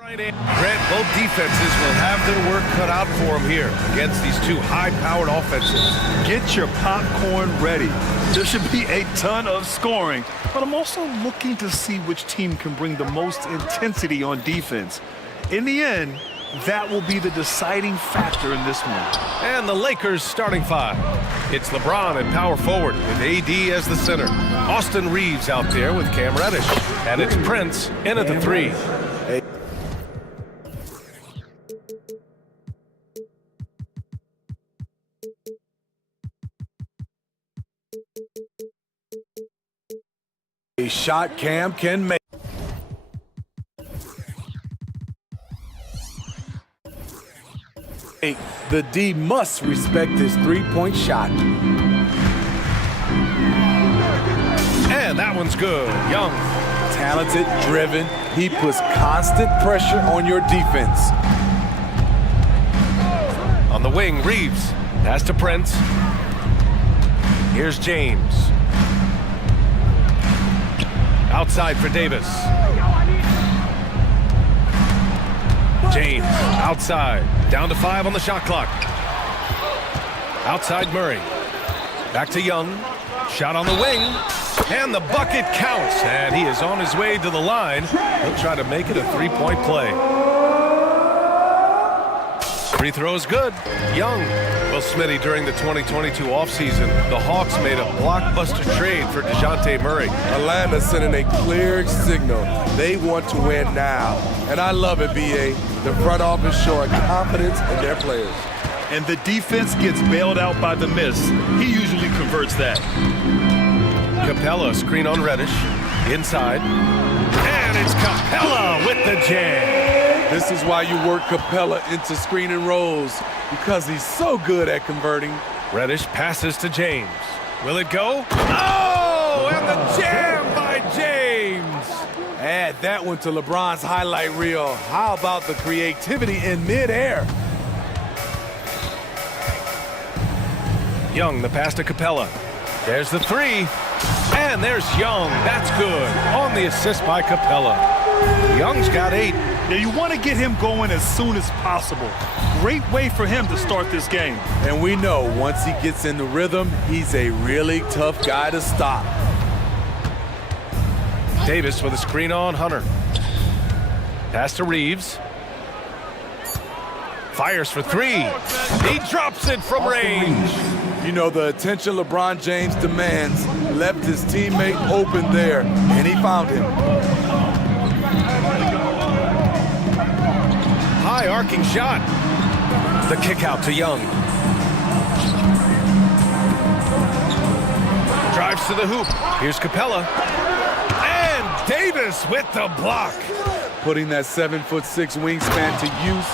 Grant, both defenses will have their work cut out for them here against these two high-powered offenses. Get your popcorn ready. There should be a ton of scoring, but I'm also looking to see which team can bring the most intensity on defense. In the end, that will be the deciding factor in this one. And the Lakers starting five. It's LeBron at power forward with AD as the center. Austin Reeves out there with Cam Reddish. And it's Prince in at the three. A shot Cam can make. The D must respect his three-point shot. And that one's good. Young. Talented, driven. He puts constant pressure on your defense. On the wing, Reeves. Pass to Prince. Here's James. Outside for Davis. James, outside. Down to 5 on the shot clock. Outside Murray. Back to Young. Shot on the wing. And the bucket counts. And he is on his way to the line. He'll try to make it a three-point play. Free throw is good. Young. Well, Smitty, during the 2022 offseason, the Hawks made a blockbuster trade for DeJounte Murray. Atlanta sending a clear signal. They want to win now. And I love it, B.A. The front office showing confidence in their players. And the defense gets bailed out by the miss. He usually converts that. Capella, screen on Reddish. Inside. And it's Capella with the jam. This is why you work Capella into screen and rolls, because he's so good at converting. Reddish passes to James. Will it go? Oh, and the jam by James. Add that one to LeBron's highlight reel. How about the creativity in midair? Young, the pass to Capella. There's the three. And there's Young. That's good. On the assist by Capella. Young's got 8. Now you want to get him going as soon as possible. Great way for him to start this game. And we know once he gets in the rhythm, he's a really tough guy to stop. Davis with a screen on Hunter. Pass to Reeves. Fires for 3. He drops it from range. You know, the attention LeBron James demands left his teammate open there, and he found him. High arcing shot. The kick out to Young. Drives to the hoop. Here's Capella. And Davis with the block. Putting that 7'6" wingspan to use,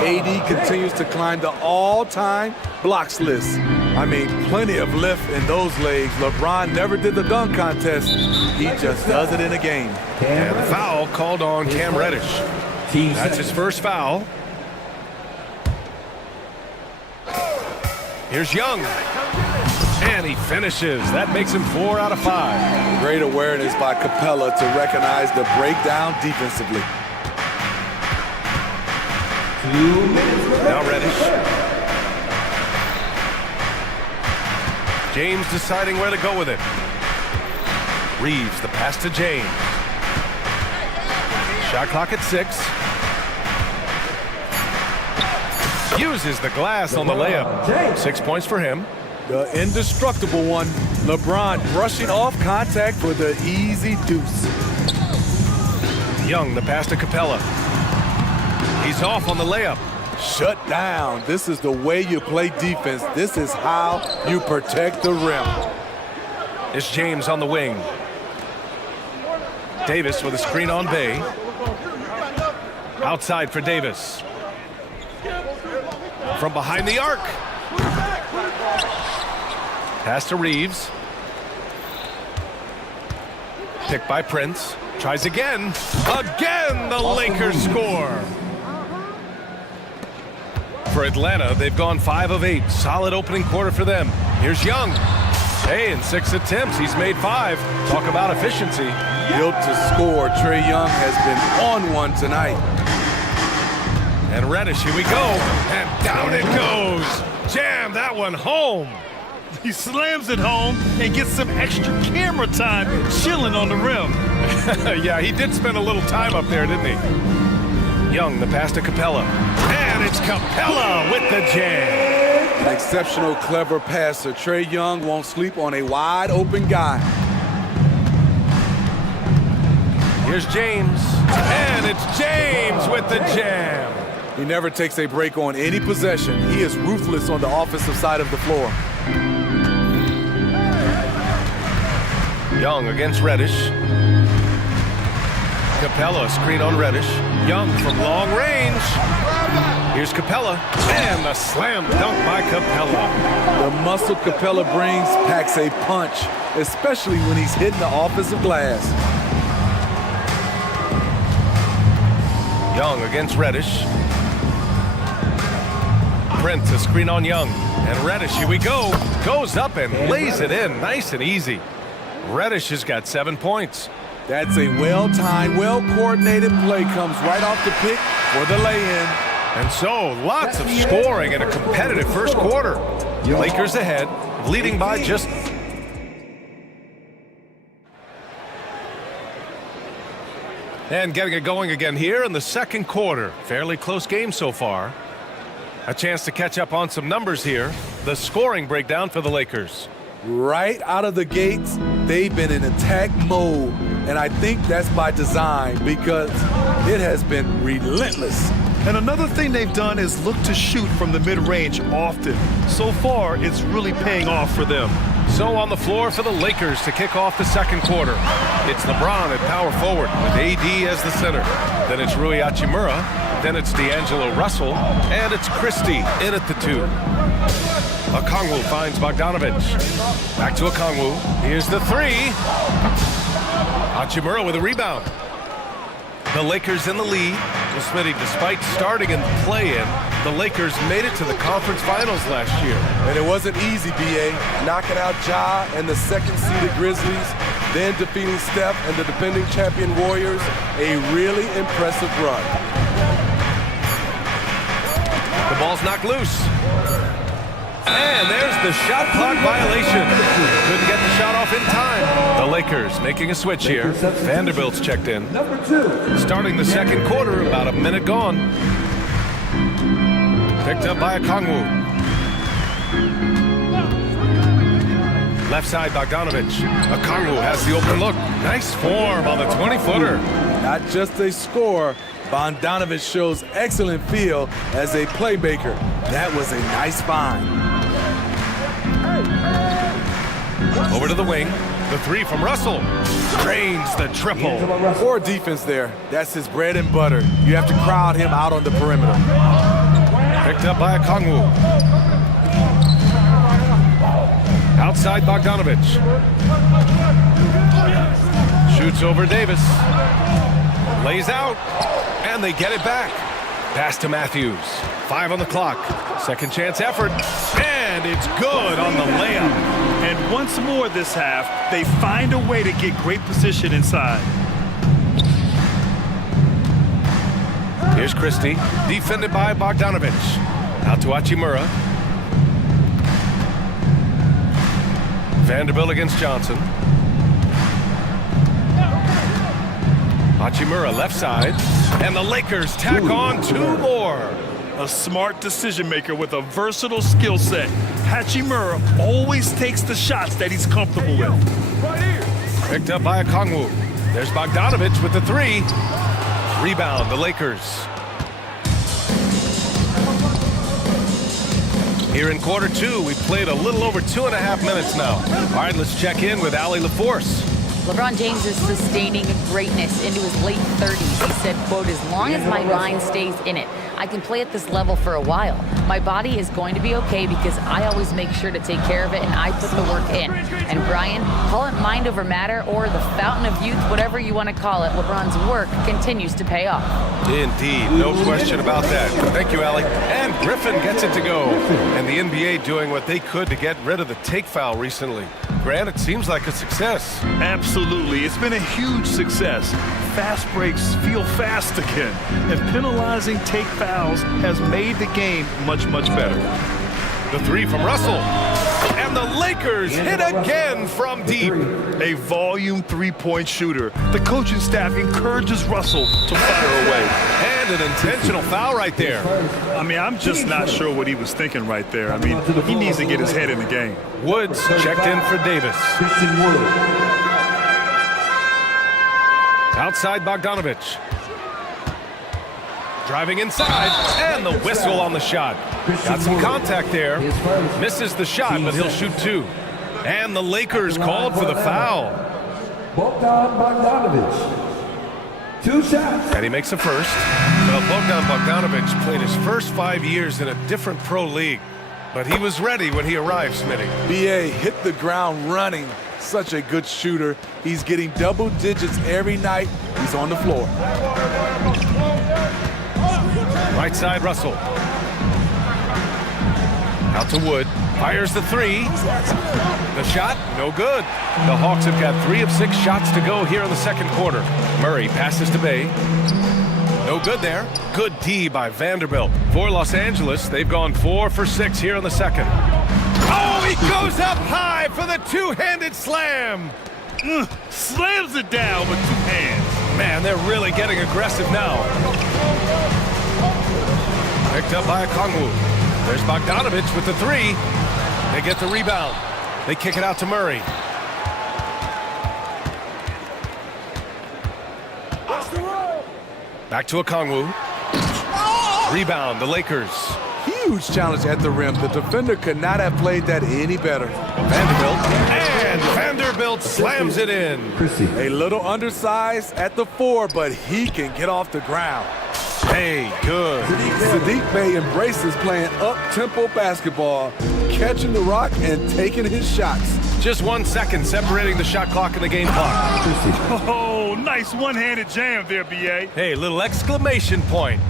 AD continues to climb the all-time blocks list. I mean, plenty of lift in those legs. LeBron never did the dunk contest. He just does it in a game. And the foul called on Cam Reddish. That's his first foul. Here's Young. And he finishes. That makes him 4 out of 5. Great awareness by Capella to recognize the breakdown defensively. Now Reddish. James deciding where to go with it. Reeves, the pass to James. Shot clock at 6. Uses the glass on the layup. 6 points for him. The indestructible one, LeBron brushing off contact for the easy deuce. Young, the pass to Capella. He's off on the layup. Shut down. This is the way you play defense. This is how you protect the rim. It's James on the wing. Davis with a screen on Bay. Outside for Davis. From behind the arc. Pass to Reeves. Picked by Prince. Tries again. Again, the Lakers score. For Atlanta, they've gone 5 of 8. Solid opening quarter for them. Here's Young. Hey, in 6 attempts, he's made 5. Talk about efficiency. Built to score. Trae Young has been on one tonight. And Reddish, here we go. And down it goes. Jam that one home. He slams it home and gets some extra camera time chilling on the rim. Yeah, he did spend a little time up there, didn't he? Young, the pass to Capella. And it's Capella with the jam. An exceptional, clever passer. Trae Young won't sleep on a wide open guy. Here's James. And it's James with the jam. He never takes a break on any possession. He is ruthless on the offensive side of the floor. Young against Reddish. Capella, screen on Reddish. Young from long range. Here's Capella. And the slam dunk by Capella. The muscle Capella brings packs a punch, especially when he's hitting the offensive glass. Young against Reddish. Prince, a screen on Young. And Reddish, here we go. Goes up and lays it in nice and easy. Reddish has got 7 points. That's a well-timed, well-coordinated play. Comes right off the pick for the lay-in. And so, lots of scoring in a competitive first quarter. Lakers ahead, leading by just... And getting it going again here in the second quarter. Fairly close game so far. A chance to catch up on some numbers here. The scoring breakdown for the Lakers. Right out of the gates, they've been in attack mode. And I think that's by design because it has been relentless. And another thing they've done is look to shoot from the mid-range often. So far, it's really paying off for them. So on the floor for the Lakers to kick off the second quarter. It's LeBron at power forward with AD as the center. Then it's Rui Hachimura. Then it's D'Angelo Russell. And it's Christie in at the 2. Okongwu finds Bogdanovich. Back to Okongwu. Here's the 3. Hachimura with a rebound. The Lakers in the lead. Well, Smitty, despite starting in the play-in, the Lakers made it to the conference finals last year. And it wasn't easy, B.A. Knocking out Ja and the second-seeded Grizzlies, then defeating Steph and the defending champion Warriors. A really impressive run. The ball's knocked loose. And there's the shot clock violation. Couldn't get the shot off in time. The Lakers making a switch here. Vanderbilt's checked in. Starting the second quarter, about a minute gone. Picked up by Okongwu. Left side, Bogdanovich. Okongwu has the open look. Nice form on the 20-footer. Not just a scorer, Bogdanovich shows excellent feel as a playmaker. That was a nice find. Over to the wing. The 3 from Russell. Drains the triple. Poor defense there. That's his bread and butter. You have to crowd him out on the perimeter. Picked up by Okongwu. Outside Bogdanovich. Shoots over Davis. Lays out. And they get it back. Pass to Matthews. 5 on the clock. Second chance effort. And it's good on the layup. And once more this half, they find a way to get great position inside. Here's Christie, defended by Bogdanovich. Out to Hachimura. Vanderbilt against Johnson. Hachimura left side. And the Lakers tack on 2 more. A smart decision maker with a versatile skill set. Hachimura always takes the shots that he's comfortable with. Picked up by Okongwu. There's Bogdanovich with the 3. Rebound, the Lakers. Here in quarter 2, we played a little over 2.5 minutes now. All right, let's check in with Allie LaForce. LeBron James is sustaining greatness into his late 30s. He said, quote, "As long as my mind stays in it, I can play at this level for a while. My body is going to be okay because I always make sure to take care of it and I put the work in." And Brian, call it mind over matter or the fountain of youth, whatever you want to call it, LeBron's work continues to pay off. Indeed, no question about that. Thank you, Allie. And Griffin gets it to go. And the NBA doing what they could to get rid of the take foul recently. Grant, it seems like a success. Absolutely. It's been a huge success. Fast breaks feel fast again, and penalizing take fouls has made the game much, much better. The three from Russell. And the Lakers hit again from deep. A volume three-point shooter. The coaching staff encourages Russell to fire away. And an intentional foul right there. I mean, I'm just not sure what he was thinking right there. I mean, he needs to get his head in the game. Woods checked in for Davis. Outside Bogdanovich. Driving inside, and the whistle on the shot. Got some contact there. Misses the shot, but he'll shoot two. And the Lakers called for the foul. Bogdanovich. 2 shots. And he makes a first. Well, Bogdanovich played his first 5 years in a different pro league. But he was ready when he arrived, Smitty. BA hit the ground running. Such a good shooter. He's getting double digits every night. He's on the floor. Right side, Russell. Out to Wood. Fires the three. The shot, no good. The Hawks have got 3 of 6 shots to go here in the second quarter. Murray passes to Bay. No good there. Good D by Vanderbilt. For Los Angeles, they've gone 4 for 6 here in the second. Oh, he goes up high for the two-handed slam. Slams it down with 2 hands. Man, they're really getting aggressive now. Picked up by Okongwu. There's Bogdanovich with the three. They get the rebound. They kick it out to Murray. Back to Okongwu. Rebound, the Lakers. Huge challenge at the rim. The defender could not have played that any better. Vanderbilt. And Vanderbilt slams it in. A little undersized at the 4, but he can get off the ground. Hey, good. Sadiq Bey embraces playing up-tempo basketball, catching the rock and taking his shots. Just 1 second separating the shot clock and the game clock. Oh, nice one-handed jam there, BA. Hey, little exclamation point.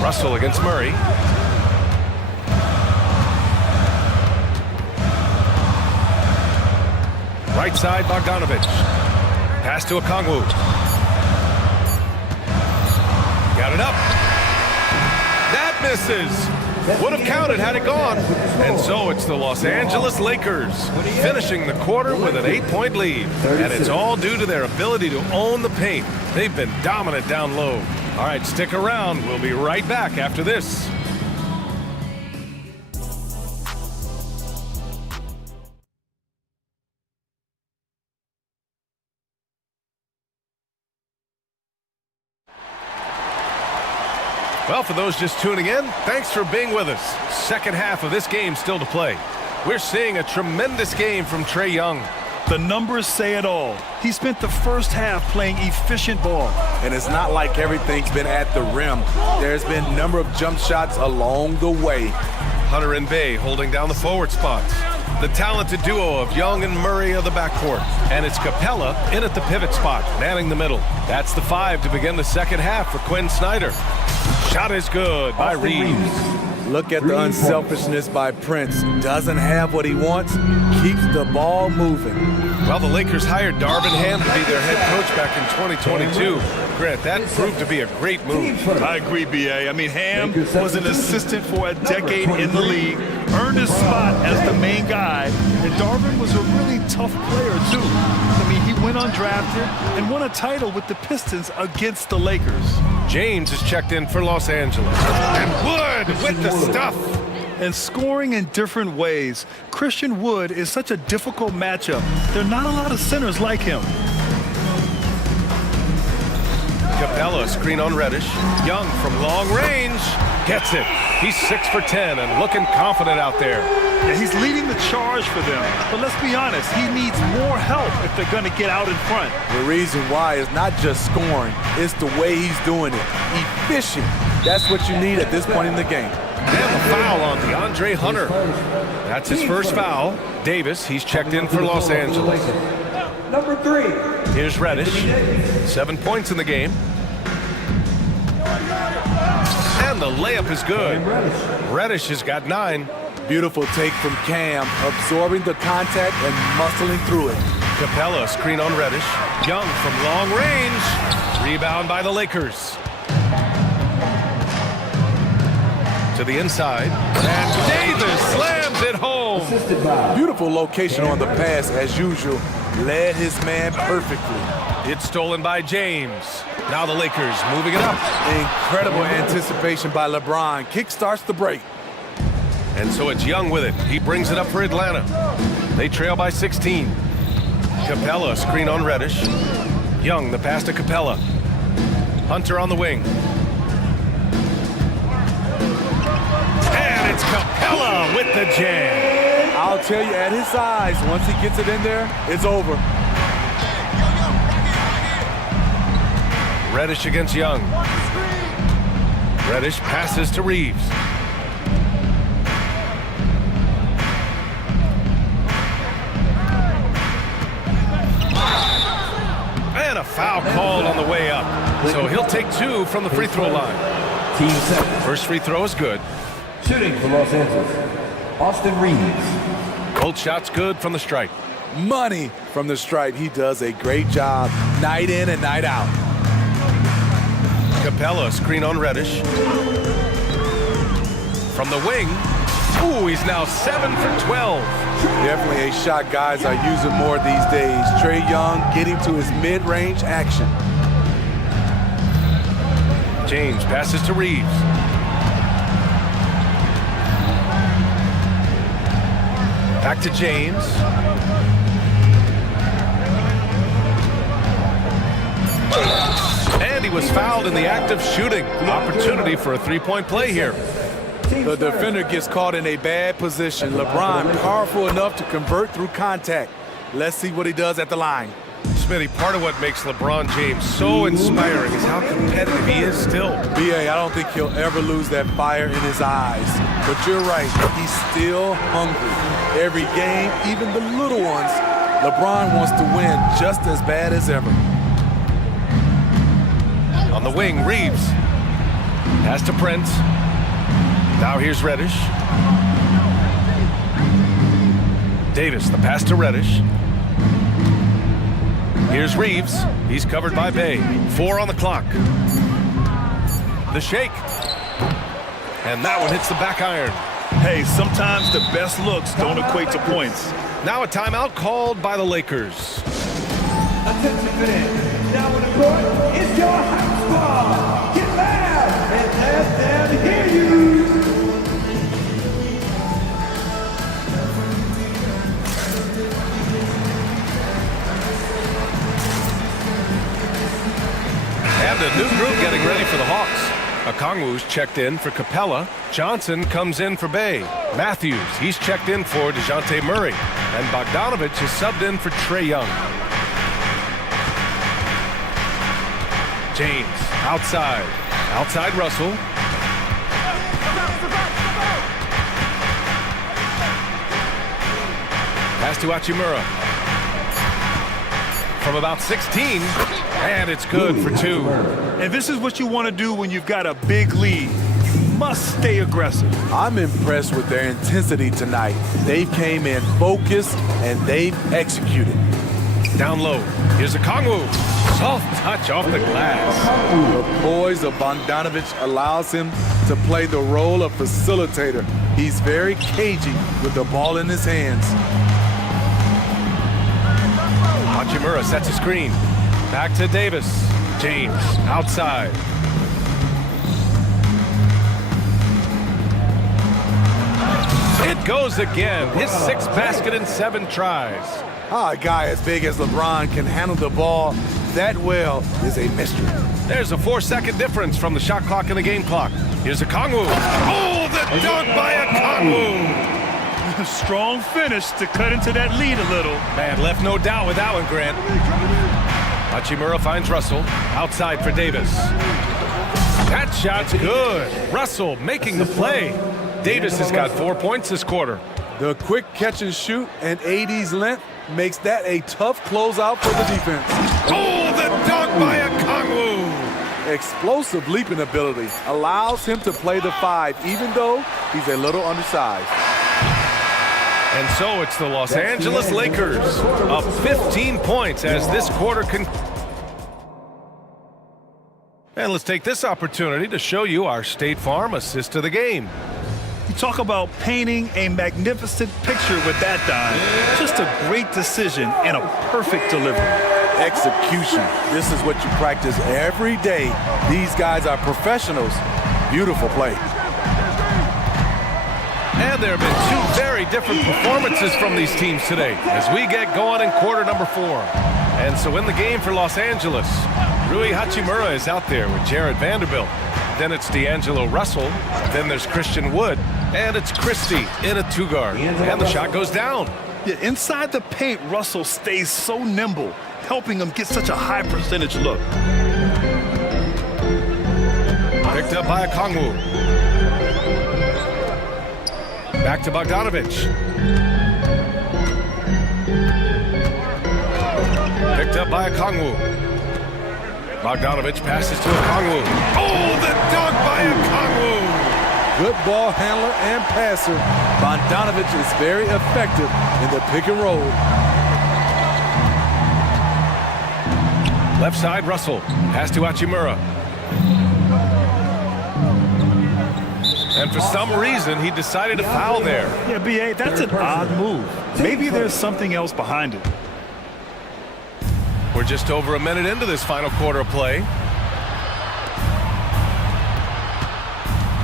Russell against Murray. Right side, Bogdanovich. Pass to Okongwu. Got it up. That misses. Would have counted had it gone. And so it's the Los Angeles Lakers finishing the quarter with an 8-point lead. And it's all due to their ability to own the paint. They've been dominant down low. All right, stick around. We'll be right back after this. Well, for those just tuning in, thanks for being with us. Second half of this game still to play. We're seeing a tremendous game from Trae Young. The numbers say it all. He spent the first half playing efficient ball. And it's not like everything's been at the rim. There's been a number of jump shots along the way. Hunter and Bay holding down the forward spots. The talented duo of Young and Murray of the backcourt. And it's Capella in at the pivot spot, manning the middle. That's the 5 to begin the second half for Quinn Snyder. Shot is good by Reeves. Look at the unselfishness by Prince. Doesn't have what he wants, keeps the ball moving. Well, the Lakers hired Darvin Ham to be their head coach back in 2022. Grant, that proved to be a great move. I agree, BA. I mean, Ham was an assistant for a decade in the league, earned his spot as the main guy, and Darvin was a really tough player, too. I mean, he went undrafted and won a title with the Pistons against the Lakers. James is checked in for Los Angeles. And Wood with the stuff. And scoring in different ways. Christian Wood is such a difficult matchup. There are not a lot of centers like him. Capella screen on Reddish. Young from long range gets it. He's 6 for 10 and looking confident out there. Yeah, he's leading the charge for them. But let's be honest, he needs more help if they're going to get out in front. The reason why is not just scoring, it's the way he's doing it. Efficient. That's what you need at this point in the game. And the foul on DeAndre Hunter. That's his first foul. Davis, he's checked in for Los Angeles. Number 3. Here's Reddish. 7 points in the game. And the layup is good. Reddish has got 9. Beautiful take from Cam, absorbing the contact and muscling through it. Capella, screen on Reddish. Young from long range. Rebound by the Lakers. To the inside. And Davis slams it home. Assisted by Beautiful location on the pass as usual. Led his man perfectly. It's stolen by James. Now the Lakers moving it up. Incredible anticipation by LeBron. Kickstarts the break. And so it's Young with it. He brings it up for Atlanta. They trail by 16. Capella, screen on Reddish. Young, the pass to Capella. Hunter on the wing. And it's Capella with the jam. I'll tell you, at his size, once he gets it in there, it's over. Reddish against Young. Reddish passes to Reeves. And a foul called on the way up. So he'll take 2 from the free throw line. Team 7. First free throw is good. Shooting for Los Angeles, Austin Reeves. Both shots good from the stripe. Money from the stripe. He does a great job night in and night out. Capella, screen on Reddish. From the wing. Ooh, he's now 7 for 12. Definitely a shot guys are using more these days. Trae Young getting to his mid-range action. James passes to Reeves. Back to James. And he was fouled in the act of shooting. Opportunity for a three-point play here. The defender gets caught in a bad position. LeBron powerful enough to convert through contact. Let's see what he does at the line. Smitty, part of what makes LeBron James so inspiring is how competitive he is still. B.A., I don't think he'll ever lose that fire in his eyes. But you're right, he's still hungry. Every game, even the little ones, LeBron wants to win just as bad as ever. On the wing, Reeves. Pass to Prince. Now here's Reddish. Davis, the pass to Reddish. Here's Reeves. He's covered by Bay. 4 on the clock. The shake. And that one hits the back iron. Hey, sometimes the best looks don't equate to points. Now a timeout called by the Lakers. Attention fans, now on the court, it's your house ball. Get loud and let them hear you. And a new group getting ready for the Hawks. Okongwu's checked in for Capella. Johnson comes in for Bay. Matthews, he's checked in for DeJounte Murray. And Bogdanovich is subbed in for Trae Young. James, outside. Outside Russell. Pass to Hachimura. From about 16, and it's good for 2. And this is what you want to do when you've got a big lead. You must stay aggressive. I'm impressed with their intensity tonight. They came in focused and they've executed. Down low, here's Okongwu. Soft touch off the glass. The poise of Bogdanovich allows him to play the role of facilitator. He's very cagey with the ball in his hands. Hachimura sets a screen. Back to Davis. James, outside. It goes again. His 6th basket in 7 tries. A guy as big as LeBron can handle the ball that well is a mystery. There's a 4-second difference from the shot clock and the game clock. Here's Okongwu. Oh, the dunk by Okongwu. Strong finish to cut into that lead a little. Man, left no doubt with that one, Grant. Hachimura finds Russell. Outside for Davis. That shot's good. Russell making the play. Davis has got 4 points this quarter. The quick catch and shoot and AD's length makes that a tough closeout for the defense. Oh, the dunk by Okongwu. Explosive leaping ability allows him to play the 5, even though he's a little undersized. And so it's the Los Angeles Lakers up 15 points as this quarter And let's take this opportunity to show you our State Farm assist to the game. You talk about painting a magnificent picture with that dime. Just a great decision and a perfect delivery. Execution. This is what you practice every day. These guys are professionals. Beautiful play. And there have been two very different performances from these teams today as we get going in quarter number 4. And so in the game for Los Angeles, Rui Hachimura is out there with Jared Vanderbilt. Then it's D'Angelo Russell. Then there's Christian Wood. And it's Christie in a 2-guard. And the shot goes down. Yeah, inside the paint, Russell stays so nimble, helping him get such a high percentage look. Picked up by Okongwu. Back to Bogdanovic. Picked up by Okongwu. Bogdanovic passes to Okongwu. Oh, the dunk by Okongwu! Good ball handler and passer. Bogdanovic is very effective in the pick and roll. Left side, Russell. Pass to Hachimura. And for some reason, he decided to foul there. Yeah, B.A., that's an odd move. Maybe there's something else behind it. We're just over a minute into this final quarter of play.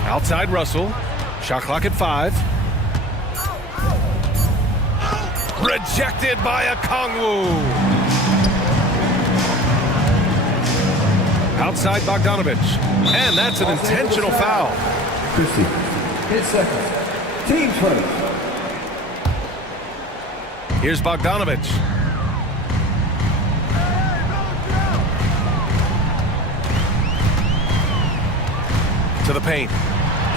Outside Russell. Shot clock at 5. Rejected by Okongwu. Outside Bogdanovic. And that's an intentional foul. 10 seconds. Team first. Here's Bogdanovic. To the paint.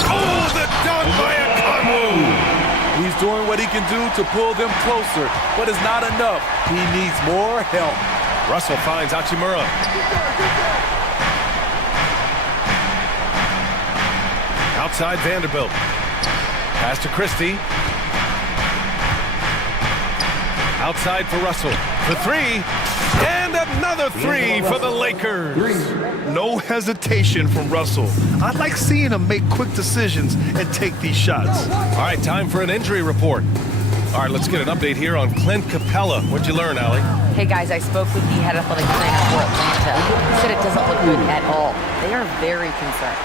Oh, the dunk by Okongwu! He's doing what he can do to pull them closer, but it's not enough. He needs more help. Russell finds Hachimura. Outside Vanderbilt. Pass to Christie. Outside for Russell. For 3. And another 3 for the Lakers. No hesitation from Russell. I like seeing him make quick decisions and take these shots. All right, time for an injury report. All right, let's get an update here on Clint Capella. What'd you learn, Allie? Hey guys, I spoke with the head athletic trainer for Atlanta. He said it doesn't look good at all. They are very concerned.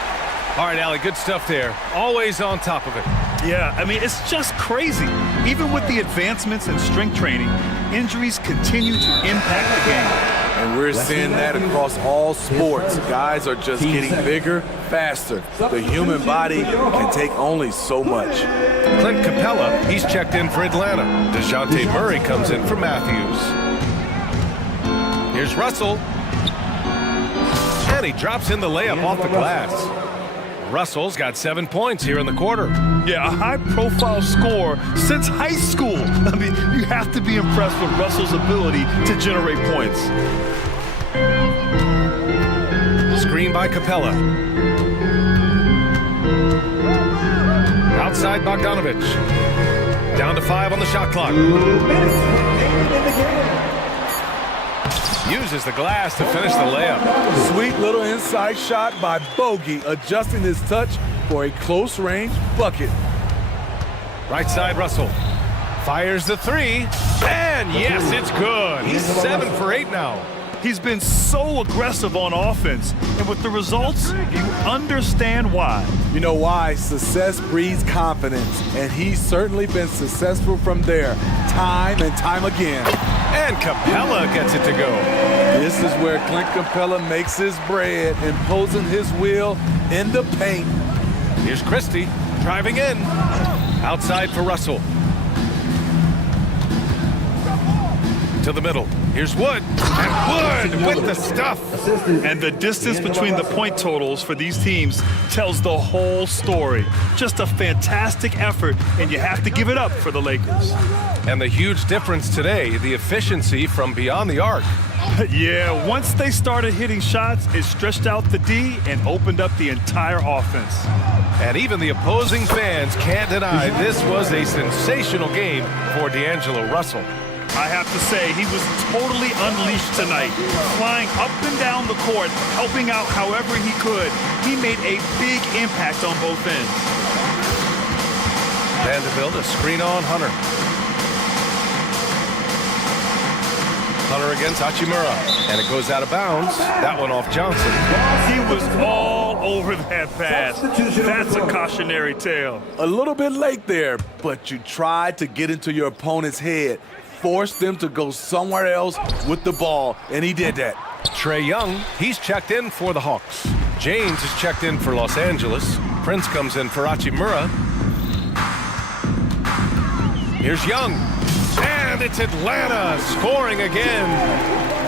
All right, Allie, good stuff there. Always on top of it. Yeah, I mean, it's just crazy. Even with the advancements in strength training, injuries continue to impact the game. And we're seeing that across all sports. Guys are just getting bigger, faster. The human body can take only so much. Clint Capella, he's checked in for Atlanta. DeJounte Murray comes in for Matthews. Here's Russell. And he drops in the layup off the glass. Russell's got 7 points here in the quarter. Yeah, a high-profile scorer since high school. I mean, you have to be impressed with Russell's ability to generate points. Screen by Capella. Outside Bogdanovic. Down to 5 on the shot clock. Uses the glass to finish the layup. Sweet little inside shot by Bogey, adjusting his touch for a close-range bucket. Right side, Russell. Fires the 3. And yes, it's good. He's 7 for 8 now. He's been so aggressive on offense, and with the results, you understand why. You know why? Success breeds confidence, and he's certainly been successful from there, time and time again. And Capella gets it to go. This is where Clint Capella makes his bread, imposing his will in the paint. Here's Christie driving in. Outside for Russell. To to the middle. Here's Wood. And Wood with the stuff. And the distance between the point totals for these teams tells the whole story. Just a fantastic effort, and you have to give it up for the Lakers. And the huge difference today, the efficiency from beyond the arc. Yeah, once they started hitting shots, it stretched out the D and opened up the entire offense. And even the opposing fans can't deny this was a sensational game for D'Angelo Russell. I have to say, he was totally unleashed tonight, flying up and down the court, helping out however he could. He made a big impact on both ends. Vanderbilt, a screen on Hunter. Hunter against Hachimura, and it goes out of bounds. That one off Johnson. He was all over that pass. That's a cautionary tale. A little bit late there, but you tried to get into your opponent's head, force them to go somewhere else with the ball, and he did that. Trae Young, he's checked in for the Hawks. James is checked in for Los Angeles. Prince comes in for Hachimura. Here's Young. And it's Atlanta scoring again.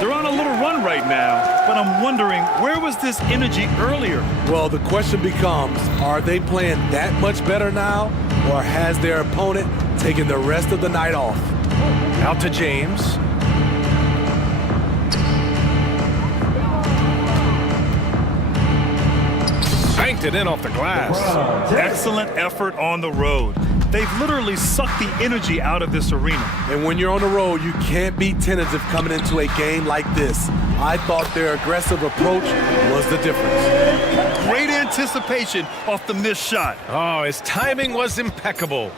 They're on a little run right now, but I'm wondering, where was this energy earlier? Well, the question becomes, are they playing that much better now, or has their opponent taken the rest of the night off? Out to James. Banked it in off the glass. Excellent effort on the road. They've literally sucked the energy out of this arena. And when you're on the road, you can't be tentative coming into a game like this. I thought their aggressive approach was the difference. Great anticipation off the missed shot. Oh, his timing was impeccable.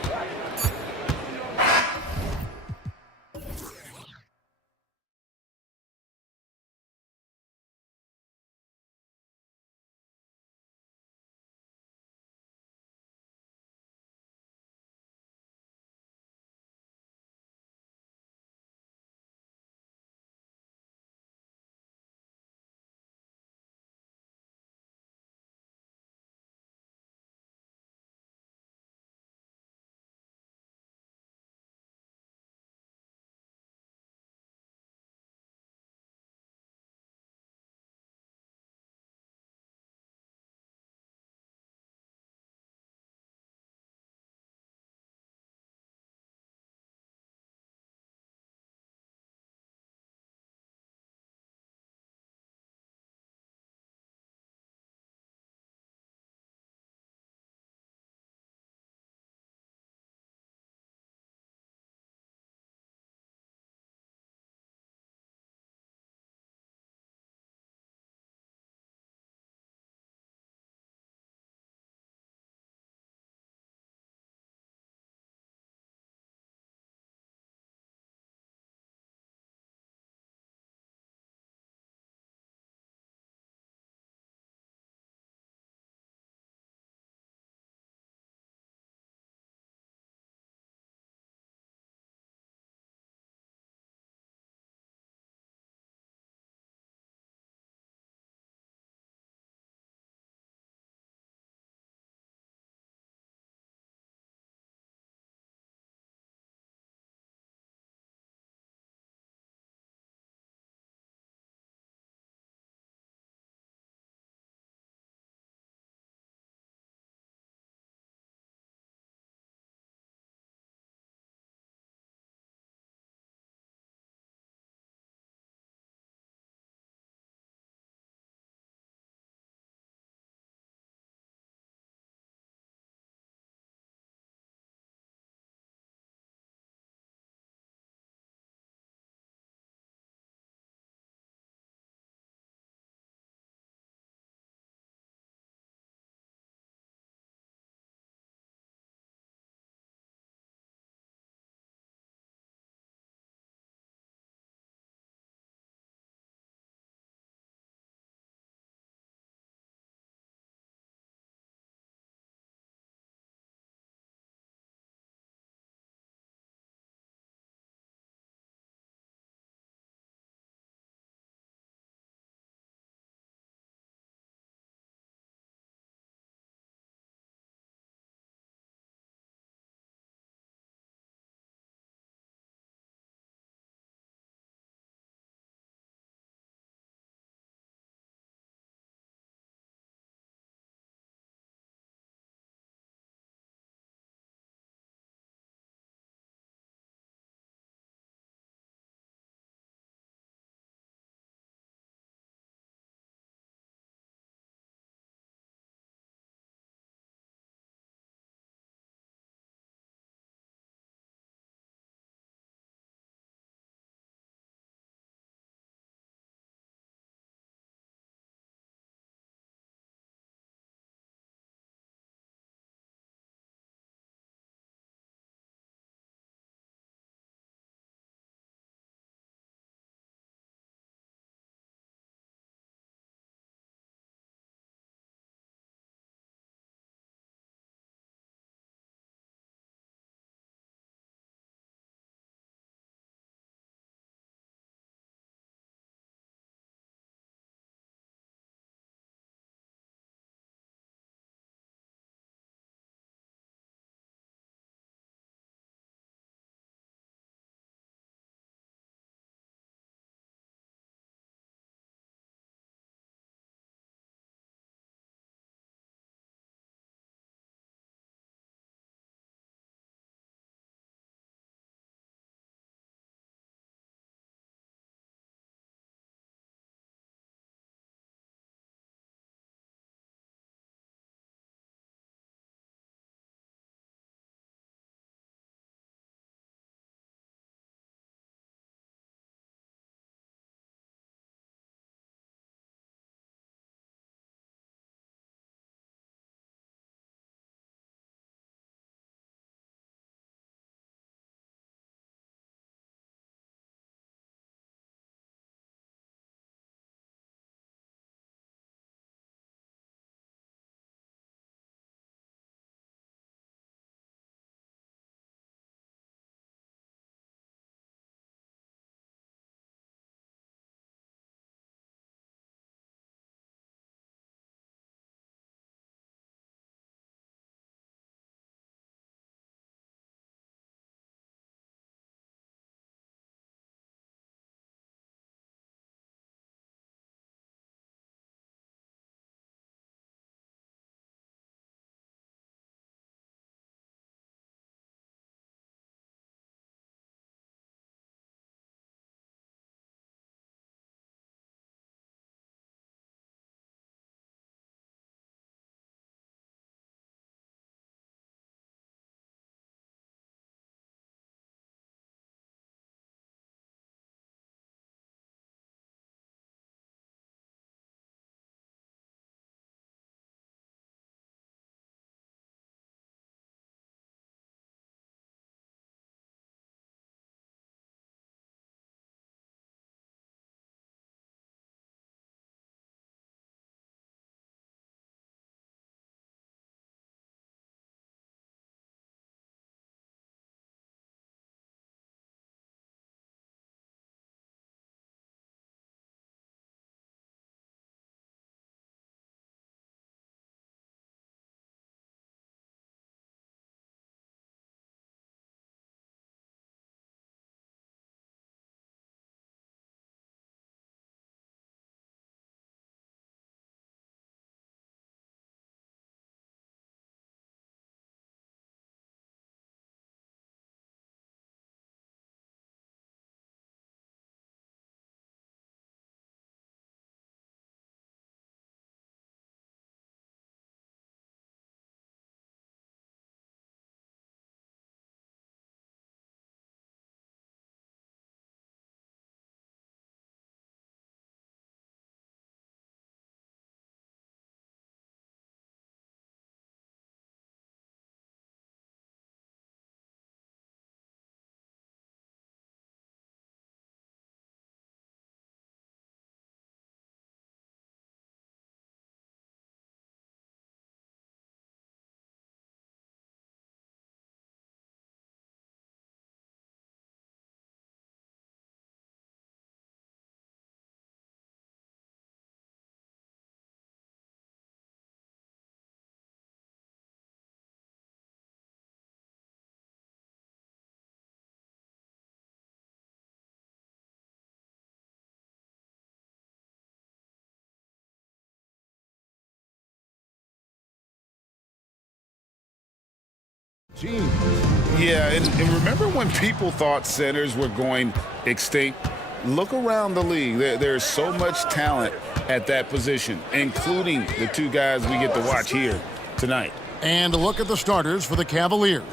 Yeah, and remember when people thought centers were going extinct? Look around the league. There's so much talent at that position, including the two guys we get to watch here tonight. And a look at the starters for the Cavaliers.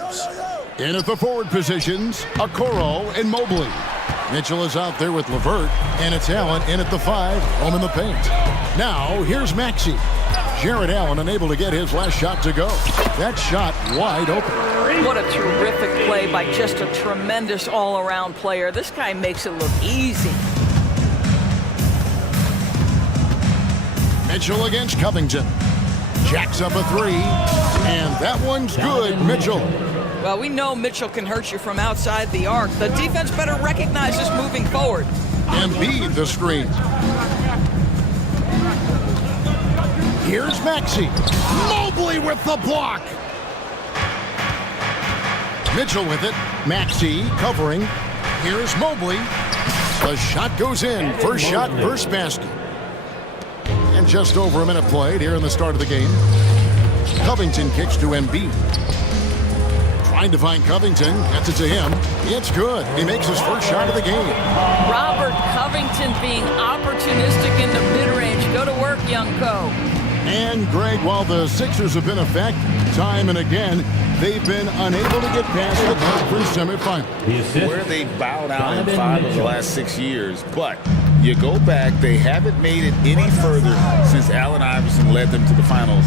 In at the forward positions, Okoro and Mobley. Mitchell is out there with LeVert, and it's Allen in at the 5, home in the paint. Now, here's Maxey. Jared Allen unable to get his last shot to go. That shot wide open. What a terrific play by just a tremendous all-around player. This guy makes it look easy. Mitchell against Covington. Jacks up a 3, and that one's good, Mitchell. Well, we know Mitchell can hurt you from outside the arc. The defense better recognize this moving forward. Embiid the screen. Here's Maxey. Mobley with the block. Mitchell with it. Maxey covering. Here's Mobley. The shot goes in. First shot, first basket. And just over a minute played here in the start of the game. Covington kicks to Embiid. Trying to find Covington, gets it to him. It's good. He makes his first shot of the game. Robert Covington being opportunistic in the mid-range. Go to work, young Co. And Greg, while the Sixers have been a fact time and again, they've been unable to get past the conference semifinal. Where they bowed out in 5 of the last 6 years, but you go back, they haven't made it any further since Allen Iverson led them to the finals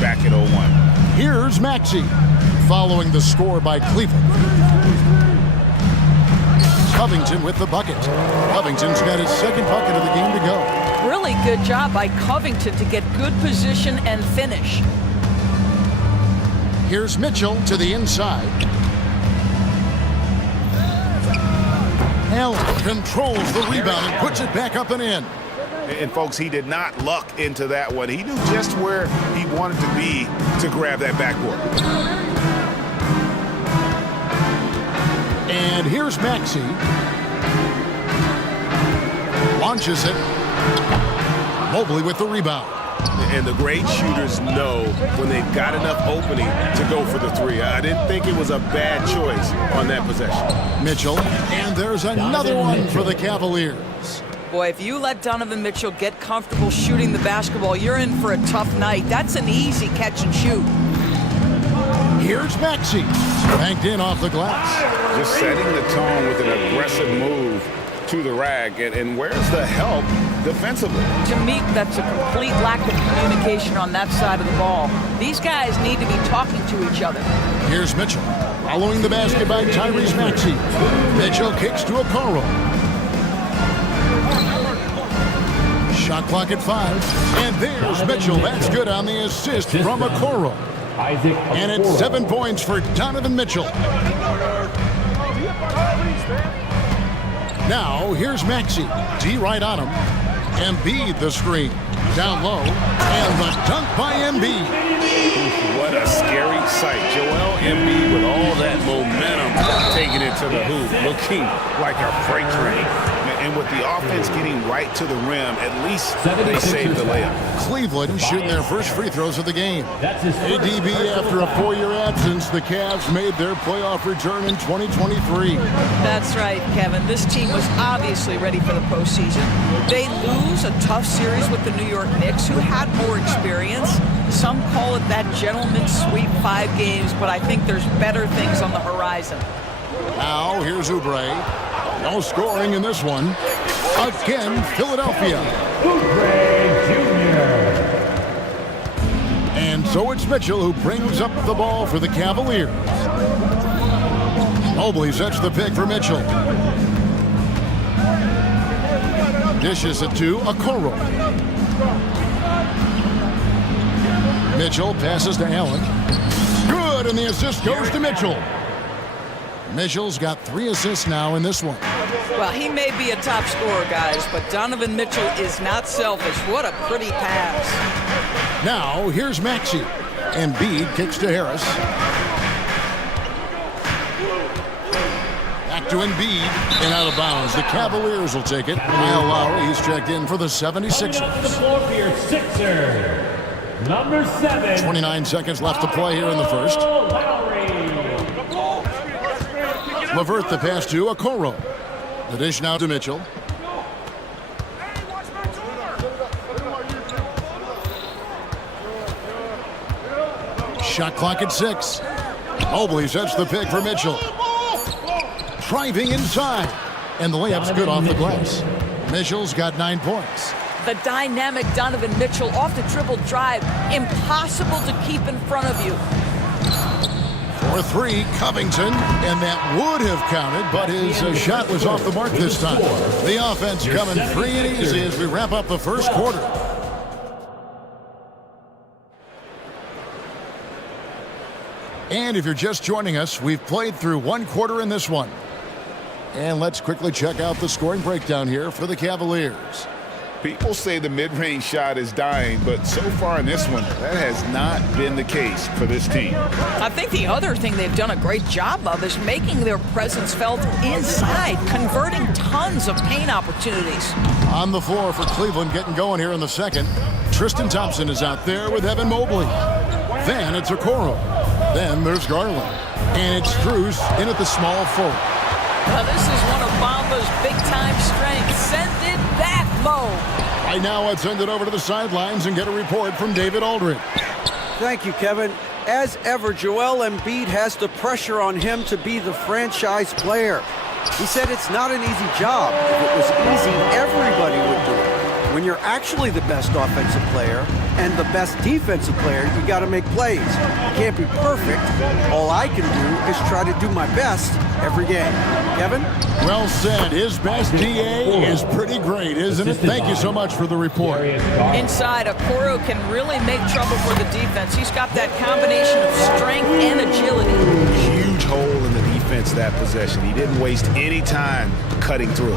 back in 01. Here's Maxey, following the score by Cleveland. Covington with the bucket. Covington's got his second bucket of the game to go. Really good job by Covington to get good position and finish. Here's Mitchell to the inside. Allen controls the rebound and puts it back up and in. And folks, he did not luck into that one. He knew just where he wanted to be to grab that backboard. And here's Maxey. Launches it. Mobley with the rebound. And the great shooters know when they've got enough opening to go for the 3. I didn't think it was a bad choice on that possession. Mitchell, and there's another one for the Cavaliers. Boy, if you let Donovan Mitchell get comfortable shooting the basketball, you're in for a tough night. That's an easy catch and shoot. Here's Maxey, banked in off the glass. Just setting the tone with an aggressive move to the rag. And where's the help defensively? To me, that's a complete lack of communication on that side of the ball. These guys need to be talking to each other. Here's Mitchell, following the basket by Tyrese Maxey. Mitchell kicks to Okoro. Shot clock at 5. And there's Mitchell. That's good on the assist from Okoro. And it's 7 points for Donovan Mitchell. Now, here's Maxey. D right on him. Embiid the screen. Down low. And the dunk by Embiid. What a scary sight. Joel Embiid with all that momentum taking it to the hoop, looking like a freight train. And with the offense getting right to the rim, at least they saved the layup. Cleveland shooting their first free throws of the game. ADB, after a 4-year absence, the Cavs made their playoff return in 2023. That's right, Kevin. This team was obviously ready for the postseason. They lose a tough series with the New York Knicks, who had more experience. Some call it that gentleman's sweep 5 games, but I think there's better things on the horizon. Now, here's Oubre. No scoring in this one. Again, Philadelphia. And so it's Mitchell who brings up the ball for the Cavaliers. Mobley sets the pick for Mitchell. Dishes it to Okoro. Mitchell passes to Allen. Good, and the assist goes to Mitchell. Mitchell's got 3 assists now in this one. Well, he may be a top scorer, guys, but Donovan Mitchell is not selfish. What a pretty pass. Now, here's Maxey. Embiid kicks to Harris. Back to Embiid and out of bounds. The Cavaliers will take it. Kyle Lowry, he's checked in for the 76ers. The floor for your Sixer, number 7. 29 seconds left to play here in the first. Lowry. Levert the pass to Okoro. The dish now to Mitchell. Shot clock at 6. Mobley sets the pick for Mitchell. Driving inside. And the layup's good off the glass. Mitchell's got 9 points. The dynamic Donovan Mitchell off the dribble drive. Impossible to keep in front of you. For 3, Covington. And that would have counted, but his shot was off the mark this time. The offense coming free and easy as we wrap up the first quarter. And if you're just joining us, we've played through 1 quarter in this one. And let's quickly check out the scoring breakdown here for the Cavaliers. People say the mid-range shot is dying, but so far in this one, that has not been the case for this team. I think the other thing they've done a great job of is making their presence felt inside, converting tons of paint opportunities. On the floor for Cleveland getting going here in the second. Tristan Thompson is out there with Evan Mobley. Then it's Okoro. Then there's Garland. And it's Strus in at the small forward. Now this is one of Bamba's big-time strengths. Send it back, Mo. Right now, let's send it over to the sidelines and get a report from David Aldridge. Thank you, Kevin. As ever, Joel Embiid has the pressure on him to be the franchise player. He said it's not an easy job. If it was easy, everybody would do it. When you're actually the best offensive player and the best defensive player, you got to make plays. You can't be perfect. All I can do is try to do my best every game. Kevin? Well said. His best DA is pretty great, isn't it? Thank you so much for the report. Inside, Okoro can really make trouble for the defense. He's got that combination of strength and agility. Huge hole in the defense that possession. He didn't waste any time cutting through.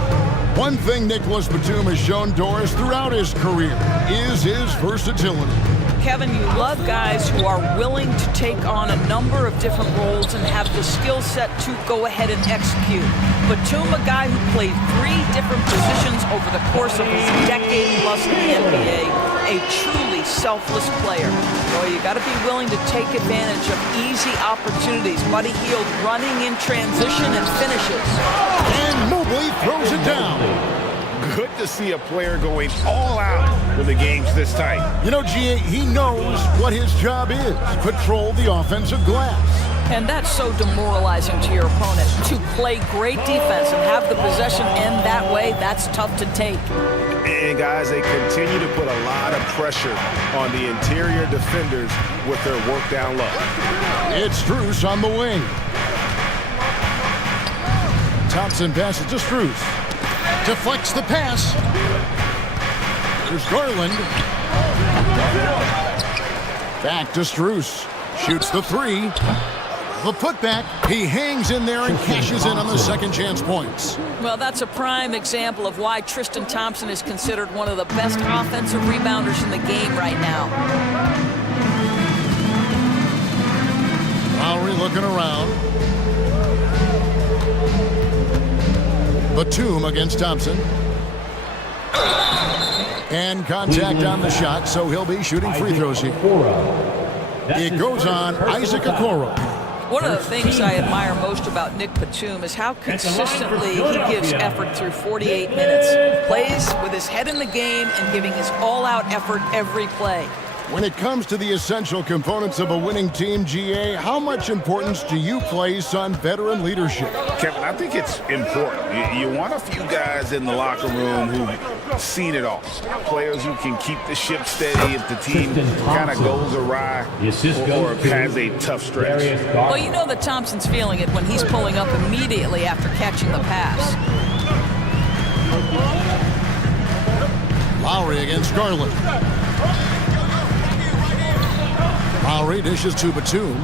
One thing Nicholas Batum has shown Doris throughout his career is his versatility. Kevin, you love guys who are willing to take on a number of different roles and have the skill set to go ahead and execute. Batum, a guy who played 3 different positions over the course of his decade plus in the NBA, a truly selfless player. Boy, you got to be willing to take advantage of easy opportunities. Buddy Hield running in transition and finishes. And Mobley throws it down. Good to see a player going all out when the game's this tight. You know, GA, he knows what his job is. Control the offensive glass. And that's so demoralizing to your opponent. To play great defense and have the possession end that way, that's tough to take. And guys, they continue to put a lot of pressure on the interior defenders with their work down low. It's Strus on the wing. Thompson passes to Strus. Deflects the pass. There's Garland. Back to Strus. Shoots the 3. The putback. He hangs in there and cashes in on the second chance points. Well, that's a prime example of why Tristan Thompson is considered one of the best offensive rebounders in the game right now. Lowry looking around. Batum against Thompson. And contact on the shot, so he'll be shooting free throws here. It goes on Isaac Okoro. One of the things I admire most about Nick Batum is how consistently he gives effort through 48 minutes. Plays with his head in the game and giving his all-out effort every play. When it comes to the essential components of a winning team, GA, how much importance do you place on veteran leadership? Kevin, I think it's important. You want a few guys in the locker room who've seen it all. Players who can keep the ship steady if the team kind of goes awry or has a tough stretch. Well, you know that Thompson's feeling it when he's pulling up immediately after catching the pass. Lowry against Garland. Lowry dishes to Batum.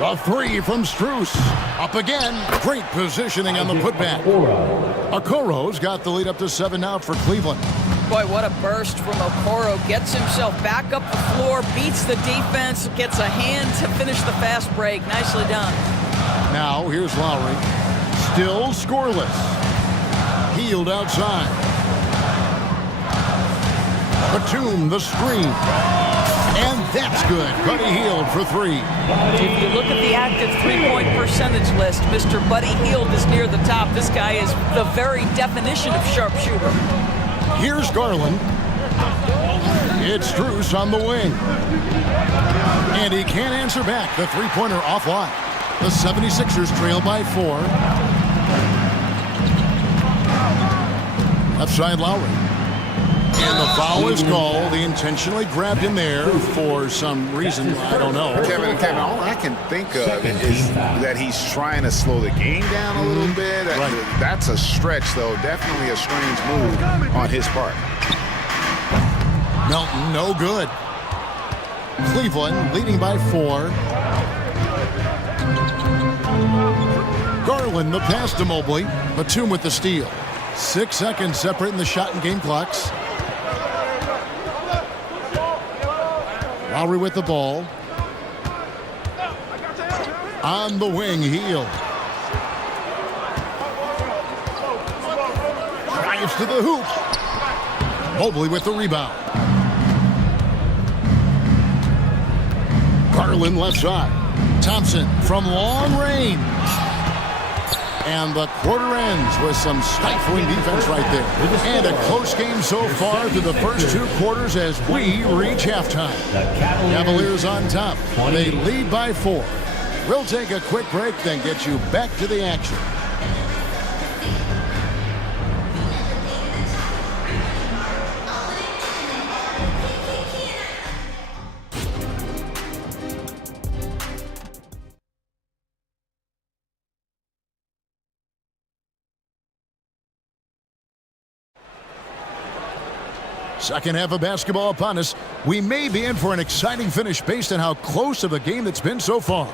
A 3 from Strus. Up again. Great positioning on the putback. Okoro's got the lead up to 7 now for Cleveland. Boy, what a burst from Okoro. Gets himself back up the floor, beats the defense, gets a hand to finish the fast break. Nicely done. Now here's Lowry. Still scoreless. Hield outside. Batum, the screen. And that's good. Buddy Hield for three. If you look at the active three-point percentage list, Mr. Buddy Hield is near the top. This guy is the very definition of sharpshooter. Here's Garland. It's Strus on the wing. And he can't answer back. The three-pointer offline. The 76ers trail by 4. Left side Lowry. And the foul is called. He intentionally grabbed him there for some reason. I don't know. Kevin, all I can think of is that he's trying to slow the game down a little bit. Right. That's a stretch, though. Definitely a strange move on his part. Melton, no good. Cleveland leading by 4. Garland, the pass to Mobley. Batum with the steal. 6 seconds separating the shot and game clocks. Lowry with the ball. On the wing, Hield. Drives to the hoop. Mobley with the rebound. Garland left side. Thompson from long range. And the quarter ends with some stifling defense right there. And a close game so far through the first 2 quarters as we reach halftime. Cavaliers on top. They lead by 4. We'll take a quick break, then get you back to the action. Second half of basketball upon us. We may be in for an exciting finish based on how close of a game it's been so far.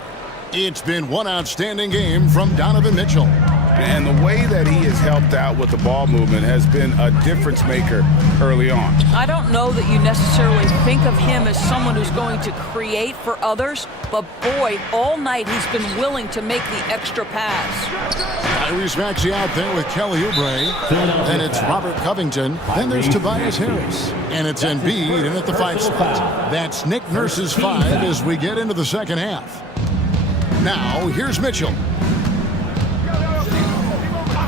It's been one outstanding game from Donovan Mitchell. And the way that he has helped out with the ball movement has been a difference maker early on. I don't know that you necessarily think of him as someone who's going to create for others, but boy, all night he's been willing to make the extra pass. Tyrese Maxey out there with Kelly Oubre. Then it's Robert Covington. Then there's Tobias Harris. And it's Embiid in at the 5 spot. That's Nick Nurse's 5 as we get into the second half. Now, here's Mitchell.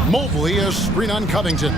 Mobley, a screen on Covington.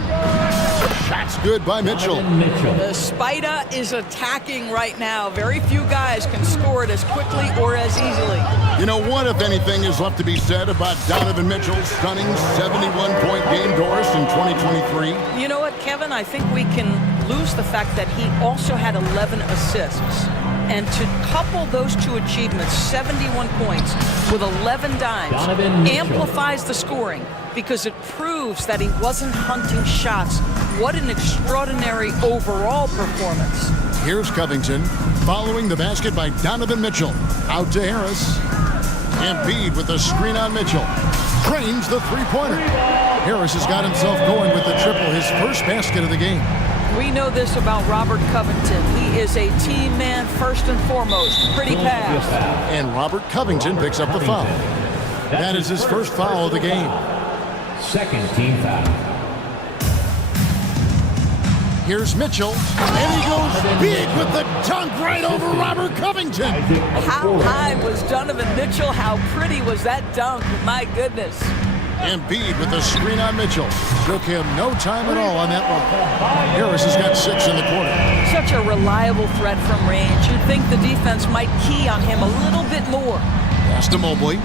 Shot's good by Mitchell. The Spider is attacking right now. Very few guys can score it as quickly or as easily. You know, what, if anything, is left to be said about Donovan Mitchell's stunning 71-point game, Doris, in 2023? You know what, Kevin? I think we can lose the fact that he also had 11 assists. And to couple those 2 achievements, 71 points with 11 dimes, amplifies the scoring because it proves that he wasn't hunting shots. What an extraordinary overall performance. Here's Covington following the basket by Donovan Mitchell. Out to Harris. Embiid with the screen on Mitchell. Drains the three-pointer. Harris has got himself going with the triple, his first basket of the game. We know this about Robert Covington. He is a team man first and foremost. Pretty pass. And Robert Covington picks up the foul. That is his first foul of the game. Second team foul. Here's Mitchell, and he goes big with the dunk right over Robert Covington. How high was Donovan Mitchell? How pretty was that dunk? My goodness. Embiid with the screen on Mitchell. Took him no time at all on that one. Harris has got 6 in the quarter. Such a reliable threat from range. You'd think the defense might key on him a little bit more. Pass to Mobley.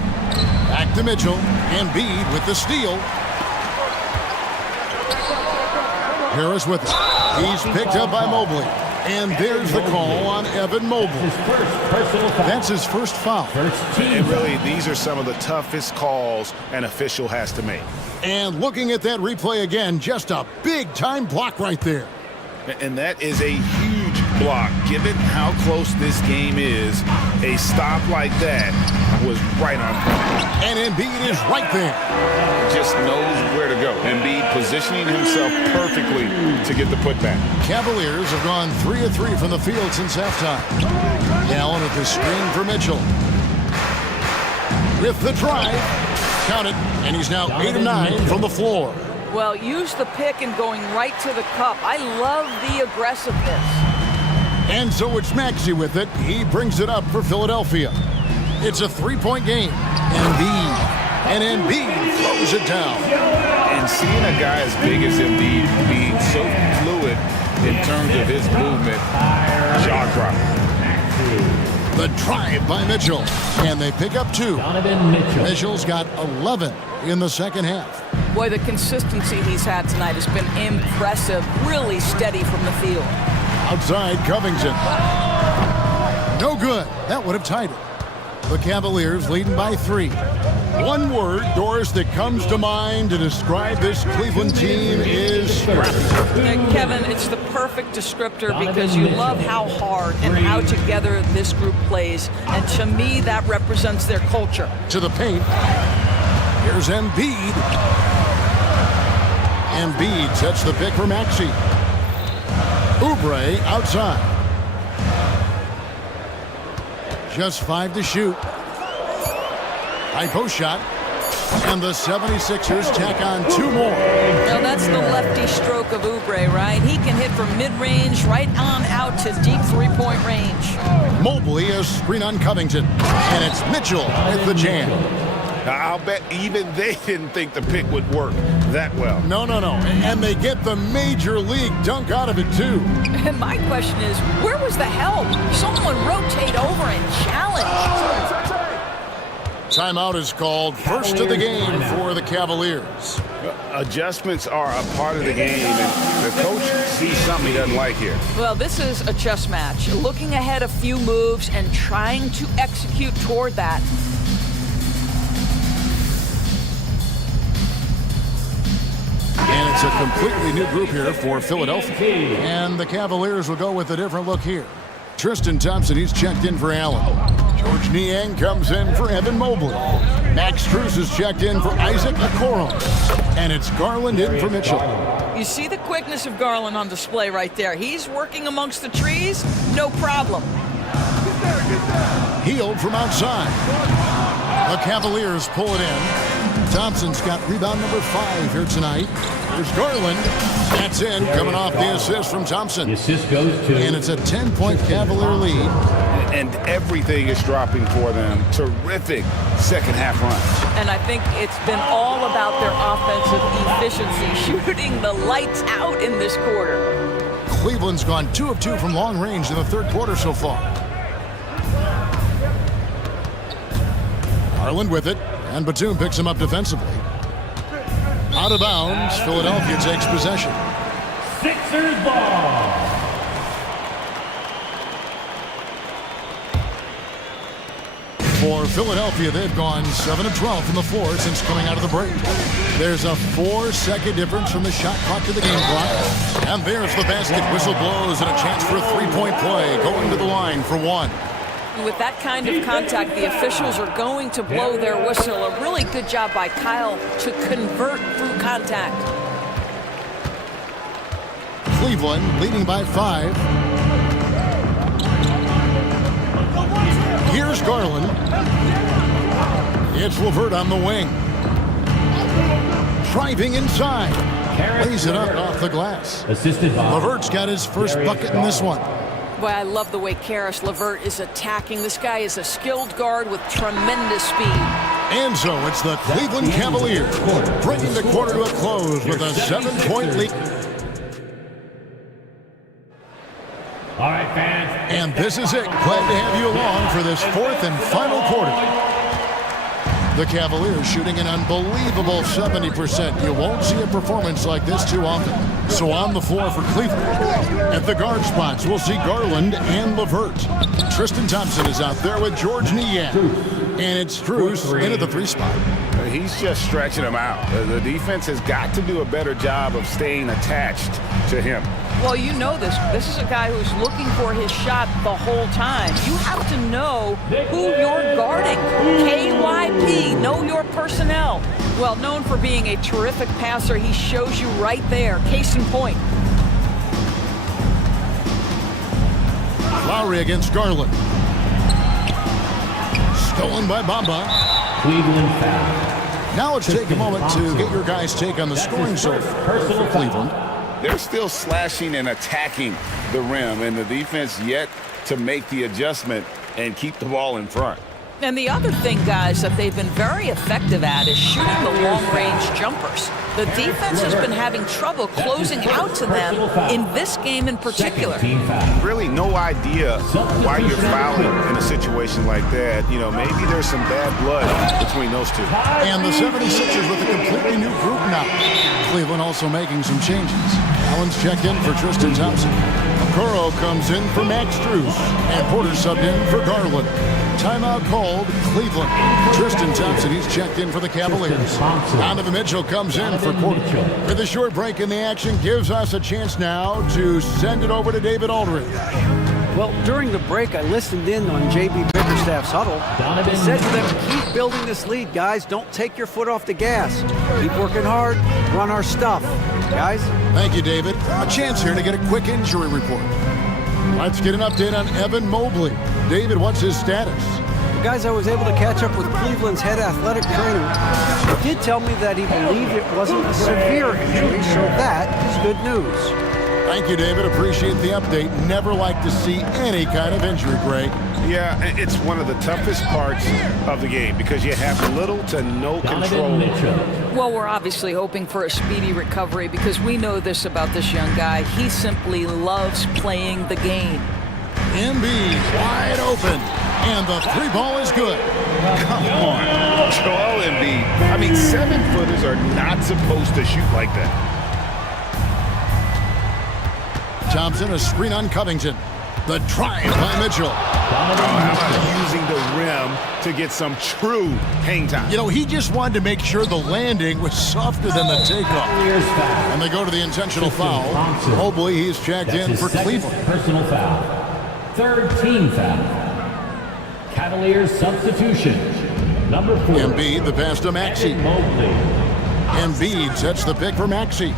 Back to Mitchell. Embiid with the steal. Harris with it. He's picked up by Mobley. And there's the call on Evan Mobley. That's his first foul. And really, these are some of the toughest calls an official has to make. And looking at that replay again, just a big-time block right there. And that is a huge block. Given how close this game is, a stop like that was right on point. And Embiid is right there. Just knows where to go. Embiid positioning himself perfectly to get the putback. Cavaliers have gone 3 of 3 from the field since halftime. Allen at the screen for Mitchell. With the drive. Count it. And he's now 8 of 9 from the floor. Well, use the pick and going right to the cup. I love the aggressiveness. And so it's Maxey with it. He brings it up for Philadelphia. It's a three-point game. Embiid throws it down. And seeing a guy as big as Embiid being so fluid in terms of his movement, jaw-dropping. The drive by Mitchell. And they pick up 2. Mitchell's got 11 in the second half. Boy, the consistency he's had tonight has been impressive. Really steady from the field. Outside Covington. No good. That would have tied it. The Cavaliers leading by 3. One word, Doris, that comes to mind to describe this Cleveland team is scrappy. Kevin, it's the perfect descriptor because you love how hard and how together this group plays. And to me, that represents their culture. To the paint. Here's Embiid. Embiid sets the pick for Maxey. Oubre outside. Just 5 to shoot. High post shot. And the 76ers tack on 2 more. Now that's the lefty stroke of Oubre, right? He can hit from mid-range right on out to deep three-point range. Mobley a screen on Covington. And it's Mitchell with the jam. I'll bet even they didn't think the pick would work that well. No. And they get the major league dunk out of it, too. And my question is, where was the help? Someone rotate over and challenge. Timeout is called. First of the game for the Cavaliers. Adjustments are a part of the game, and the coach sees something he doesn't like here. Well, this is a chess match. Looking ahead a few moves and trying to execute toward that. And it's a completely new group here for Philadelphia. And the Cavaliers will go with a different look here. Tristan Thompson, he's checked in for Allen. George Niang comes in for Evan Mobley. Max Strus is checked in for Isaac Okoro. And it's Garland in for Mitchell. You see the quickness of Garland on display right there. He's working amongst the trees, no problem. Healed from outside. The Cavaliers pull it in. Thompson's got rebound number 5 here tonight. There's Garland. That's in, coming off the assist from Thompson. The assist goes to... And it's a 10-point Cavalier lead. And everything is dropping for them. Terrific second half run. And I think it's been all about their offensive efficiency, shooting the lights out in this quarter. Cleveland's gone 2 of 2 from long range in the third quarter so far. Garland with it. And Batum picks him up defensively. Out of bounds, Philadelphia takes possession. Sixers ball. For Philadelphia, they've gone 7 of 12 from the floor since coming out of the break. There's a 4-second difference from the shot clock to the game clock. And there's the basket. Whistle blows and a chance for a 3-point play going to the line for 1. With that kind of contact, the officials are going to blow their whistle. A really good job by Kyle to convert through contact. Cleveland leading by 5. Here's Garland. It's LeVert on the wing. Driving inside. Lays it up off the glass. Assisted by... LeVert's got his first bucket in this one. Boy, I love the way Karis LeVert is attacking. This guy is a skilled guard with tremendous speed. And so it's the Cleveland Cavaliers bringing the quarter to a close with a 7-point lead. All right, fans. And this is it. Glad to have you along for this 4th and final quarter. The Cavaliers shooting an unbelievable 70%. You won't see a performance like this too often. So on the floor for Cleveland. At the guard spots, we'll see Garland and LeVert. Tristan Thompson is out there with George Niang. And it's Strus into the 3 spot. He's just stretching him out. The defense has got to do a better job of staying attached to him. Well, you know this. This is a guy who's looking for his shot the whole time. You have to know who you're guarding. KYP, know your personnel. Well, known for being a terrific passer, he shows you right there. Case in point. Lowry against Garland. Stolen by Bamba. Cleveland foul. Now let's take a moment to get your guys' take on the scoring so far for Cleveland. they're still slashing and attacking the rim, and the defense yet to make the adjustment and keep the ball in front. And the other thing, guys, that they've been very effective at is shooting the long-range jumpers. The defense has been having trouble closing out to them in this game in particular. Really no idea why you're fouling in a situation like that. You know, maybe there's some bad blood between those two. And the 76ers with a completely new group now. Cleveland also making some changes. Allen's checked in for Tristan Thompson. Okoro comes in for Max Strus. And Porter subbed in for Garland. Timeout called Cleveland. Tristan Thompson, he's checked in for the Cavaliers. Donovan Mitchell comes in for Porter. With a short break in the action, gives us a chance now to send it over to David Aldridge. Well, during the break, I listened in on J.B. Bickerstaff's huddle. He said to them, keep building this lead, guys. Don't take your foot off the gas. Keep working hard. Run our stuff. Guys? Thank you, David. A chance here to get a quick injury report. Let's get an update on Evan Mobley. David, what's his status? Guys, I was able to catch up with Cleveland's head athletic trainer. He did tell me that he believed it wasn't a severe injury, so that is good news. Thank you, David. Appreciate the update. Never like to see any kind of injury, Greg. Yeah, it's one of the toughest parts of the game because you have little to no control. Well, we're obviously hoping for a speedy recovery because we know this about this young guy. He simply loves playing the game. Embiid wide open, and the three ball is good. Come on, Joel Embiid. I mean, 7-footers are not supposed to shoot like that. Thompson, a screen on Covington. The drive by Mitchell. How about using the rim to get some true hang time? You know, he just wanted to make sure the landing was softer than the takeoff. And they go to the intentional foul. Mobley, he's checked in for Cleveland. Personal foul. Third team foul. Cavaliers substitution. Number 4. Embiid, the pass to Maxey. Embiid sets the pick for Maxey.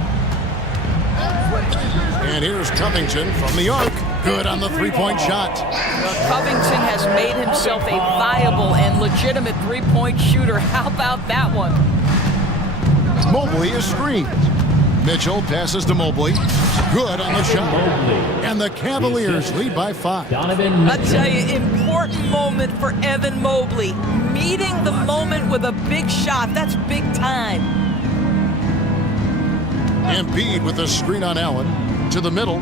And here's Covington from the arc. Good on the three-point shot. Well, Covington has made himself a viable and legitimate three-point shooter. How about that one? Mobley is screened. Mitchell passes to Mobley. Good on the shot. And the Cavaliers lead by 5. I'll tell you, important moment for Evan Mobley. Meeting the moment with a big shot. That's big time. Embiid with a screen on Allen. To the middle.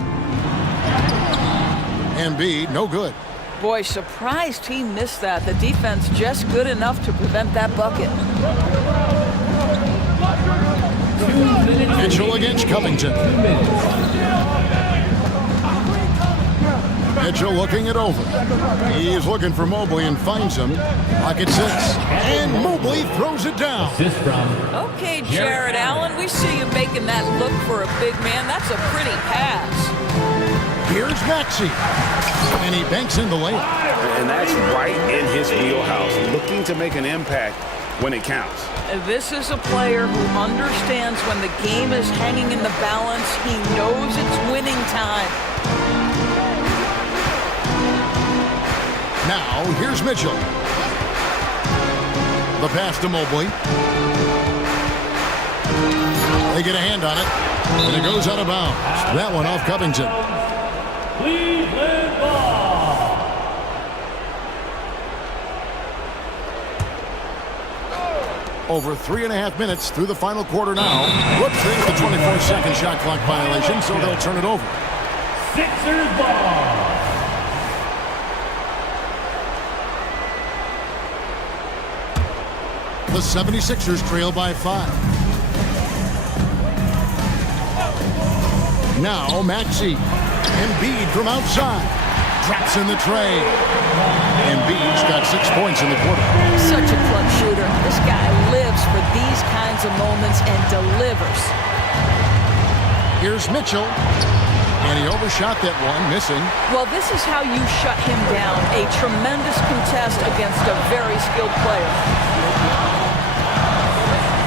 Embiid, no good. Boy, surprised he missed that. The defense just good enough to prevent that bucket. Mitchell against Covington. Mitchell looking it over. He's looking for Mobley and finds him. Pocket 6. And Mobley throws it down. Okay, Jared Allen, we see you making that look for a big man. That's a pretty pass. Here's Maxey. And he banks in the layup. And that's right in his wheelhouse, looking to make an impact when it counts. This is a player who understands when the game is hanging in the balance. He knows it's winning time. Now, here's Mitchell. The pass to Mobley. They get a hand on it, and it goes out of bounds. That one off Covington. Cleveland ball. Over 3.5 minutes through the final quarter now. Whoops, there's the 24-second shot clock violation, so they'll turn it over. Sixers ball. The 76ers trail by 5. Now Maxey. Embiid from outside. Drops in the tray. Embiid's got 6 points in the quarter. Such a clutch shooter. This guy lives for these kinds of moments and delivers. Here's Mitchell. And he overshot that one, missing. Well, this is how you shut him down. A tremendous contest against a very skilled player.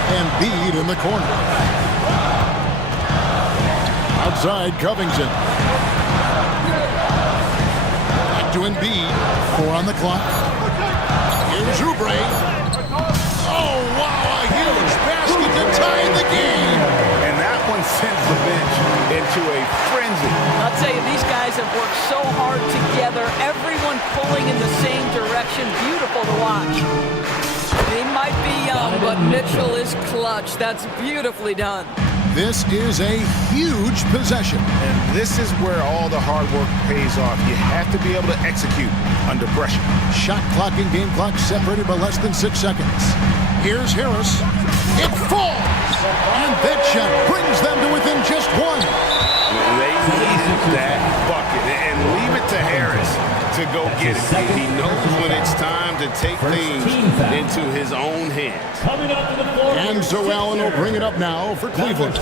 Embiid in the corner. Outside, Covington. Back to Embiid. 4 on the clock. Here's Oubre. Oh, wow, a huge basket to tie the game. And that one sends the bench into transition, beautiful to watch. He might be young, but Mitchell is clutch. That's beautifully done. This is a huge possession. And this is where all the hard work pays off. You have to be able to execute under pressure. Shot clock and game clock separated by less than 6 seconds. Here's Harris. It falls! And that shot brings them to within just one. They needed that bucket. And leave it to Harris to go get it. He knows when it's time to take things into his own hands. Coming up to the floor. And Zoe Allen will bring it up now for Cleveland.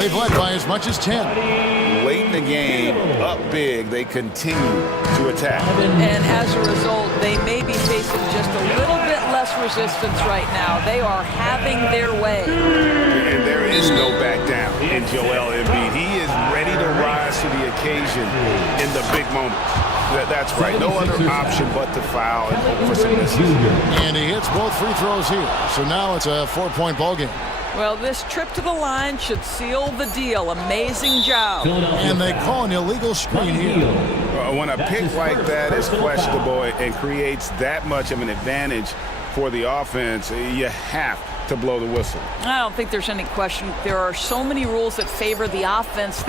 They've led by as much as 10. Late in the game, up big, they continue to attack. And as a result, they may be facing just a little bit less resistance right now. They are having their way. And there is no back down in Joel Embiid. He is ready to rise to the occasion in the big moments. That's right. No other option but to foul and hope for some misses. And he hits both free throws here. So now it's a 4-point ball game. Well, this trip to the line should seal the deal. Amazing job. And they call an illegal screen here. When a pick like that is questionable and creates that much of an advantage for the offense, you have to blow the whistle. I don't think there's any question. There are so many rules that favor the offense.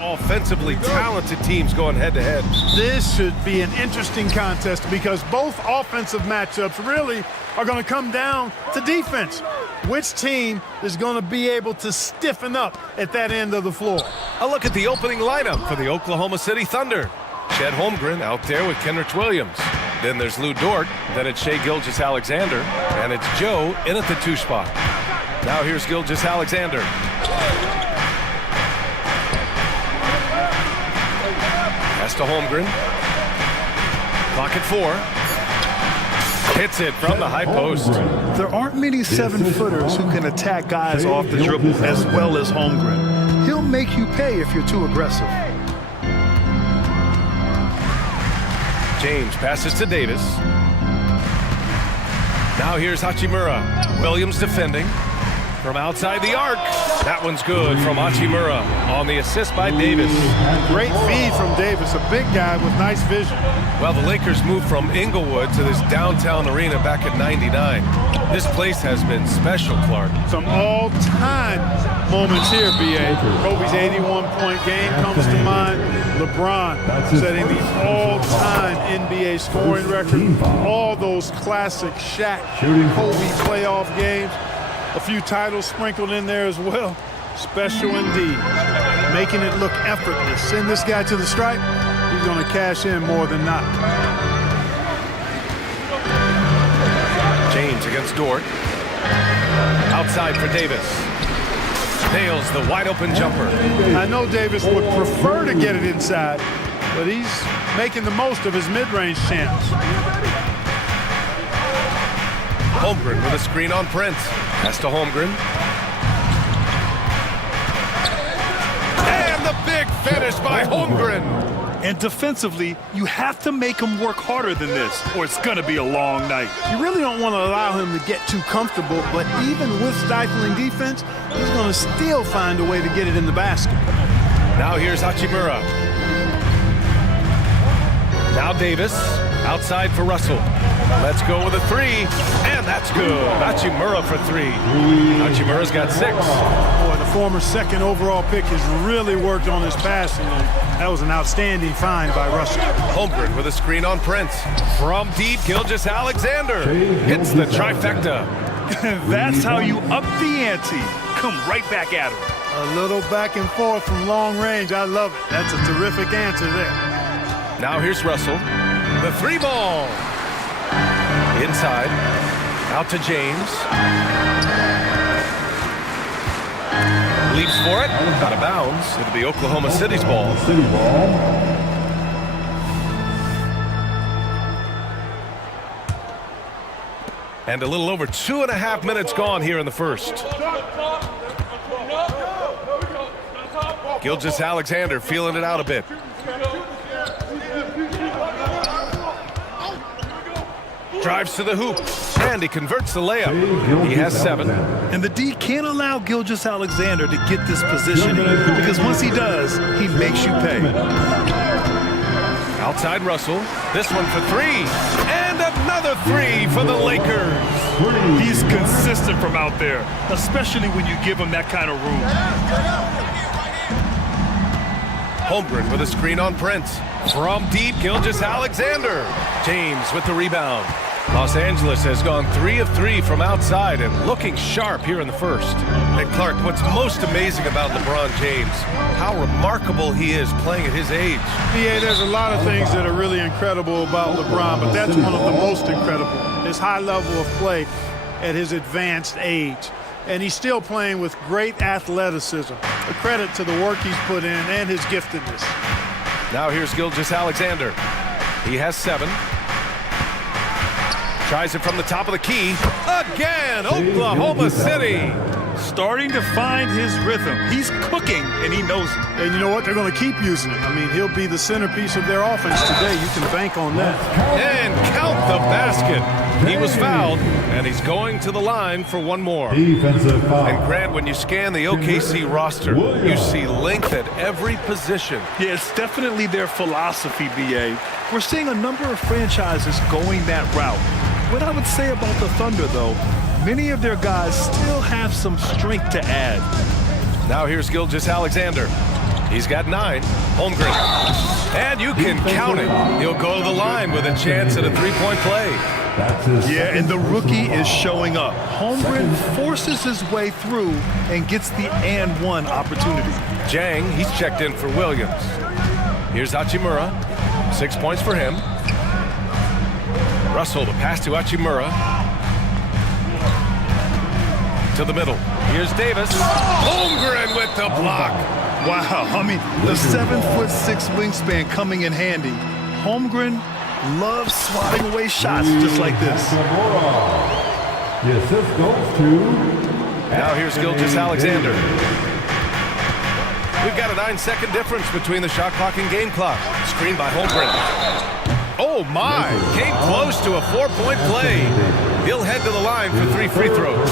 offensively talented teams going head-to-head. This should be an interesting contest because both offensive matchups really are going to come down to defense. Which team is going to be able to stiffen up at that end of the floor? A look at the opening lineup for the Oklahoma City Thunder. Chet Holmgren out there with Kenrich Williams. Then there's Lou Dort. Then it's Shai Gilgeous-Alexander. And it's Joe in at the 2 spot. Now here's Gilgeous-Alexander. Pass to Holmgren. Clock at 4. Hits it from the high post. There aren't many 7-footers who can attack guys off the dribble as well as Holmgren. He'll make you pay if you're too aggressive. James passes to Davis. Now here's Hachimura. Williams defending from outside the arc. That one's good from Hachimura on the assist by Davis. Great feed from Davis, a big guy with nice vision. Well, the Lakers moved from Inglewood to this downtown arena back in '99. This place has been special, Clark. Some all-time moments here, B.A. Kobe's 81-point game comes to mind. LeBron setting the all-time NBA scoring record. All those classic Shaq, Kobe playoff games. A few titles sprinkled in there as well. Special indeed. Making it look effortless. Send this guy to the stripe. He's going to cash in more than not. James against Dort. Outside for Davis. Nails the wide-open jumper. I know Davis would prefer to get it inside, but he's making the most of his mid-range chance. Holmgren with a screen on Prince. Pass to Holmgren. And the big finish by Holmgren. And defensively, you have to make him work harder than this, or it's going to be a long night. You really don't want to allow him to get too comfortable, but even with stifling defense, he's going to still find a way to get it in the basket. Now here's Hachimura. Now Davis, outside for Russell. Let's go with a 3, and that's good. Hachimura for 3. Hachimura's got 6. Boy, the former second overall pick has really worked on his passing, and that was an outstanding find by Russell. Holmgren with a screen on Prince. From deep, Gilgeous-Alexander hits the trifecta. That's how you up the ante. Come right back at him. A little back and forth from long range. I love it. That's a terrific answer there. Now here's Russell. The 3 ball. Inside. Out to James. Leaps for it. Out of bounds. It'll be Oklahoma City's ball. And a little over 2.5 minutes gone here in the first. Gilgeous-Alexander feeling it out a bit. Drives to the hoop, and he converts the layup. He has 7. And the D can't allow Gilgeous-Alexander to get this positioning, because once he does, he makes you pay. Outside Russell, this one for 3, and another 3 for the Lakers. He's consistent from out there, especially when you give him that kind of room. Holmgren with a screen on Prince. From deep, Gilgeous-Alexander. James with the rebound. Los Angeles has gone 3 of 3 from outside and looking sharp here in the first. And Clark, what's most amazing about LeBron James, how remarkable he is playing at his age. Yeah, there's a lot of things that are really incredible about LeBron, but that's one of the most incredible. His high level of play at his advanced age. And he's still playing with great athleticism. A credit to the work he's put in and his giftedness. Now here's Gilgeous-Alexander. He has 7. Tries it from the top of the key. Again, Oklahoma City. Starting to find his rhythm. He's cooking, and he knows it. And you know what? They're going to keep using it. I mean, he'll be the centerpiece of their offense today. You can bank on that. And count the basket. He was fouled, and he's going to the line for one more. Defensive foul. And Grant, when you scan the OKC roster, you see length at every position. Yeah, it's definitely their philosophy, BA. We're seeing a number of franchises going that route. What I would say about the Thunder, though, many of their guys still have some strength to add. Now here's Gilgeous-Alexander. He's got 9. Holmgren. And you can count it. He'll go to the line with a chance at a three-point play. Yeah, and the rookie is showing up. Holmgren forces his way through and gets the and one opportunity. Jang, he's checked in for Williams. Here's Hachimura. 6 points for him. Russell, the pass to Hachimura. To the middle. Here's Davis. Holmgren with the block. Wow, I mean, the 7'6" wingspan coming in handy. Holmgren loves swatting away shots just like this. The assist goes to... Now here's Gilgeous Alexander. We've got a 9-second difference between the shot clock and game clock. Screened by Holmgren. Oh my, came close to a 4-point play. He'll head to the line for 3 free throws.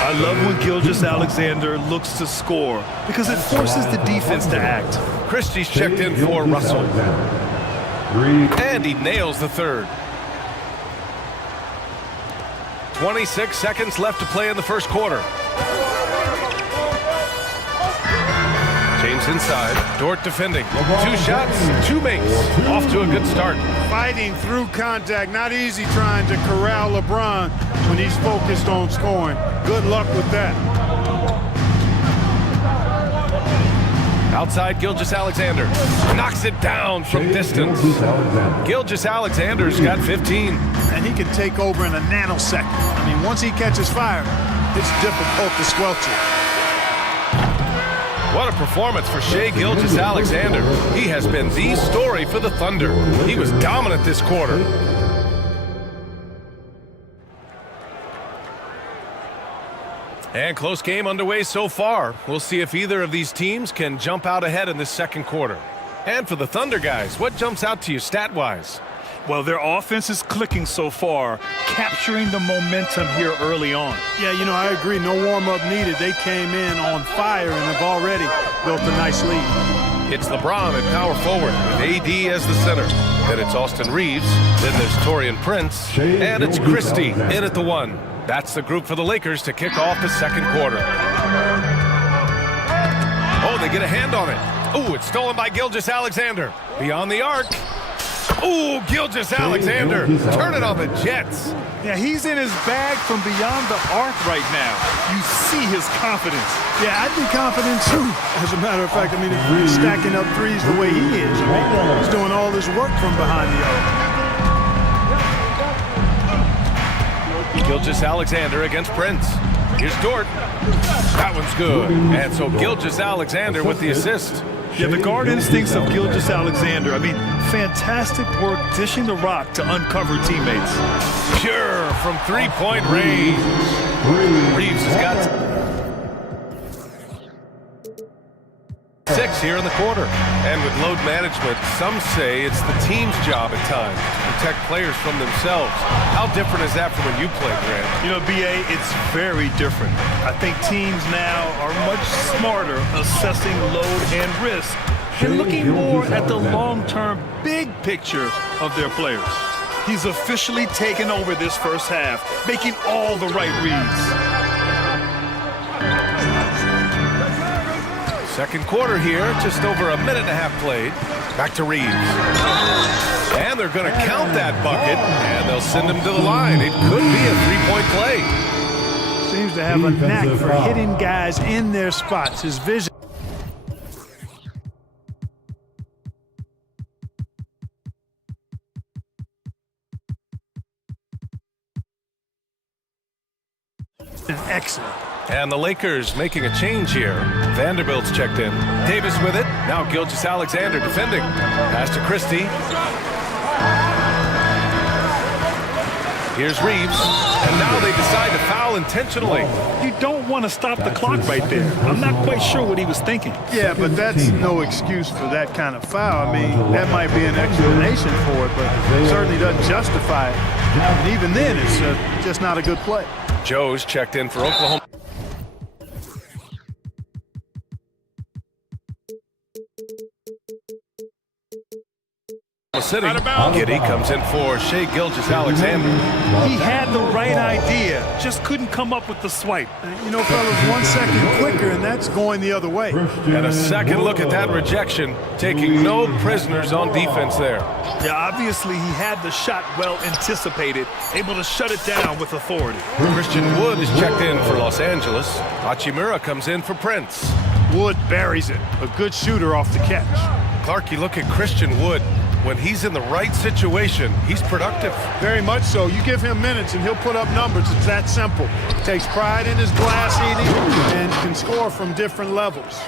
I love when Gilgeous Alexander looks to score because it forces the defense to act. Christie's checked in for Russell. And he nails the third. 26 seconds left to play in the first quarter. James inside. Dort defending. 2 shots, 2 makes. Off to a good start. Fighting through contact. Not easy trying to corral LeBron when he's focused on scoring. Good luck with that. Outside, Gilgeous Alexander knocks it down from distance. Gilgeous Alexander's got 15. And he can take over in a nanosecond. I mean, once he catches fire, it's difficult to squelch it. What a performance for Shai Gilgeous-Alexander. He has been the story for the Thunder. He was dominant this quarter. And close game underway so far. We'll see if either of these teams can jump out ahead in this second quarter. And for the Thunder guys, what jumps out to you stat-wise? Well, their offense is clicking so far, capturing the momentum here early on. Yeah, you know, I agree. No warm-up needed. They came in on fire and have already built a nice lead. It's LeBron at power forward with AD as the center. Then it's Austin Reeves. Then there's Taurean Prince. And it's Christie in at the 1. That's the group for the Lakers to kick off the second quarter. Oh, they get a hand on it. Oh, it's stolen by Gilgeous-Alexander. Beyond the arc. Oh, Gilgeous-Alexander. Turn it on the Jets. Yeah, he's in his bag from beyond the arc right now. You see his confidence. Yeah, I'd be confident too. As a matter of fact, I mean, if he's stacking up threes the way he is, I mean, he's doing all this work from behind the arc. Gilgeous-Alexander against Prince. Here's Dort. That one's good. And so Gilgeous-Alexander with the assist. Yeah, the guard instincts of Gilgeous-Alexander. I mean, fantastic work dishing the rock to uncover teammates. Pure from three-point range. Reeves has got 6 here in the quarter. And with load management, some say it's the team's job at times to protect players from themselves. How different is that from when you played, Grant? You know, BA, it's very different. I think teams now are much smarter assessing load and risk and looking more at the long-term big picture of their players. He's officially taken over this first half, making all the right reads. Second quarter here, just over a minute and a half played. Back to Reeves. And they're going to count that bucket, and they'll send him to the line. It could be a three-point play. Seems to have a knack for hitting guys in their spots. His vision. Excellent. And the Lakers making a change here. Vanderbilt's checked in. Davis with it. Now Gilgeous-Alexander defending. Pass to Christie. Here's Reeves. And now they decide to foul intentionally. You don't want to stop the clock right there. I'm not quite sure what he was thinking. Yeah, but that's no excuse for that kind of foul. I mean, that might be an explanation for it, but it certainly doesn't justify it. And even then, it's just not a good play. Joe's checked in for Oklahoma. Oklahoma City. Giddy comes in for Shai Gilgeous-Alexander. He had the right idea, just couldn't come up with the swipe. You know, fellas, 1 second quicker, and that's going the other way. And a second look at that rejection, taking no prisoners on defense there. Yeah, obviously he had the shot well anticipated, able to shut it down with authority. Christian Wood is checked in for Los Angeles. Hachimura comes in for Prince. Wood buries it. A good shooter off the catch. Clark, you look at Christian Wood. When he's in the right situation, he's productive. Very much so. You give him minutes and he'll put up numbers. It's that simple. Takes pride in his glass eating and can score from different levels.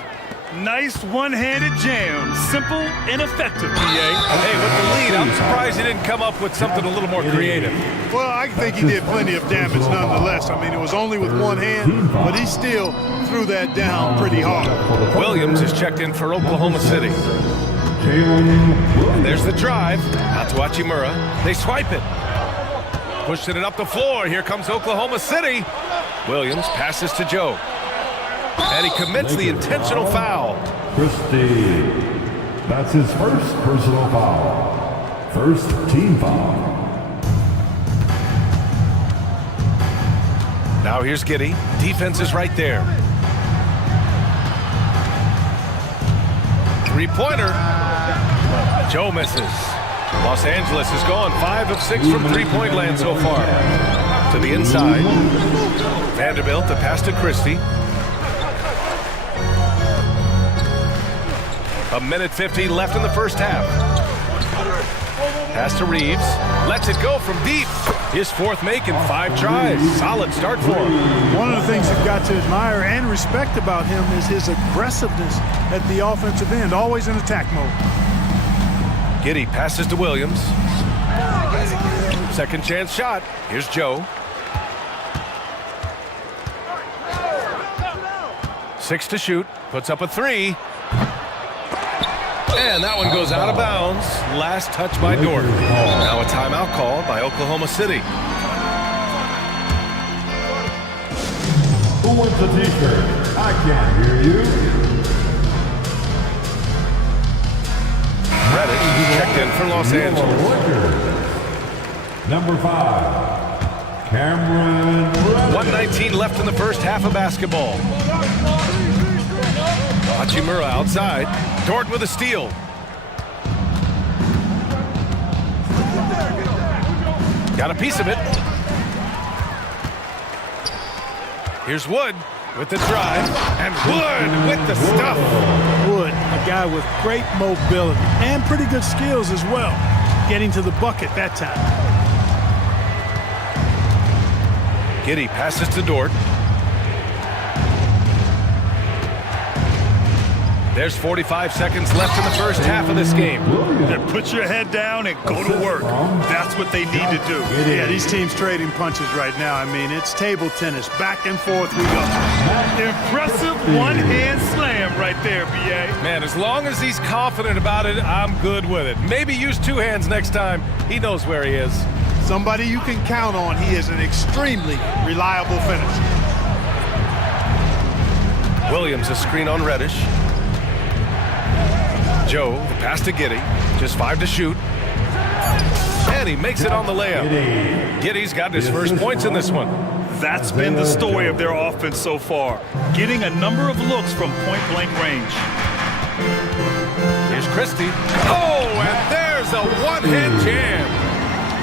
Nice one-handed jam. Simple and effective, PA. Hey, with the lead, I'm surprised he didn't come up with something a little more creative. Well, I think he did plenty of damage nonetheless. I mean, it was only with one hand, but he still threw that down pretty hard. Williams is checked in for Oklahoma City. And there's the drive. Out to Hachimura. They swipe it. Pushing it up the floor. Here comes Oklahoma City. Williams passes to Joe. And he commits the intentional foul. Christie. That's his first personal foul. First team foul. Now here's Giddy. Defense is right there. Three-pointer. Joe misses. Los Angeles has gone 5 of 6 from three-point land so far. To the inside. Vanderbilt, the pass to Christie. A minute 50 left in the first half. Pass to Reeves. Lets it go from deep. His fourth make in 5 tries. Solid start for him. One of the things you've got to admire and respect about him is his aggressiveness at the offensive end, always in attack mode. Giddy passes to Williams. Second chance shot. Here's Joe. 6 to shoot. Puts up a 3. And that one goes out of bounds. Last touch by Dort. Now a timeout call by Oklahoma City. Who wants a t-shirt? I can't hear you. Reddick checked in for Los Angeles. Number 5, Cameron Reddick. 1:19 left in the first half of basketball. Hachimura outside. Dort with a steal. Got a piece of it. Here's Wood with the drive. And Wood with the stuff. Wood, a guy with great mobility and pretty good skills as well. Getting to the bucket that time. Giddy passes to Dort. There's 45 seconds left in the first half of this game. Then put your head down and go to work. That's what they need to do. Yeah, these teams trading punches right now. I mean, it's table tennis. Back and forth we go. Impressive one-hand slam right there, BA. Man, as long as he's confident about it, I'm good with it. Maybe use 2 hands next time. He knows where he is. Somebody you can count on. He is an extremely reliable finisher. Williams, a screen on Reddish. Joe, the pass to Giddy. Just 5 to shoot. And he makes it on the layup. Giddy's got his first points in this one. That's been the story of their offense so far. Getting a number of looks from point-blank range. Here's Christie. Oh, and there's a one-hand jam.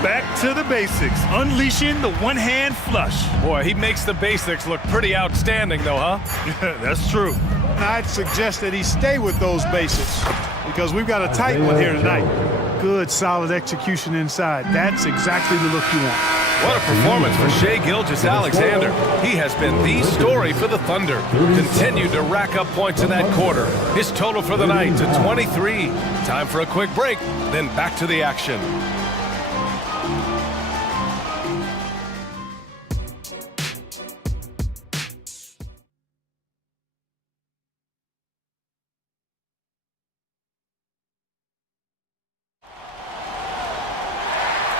Back to the basics. Unleashing the one-hand flush. Boy, he makes the basics look pretty outstanding, though, huh? That's true. I'd suggest that he stay with those basics because we've got a tight one here tonight. Good, solid execution inside. That's exactly the look you want. What a performance for Shai Gilgeous-Alexander. He has been the story for the Thunder. Continued to rack up points in that quarter. His total for the night to 23. Time for a quick break, then back to the action.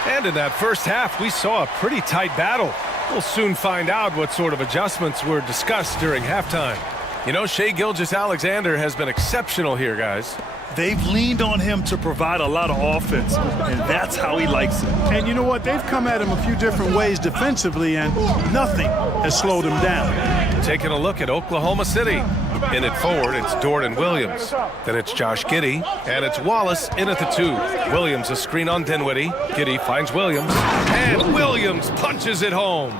And in that first half, we saw a pretty tight battle. We'll soon find out what sort of adjustments were discussed during halftime. You know, Shai Gilgeous-Alexander has been exceptional here, guys. They've leaned on him to provide a lot of offense, and that's how he likes it. And you know what? They've come at him a few different ways defensively, and nothing has slowed him down. Taking a look at Oklahoma City. In it forward, it's Jordan Williams. Then it's Josh Giddey, and it's Wallace in at the 2. Williams a screen on Dinwiddie. Giddey finds Williams, and Williams punches it home.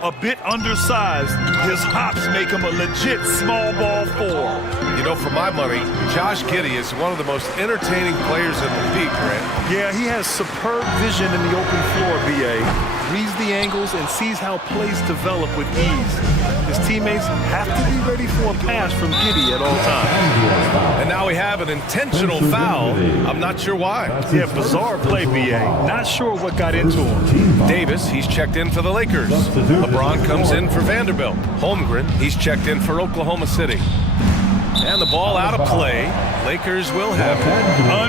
A bit undersized, his hops make him a legit small ball 4. You know, for my money, Josh Giddey is one of the most entertaining players in the league, Grant. Yeah, he has superb vision in the open floor, B.A. Reads the angles and sees how plays develop with ease. His teammates have to be ready for a pass from Giddey at all times. And now we have an intentional foul. I'm not sure why. Yeah, bizarre play, B.A. Not sure what got into him. Davis, he's checked in for the Lakers. LeBron comes in for Vanderbilt. Holmgren, he's checked in for Oklahoma City. And the ball out of play. Lakers will have it.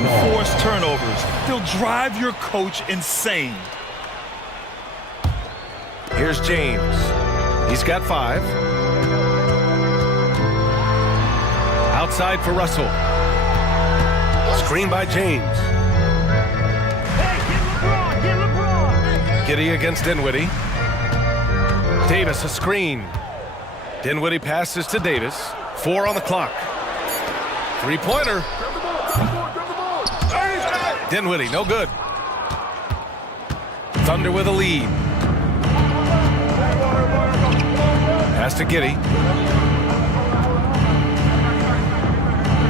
Unforced turnovers. They'll drive your coach insane. Here's James. He's got 5. Outside for Russell. Screen by James. Giddey against Dinwiddie. Davis a screen. Dinwiddie passes to Davis. 4 on the clock. 3-pointer. Dinwiddie, no good. Thunder with a lead. Pass to Giddey.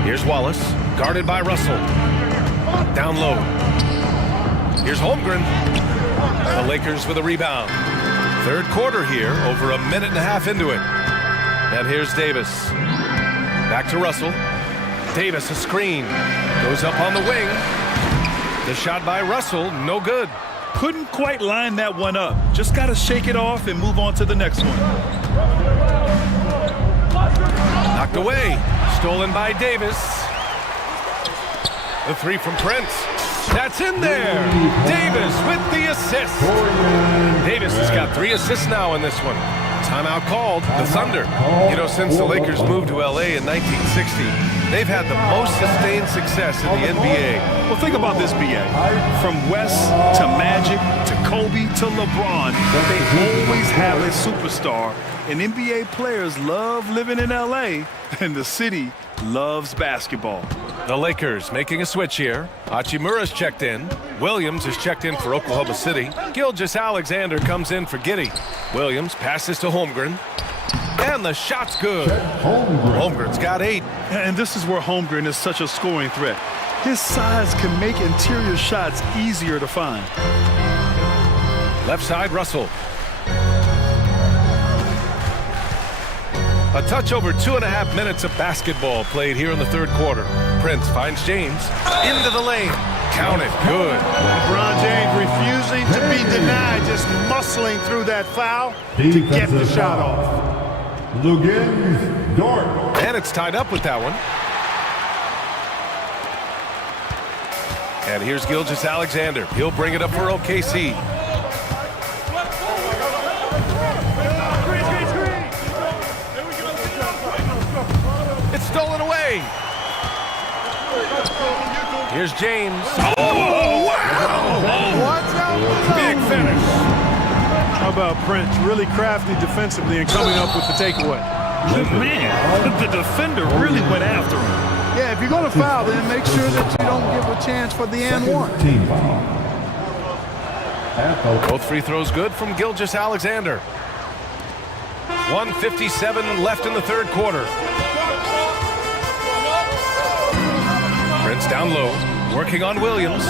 Here's Wallace, guarded by Russell. Down low. Here's Holmgren. The Lakers with a rebound. Third quarter here, over a minute and a half into it. And here's Davis. Back to Russell. Davis, a screen. Goes up on the wing. The shot by Russell, no good. Couldn't quite line that one up. Just got to shake it off and move on to the next one. Knocked away. Stolen by Davis. The 3 from Prince. That's in there. Davis with the assist. Davis has got 3 assists now in this one. Timeout called. The Thunder. You know, since the Lakers moved to L.A. in 1960, they've had the most sustained success in the NBA. Well, think about this, B.A. From West to Magic to Kobe to LeBron, they always have a superstar. And NBA players love living in L.A., and the city loves basketball. The Lakers making a switch here. Hachimura's checked in. Williams is checked in for Oklahoma City. Gilgeous-Alexander comes in for Giddey. Williams passes to Holmgren. And the shot's good. Holmgren's got 8. And this is where Holmgren is such a scoring threat. His size can make interior shots easier to find. Left side, Russell. A touch over 2.5 minutes of basketball played here in the third quarter. Prince finds James into the lane. Count it. Good. LeBron James refusing to be denied, just muscling through that foul to get the shot off. Lugens Dort. And it's tied up with that one. And here's Gilgeous-Alexander. He'll bring it up for OKC. It's stolen away. Here's James. Oh, wow! Big finish. How about Prince? Really crafty defensively and coming up with the takeaway. Man, the defender really went after him. Yeah, if you're going to foul, then make sure that you don't give a chance for the and one. Team foul. Both free throws good from Gilgeous-Alexander. 1:57 left in the third quarter. Prince down low, working on Williams.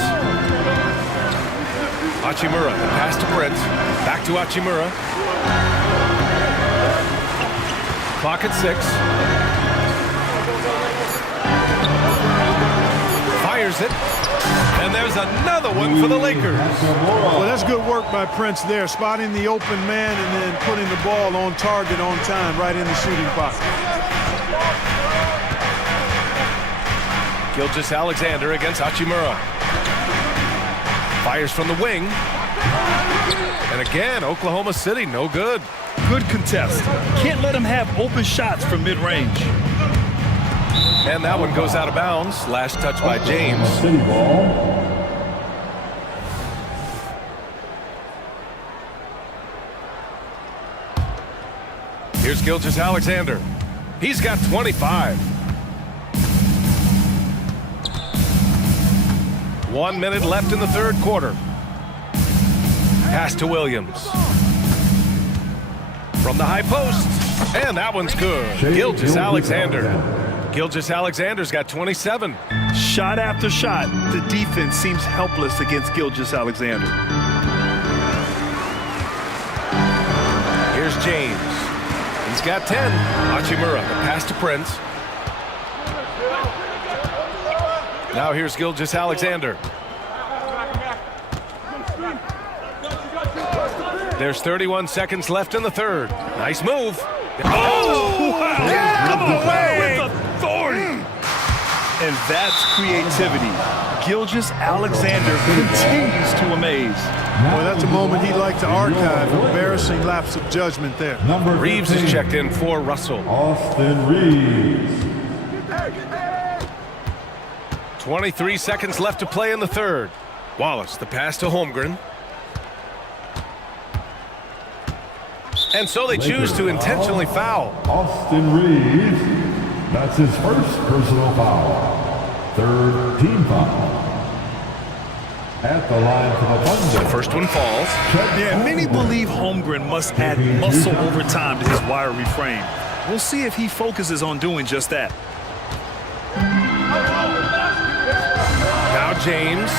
Hachimura, the pass to Prince. Back to Hachimura. Clock at 6. Fires it. And there's another one for the Lakers. Well, that's good work by Prince there, spotting the open man and then putting the ball on target on time right in the shooting pocket. Gilgeous-Alexander against Hachimura. Fires from the wing. And again, Oklahoma City, no good. Good contest. Can't let him have open shots from mid-range. And that one goes out of bounds. Last touch by James. City ball. Here's Gilgeous-Alexander. He's got 25. 1 minute left in the third quarter. Pass to Williams. From the high post. And that one's good. Gilgeous-Alexander. Gilgeous-Alexander's got 27. Shot after shot, the defense seems helpless against Gilgeous-Alexander. Here's James. He's got 10. Hachimura, the pass to Prince. Now here's Gilgeous-Alexander. There's 31 seconds left in the third. Nice move. Oh! Come away with authority! And that's creativity. Gilgeous-Alexander continues to amaze. Well, that's a moment he'd like to archive. Embarrassing lapse of judgment there. Reeves is checked in for Russell. Austin Reeves. 23 seconds left to play in the third. Wallace, the pass to Holmgren. And so they choose to intentionally foul. Austin Reeves. That's his first personal foul. Third team foul. At the line for the Thunder. The first one falls. Yeah, many believe Holmgren must add muscle over time to his wiry frame. We'll see if he focuses on doing just that. Now James.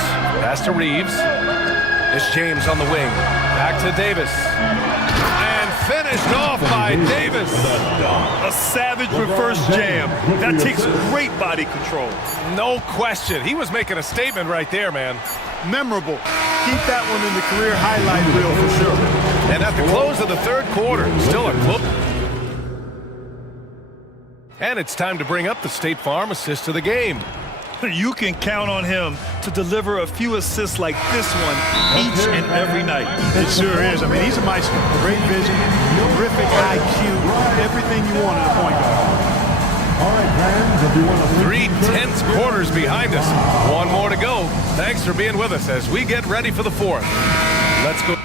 Pass to Reeves. It's James on the wing. Back to Davis. And finished off by Davis. A savage reverse jam. That takes great body control. No question. He was making a statement right there, man. Memorable. Keep that one in the career highlight reel for sure. And at the close of the third quarter, still a close. And it's time to bring up the State Farm assist of the game. You can count on him to deliver a few assists like this one each and every night. It sure is. I mean, he's a maestro. Great vision, terrific IQ, everything you want in a point guard. All right, fans, if you want to... 3 tense quarters behind us. One more to go. Thanks for being with us as we get ready for the fourth. Let's go.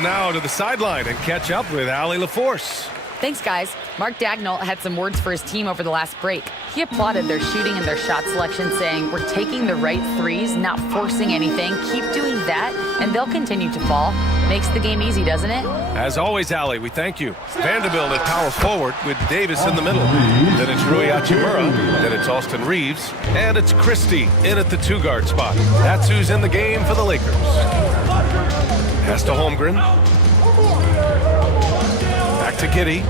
Now to the sideline and catch up with Allie LaForce. Thanks, guys. Mark Dagnall had some words for his team over the last break. He applauded their shooting and their shot selection, saying, "We're taking the right threes, not forcing anything. Keep doing that, and they'll continue to fall." Makes the game easy, doesn't it? As always, Allie, we thank you. Vanderbilt at power forward with Davis in the middle. Then it's Rui Hachimura. Then it's Austin Reeves. And it's Christie in at the two-guard spot. That's who's in the game for the Lakers. Pass to Holmgren. Back to Giddey.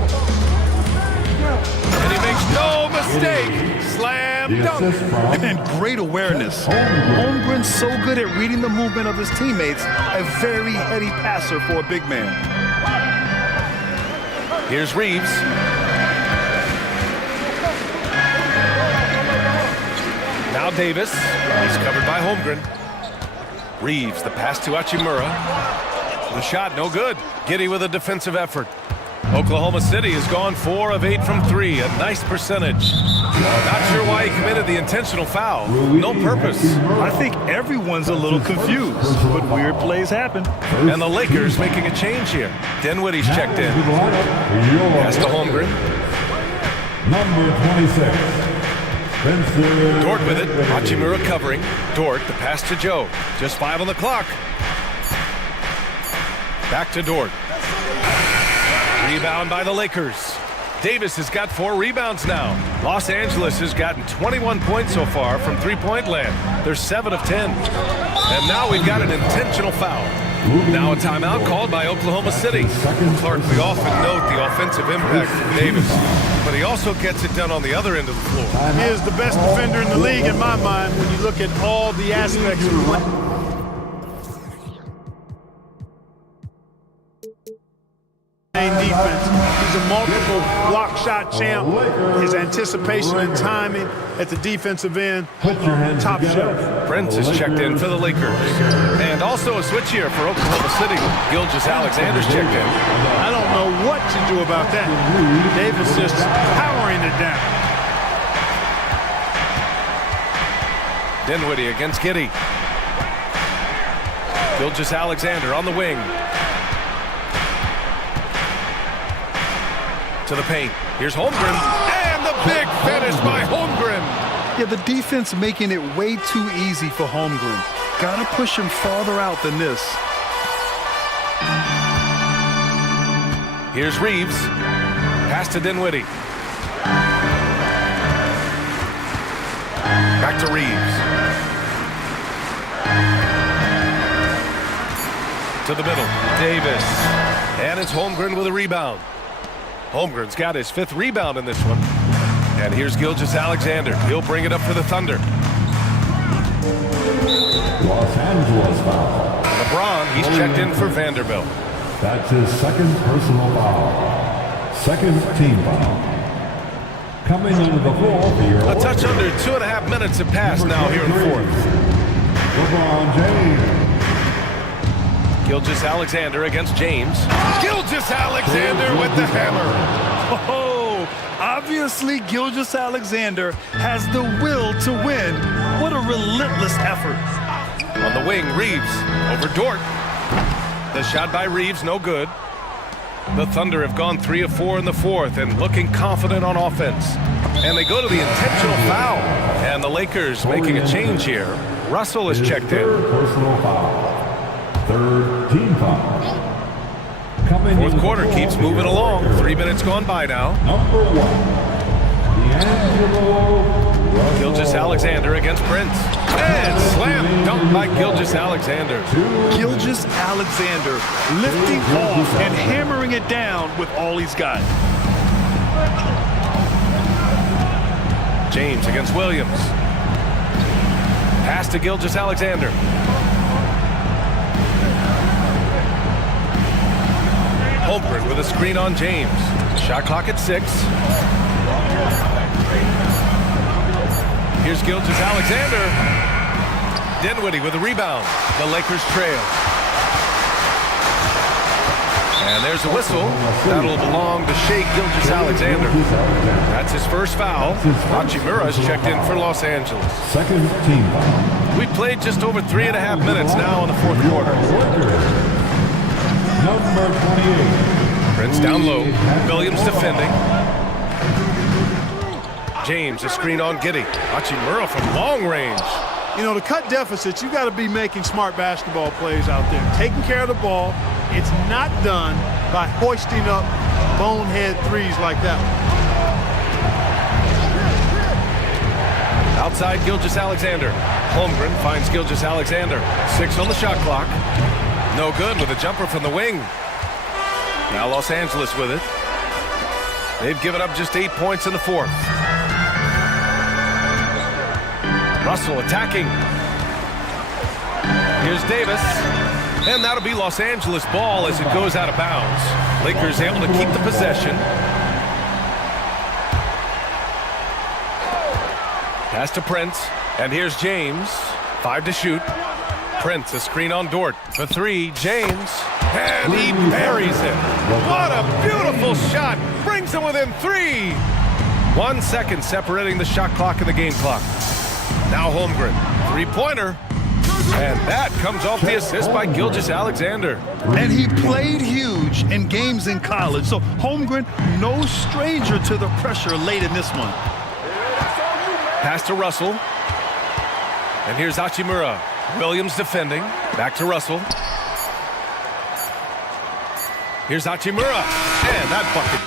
And he makes no mistake. Slam dunk. And great awareness. Holmgren's so good at reading the movement of his teammates. A very heady passer for a big man. Here's Reeves. Now Davis. He's covered by Holmgren. Reeves, the pass to Hachimura. The shot, no good. Giddey with a defensive effort. Oklahoma City has gone 4 of 8 from 3, a nice percentage. Not sure why he committed the intentional foul. No purpose. I think everyone's a little confused, but weird plays happen. And the Lakers making a change here. Dinwiddie's checked in. Pass to Holmgren. Number 26. Dort with it. Hachimura covering. Dort, the pass to Joe. Just 5 on the clock. Back to Dort. Rebound by the Lakers. Davis has got 4 rebounds now. Los Angeles has gotten 21 points so far from three-point land. They're 7 of 10. And now we've got an intentional foul. Now a timeout called by Oklahoma City. Clark, we often note the offensive impact from Davis, but he also gets it done on the other end of the floor. He is the best defender in the league in my mind when you look at all the aspects of the play. defense. He's a multiple block shot champ. His anticipation and timing at the defensive end, top shelf. Prince is checked in for the Lakers. And also a switch here for Oklahoma City. Gilgeous-Alexander's checked in. I don't know what to do about that. Davis just powering it down. Dinwiddie against Giddey. Gilgeous-Alexander on the wing. To the paint. Here's Holmgren. And the big finish by Holmgren. Yeah, the defense making it way too easy for Holmgren. Gotta push him farther out than this. Here's Reeves. Pass to Dinwiddie. Back to Reeves. To the middle. Davis. And it's Holmgren with a rebound. Holmgren's got his 5th rebound in this one. And here's Gilgeous-Alexander. He'll bring it up for the Thunder. Los Angeles foul. LeBron, he's checked in for Vanderbilt. That's his 2nd personal foul. 2nd team foul. Coming under the floor for your A touch under 2.5 minutes have passed now here in the 4th. LeBron James. Gilgeous-Alexander against James. Gilgeous-Alexander with the hammer. Oh, obviously Gilgeous-Alexander has the will to win. What a relentless effort. On the wing, Reeves over Dort. The shot by Reeves, no good. The Thunder have gone 3 of 4 in the 4th and looking confident on offense. And they go to the intentional foul. And the Lakers making a change here. Russell is checked in. Personal foul. 3rd team foul. 4th quarter keeps moving along. 3 minutes gone by now. Number 1, Gilgeous-Alexander against Prince. And slam dunk by Gilgeous-Alexander. Gilgeous-Alexander lifting off and hammering it down with all he's got. James against Williams. Pass to Gilgeous-Alexander. Holmgren with a screen on James. Shot clock at 6. Here's Gilgeous-Alexander. Dinwiddie with a rebound. The Lakers trail. And there's a whistle. That'll belong to Shai Gilgeous-Alexander. That's his 1st foul. Hachimura's checked in for Los Angeles. 2nd team foul. We played just over 3.5 minutes now in the 4th quarter. Number 28. Prince down low. Williams defending. James, a screen on Giddey. Hachimura from long range. You know, to cut deficits, you got to be making smart basketball plays out there. Taking care of the ball. It's not done by hoisting up bonehead threes like that. Outside Gilgeous-Alexander. Holmgren finds Gilgeous-Alexander. 6 on the shot clock. No good with a jumper from the wing. Now Los Angeles with it. They've given up just 8 points in the 4th. Russell attacking. Here's Davis. And that'll be Los Angeles ball as it goes out of bounds. Lakers able to keep the possession. Pass to Prince. And here's James. 5 to shoot. Prince, a screen on Dort. For 3, James. And he buries it. What a beautiful shot. Brings him within 3. 1 second separating the shot clock and the game clock. Now Holmgren. 3-pointer. And that comes off the assist by Gilgeous-Alexander. And he played huge in games in college. So Holmgren, no stranger to the pressure late in this one. Pass to Russell. And here's Hachimura. Williams defending. Back to Russell. Here's Hachimura. And that bucket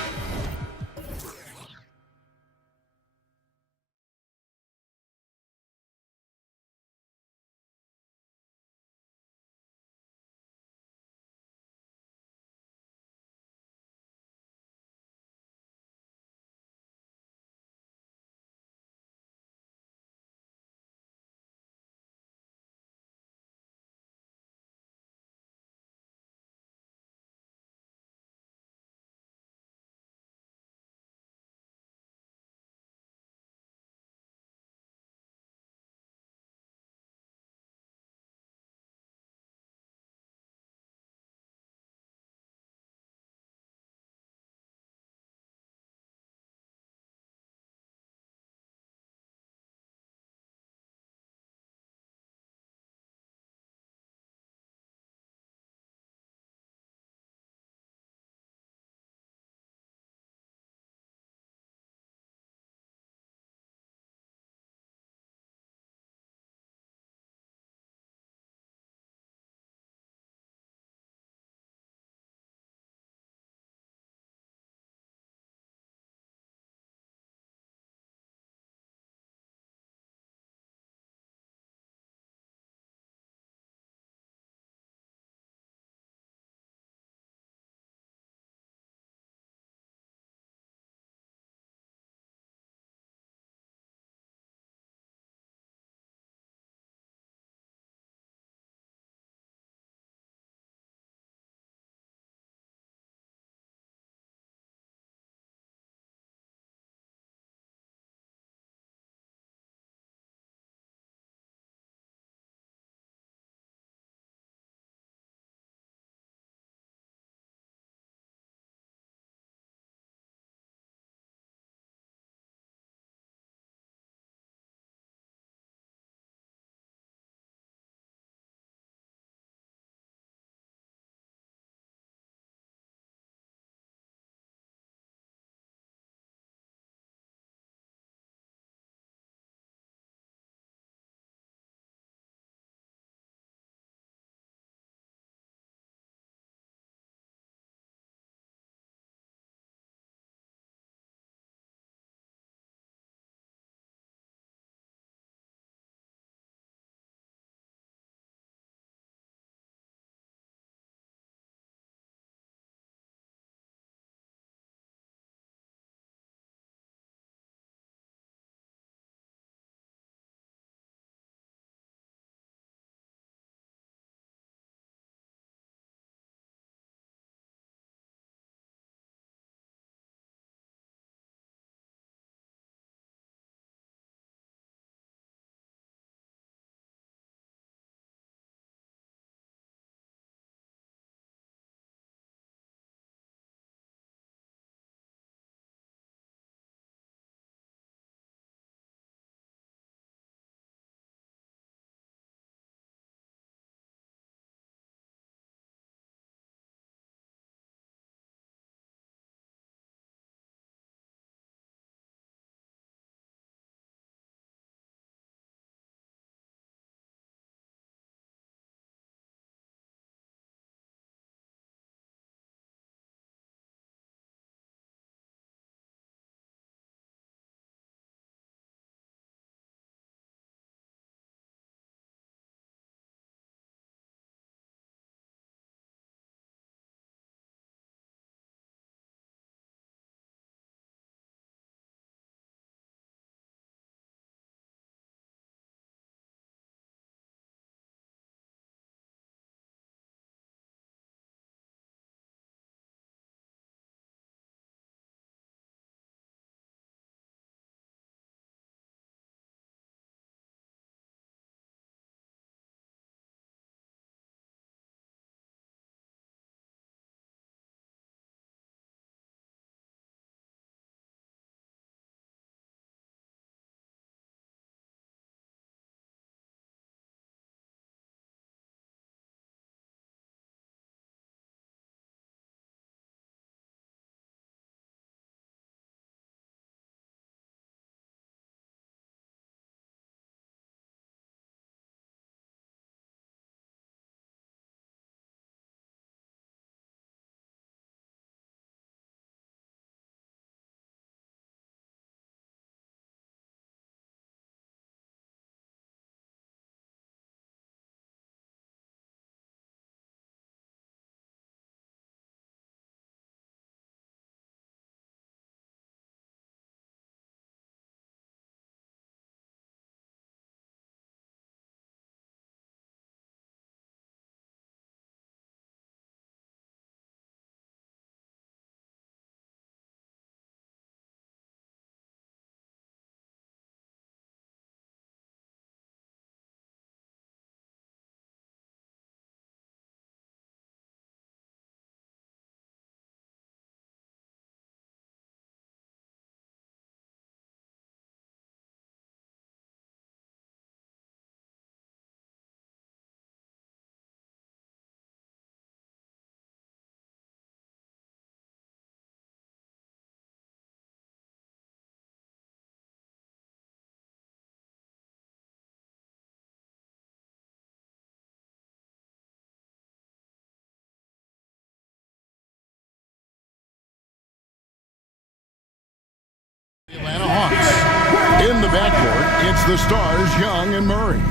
Hawks. In the backcourt, it's the stars Young and Murray.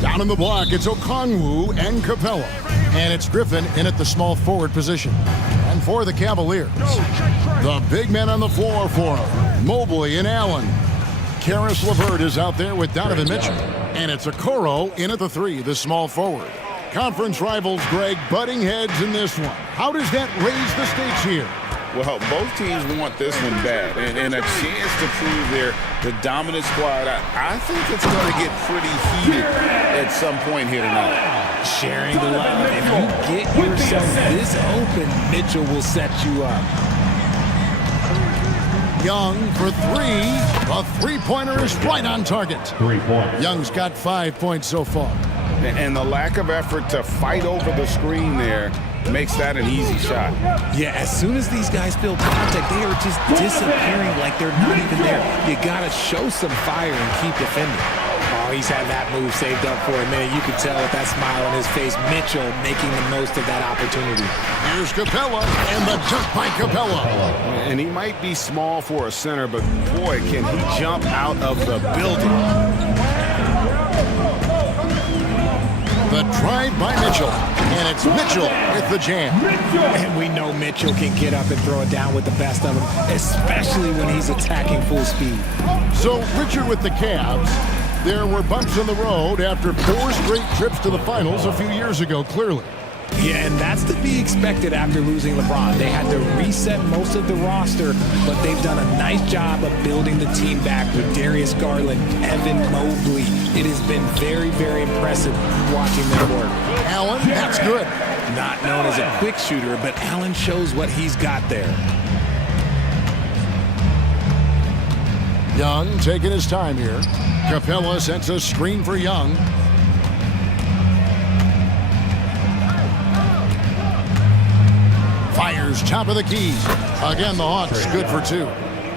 Down in the block, it's Okongwu and Capella. And it's Griffin in at the small forward position. And for the Cavaliers, the big men on the floor for them, Mobley and Allen. Karis LeVert is out there with Donovan Mitchell. And it's Okoro in at the 3, the small forward. Conference rivals, Greg, butting heads in this one. How does that raise the stakes here? Well, both teams want this one bad, and a chance to prove they're the dominant squad. I think it's going to get pretty heated at some point here tonight. Sharing the love. If you get yourself this open, Mitchell will set you up. Young for 3. A three-pointer is right on target. 3 points. Young's got 5 points so far. And the lack of effort to fight over the screen there makes that an easy shot. Yeah, as soon as these guys feel contact, they are just disappearing like they're not even there. You got to show some fire and keep defending. Oh, he's had that move saved up for a minute. You could tell with that smile on his face. Mitchell making the most of that opportunity. Here's Capella, and the jump by Capella. And he might be small for a center, but boy, can he jump out of the building. The drive by Mitchell, and it's Mitchell with the jam. And we know Mitchell can get up and throw it down with the best of them, especially when he's attacking full speed. So, Richard with the Cavs, there were bumps in the road after 4 straight trips to the finals a few years ago, clearly. Yeah, and that's to be expected after losing LeBron. They had to reset most of the roster, but they've done a nice job of building the team back with Darius Garland, Evan Mobley. It has been very, very impressive watching them work. Allen, that's good. Not known as a quick shooter, but Allen shows what he's got there. Young taking his time here. Capella sends a screen for Young. Fires top of the key. Again, the Hawks good for 2.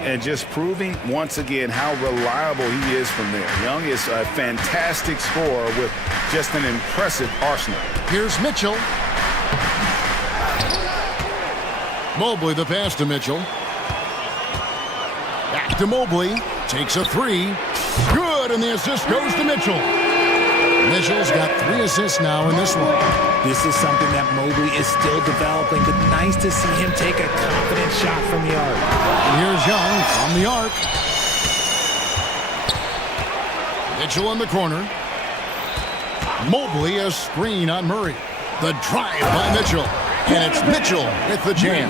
And just proving once again how reliable he is from there. Young is a fantastic scorer with just an impressive arsenal. Here's Mitchell. Mobley the pass to Mitchell. Back to Mobley. Takes a 3. Good, and the assist goes to Mitchell. Mitchell's got 3 assists now in this one. This is something that Mobley is still developing, but nice to see him take a confident shot from the arc. Here's Young from the arc. Mitchell in the corner. Mobley a screen on Murray. The drive by Mitchell. And it's Mitchell with the jam.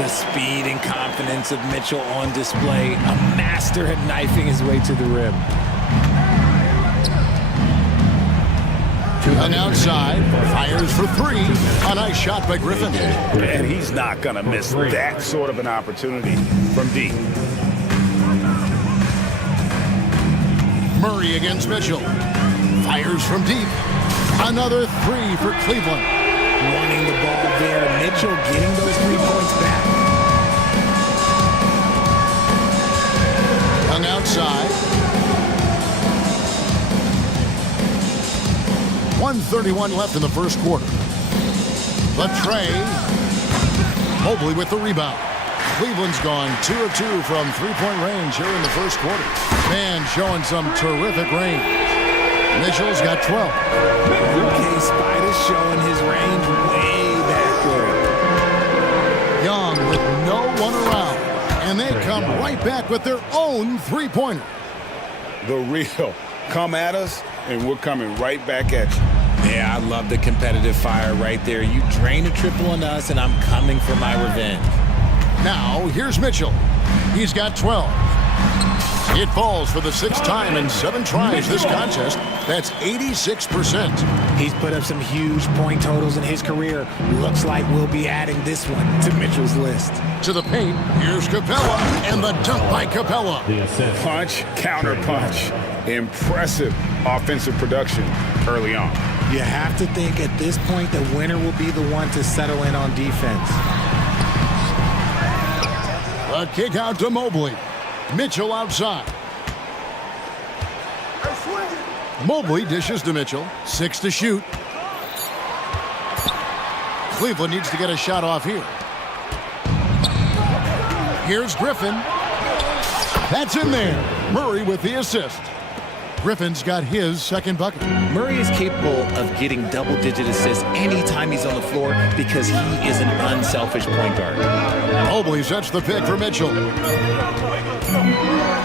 The speed and confidence of Mitchell on display. A master at knifing his way to the rim. And outside, fires for 3. A nice shot by Griffin. And he's not going to miss that sort of an opportunity from deep. Murray against Mitchell. Fires from deep. Another 3 for Cleveland. Wanting the ball there. Mitchell getting those 3 points back. Young outside. 1:31 left in the first quarter. The tray. Mobley with the rebound. Cleveland's gone 2 of 2 from 3-point range here in the first quarter. Man showing some terrific range. Mitchell's got 12. Okay, Spider's showing his range way back there. Young with no one around. And they come right back with their own 3-pointer. The real. Come at us, and we're coming right back at you. Yeah, I love the competitive fire right there. You drain a triple on us, and I'm coming for my revenge. Now, here's Mitchell. He's got 12. It falls for the 6th time in 7 tries this contest. That's 86%. He's put up some huge point totals in his career. Looks like we'll be adding this one to Mitchell's list. To the paint, here's Capella, and the dunk by Capella. Punch, counter punch. Impressive offensive production early on. You have to think at this point the winner will be the one to settle in on defense. A kick out to Mobley. Mitchell outside. Mobley dishes to Mitchell. 6 to shoot. Cleveland needs to get a shot off here. Here's Griffin. That's in there. Murray with the assist. Griffin's got his second bucket. Murray is capable of getting double-digit assists anytime he's on the floor because he is an unselfish point guard. Mobley sets the pick for Mitchell.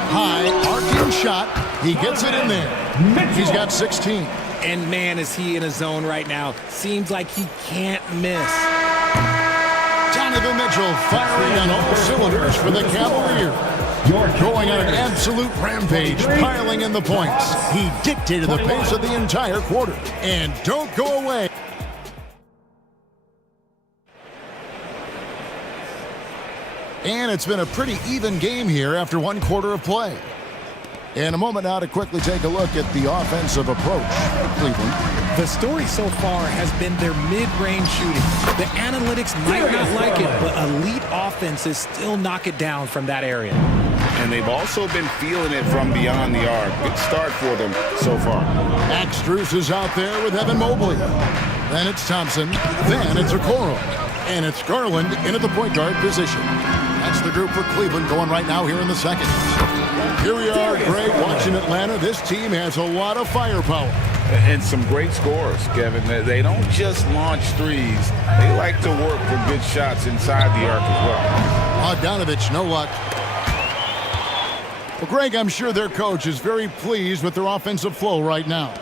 High arcing shot. He gets it in there. He's got 16. And man, is he in a zone right now. Seems like he can't miss. Donovan Mitchell firing on all cylinders for the Cavaliers. Going on an absolute rampage, piling in the points. He dictated the pace of the entire quarter. And don't go away. And it's been a pretty even game here after one quarter of play. In a moment now to quickly take a look at the offensive approach for Cleveland. The story so far has been their mid-range shooting. The analytics might not like it, but elite offenses still knock it down from that area. And they've also been feeling it from beyond the arc. Good start for them so far. Max Strus is out there with Evan Mobley. Then it's Thompson. Then it's Okoro. And it's Garland in at the point guard position. That's the group for Cleveland going right now here in the second. Here we are, Greg, watching Atlanta. This team has a lot of firepower. And some great scores, Kevin. They don't just launch threes. They like to work for good shots inside the arc as well. Bogdanovich, no luck. Well, Greg, I'm sure their coach is very pleased with their offensive flow right now.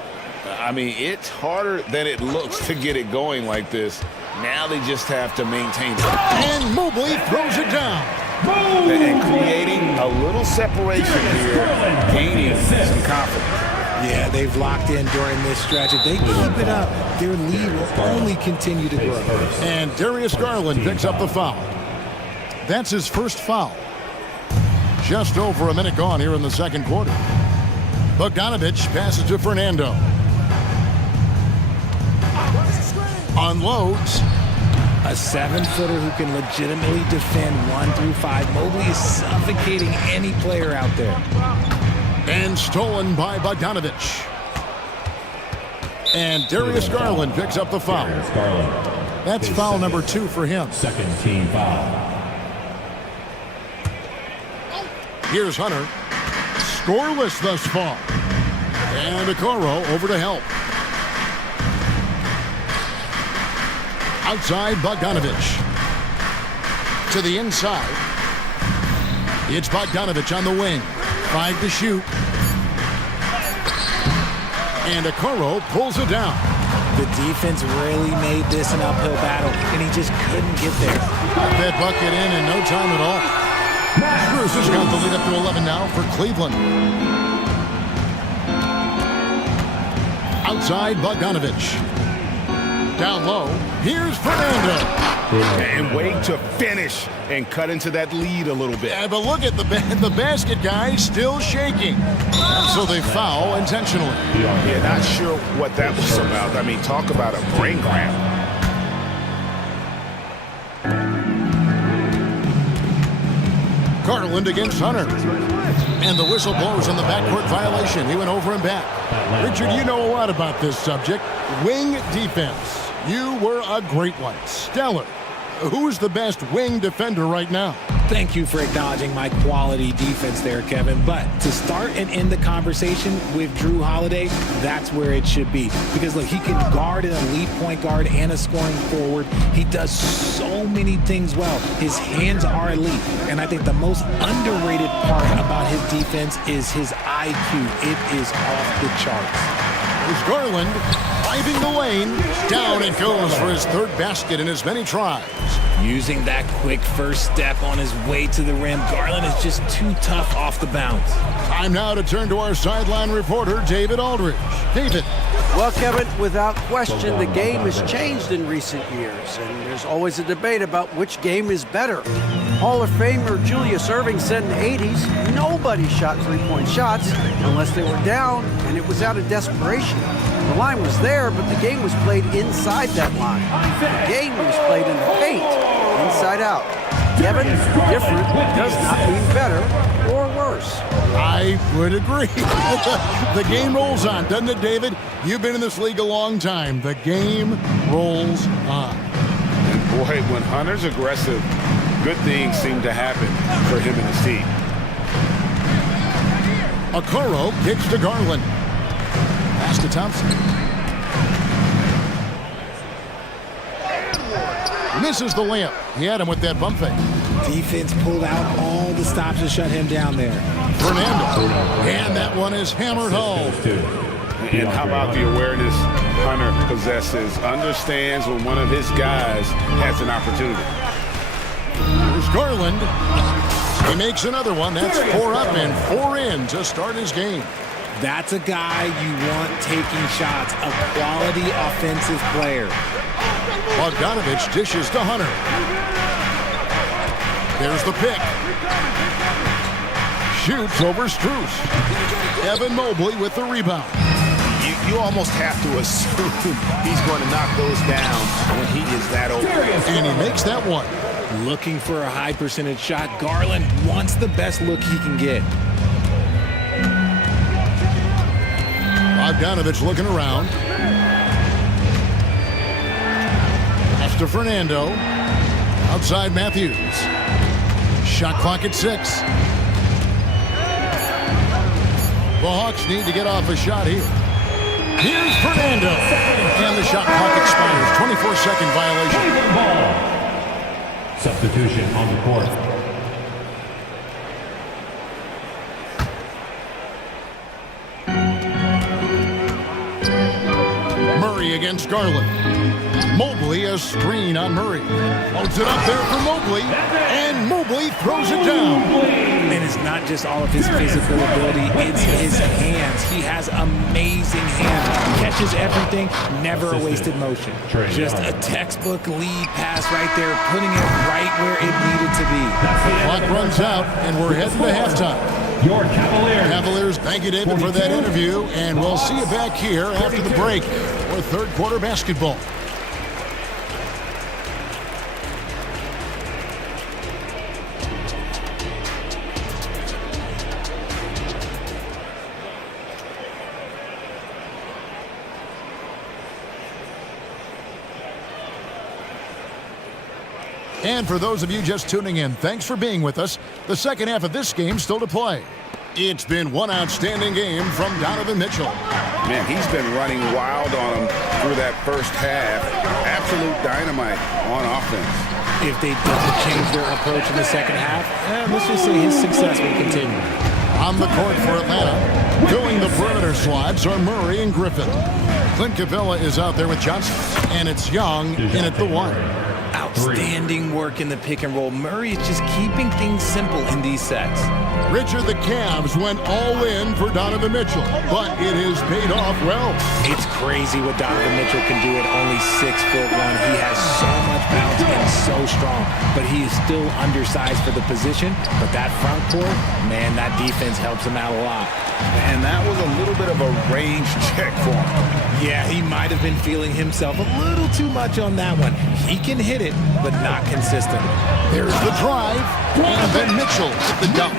I mean, it's harder than it looks to get it going like this. Now they just have to maintain it. And Mobley throws it down. And creating a little separation here, gaining some confidence. Yeah, they've locked in during this stretch. If they keep it up, their lead will only continue to grow. And Darius Garland picks up the foul. That's his first foul. Just over a minute gone here in the second quarter. Bogdanovich passes to Fernando. Unloads. A 7-footer who can legitimately defend 1 through 5. Mobley is suffocating any player out there. And stolen by Bogdanovich. And Darius Garland picks up the foul. That's foul number 2 for him. Second team foul. Here's Hunter. Scoreless thus far. And Okoro over to help. Outside Bogdanovich. To the inside. It's Bogdanovich on the wing. 5 to shoot. And Okoro pulls it down. The defense really made this an uphill battle, and he just couldn't get there. Got that bucket in no time at all. Strus has got the lead up to 11 now for Cleveland. Outside Bogdanovich. Down low. Here's Fernando. And wait to finish and cut into that lead a little bit. Yeah, but look at the basket guy still shaking. So they foul intentionally. Yeah, not sure what that was about. I mean, talk about a brain cramp. Garland against Hunter. And the whistle blows on the backcourt violation. He went over and back. Richard, you know a lot about this subject. Wing defense. You were a great one. Stellar. Who's the best wing defender right now? Thank you for acknowledging my quality defense there, Kevin. But to start and end the conversation with Drew Holiday, that's where it should be. Because, look, he can guard an elite point guard and a scoring forward. He does so many things well. His hands are elite. And I think the most underrated part about his defense is his IQ. It is off the charts. There's Garland driving the lane. Down it goes for his third basket in as many tries. Using that quick first step on his way to the rim, Garland is just too tough off the bounce. Time now to turn to our sideline reporter, David Aldridge. David. Well, Kevin, without question, the game has changed in recent years, and there's always a debate about which game is better. Hall of Famer Julius Erving said in the 80s, nobody shot three-point shots unless they were down, and it was out of desperation. The line was there, but the game was played inside that line. The game was played in the paint, inside out. Kevin, different does not mean better or worse. I would agree. The game rolls on, doesn't it, David? You've been in this league a long time. The game rolls on. And boy, when Hunter's aggressive, good things seem to happen for him and his team. Okoro kicks to Garland. Pass to Thompson. Misses the layup. He had him with that bump fake. Defense pulled out all the stops to shut him down there. Fernando. And that one is hammered home. And how about the awareness Hunter possesses? Understands when one of his guys has an opportunity. Here's Garland. He makes another one. That's 4 up and 4 in to start his game. That's a guy you want taking shots, a quality offensive player. Bogdanovich dishes to Hunter. There's the pick. Shoots over Strus. Evan Mobley with the rebound. You almost have to assume he's going to knock those down when he is that open. And he makes that one. Looking for a high percentage shot. Garland wants the best look he can get. Bogdanovich looking around. Pass to Fernando. Outside Matthews. Shot clock at 6. The Hawks need to get off a shot here. Here's Fernando. And the shot clock expires. 24-second violation. Substitution on the court. Murray against Garland. Mobley a screen on Murray. Holds it up there for Mobley. And Mobley throws it down. And it's not just all of his physical ability, it's his hands. He has amazing hands. Catches everything, never a wasted motion. Just a textbook lead pass right there, putting it right where it needed to be. Clock runs out, and we're heading to halftime. Your Cavaliers, thank you, David, for that interview, and we'll see you back here after the break for third quarter basketball. And for those of you just tuning in, thanks for being with us. The second half of this game still to play. It's been one outstanding game from Donovan Mitchell. Man, he's been running wild on him through that first half. Absolute dynamite on offense. If they don't change their approach in the second half, let's just say his success will continue. On the court for Atlanta, filling the perimeter slots are Murray and Griffin. Clint Capella is out there with Johnson, and it's Young in at the 1. Outstanding work in the pick and roll. Murray is just keeping things simple in these sets. Richard, the Cavs went all in for Donovan Mitchell, but it has paid off well. It's crazy what Donovan Mitchell can do at only 6'1". He has so much bounce and so strong, but he is still undersized for the position. But that front court, man, that defense helps him out a lot. And that was a little bit of a range check for him. Yeah, he might have been feeling himself a little too much on that one. He can hit it, but not consistently. There's the drive, and then Mitchell with the dunk.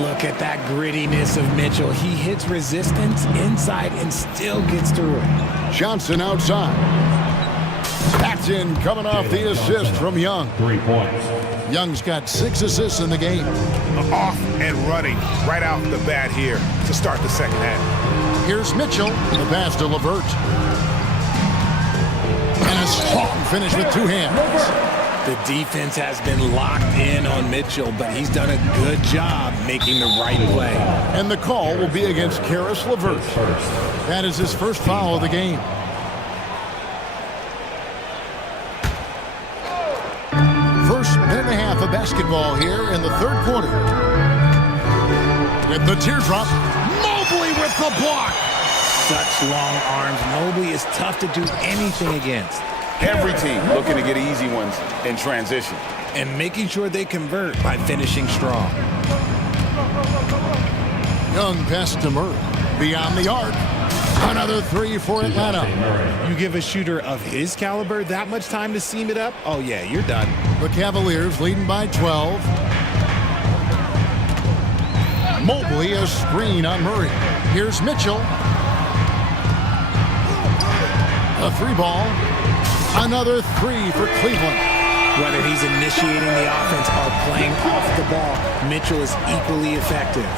Look at that grittiness of Mitchell. He hits resistance inside and still gets through it. Johnson outside. That's in, coming off the assist from Young. 3 points. Young's got 6 assists in the game. Off and running right out the bat here to start the second half. Here's Mitchell, the pass to LeVert. And a strong finish with 2 hands. The defense has been locked in on Mitchell, but he's done a good job making the right play. And the call will be against Caris LeVert. That is his first foul of the game. First minute and a half of basketball here in the third quarter. With the teardrop, Mobley with the block. Such long arms. Mobley is tough to do anything against. Every team looking to get easy ones in transition. And making sure they convert by finishing strong. Young pass to Murray. Beyond the arc. Another 3 for Atlanta. You give a shooter of his caliber that much time to seam it up? Oh, yeah, you're done. The Cavaliers leading by 12. Mobley a screen on Murray. Here's Mitchell. A 3 ball. Another 3 for Cleveland. Whether he's initiating the offense or playing off the ball, Mitchell is equally effective.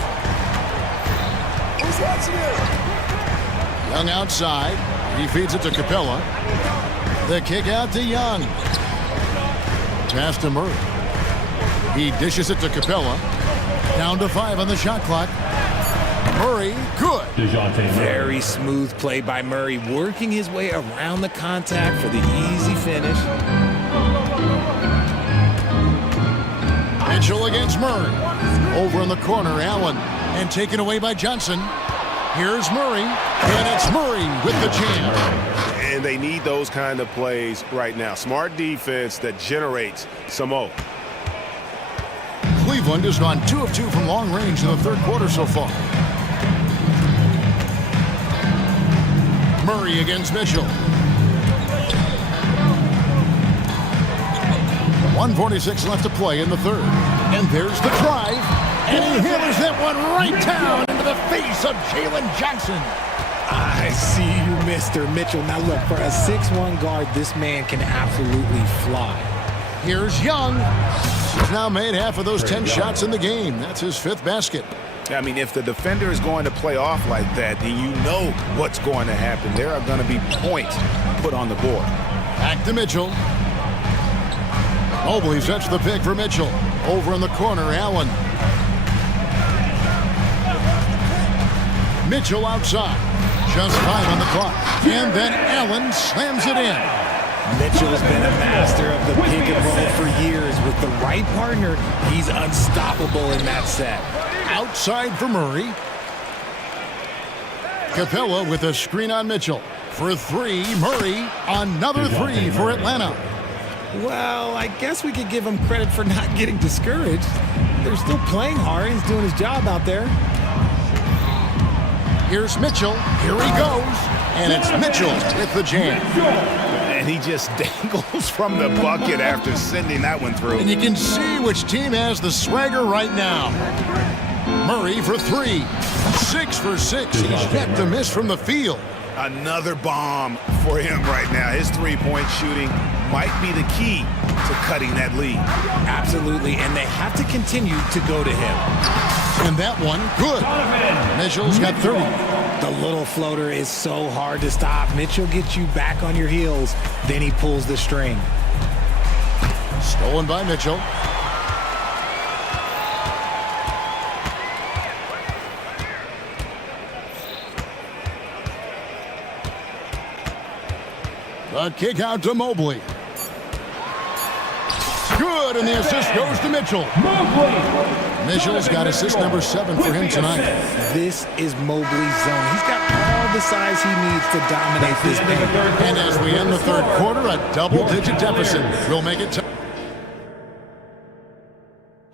Young outside. He feeds it to Capella. The kick out to Young. Pass to Murray. He dishes it to Capella. Down to 5 on the shot clock. Murray, good. Very smooth play by Murray, working his way around the contact for the easy finish. Mitchell against Murray. Over in the corner, Allen. And taken away by Johnson. Here's Murray. And it's Murray with the jam. And they need those kind of plays right now. Smart defense that generates some more. Cleveland has gone 2 of 2 from long range in the third quarter so far. Murray against Mitchell. 1:46 left to play in the third. And there's the drive. And he hammers that one right down into the face of Jalen Johnson. I see you, Mr. Mitchell. Now look, for a 6'1 guard, this man can absolutely fly. Here's Young. He's now made half of those 10 shots in the game. That's his 5th basket. I mean, if the defender is going to play off like that, then you know what's going to happen. There are going to be points put on the board. Back to Mitchell. Mobley sets the pick for Mitchell. Over in the corner, Allen. Mitchell outside. Just 5 on the clock. And then Allen slams it in. Mitchell's been a master of the pick and roll for years. With the right partner, he's unstoppable in that set. Outside for Murray. Capella with a screen on Mitchell. For 3, Murray. Another 3 for Atlanta. Well, I guess we could give him credit for not getting discouraged. They're still playing hard. He's doing his job out there. Here's Mitchell. Here he goes. And it's Mitchell with the jam. And he just dangles from the bucket after sending that one through. And you can see which team has the swagger right now. Murray for 3. 6 for 6. He's yet to miss from the field. Another bomb for him right now. His three-point shooting might be the key to cutting that lead. Absolutely, and they have to continue to go to him. And that one, good. Mitchell's got 30. The little floater is so hard to stop. Mitchell gets you back on your heels, then he pulls the string. Stolen by Mitchell. The kick out to Mobley. Good, and the assist goes to Mitchell. Mitchell's got assist number 7 for him tonight. This is Mobley's zone. He's got all the size he needs to dominate this game. And as we end the third quarter, a double-digit deficit will make it.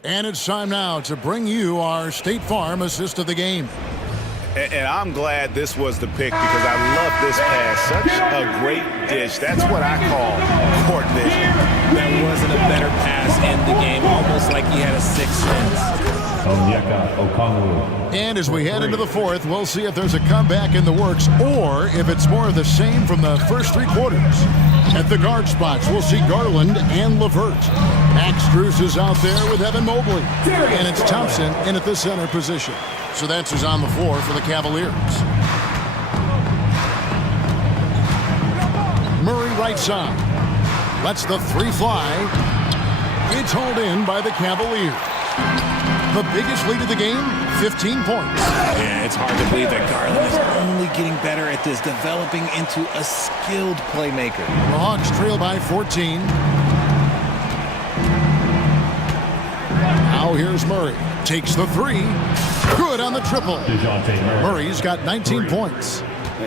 And it's time now to bring you our State Farm assist of the game. And I'm glad this was the pick because I love this pass. Such a great dish. That's what I call court vision. There wasn't a better pass in the game, almost like he had a sixth sense. And as we head into the fourth, we'll see if there's a comeback in the works or if it's more of the same from the first 3 quarters. At the guard spots, we'll see Garland and LeVert. Max Strus is out there with Evan Mobley. And it's Thompson in at the center position. So that's who's on the floor for the Cavaliers. Murray right side. Lets the 3 fly. It's hauled in by the Cavaliers. The biggest lead of the game, 15 points. Yeah, it's hard to believe that Garland is only getting better at this, developing into a skilled playmaker. The Hawks trail by 14. Now here's Murray. Takes the 3. Good on the triple. Murray's got 19 points.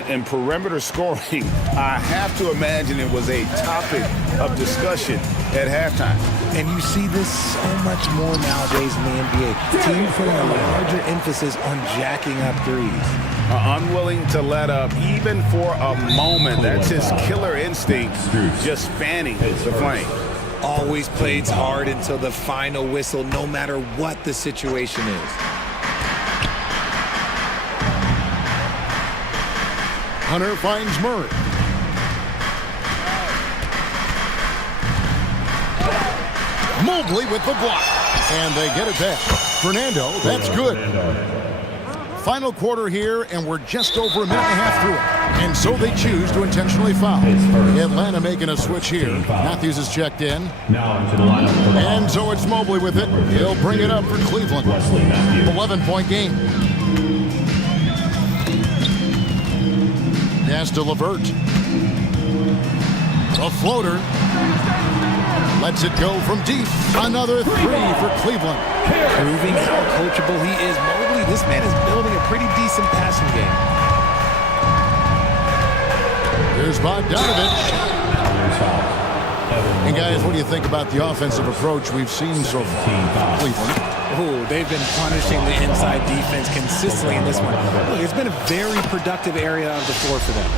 And perimeter scoring, I have to imagine it was a topic of discussion at halftime. And you see this so much more nowadays in the NBA. Teams putting a larger emphasis on jacking up threes. Unwilling to let up even for a moment. That's his killer instinct, just fanning the flame. Always plays hard until the final whistle, no matter what the situation is. Hunter finds Murray. Mobley with the block. And they get it back. Fernando, that's good. Final quarter here, and we're just over a minute and a half through it. And so they choose to intentionally foul. Atlanta making a switch here. Matthews is checked in. Now into the lineup. And so it's Mobley with it. He'll bring it up for Cleveland. 11-point game. Pass to LeVert. A floater. Lets it go from deep. Another three for Cleveland. Proving how coachable he is. Mobley, this man is building a pretty decent passing game. Here's Bogdanovich. And guys, what do you think about the offensive approach we've seen so far from Cleveland? Oh, they've been punishing the inside defense consistently in this one. Look, it's been a very productive area of the floor for them.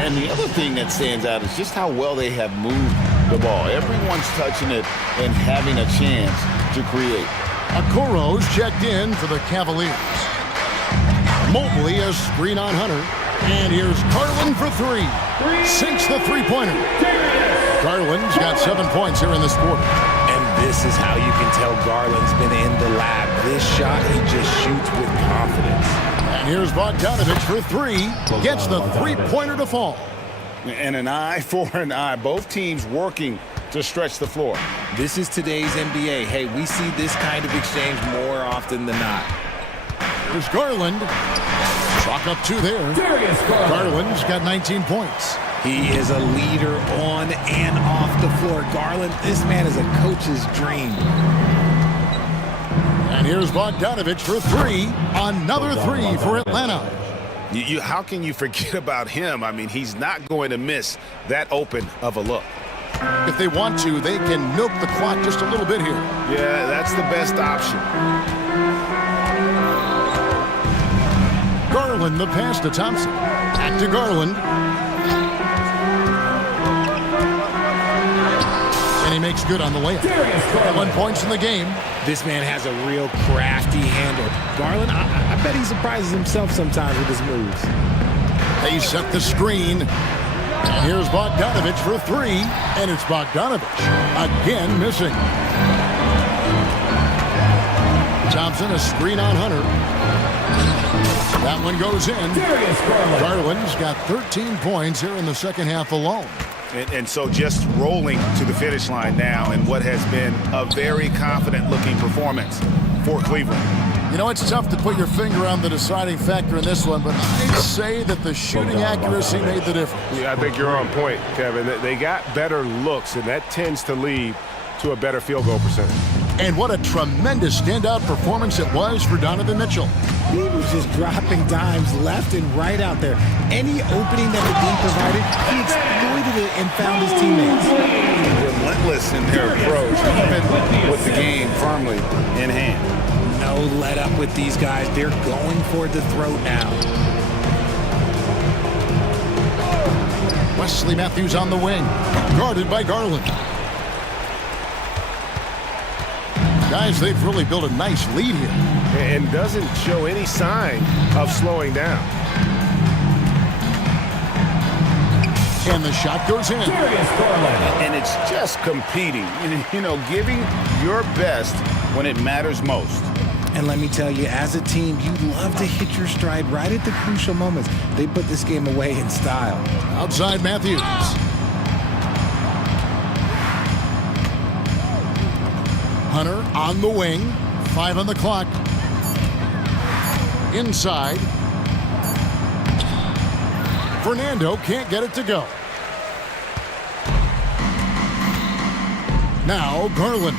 And the other thing that stands out is just how well they have moved the ball. Everyone's touching it and having a chance to create. Okoro's checked in for the Cavaliers. Mobley a screen on Hunter. And here's Garland for three. Sinks the three-pointer. Garland's got 7 points here in this quarter. And this is how you can tell Garland's been in the lab. This shot, he just shoots with confidence. And here's Bogdanovich for three. Gets the three-pointer to fall. And an eye for an eye. Both teams working to stretch the floor. This is today's NBA. Hey, we see this kind of exchange more often than not. Here's Garland. Chalk up two there. Garland's got 19 points. He is a leader on and off the floor. Garland, this man is a coach's dream. And here's Bogdanovich for three. Another three for Atlanta. How can you forget about him? I mean, he's not going to miss that open of a look. If they want to, they can milk the clock just a little bit here. Yeah, that's the best option. Garland, the pass to Thompson. Back to Garland. And he makes good on the layup. 1 points in the game. This man has a real crafty handle. Garland, I bet he surprises himself sometimes with his moves. They set the screen. And here's Bogdanovich for three. And it's Bogdanovich again missing. Thompson, a screen on Hunter. That one goes in. Garland's got 13 points here in the second half alone. And so just rolling to the finish line now in what has been a very confident-looking performance for Cleveland. You know, it's tough to put your finger on the deciding factor in this one, but I'd say that the shooting accuracy made the difference. Yeah, I think you're on point, Kevin. They got better looks, and that tends to lead to a better field goal percentage. And what a tremendous standout performance it was for Donovan Mitchell. He was just dropping dimes left and right out there. Any opening that the team provided, he exploited it and found his teammates. Relentless in their approach, even with the game firmly in hand. No let up with these guys. They're going for the throat now. Wesley Matthews on the wing, guarded by Garland. Guys, they've really built a nice lead here. And doesn't show any sign of slowing down. And the shot goes in. And it's just competing, you know, giving your best when it matters most. And let me tell you, as a team, you love to hit your stride right at the crucial moments. They put this game away in style. Outside Matthews. Hunter on the wing. 5 on the clock. Inside. Fernando can't get it to go. Now Garland.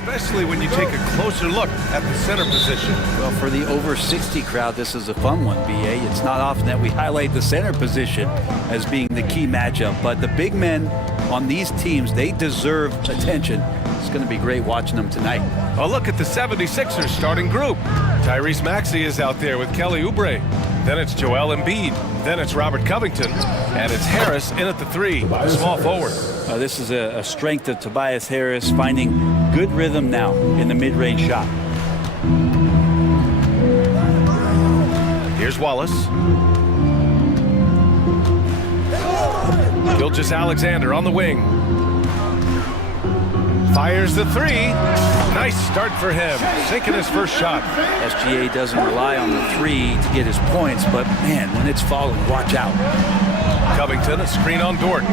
especially when you take a closer look at the center position. Well, for the over 60 crowd, this is a fun one, BA. It's not often that we highlight the center position as being the key matchup, but the big men on these teams, they deserve attention. It's going to be great watching them tonight. A look at the 76ers starting group. Tyrese Maxey is out there with Kelly Oubre. Then it's Joel Embiid. Then it's Robert Covington. And it's Harris in at the 3, small forward. This is a strength of Tobias Harris, finding good rhythm now in the mid-range shot. Here's Wallace. Gilgeous-Alexander on the wing. Fires the 3. Nice start for him, sinking his first shot. SGA doesn't rely on the 3 to get his points, but man, when it's falling, watch out. Covington, a screen on Dort.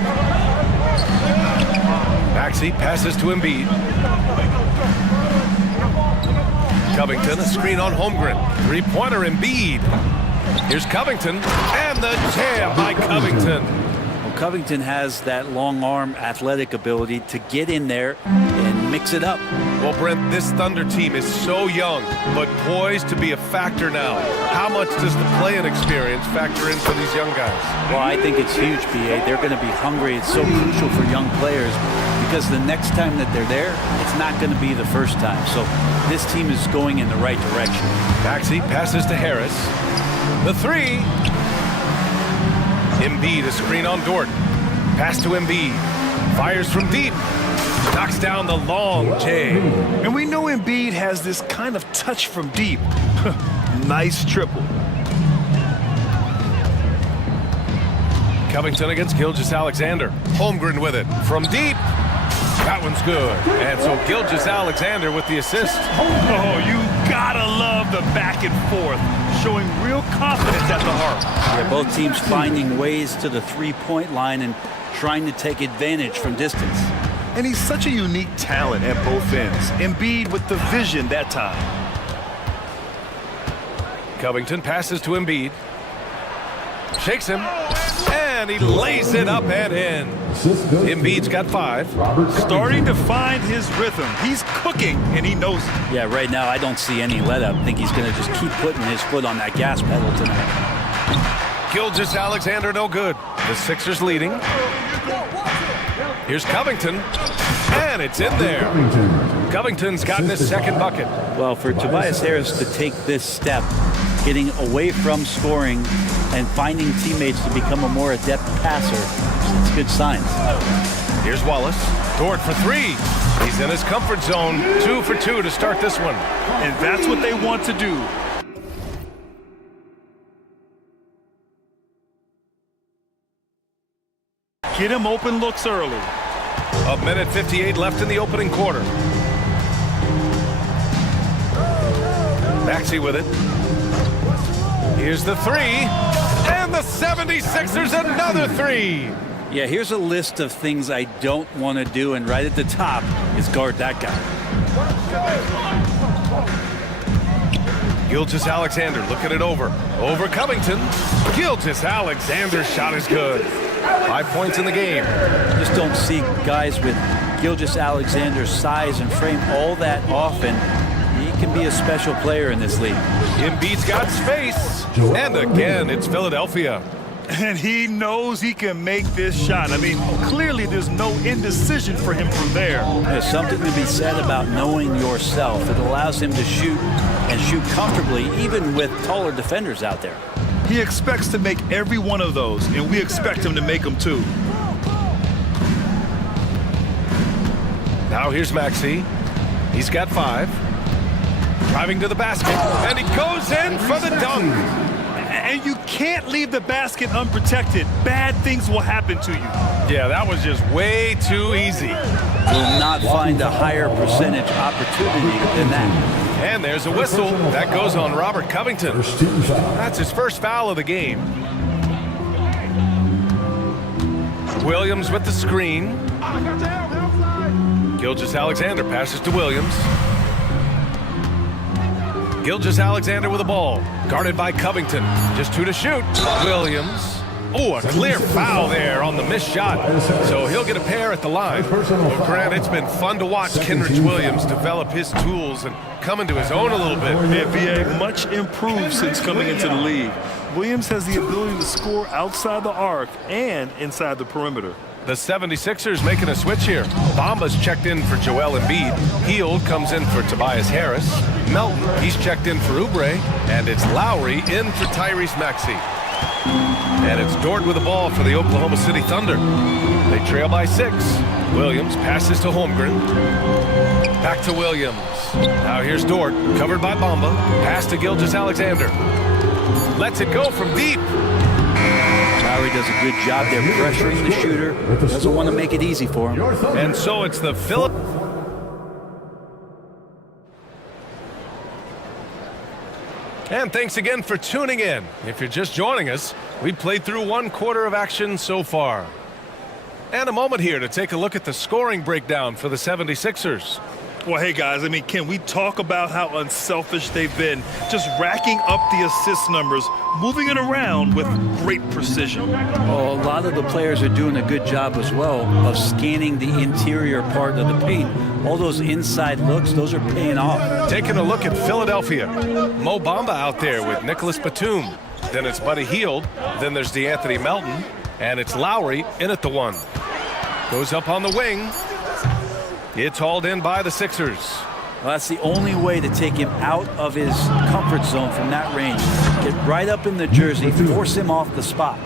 Maxey passes to Embiid. Covington, a screen on Holmgren. Three-pointer Embiid. Here's Covington, and the jam by Covington. Well, Covington has that long arm athletic ability to get in there and mix it up. Well, Brent, this Thunder team is so young, but poised to be a factor now. How much does the play-in experience factor in for these young guys? Well, I think it's huge, BA. They're going to be hungry. It's so crucial for young players because the next time that they're there, it's not going to be the first time. So this team is going in the right direction. Maxey passes to Harris. The 3. Embiid, a screen on Dort. Pass to Embiid. Fires from deep. Knocks down the long J. And we know Embiid has this kind of touch from deep. Nice triple. Covington against Gilgeous-Alexander. Holmgren with it from deep. That one's good. And so Gilgeous-Alexander with the assist. Oh, you gotta love the back and forth, showing real confidence at the arc. Yeah, both teams finding ways to the three-point line and trying to take advantage from distance. And he's such a unique talent at both ends. Embiid with the vision that time. Covington passes to Embiid. Shakes him. And he lays it up and in. Embiid's got 5. Starting to find his rhythm. He's cooking, and he knows it. Yeah, right now I don't see any let up. I think he's going to just keep putting his foot on that gas pedal tonight. Gilgeous-Alexander no good. The Sixers leading. Here's Covington. And it's in there. Covington's gotten his second bucket. Well, for Tobias Harris to take this step, getting away from scoring and finding teammates to become a more adept passer, it's good signs. Here's Wallace. Dort for 3. He's in his comfort zone. 2 for 2 to start this one. And that's what they want to do. Get him open looks early. A minute 58 left in the opening quarter. Maxey with it. Here's the 3. And the 76ers another 3. Yeah, here's a list of things I don't want to do, and right at the top is guard that guy. Gilgeous-Alexander looking it over. Over Covington. Gilgeous-Alexander's shot is good. 5 points in the game. Just don't see guys with Gilgeous-Alexander's size and frame all that often. He can be a special player in this league. Embiid's got space. And again, it's Philadelphia. And he knows he can make this shot. I mean, clearly there's no indecision for him from there. There's something to be said about knowing yourself. It allows him to shoot and shoot comfortably, even with taller defenders out there. He expects to make every one of those, and we expect him to make them too. Now here's Maxey. He's got 5. Driving to the basket, and he goes in for the dunk. And you can't leave the basket unprotected. Bad things will happen to you. Yeah, that was just way too easy. Will not find a higher percentage opportunity than that. And there's a whistle. That goes on Robert Covington. That's his first foul of the game. Williams with the screen. Gilgeous-Alexander passes to Williams. Gilgeous-Alexander with the ball. Guarded by Covington. Just 2 to shoot. Williams Oh, a clear foul there on the missed shot. So he'll get a pair at the line. Well, Grant, it's been fun to watch Kenrich Williams develop his tools and come into his own a little bit. Yeah, VA, much improved since coming into the league. Williams has the ability to score outside the arc and inside the perimeter. The 76ers making a switch here. Bamba's checked in for Joel Embiid. Hield comes in for Tobias Harris. Melton, he's checked in for Oubre. And it's Lowry in for Tyrese Maxey. And it's Dort with the ball for the Oklahoma City Thunder. They trail by 6. Williams passes to Holmgren. Back to Williams. Now here's Dort, covered by Bamba. Pass to Gilgeous-Alexander. Lets it go from deep. Lowry does a good job there pressuring the shooter. Doesn't want to make it easy for him. And so it's the Philip. And thanks again for tuning in. If you're just joining us, we've played through 1 quarter of action so far. And a moment here to take a look at the scoring breakdown for the 76ers. Well, hey, guys, I mean, can we talk about how unselfish they've been? Just racking up the assist numbers, moving it around with great precision. Oh, a lot of the players are doing a good job as well of scanning the interior part of the paint. All those inside looks, those are paying off. Taking a look at Philadelphia. Mo Bamba out there with Nicholas Batum. Then it's Buddy Hield. Then there's DeAnthony Melton. And it's Lowry in at the 1. Goes up on the wing. It's hauled in by the Sixers. Well, that's the only way to take him out of his comfort zone from that range. Get right up in the jersey, force him off the spot.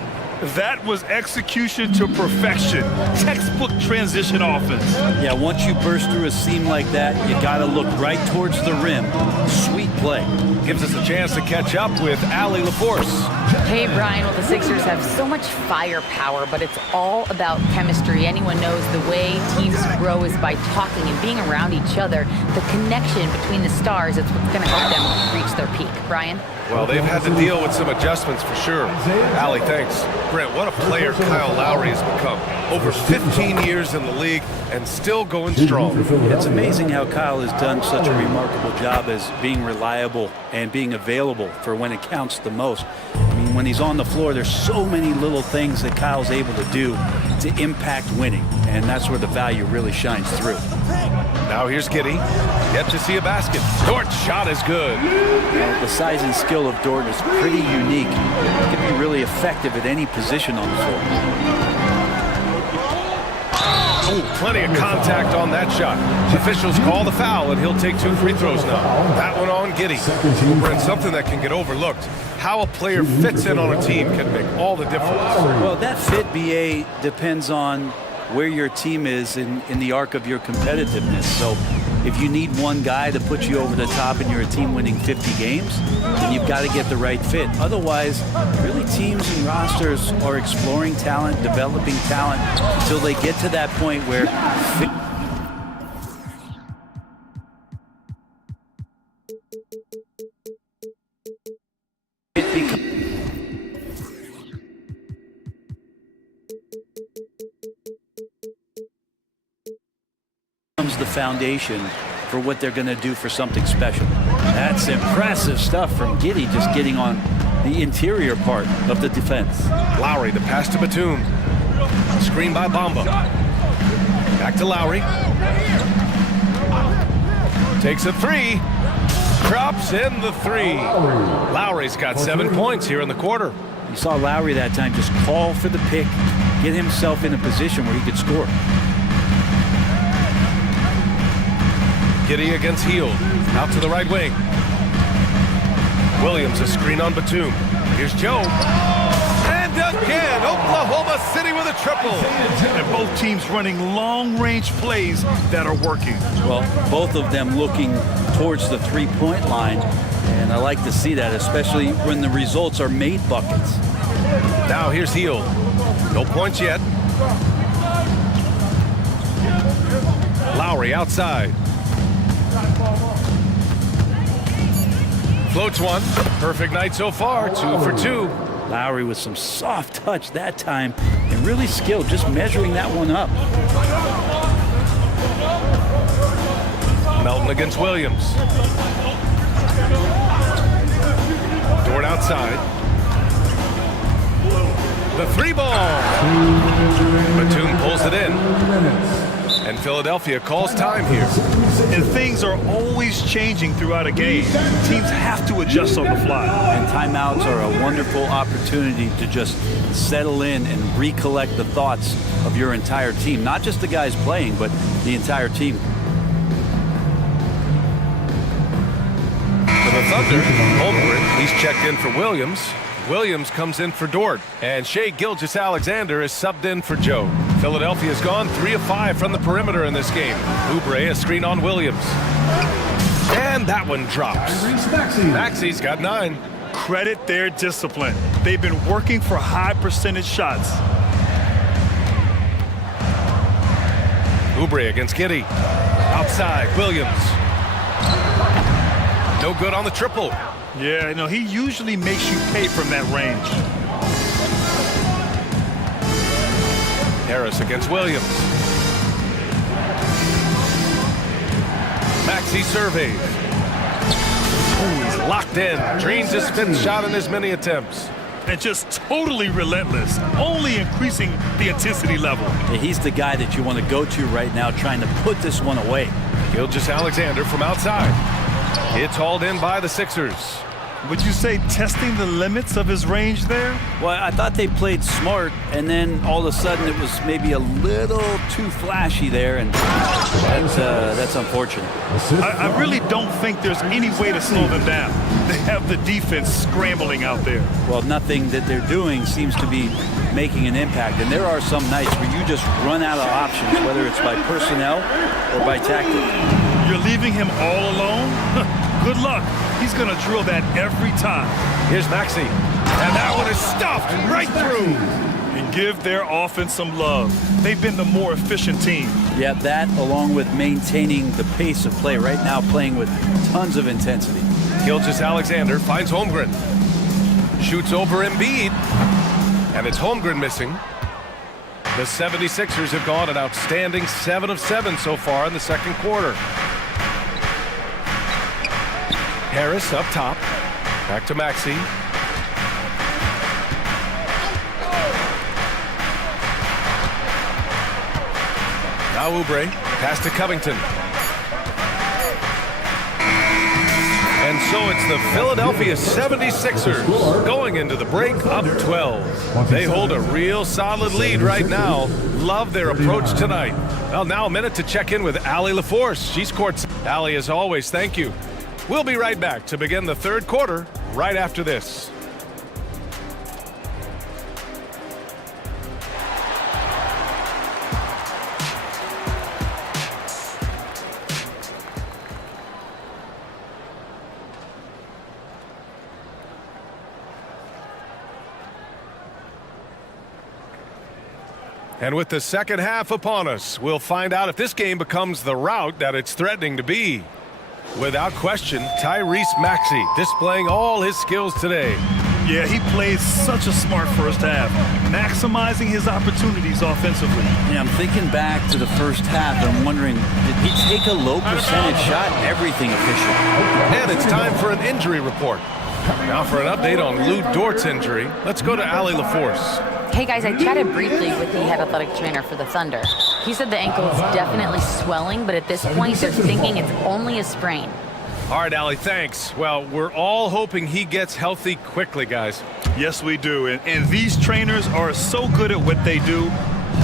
That was execution to perfection. Textbook transition offense. Yeah, once you burst through a seam like that, you got to look right towards the rim. Sweet play. Gives us a chance to catch up with Allie LaForce. Hey, Brian, well, the Sixers have so much firepower, but it's all about chemistry. Anyone knows the way teams grow is by talking and being around each other. The connection between the stars is what's going to help them reach their peak. Brian? Well, they've had to deal with some adjustments for sure. Allie, thanks. Brent, what a player Kyle Lowry has become. Over 15 years in the league and still going strong. It's amazing how Kyle has done such a remarkable job as being reliable and being available for when it counts the most. I mean, when he's on the floor, there's so many little things that Kyle's able to do to impact winning, and that's where the value really shines through. Now here's Giddey. Yet to see a basket. Dort's shot is good. Well, the size and skill of Dort is pretty unique. He can be really effective at any position on the floor. Ooh, plenty of contact on that shot. Officials call the foul, and he'll take 2 free throws now. That one on Giddey. And something that can get overlooked. How a player fits in on a team can make all the difference. Well, that fit, BA, depends on where your team is in the arc of your competitiveness. So if you need one guy to put you over the top and you're a team winning 50 games, then you've got to get the right fit. Otherwise, really teams and rosters are exploring talent, developing talent until they get to that point where fit becomes the foundation for what they're going to do for something special. That's impressive stuff from Giddey, just getting on the interior part of the defense. Lowry, the pass to Batum. Screen by Bamba. Back to Lowry. Takes a 3. Drops in the 3. Lowry's got 7 points here in the quarter. You saw Lowry that time just call for the pick, get himself in a position where he could score. Giddey against Hield. Out to the right wing. Williams, a screen on Batum. Here's Joe. And again, Oklahoma City with a triple. And both teams running long-range plays that are working. Well, both of them looking towards the three-point line. And I like to see that, especially when the results are made buckets. Now here's Hield. No points yet. Lowry outside. Floats one. Perfect night so far. 2 for 2. Lowry with some soft touch that time and really skilled, just measuring that one up. Melton against Williams. Dort outside. The three ball. Batum pulls it in. And Philadelphia calls time here. And things are always changing throughout a game. Teams have to adjust on the fly. And timeouts are a wonderful opportunity to just settle in and recollect the thoughts of your entire team. Not just the guys playing, but the entire team. For the Thunder, Holmgren, he's checked in for Williams. Williams comes in for Dort. And Shai Gilgeous-Alexander is subbed in for Joe. Philadelphia's gone 3 of 5 from the perimeter in this game. Oubre, a screen on Williams. And that one drops. Maxey's got 9. Credit their discipline. They've been working for high percentage shots. Oubre against Giddey. Outside, Williams. No good on the triple. Yeah, you know, he usually makes you pay from that range. Harris against Williams. Maxey surveys. Ooh, he's locked in. Dreams his 5th shot in as many attempts. And just totally relentless, only increasing the intensity level. Yeah, he's the guy that you want to go to right now, trying to put this one away. Gilgeous-Alexander from outside. It's hauled in by the Sixers. Would you say testing the limits of his range there? Well, I thought they played smart, and then all of a sudden it was maybe a little too flashy there, and that's unfortunate. I really don't think there's any way to slow them down. They have the defense scrambling out there. Well, nothing that they're doing seems to be making an impact, and there are some nights where you just run out of options, whether it's by personnel or by tactic. You're leaving him all alone? Good luck. He's going to drill that every time. Here's Maxey. And that one is stuffed right through. And give their offense some love. They've been the more efficient team. Yeah, that along with maintaining the pace of play right now, playing with tons of intensity. Gilgeous-Alexander finds Holmgren. Shoots over Embiid. And it's Holmgren missing. The 76ers have gone an outstanding 7 of 7 so far in the second quarter. Harris up top. Back to Maxey. Now Oubre. Pass to Covington. And so it's the Philadelphia 76ers going into the break up 12. They hold a real solid lead right now. Love their approach tonight. Well, now a minute to check in with Allie LaForce. She's court. Allie, as always, thank you. We'll be right back to begin the third quarter right after this. And with the second half upon us, we'll find out if this game becomes the rout that it's threatening to be. Without question, Tyrese Maxey displaying all his skills today. Yeah, he played such a smart first half, maximizing his opportunities offensively. Yeah, I'm thinking back to the first half, and I'm wondering, did he take a low percentage shot? Everything efficient. And it's time for an injury report. Now for an update on Lou Dort's injury, let's go to Allie LaForce. Hey guys, I chatted briefly with the head athletic trainer for the Thunder. He said the ankle is definitely swelling, but at this point they're thinking it's only a sprain. All right, Allie, thanks. Well, we're all hoping he gets healthy quickly, guys. Yes, we do. And these trainers are so good at what they do.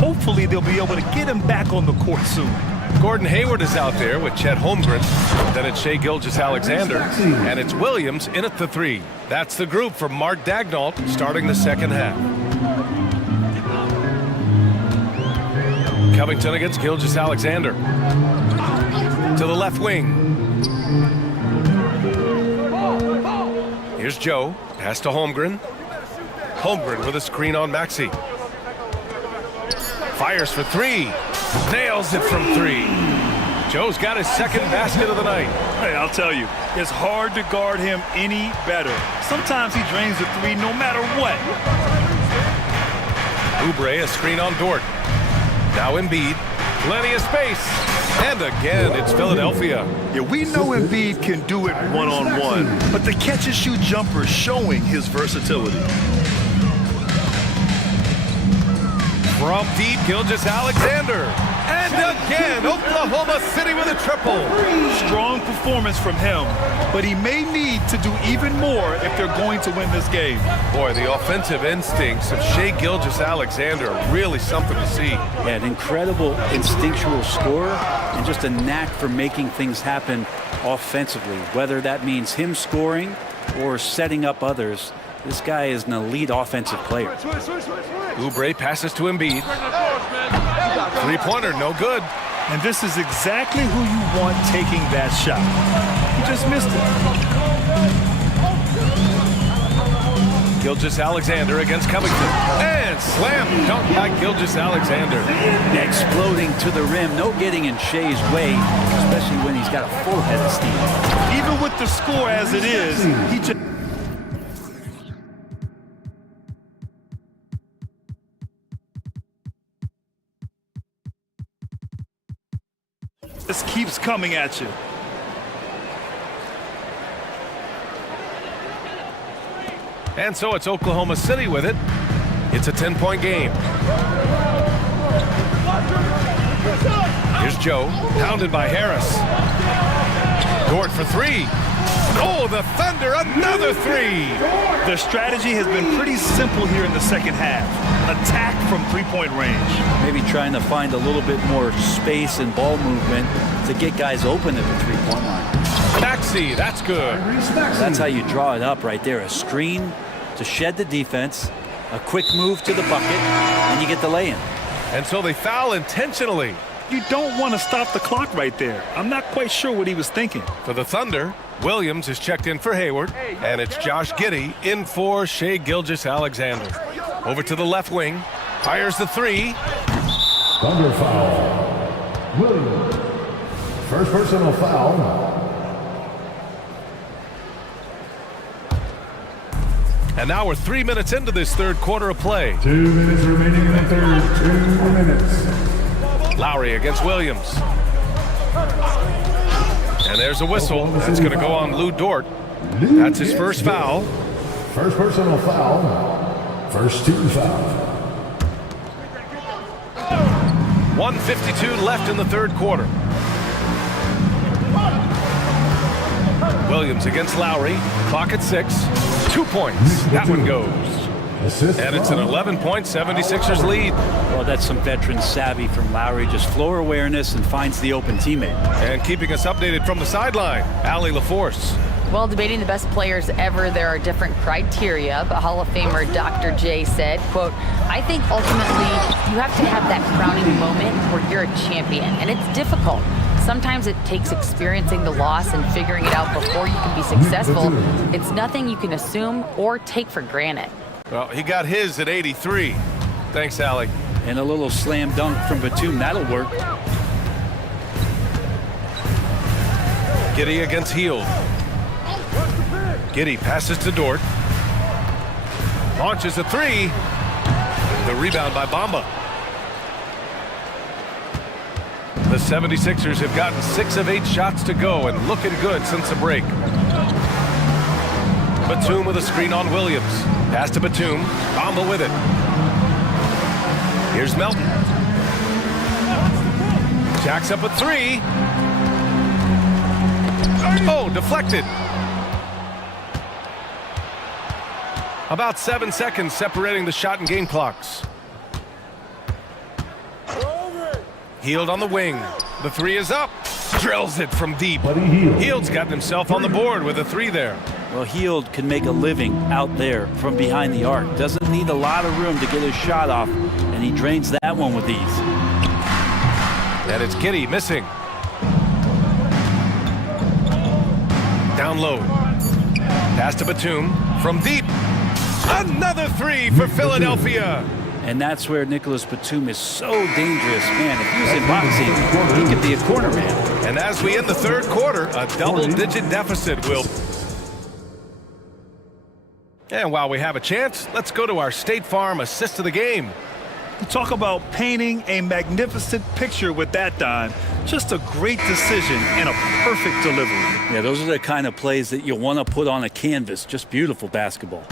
Hopefully they'll be able to get him back on the court soon. Gordon Hayward is out there with Chet Holmgren. Then it's Shai Gilgeous-Alexander. And it's Williams in at the 3. That's the group for Mark Daigneault starting the second half. Covington against Gilgeous-Alexander. To the left wing. Here's Joe. Pass to Holmgren. Holmgren with a screen on Maxey. Fires for 3. Nails it from 3. Joe's got his second basket of the night. Hey, I'll tell you, it's hard to guard him any better. Sometimes he drains the 3 no matter what. Oubre, a screen on Dort. Now Embiid, plenty of space. And again, it's Philadelphia. Yeah, we know Embiid can do it one-on-one, but the catch-and-shoot jumper is showing his versatility. From deep, Gilgeous-Alexander. And again, Oklahoma City with a triple. Strong performance from him, but he may need to do even more if they're going to win this game. Boy, the offensive instincts of Shai Gilgeous-Alexander are really something to see. Yeah, an incredible instinctual scorer and just a knack for making things happen offensively, whether that means him scoring or setting up others. This guy is an elite offensive player. Oubre passes to Embiid. Three-pointer, no good. And this is exactly who you want taking that shot. He just missed it. Gilgeous-Alexander against Covington. And slam dunk by Gilgeous-Alexander. Exploding to the rim, no getting in Shai's way, especially when he's got a full head of steam. Even with the score as it is, he just keeps coming at you. And so it's Oklahoma City with it. It's a 10-point game. Here's Joe, pounded by Harris. Dort for three. Oh, the Thunder, another three. Their strategy has been pretty simple here in the second half. Attack from three-point range. Maybe trying to find a little bit more space and ball movement to get guys open at the three-point line. Maxey, that's good. That's how you draw it up right there. A screen to shed the defense, a quick move to the bucket, and you get the lay-in. And so they foul intentionally. You don't want to stop the clock right there. I'm not quite sure what he was thinking. For the Thunder, Williams is checked in for Hayward, and it's Josh Giddey in for Shai Gilgeous-Alexander. Over to the left wing, fires the three. Thunder foul. Williams. First personal foul. And now we're 3 minutes into this third quarter of play. 2 minutes remaining in the third. 2 minutes. Lowry against Williams. And there's a whistle. That's going to go on Lou Dort. That's his first foul. First personal foul. First team foul. 1:52 left in the third quarter. Williams against Lowry. Clock at 6. 2 points. That one goes. And it's an 11-point 76ers lead. Well, that's some veteran savvy from Lowry. Just floor awareness and finds the open teammate. And keeping us updated from the sideline, Allie LaForce. Well, debating the best players ever, there are different criteria, but Hall of Famer Dr. J said, quote, I think ultimately you have to have that crowning moment where you're a champion, and it's difficult. Sometimes it takes experiencing the loss and figuring it out before you can be successful. It's nothing you can assume or take for granted. Well, he got his at 83. Thanks, Allie. And a little slam dunk from Batum, that'll work. Giddey against Hield. Giddey passes to Dort. Launches a three. The rebound by Bamba. The 76ers have gotten 6 of 8 shots to go and looking good since the break. Batum with a screen on Williams. Pass to Batum. Bamba with it. Here's Melton. Jacks up a three. Oh, deflected. About 7 seconds separating the shot and game clocks. Hield on the wing. The three is up. Drills it from deep. Hield's gotten himself on the board with a three there. Well, Hield can make a living out there from behind the arc. Doesn't need a lot of room to get his shot off, and he drains that one with ease. And it's Giddey missing. Down low. Pass to Batum from deep. Another three for Philadelphia. And that's where Nicholas Batum is so dangerous. Man, if he was in boxing, he could be a corner man. And as we end the third quarter, a double-digit deficit will... And while we have a chance, let's go to our State Farm assist of the game. You talk about painting a magnificent picture with that, Don. Just a great decision and a perfect delivery. Yeah, those are the kind of plays that you want to put on a canvas. Just beautiful basketball.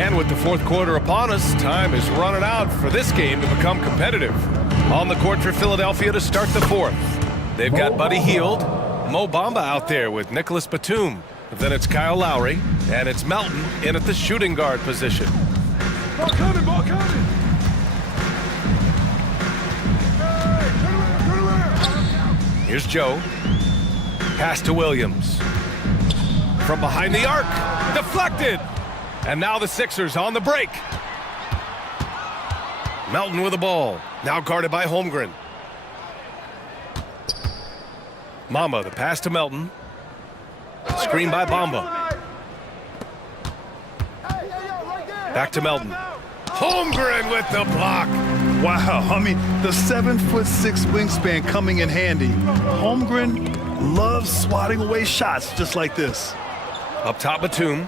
And with the fourth quarter upon us, time is running out for this game to become competitive. On the court for Philadelphia to start the fourth. They've got Buddy Hield, Mo Bamba out there with Nicholas Batum. Then it's Kyle Lowry, and it's Melton in at the shooting guard position. Ball coming, ball coming. Here's Joe. Pass to Williams. From behind the arc. Deflected. And now the Sixers on the break. Melton with the ball. Now guarded by Holmgren. Mamba, the pass to Melton. Screen by Bamba. Back to Melton. Holmgren with the block. Wow, I mean, the 7'6" wingspan coming in handy. Holmgren loves swatting away shots just like this. Up top, Batum.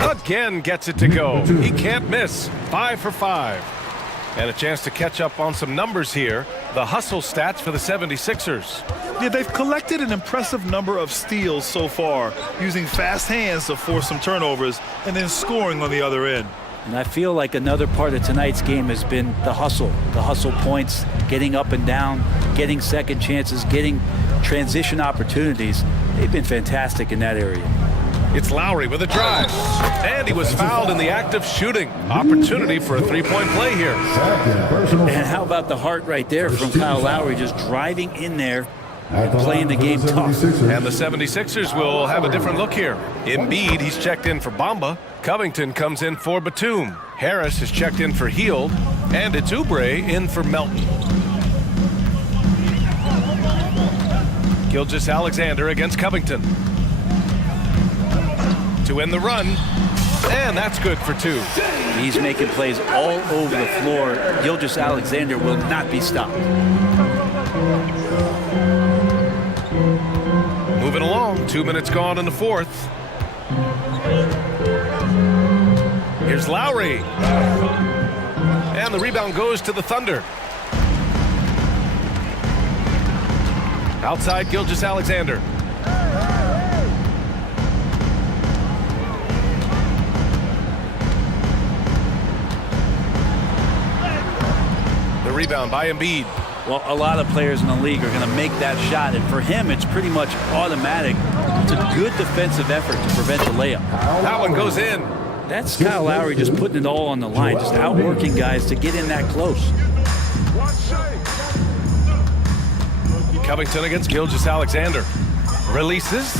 Again gets it to go. He can't miss. 5 for 5. And a chance to catch up on some numbers here. The hustle stats for the 76ers. Yeah, they've collected an impressive number of steals so far, using fast hands to force some turnovers and then scoring on the other end. And I feel like another part of tonight's game has been the hustle points, getting up and down, getting second chances, getting transition opportunities. They've been fantastic in that area. It's Lowry with a drive. And he was fouled in the act of shooting. Opportunity for a three-point play here. And how about the heart right there from Kyle Lowry, just driving in there and playing the game tough. And the 76ers will have a different look here. Embiid, he's checked in for Bamba. Covington comes in for Batum. Harris is checked in for Hield. And it's Oubre in for Melton. Gilgeous-Alexander against Covington. To end the run, and that's good for 2. He's making plays all over the floor. Gilgeous-Alexander will not be stopped. Moving along, 2 minutes gone in the fourth. Here's Lowry. And the rebound goes to the Thunder. Outside, Gilgeous-Alexander. Rebound by Embiid. Well, a lot of players in the league are going to make that shot, and for him, it's pretty much automatic. It's a good defensive effort to prevent the layup. That one goes in. That's Kyle Lowry just putting it all on the line, just outworking guys to get in that close. Covington against Gilgeous-Alexander. Releases,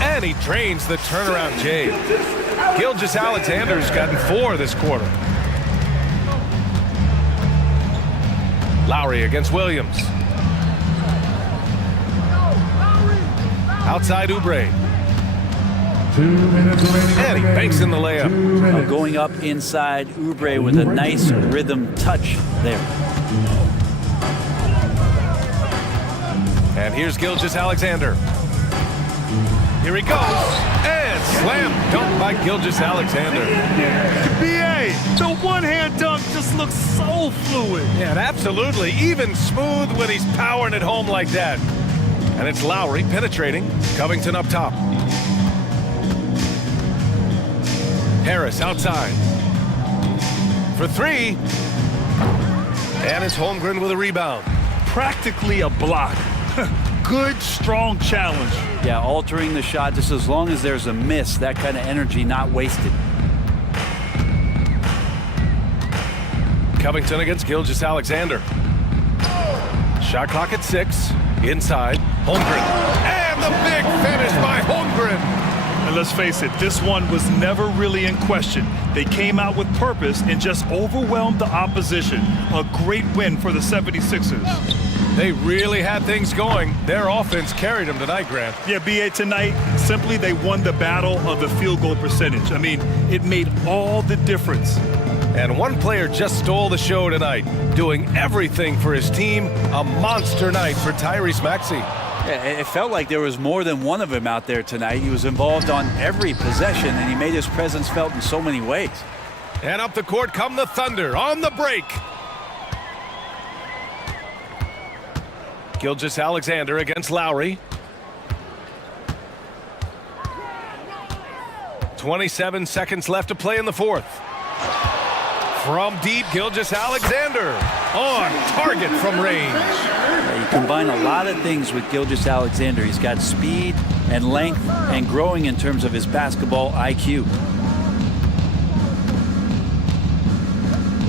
and he drains the turnaround J. Gilgeous-Alexander's gotten 4 this quarter. Lowry against Williams. Outside Oubre. 2 minutes remaining. And he banks in the layup. Going up inside Oubre with a nice rhythm touch there. And here's Gilgeous-Alexander. Here he goes. And slam dunk by Gilgeous-Alexander. BA, the one-hand dunk just looks so fluid. Yeah, and absolutely even smooth when he's powering it home like that. And it's Lowry penetrating. Covington up top. Harris outside. For 3. And it's Holmgren with a rebound. Practically a block. Good, strong challenge. Yeah, altering the shot just as long as there's a miss, that kind of energy not wasted. Covington against Gilgeous-Alexander. Shot clock at 6. Inside, Holmgren. And the big finish by Holmgren. And let's face it, this one was never really in question. They came out with purpose and just overwhelmed the opposition. A great win for the 76ers. They really had things going. Their offense carried them tonight, Grant. Yeah, BA, tonight, simply they won the battle of the field goal percentage. I mean, it made all the difference. And one player just stole the show tonight, doing everything for his team. A monster night for Tyrese Maxey. Yeah, it felt like there was more than one of him out there tonight. He was involved on every possession, and he made his presence felt in so many ways. And up the court come the Thunder on the break. Gilgeous-Alexander against Lowry. 27 seconds left to play in the fourth. From deep, Gilgeous-Alexander on target from range. You combine a lot of things with Gilgeous-Alexander. He's got speed and length and growing in terms of his basketball IQ.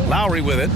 Lowry with it.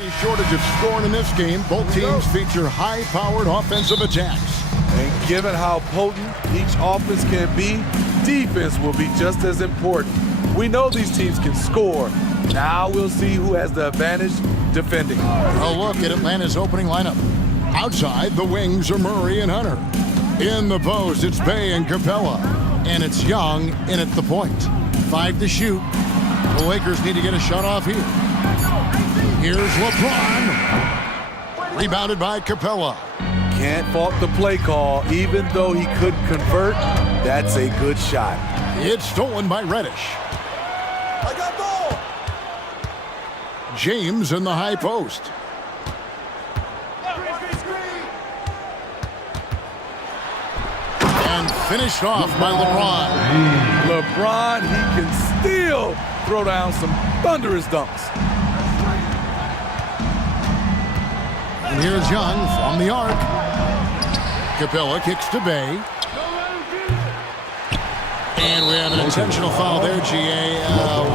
Any shortage of scoring in this game, both teams feature high-powered offensive attacks. And given how potent each offense can be, defense will be just as important. We know these teams can score. Now we'll see who has the advantage defending. A look at Atlanta's opening lineup. Outside, the wings are Murray and Hunter. In the post, it's Bay and Capella. And it's Young in at the point. 5 to shoot. The Lakers need to get a shot off here. Here's LeBron. Rebounded by Capella. Can't fault the play call. Even though he couldn't convert, that's a good shot. It's stolen by Reddish. I got ball. James in the high post. And finished off by LeBron. LeBron, he can still throw down some thunderous dunks. And here's Young from the arc. Capella kicks to Bay. And we have an intentional foul there, GA.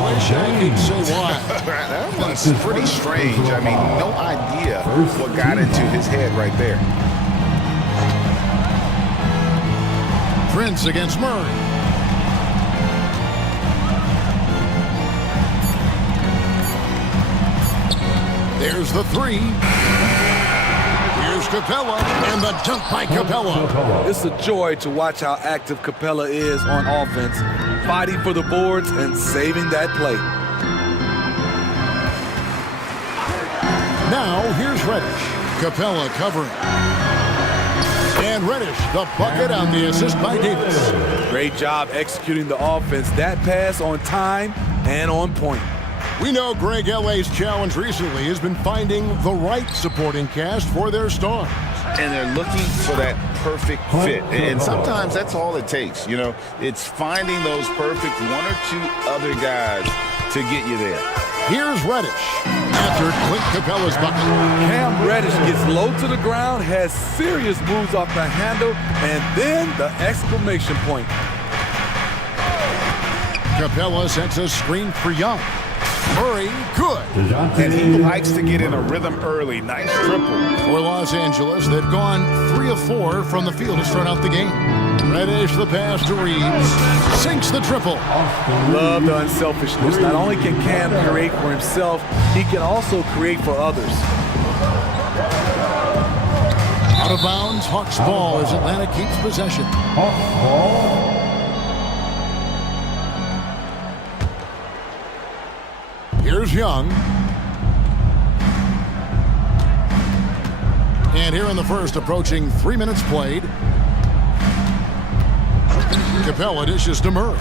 Wish I could say why. That was pretty strange. I mean, no idea what got into his head right there. Prince against Murray. There's the three. Here's Capella, and the dunk by Capella. It's a joy to watch how active Capella is on offense, fighting for the boards and saving that play. Now, here's Reddish. Capella covering. And Reddish, the bucket on the assist by Davis. Great job executing the offense. That pass on time and on point. We know Greg L.A.'s challenge recently has been finding the right supporting cast for their stars. And they're looking for that perfect fit. And sometimes that's all it takes. You know, it's finding those perfect one or two other guys to get you there. Here's Reddish after Clint Capella's bucket. Cam Reddish gets low to the ground, has serious moves off the handle, and then the exclamation point. Capella sets a screen for Young. Murray, good. And he likes to get in a rhythm early. Nice triple. For Los Angeles, they've gone 3 of 4 from the field to start out the game. Reddish the pass to Reeves. Sinks the triple. Love the unselfishness. Not only can Cam create for himself, he can also create for others. Out of bounds, Hawks ball as Atlanta keeps possession. Hawks ball. Here's Young. And here in the first, approaching 3 minutes played. Capella dishes to Murray.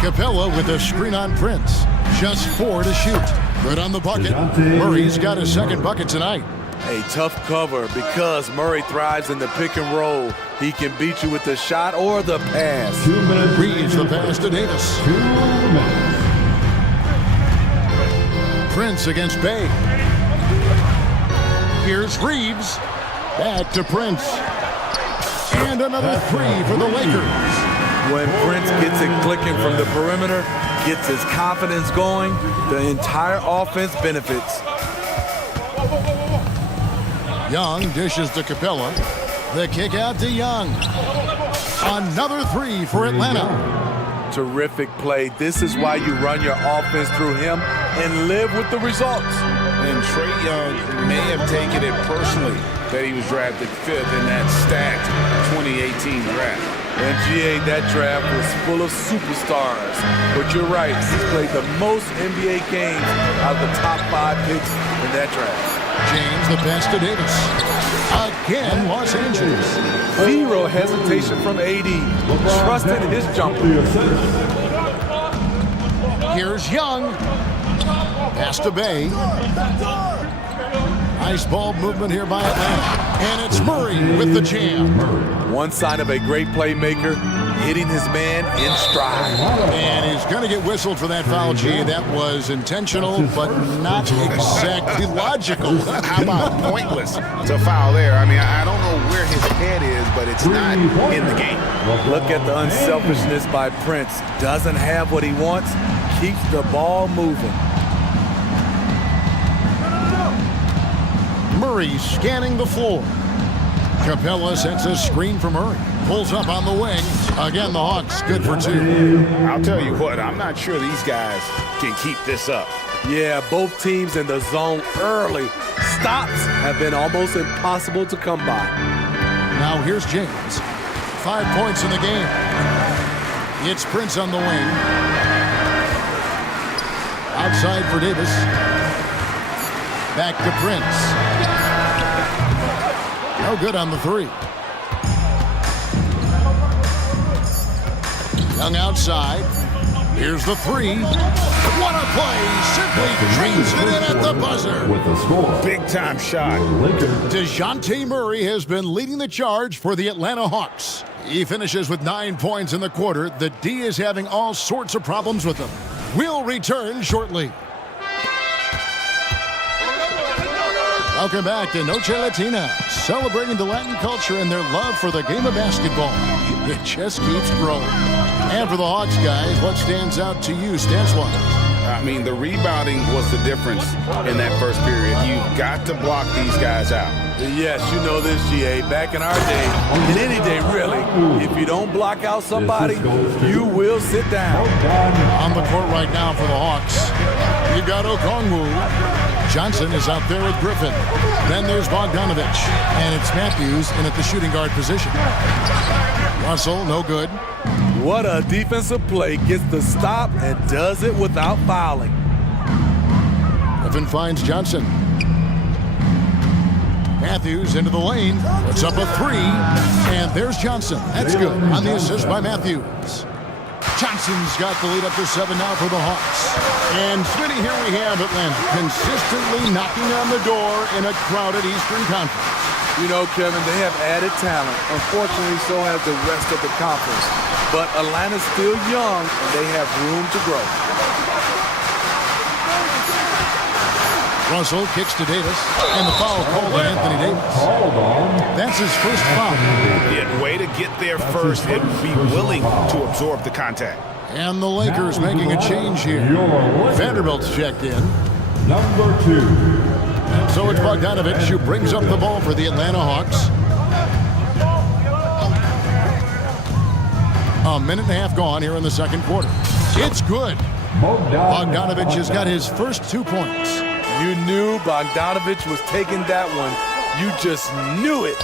Capella with a screen on Prince. Just 4 to shoot. Good on the bucket. Murray's got his second bucket tonight. A tough cover because Murray thrives in the pick and roll. He can beat you with the shot or the pass. Reeves the pass to Davis. Prince against Bay. Here's Reeves. Back to Prince. And another 3 for the Lakers. When Prince gets it clicking from the perimeter, gets his confidence going, the entire offense benefits. Young dishes to Capella. The kick out to Young. Another 3 for Atlanta. Terrific play. This is why you run your offense through him and live with the results. And Trae Young may have taken it personally that he was drafted 5th in that stacked 2018 draft. And GA, that draft was full of superstars. But you're right, he's played the most NBA games out of the top 5 picks in that draft. James the pass to Davis. Again, Los Angeles. Zero hesitation from AD. Trusted his jumper. Here's Young. Pass to Bay. Nice ball movement here by Atlanta. And it's Murray with the jam. One sign of a great playmaker, hitting his man in stride. And he's going to get whistled for that foul, G. That was intentional, but not exactly logical. How about pointless to foul there? I mean, I don't know where his head is, but it's not in the game. Look at the unselfishness by Prince. Doesn't have what he wants, keeps the ball moving. Murray scanning the floor. Capella sets a screen for Murray. Pulls up on the wing. Again, the Hawks good for two. I'll tell you what, I'm not sure these guys can keep this up. Yeah, both teams in the zone early. Stops have been almost impossible to come by. Now here's James. 5 points in the game. It's Prince on the wing. Outside for Davis. Back to Prince. No good on the three. Young outside. Here's the three. What a play. Simply drains it in at the buzzer. With the score. Big time shot. DeJounte Murray has been leading the charge for the Atlanta Hawks. He finishes with 9 points in the quarter. The D is having all sorts of problems with him. We'll return shortly. Welcome back to Noche Latina, celebrating the Latin culture and their love for the game of basketball. It just keeps growing. And for the Hawks guys, what stands out to you stats-wise? I mean, the rebounding was the difference in that first period. You've got to block these guys out. Yes, you know this, GA. Back in our day, in any day really, if you don't block out somebody, you will sit down. On the court right now for the Hawks, you've got Okongwu. Johnson is out there with Griffin. Then there's Bogdanovich. And it's Matthews in at the shooting guard position. Russell, no good. What a defensive play. Gets the stop and does it without fouling. Griffin finds Johnson. Matthews into the lane. Puts up a three. And there's Johnson. That's good on the assist by Matthews. Johnson's got the lead up to 7 now for the Hawks. And Smitty, here we have Atlanta consistently knocking on the door in a crowded Eastern Conference. You know, Kevin, they have added talent. Unfortunately, so has the rest of the conference. But Atlanta's still young, and they have room to grow. Russell kicks to Davis, and the foul called on Anthony Davis. That's his first foul. Yeah, way to get there first and be willing to absorb the contact. And the Lakers making a change here. Vanderbilt's checked in. Number 2. So it's Bogdanovich who brings up the ball for the Atlanta Hawks. A minute and a half gone here in the second quarter. It's good. Bogdanovich has got his first 2 points. You knew Bogdanovich was taking that one. You just knew it.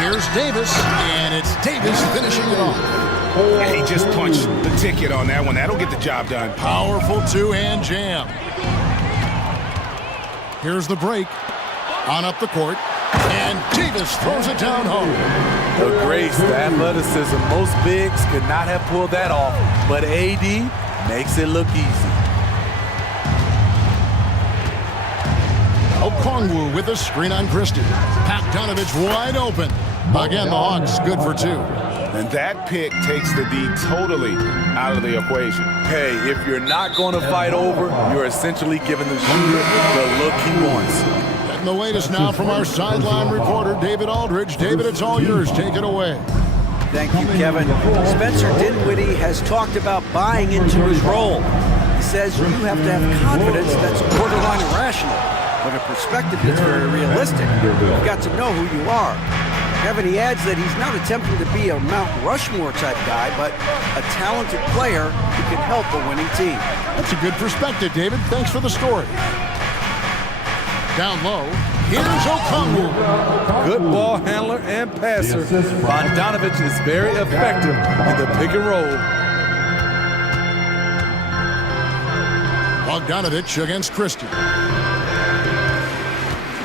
Here's Davis, and it's Davis finishing it off. He just punched the ticket on that one. That'll get the job done. Powerful two-hand jam. Here's the break. On up the court. And Davis throws it down home. The grace, the athleticism. Most bigs could not have pulled that off. But AD makes it look easy. Okongwu with a screen on Christie. Bogdanovich wide open. Again, the Hawks good for 2. And that pick takes the D totally out of the equation. Hey, if you're not going to fight over, you're essentially giving the shooter the look he wants. And the latest now from our sideline reporter, David Aldridge. David, it's all yours. Take it away. Thank you, Kevin. Spencer Dinwiddie has talked about buying into his role. He says you have to have confidence that's borderline irrational, but a perspective that's very realistic. You've got to know who you are. Kevin, he adds that he's not attempting to be a Mount Rushmore type guy, but a talented player who can help a winning team. That's a good perspective, David. Thanks for the story. Down low, here's Okongwu. Good ball handler and passer. Bogdanovich is very effective in the pick and roll. Bogdanovich against Christie.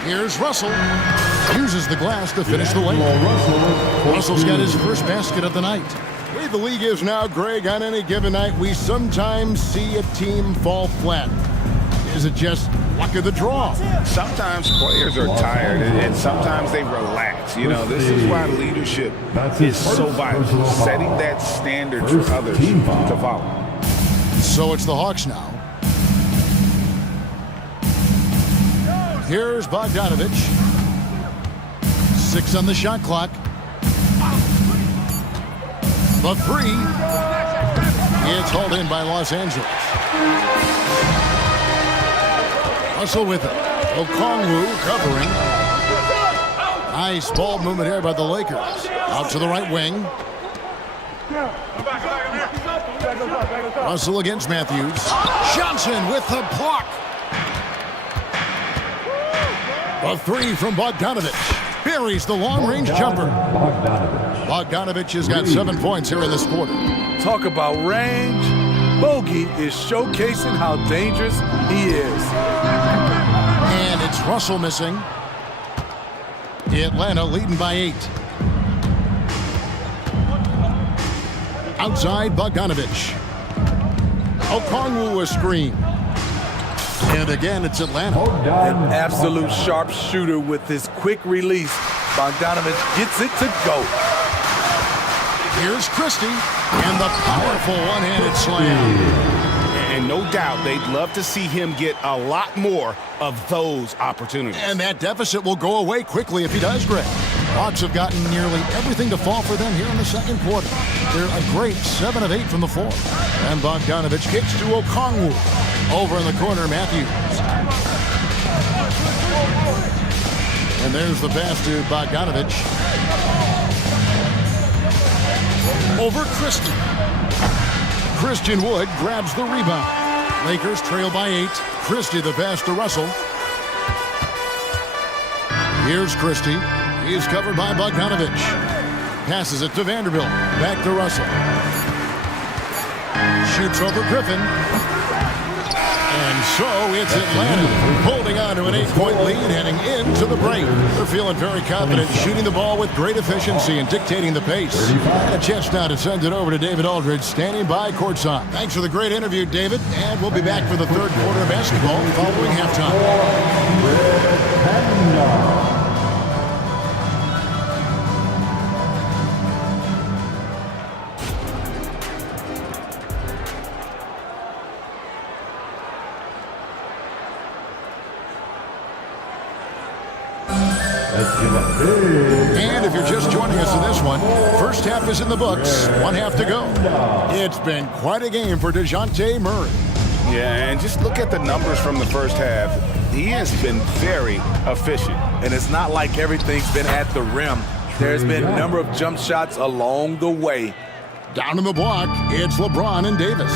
Here's Russell. Uses the glass to finish the lane. Russell's got his first basket of the night. The way the league is now, Greg, on any given night, we sometimes see a team fall flat. Is it just luck of the draw? Sometimes players are tired and sometimes they relax. You know, this is why leadership is so vital. Setting that standard for others to follow. So it's the Hawks now. Here's Bogdanovich. 6 on the shot clock. The three. It's hauled in by Los Angeles. Russell with it. Okongwu covering. Nice ball movement here by the Lakers. Out to the right wing. Russell against Matthews. Johnson with the block. A three from Bogdanovich. Buries the long-range jumper. Bogdanovich has got 7 points here in this quarter. Talk about range. Bogey is showcasing how dangerous he is. And it's Russell missing. Atlanta leading by 8. Outside Bogdanovich. Okongwu a screen. And again, it's Atlanta. An absolute sharp shooter with his quick release. Bogdanovich gets it to go. Here's Christie and the powerful one-handed slam. And no doubt they'd love to see him get a lot more of those opportunities. And that deficit will go away quickly if he does, Greg. Hawks have gotten nearly everything to fall for them here in the second quarter. They're a great 7 of 8 from the floor. And Bogdanovich kicks to Okongwu. Over in the corner, Matthews. And there's the pass to Bogdanovich. Over Christie. Christian Wood grabs the rebound. Lakers trail by 8. Christie the pass to Russell. Here's Christie. He's covered by Bogdanovich. Passes it to Vanderbilt. Back to Russell. Shoots over Griffin. And so it's Atlanta holding on to an 8-point lead heading into the break. They're feeling very confident, shooting the ball with great efficiency and dictating the pace. A chance now to send it over to David Aldridge, standing by courtside. Thanks for the great interview, David. And we'll be back for the third quarter of basketball following halftime. And if you're just joining us in this one, first half is in the books, 1 half to go. It's been quite a game for DeJounte Murray. Yeah, and just look at the numbers from the first half. He has been very efficient. And it's not like everything's been at the rim. There's been a number of jump shots along the way. Down in the block, it's LeBron and Davis.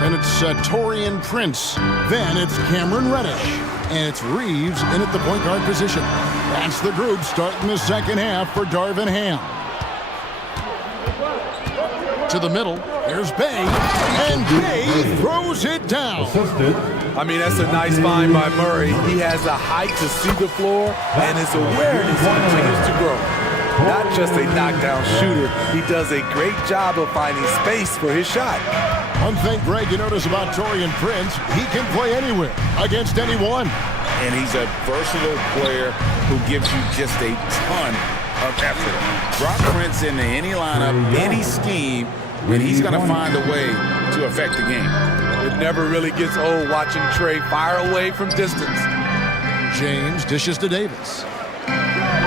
Then it's Taurean Prince. Then it's Cameron Reddish. And it's Reeves in at the point guard position. That's the group starting the second half for Darvin Ham. To the middle, there's Bay. And Bay throws it down. I mean, that's a nice find by Murray. He has the height to see the floor, and his awareness continues to grow. Not just a knockdown shooter, he does a great job of finding space for his shot. One thing, Greg, you notice about Taurean Prince, he can play anywhere, against anyone. And he's a versatile player who gives you just a ton of effort. Drop Prince into any lineup, any scheme, and he's going to find a way to affect the game. It never really gets old watching Trey fire away from distance. James dishes to Davis.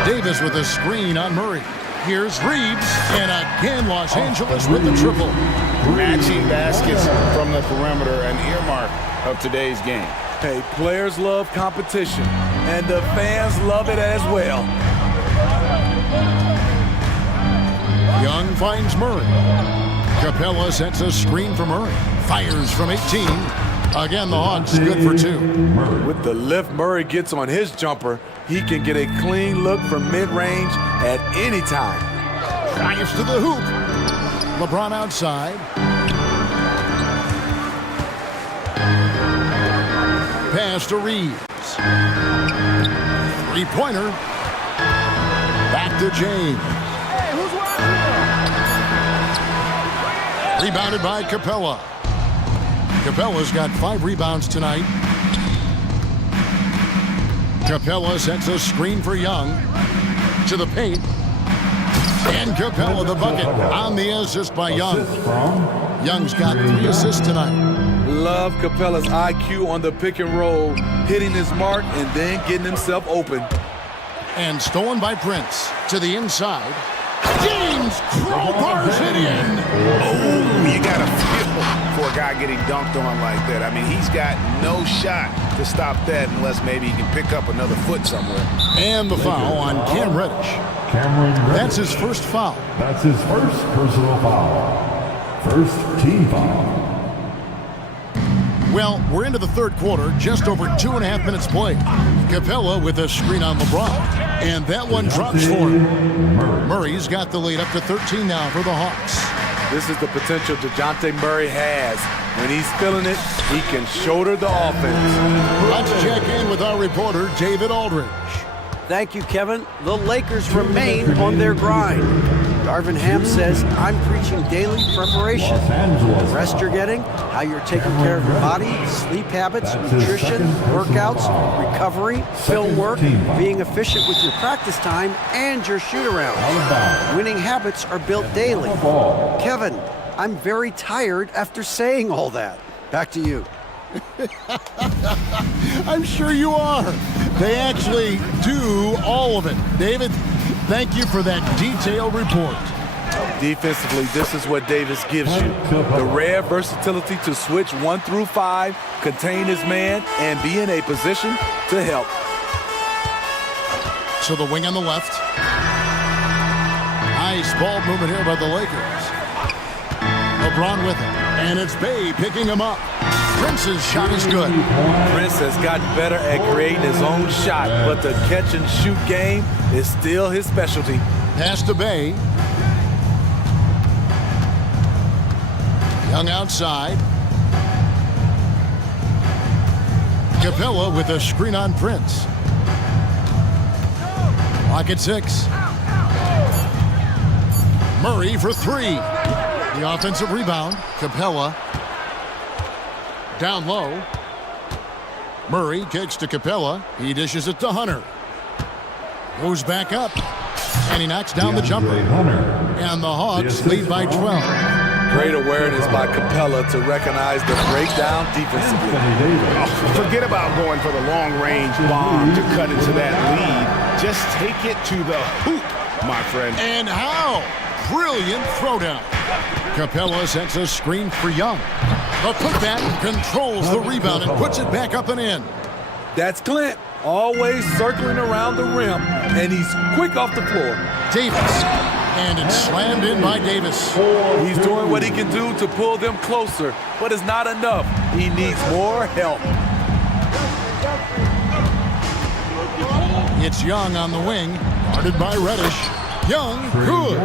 Davis with a screen on Murray. Here's Reeves, and again Los Angeles with the triple. Matching baskets from the perimeter, an earmark of today's game. Hey, players love competition, and the fans love it as well. Young finds Murray. Capella sets a screen for Murray. Fires from 18. Again, the Hawks good for 2. With the lift Murray gets on his jumper, he can get a clean look from mid-range at any time. Drives to the hoop. LeBron outside. Pass to Reeves. Three-pointer. Back to James. Rebounded by Capella. Capella's got 5 rebounds tonight. Capella sets a screen for Young. To the paint. And Capella the bucket on the assist by Young. Young's got 3 assists tonight. Love Capella's IQ on the pick and roll, hitting his mark and then getting himself open. And stolen by Prince to the inside. James crowbars it in. Oh, you got to for a guy getting dunked on like that. I mean, he's got no shot to stop that unless maybe he can pick up another foot somewhere. And the foul on Cam Reddish. That's his first foul. That's his first personal foul. First team foul. Well, we're into the third quarter, just over 2.5 minutes played. Capella with a screen on LeBron. And that one drops for him. Murray's got the lead up to 13 now for the Hawks. This is the potential DeJounte Murray has. When he's feeling it, he can shoulder the offense. Let's check in with our reporter, David Aldridge. Thank you, Kevin. The Lakers remain on their grind. Darvin Ham says, I'm preaching daily preparation. The rest you're getting, how you're taking care of your body, sleep habits, nutrition, workouts, recovery, film work, being efficient with your practice time, and your shoot-around. Winning habits are built daily. Kevin, I'm very tired after saying all that. Back to you. I'm sure you are. They actually do all of it. David, thank you for that detailed report. Defensively, this is what Davis gives you. The rare versatility to switch 1 through 5, contain his man, and be in a position to help. So the wing on the left. Nice ball movement here by the Lakers. LeBron with it. And it's Bay picking him up. Prince's shot is good. Prince has gotten better at creating his own shot, but the catch and shoot game is still his specialty. Pass to Bay. Young outside. Capella with a screen on Prince. Lock at 6. Murray for 3. The offensive rebound. Capella. Down low. Murray kicks to Capella. He dishes it to Hunter. Goes back up. And he knocks down the jumper. And the Hawks lead by 12. Great awareness by Capella to recognize the breakdown defensively. Forget about going for the long-range bomb to cut into that lead. Just take it to the hoop, my friend. And how? Brilliant throwdown. Capella sets a screen for Young. The putback controls the rebound and puts it back up and in. That's Clint, always circling around the rim, and he's quick off the floor. Davis, and it's slammed in by Davis. He's doing what he can do to pull them closer, but it's not enough. He needs more help. It's Young on the wing, guarded by Reddish. Young, good.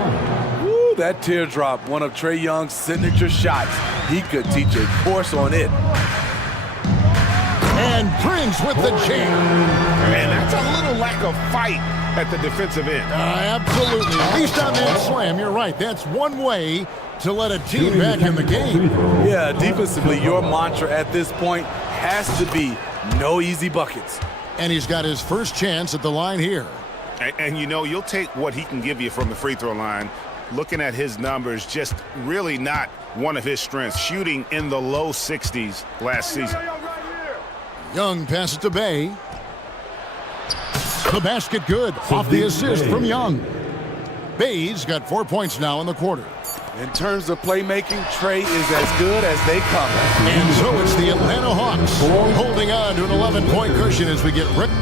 Woo, that teardrop, one of Trae Young's signature shots. He could teach a course on it. And Prince with the jam. And that's a little lack of fight at the defensive end. Absolutely. At least on that slam, you're right. That's one way to let a team back in the game. Yeah, defensively, your mantra at this point has to be no easy buckets. And he's got his first chance at the line here. And you know, you'll take what he can give you from the free throw line. Looking at his numbers, just really not one of his strengths. Shooting in the low 60s last season. Young passes to Bay. The basket good off the assist from Young. Bay's got 4 points now in the quarter. In terms of playmaking, Trae is as good as they come. And so it's the Atlanta Hawks holding on to an 11-point cushion as we get ripped.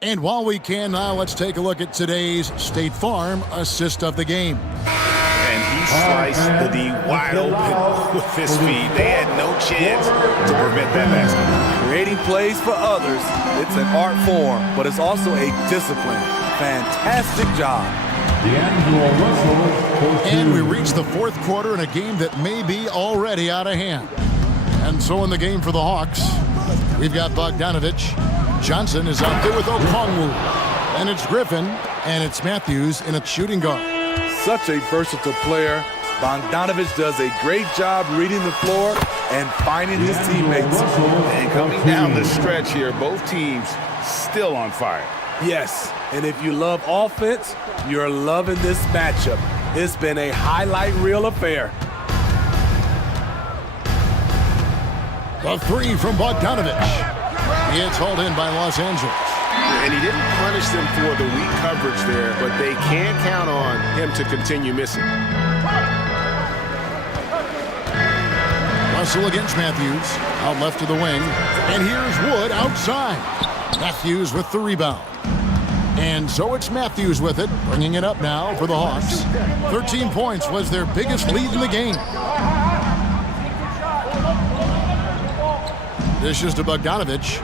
And while we can now, let's take a look at today's State Farm assist of the game. And he sliced the D wide open with his feet. They had no chance to prevent that basket. Creating plays for others, it's an art form, but it's also a discipline. Fantastic job. And we reach the fourth quarter in a game that may be already out of hand. And so in the game for the Hawks, we've got Bogdanovich. Johnson is out there with Okongwu. And it's Griffin, and it's Matthews in a shooting guard. Such a versatile player. Bogdanovich does a great job reading the floor and finding his teammates. And coming down the stretch here, both teams still on fire. Yes, and if you love offense, you're loving this matchup. It's been a highlight reel affair. The three from Bogdanovich. It's hauled in by Los Angeles. And he didn't punish them for the weak coverage there, but they can count on him to continue missing. Russell against Matthews, out left to the wing. And here's Wood outside. Matthews with the rebound. And so it's Matthews with it, bringing it up now for the Hawks. 13 points was their biggest lead in the game. Dishes to Bogdanovich.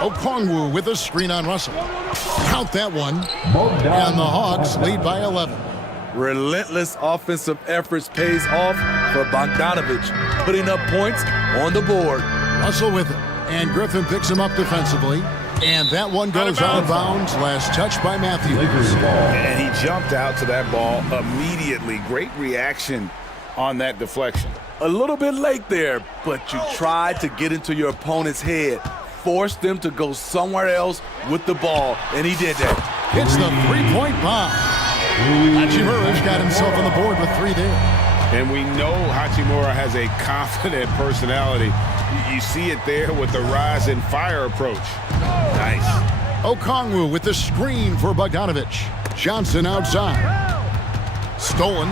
Okongwu with a screen on Russell. Count that one. And the Hawks lead by 11. Relentless offensive efforts pays off for Bogdanovich, putting up points on the board. Russell with it. And Griffin picks him up defensively. And that one goes out of bounds. Last touch by Matthews. And he jumped out to that ball immediately. Great reaction on that deflection. A little bit late there, but you tried to get into your opponent's head. Force them to go somewhere else with the ball, and he did that. Hits the three-point bomb. Hachimura's got himself on the board with three there. And we know Hachimura has a confident personality. You see it there with the rise and fire approach. Nice. Okongwu with the screen for Bogdanovich. Johnson outside. Stolen.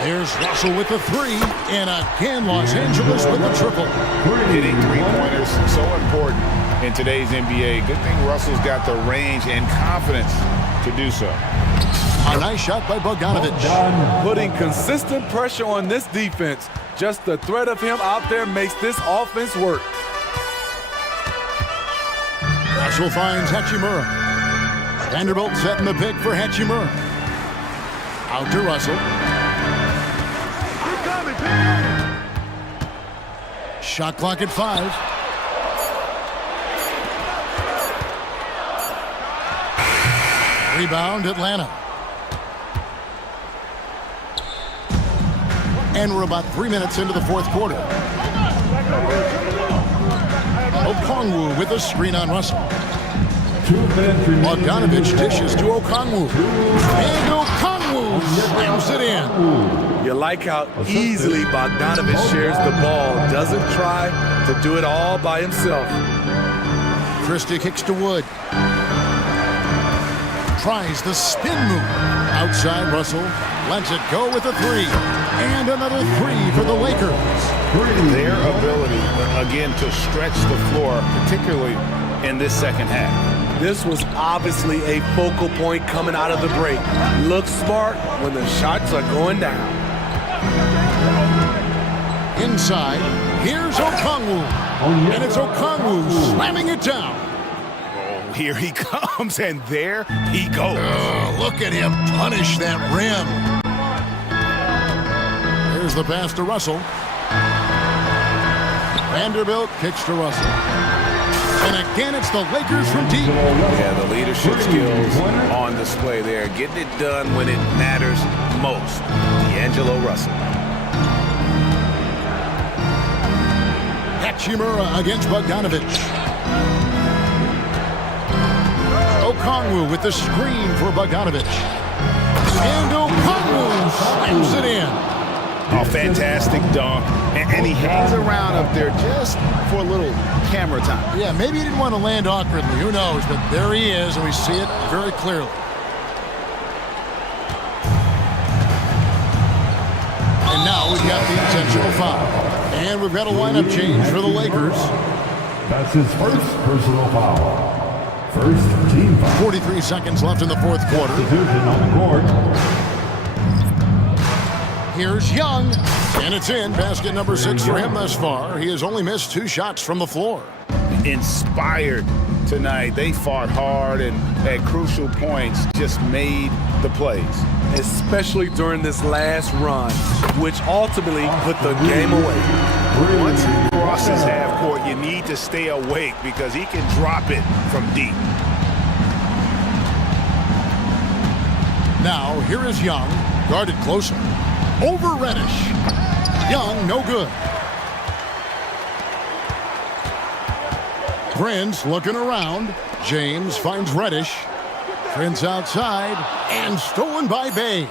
There's Russell with the three, and again Los Angeles with the triple. Hitting three-pointers, so important in today's NBA. Good thing Russell's got the range and confidence to do so. A nice shot by Bogdanovich. Putting consistent pressure on this defense. Just the threat of him out there makes this offense work. Russell finds Hachimura. Vanderbilt setting the pick for Hachimura. Out to Russell. Shot clock at 5. Rebound, Atlanta. And we're about 3 minutes into the fourth quarter. Okongwu with a screen on Russell. Bogdanovich dishes to Okongwu. And Okongwu slams it in. You like how easily Bogdanovich shares the ball. Doesn't try to do it all by himself. Christie kicks to Wood. Tries the spin move. Outside Russell. Lets it go with a three. And another three for the Lakers. Their ability, again, to stretch the floor, particularly in this second half. This was obviously a focal point coming out of the break. Look smart when the shots are going down. Inside, here's Okongwu. And it's Okongwu slamming it down. Oh, here he comes, and there he goes. Oh, look at him punish that rim. Here's the pass to Russell. Vanderbilt kicks to Russell. And again, it's the Lakers from deep. Yeah, the leadership skills on display there. Getting it done when it matters most. D'Angelo Russell. Hachimura against Bogdanovich. Okongwu with the screen for Bogdanovich. And Okongwu slams it in. A fantastic dunk. And he hangs around up there just for a little camera time. Yeah, maybe he didn't want to land awkwardly. Who knows? But there he is, and we see it very clearly. And now we've got the intentional foul. And we've got a lineup change for the Lakers. That's his first personal foul. First team foul. 43 seconds left in the fourth quarter. Substitution on the court. Here's Young, and it's in. Basket number 6 for him thus far. He has only missed 2 shots from the floor. Inspired tonight. They fought hard and at crucial points just made the plays. Especially during this last run, which ultimately put the game away. Once he crosses half court, you need to stay awake because he can drop it from deep. Now, here is Young, guarded closer. Over Reddish. Young, no good. Prince looking around. James finds Reddish. Prince outside and stolen by Bay.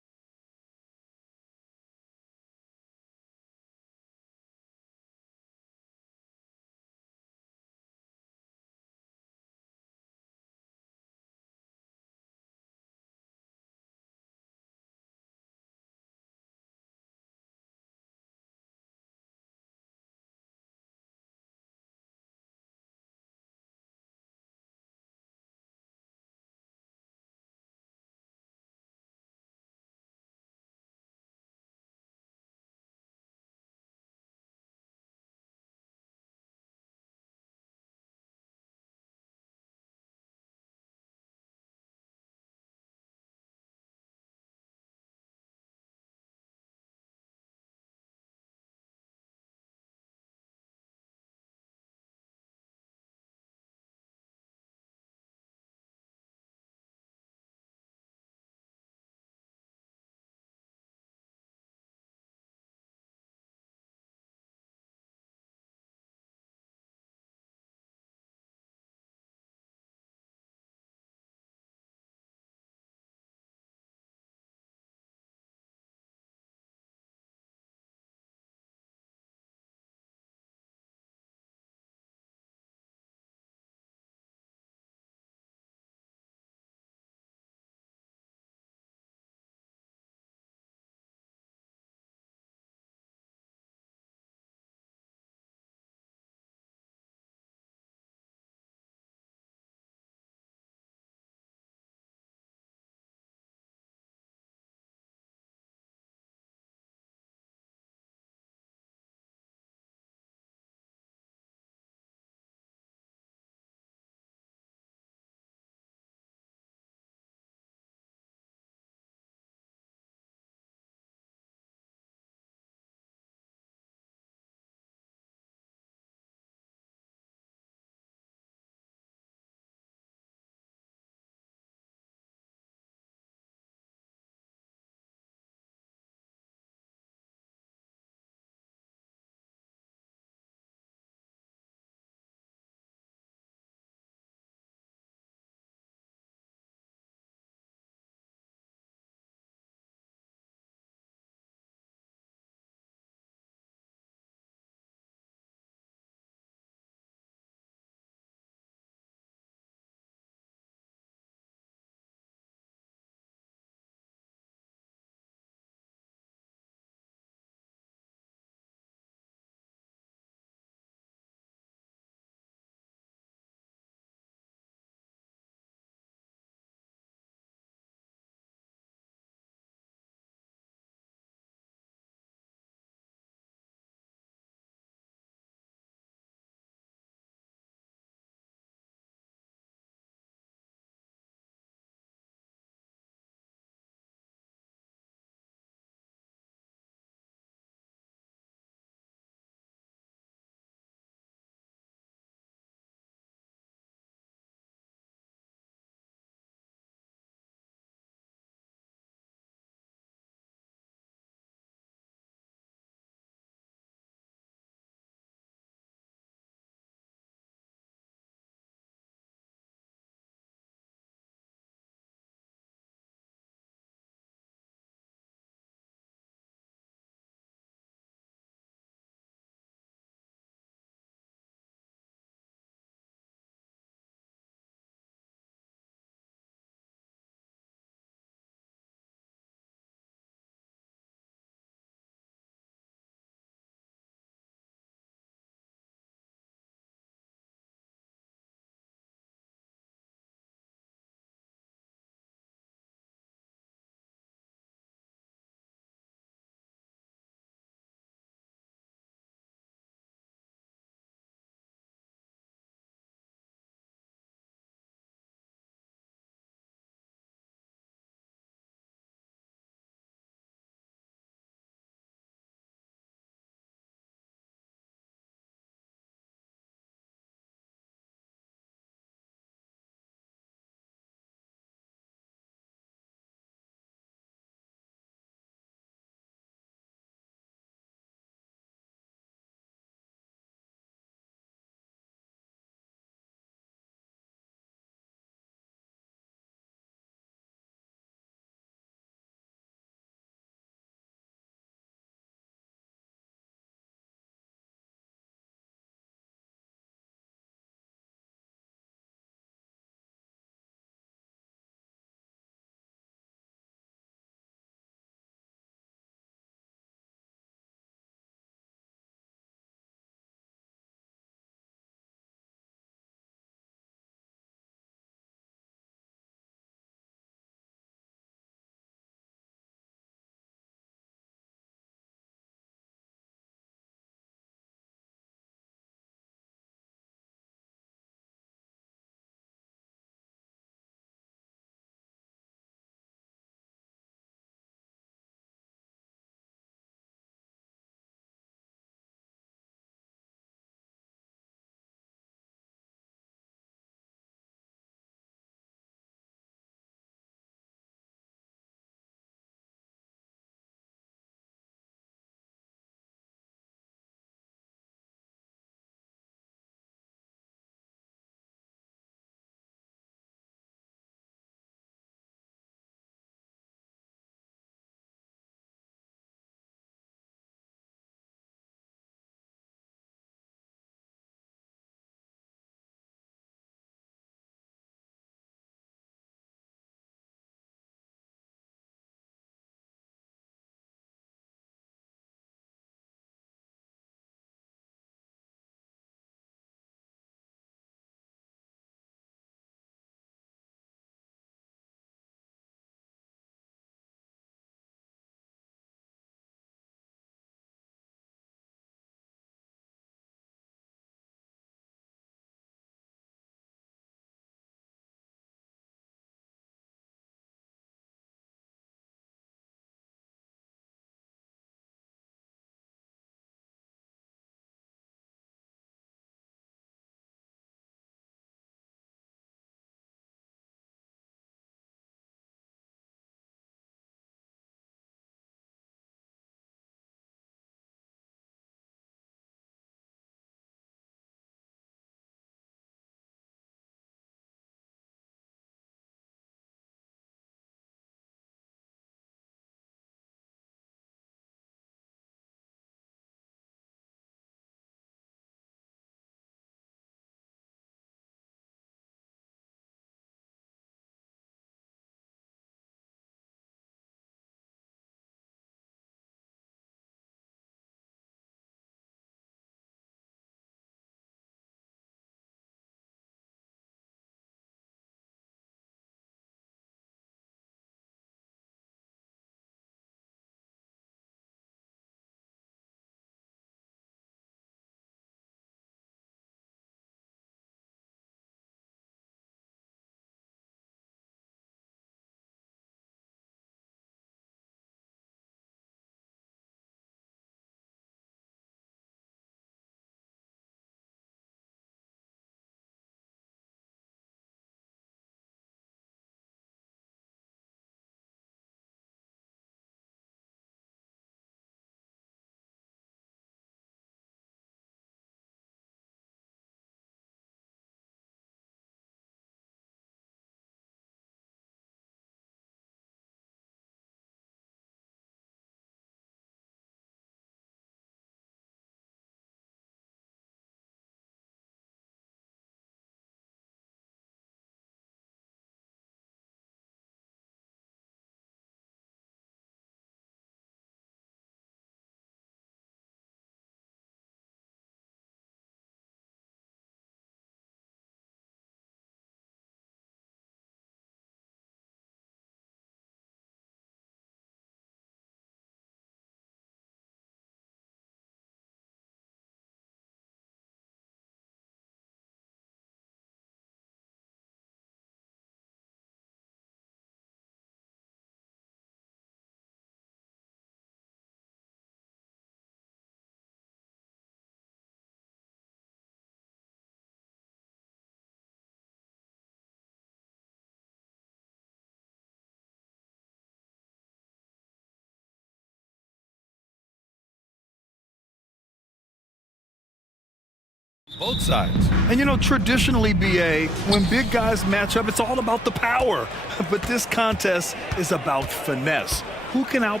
Both sides. And you know, traditionally, BA, when big guys match up, it's all about the power. But this contest is about finesse. Who can out?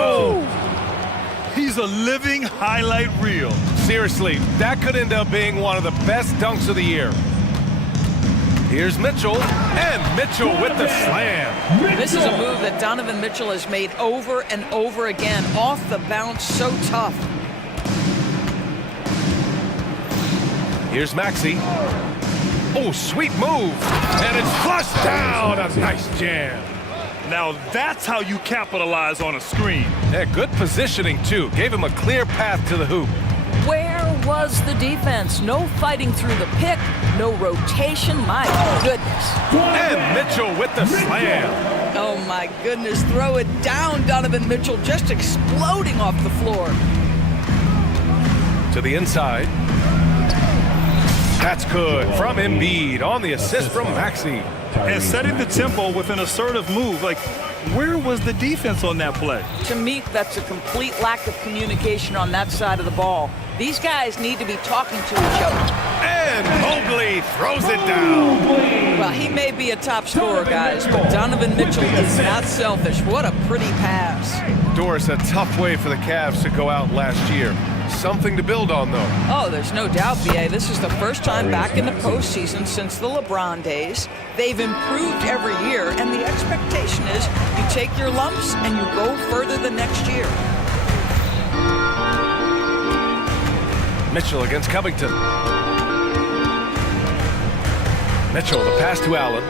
Oh! He's a living highlight reel. Seriously, that could end up being one of the best dunks of the year. Here's Mitchell, and Mitchell with the slam. This is a move that Donovan Mitchell has made over and over again. Off the bounce, so tough. Here's Maxey. Oh, sweet move. And it's flushed down. A nice jam. Now that's how you capitalize on a screen. Yeah, good positioning, too. Gave him a clear path to the hoop. Where was the defense? No fighting through the pick, no rotation. My goodness. And Mitchell with the slam. Oh, my goodness. Throw it down, Donovan Mitchell, just exploding off the floor. To the inside. That's good from Embiid on the assist from Maxey. And setting the tempo with an assertive move. Like, where was the defense on that play? To me, that's a complete lack of communication on that side of the ball. These guys need to be talking to each other. And Mobley throws it down. Well, he may be a top scorer, guys, but Donovan Mitchell is not selfish. What a pretty pass. Doris, a tough way for the Cavs to go out last year. Something to build on, though. Oh, there's no doubt, BA. This is the first time back in the postseason since the LeBron days. They've improved every year, and the expectation is you take your lumps and you go further the next year. Mitchell against Covington. Mitchell, the pass to Allen.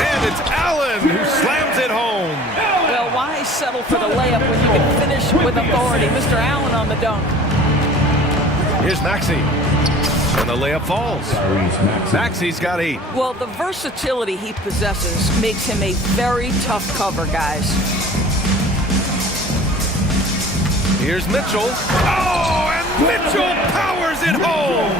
And it's Allen who slams it home. Well, why settle for the layup when you can finish with authority? Mr. Allen on the dunk. Here's Maxey. And the layup falls. Maxey's got 8. Well, the versatility he possesses makes him a very tough cover, guys. Here's Mitchell. Oh, and Mitchell powers it home.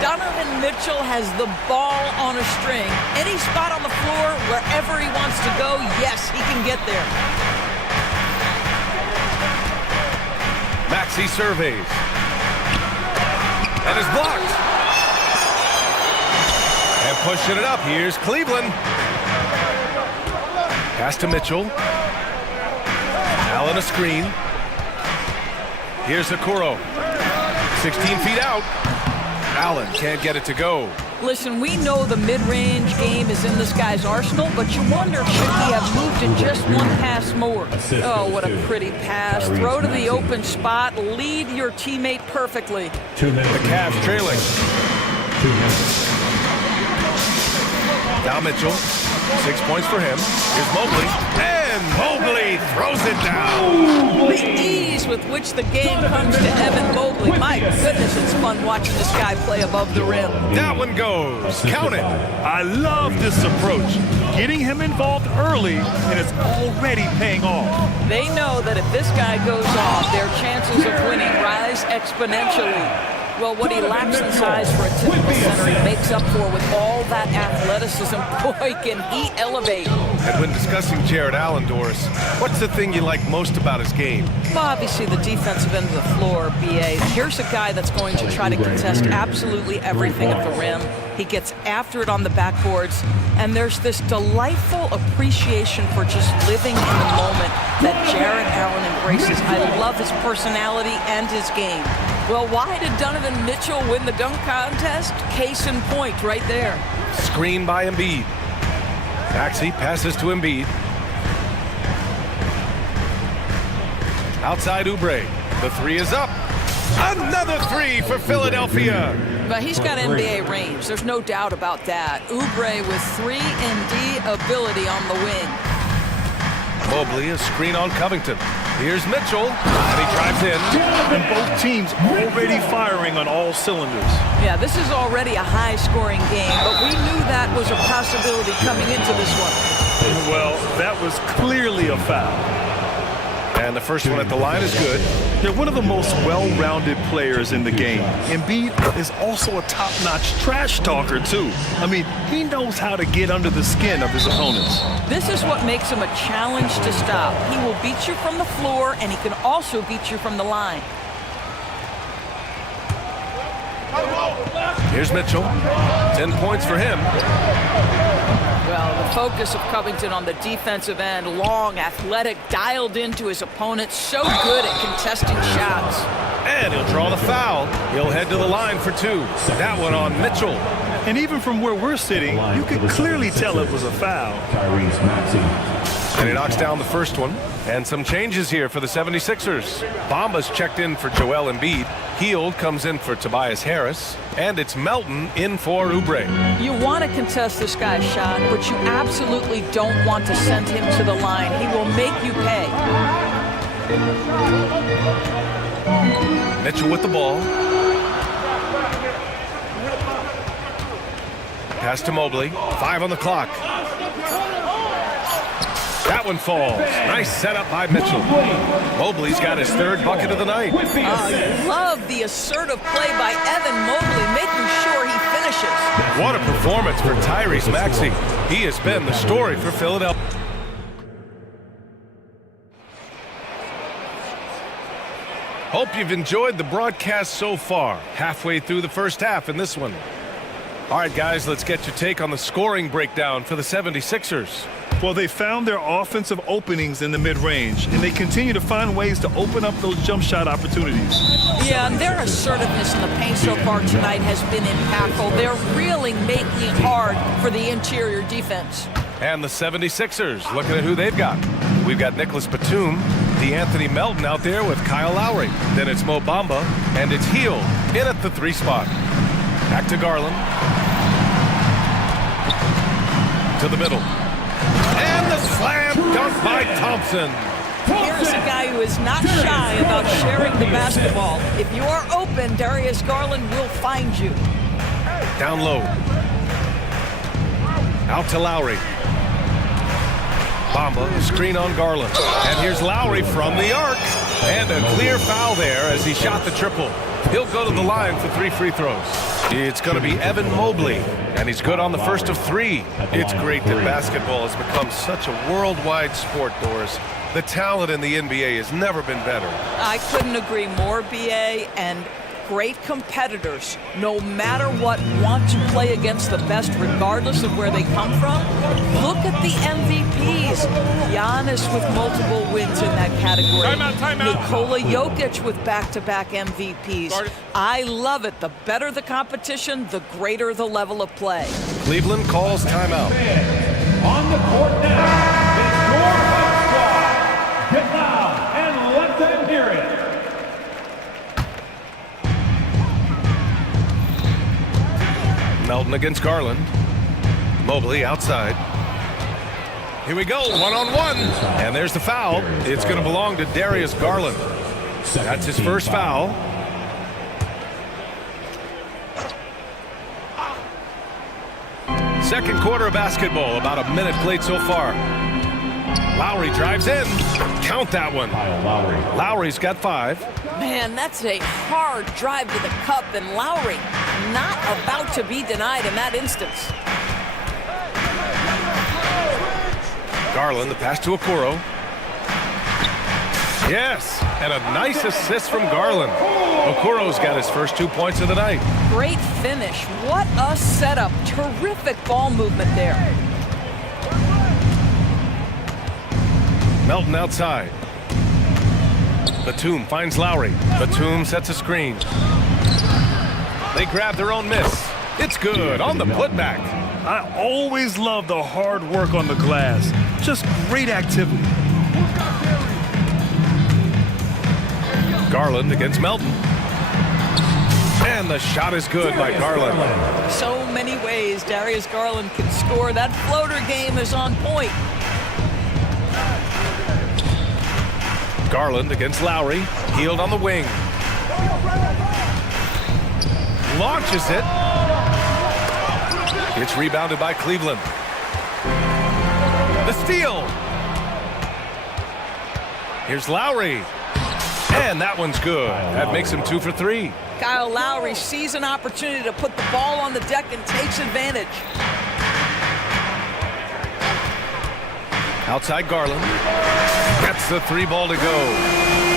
Donovan Mitchell has the ball on a string. Any spot on the floor, wherever he wants to go, yes, he can get there. Maxey surveys. And is blocked. And pushing it up. Here's Cleveland. Pass to Mitchell. Allen a screen. Here's Okoro. 16 feet out. Allen can't get it to go. Listen, we know the mid-range game is in this guy's arsenal, but you wonder, should he have moved to just one pass more? Oh, what a pretty pass. Throw to the open spot. Lead your teammate perfectly. 2 minutes. The Cavs trailing. 2 minutes. Now Mitchell. 6 points for him. Here's Mobley. And Mobley throws it down. The ease with which the game comes to Evan Mobley. My goodness, it's fun watching this guy play above the rim. That one goes. Count it. I love this approach. Getting him involved early, and it's already paying off. They know that if this guy goes off, their chances of winning rise exponentially. Well, what he lacks in size for a typical center, he makes up for with all that athleticism. Boy, can he elevate. And when discussing Jared Allen, Doris, what's the thing you like most about his game? Well, obviously the defensive end of the floor, BA. Here's a guy that's going to try to contest absolutely everything at the rim. He gets after it on the backboards, and there's this delightful appreciation for just living in the moment that Jared Allen embraces. I love his personality and his game. Well, why did Donovan Mitchell win the dunk contest? Case in point right there. Screen by Embiid. Maxey passes to Embiid. Outside Oubre. The 3 is up. Another 3 for Philadelphia. But he's got NBA range. There's no doubt about that. Oubre with 3-and-D ability on the wing. Mobley, a screen on Covington. Here's Mitchell, and he drives in. And both teams already firing on all cylinders. Yeah, this is already a high-scoring game, but we knew that was a possibility coming into this one. Well, that was clearly a foul. And the first one at the line is good. They're one of the most well-rounded players in the game. Embiid is also a top-notch trash talker, too. I mean, he knows how to get under the skin of his opponents. This is what makes him a challenge to stop. He will beat you from the floor, and he can also beat you from the line. Here's Mitchell. 10 points for him. Well, the focus of Covington on the defensive end, long, athletic, dialed into his opponent, so good at contesting shots. And he'll draw the foul. He'll head to the line for 2. That one on Mitchell. And even from where we're sitting, you could clearly tell it was a foul. And he knocks down the first one. And some changes here for the 76ers. Bamba's checked in for Joel Embiid. Hield comes in for Tobias Harris. And it's Melton in for Oubre. You want to contest this guy's shot, but you absolutely don't want to send him to the line. He will make you pay. Mitchell with the ball. Pass to Mobley. 5 on the clock. That one falls. Nice setup by Mitchell. Mobley's got his 3rd bucket of the night. Love the assertive play by Evan Mobley, making sure he finishes. What a performance for Tyrese Maxey. He has been the story for Philadelphia. Hope you've enjoyed the broadcast so far. Halfway through the first half in this one. All right, guys, let's get your take on the scoring breakdown for the 76ers. Well, they found their offensive openings in the mid-range, and they continue to find ways to open up those jump shot opportunities. Yeah, and their assertiveness in the paint so far tonight has been impactful. They're really making it hard for the interior defense. And the 76ers, looking at who they've got. We've got Nicholas Batum, D'Anthony Melton out there with Kyle Lowry. Then it's Mo Bamba, and it's Hield in at the 3 spot. Back to Garland. To the middle. And the slam dunk by Thompson. Here's a guy who is not shy about sharing the basketball. If you are open, Darius Garland will find you. Down low. Out to Lowry. Bamba, screen on Garland. And here's Lowry from the arc. And a clear foul there as he shot the triple. He'll go to the line for 3 free throws. It's going to be Evan Mobley, and he's good on the first of 3. It's great that basketball has become such a worldwide sport, Doris. The talent in the NBA has never been better. I couldn't agree more, BA, and great competitors, no matter what, want to play against the best regardless of where they come from. Look at the MVPs. Giannis with multiple wins in that category. Timeout. Nikola Jokic with back-to-back MVPs. I love it. The better the competition, the greater the level of play. Cleveland calls timeout. On the court now, it's your home squad. Get loud and let them hear it. Melton against Garland. Mobley outside. Here we go, 1-on-1. And there's the foul. It's going to belong to Darius Garland. That's his first foul. Second quarter of basketball, about a minute played so far. Lowry drives in. Count that one. Lowry's got 5. Man, that's a hard drive to the cup, and Lowry not about to be denied in that instance. Garland, the pass to Okoro. Yes, and a nice assist from Garland. Okoro's got his first 2 points of the night. Great finish. What a setup. Terrific ball movement there. Melton outside. Batum finds Lowry. Batum sets a screen. They grab their own miss. It's good on the putback. I always love the hard work on the glass. Just great activity. Garland against Melton. And the shot is good by Garland. So many ways Darius Garland can score. That floater game is on point. Garland against Lowry. Hield on the wing. Launches it. It's rebounded by Cleveland. The steal. Here's Lowry. And that one's good. That makes him 2 for 3. Kyle Lowry sees an opportunity to put the ball on the deck and takes advantage. Outside Garland. Gets the 3 ball to go.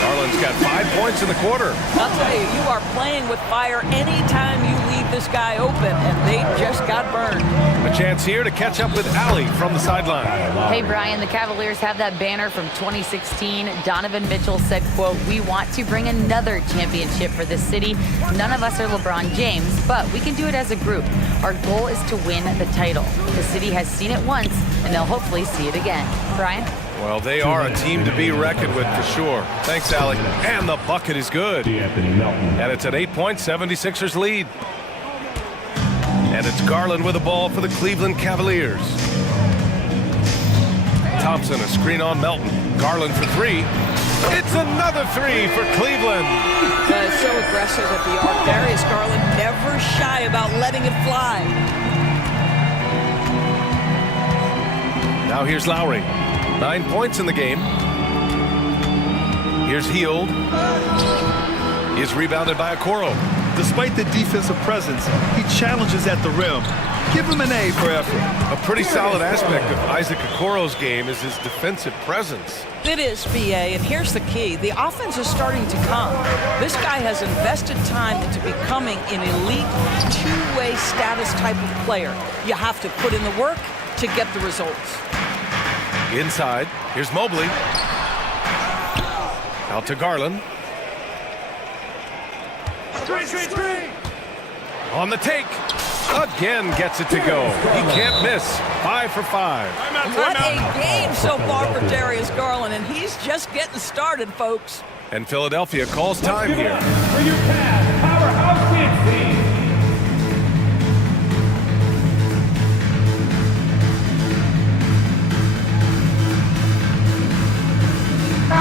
Garland's got 5 points in the quarter. I'll tell you, you are playing with fire anytime you leave this guy open, and they just got burned. A chance here to catch up with Allie from the sideline. Hey, Brian, the Cavaliers have that banner from 2016. Donovan Mitchell said, quote, "We want to bring another championship for this city. None of us are LeBron James, but we can do it as a group. Our goal is to win the title. The city has seen it once, and they'll hopefully see it again." Brian? Well, they are a team to be reckoned with for sure. Thanks, Allie. And the bucket is good. And it's an 8-point 76ers lead. And it's Garland with the ball for the Cleveland Cavaliers. Thompson, a screen on Melton. Garland for three. It's another three for Cleveland. So aggressive at the arc. Darius Garland never shy about letting it fly. Now here's Lowry. 9 points in the game. Here's Hield. He is rebounded by Okoro. Despite the defensive presence, he challenges at the rim. Give him an A for effort. A pretty solid aspect of Isaac Okoro's game is his defensive presence. It is, BA, and here's the key. The offense is starting to come. This guy has invested time into becoming an elite two-way status type of player. You have to put in the work to get the results. Inside, here's Mobley. Out to Garland. On the take. Again gets it to go. He can't miss. 5 for 5. What a game so far for Darius Garland, and he's just getting started, folks. And Philadelphia calls time here. For your Cavs powerhouse kids team.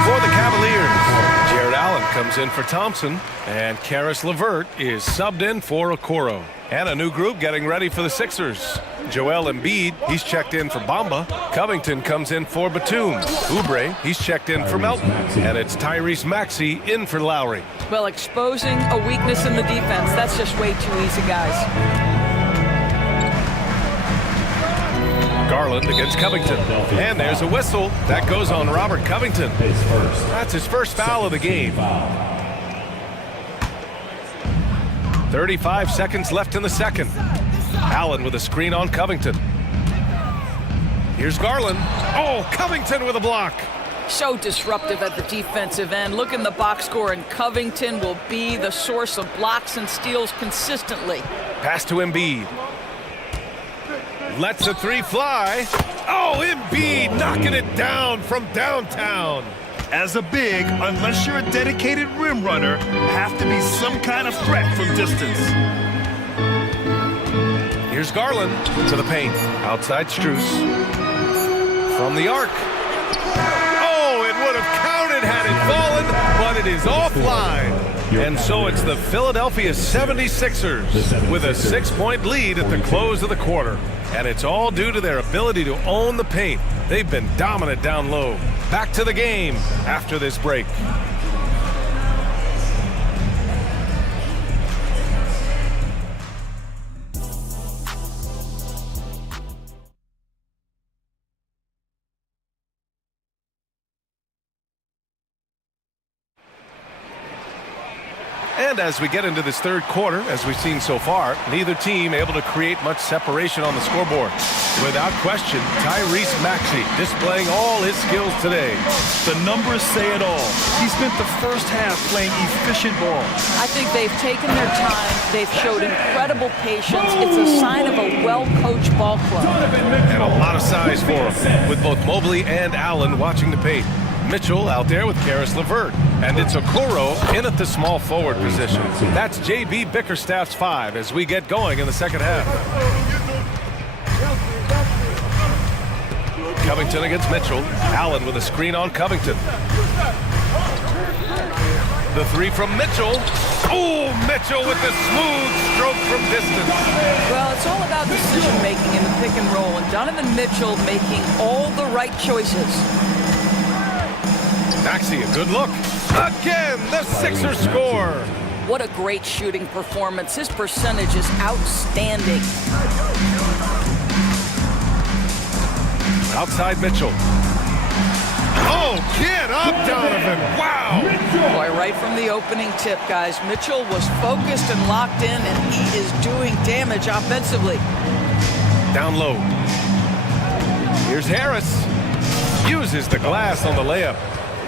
For the Cavaliers, Jared Allen comes in for Thompson, and Karis LeVert is subbed in for Okoro. And a new group getting ready for the Sixers. Joel Embiid, he's checked in for Bamba. Covington comes in for Batum. Oubre, he's checked in for Melton. And it's Tyrese Maxey in for Lowry. Well, exposing a weakness in the defense, that's just way too easy, guys. Garland against Covington. And there's a whistle. That goes on Robert Covington. That's his first foul of the game. 35 seconds left in the second. Allen with a screen on Covington. Here's Garland. Oh, Covington with a block. So disruptive at the defensive end. Look in the box score, and Covington will be the source of blocks and steals consistently. Pass to Embiid. Lets a three fly. Oh, Embiid knocking it down from downtown. As a big, unless you're a dedicated rim runner, have to be some kind of threat from distance. Here's Garland to the paint. Outside Strus. From the arc. Oh, it would have counted had it fallen, but it is offline. And so it's the Philadelphia 76ers with a 6-point lead at the close of the quarter. And it's all due to their ability to own the paint. They've been dominant down low. Back to the game after this break. And as we get into this third quarter, as we've seen so far, neither team able to create much separation on the scoreboard. Without question, Tyrese Maxey displaying all his skills today. The numbers say it all. He spent the first half playing efficient ball. I think they've taken their time. They've showed incredible patience. It's a sign of a well-coached ball club. And a lot of size for him, with both Mobley and Allen watching the paint. Mitchell out there with Karis LeVert. And it's Okoro in at the small forward position. That's J.B. Bickerstaff's 5 as we get going in the second half. Covington against Mitchell. Allen with a screen on Covington. The three from Mitchell. Oh, Mitchell with the smooth stroke from distance. Well, it's all about decision-making in the pick and roll, and Donovan Mitchell making all the right choices. Maxey, a good look. Again, the Sixers score. What a great shooting performance. His percentage is outstanding. Outside Mitchell. Oh, get up, Donovan. Wow. Boy, right from the opening tip, guys, Mitchell was focused and locked in, and he is doing damage offensively. Down low. Here's Harris. Uses the glass on the layup.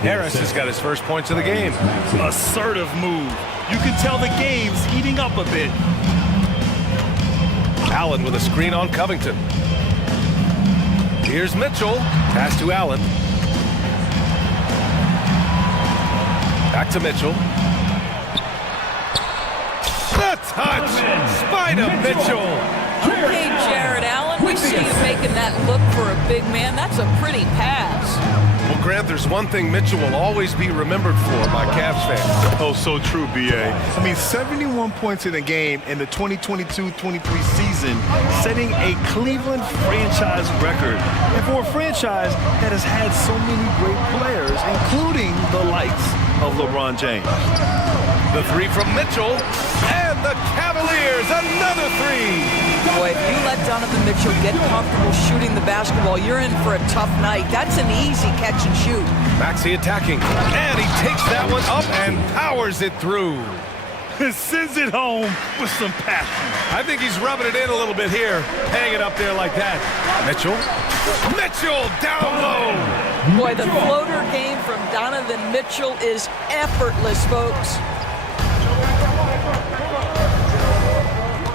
Harris has got his first points of the game. Assertive move. You can tell the game's heating up a bit. Allen with a screen on Covington. Here's Mitchell. Pass to Allen. Back to Mitchell. The touch! Spider Mitchell! Okay, Jared Allen, we see you making that look for a big man. That's a pretty pass. Well, Grant, there's one thing Mitchell will always be remembered for by Cavs fans. Oh, so true, B.A. I mean, 71 points in a game in the 2022-23 season, setting a Cleveland franchise record. And for a franchise that has had so many great players, including the likes of LeBron James. The three from Mitchell, and the Cavaliers, another three. Boy, if you let Donovan Mitchell get comfortable shooting the basketball, you're in for a tough night. That's an easy catch and shoot. Maxey attacking, and he takes that one up and powers it through. Sends it home with some passion. I think he's rubbing it in a little bit here, hanging up there like that. Mitchell down low. Boy, the floater game from Donovan Mitchell is effortless, folks.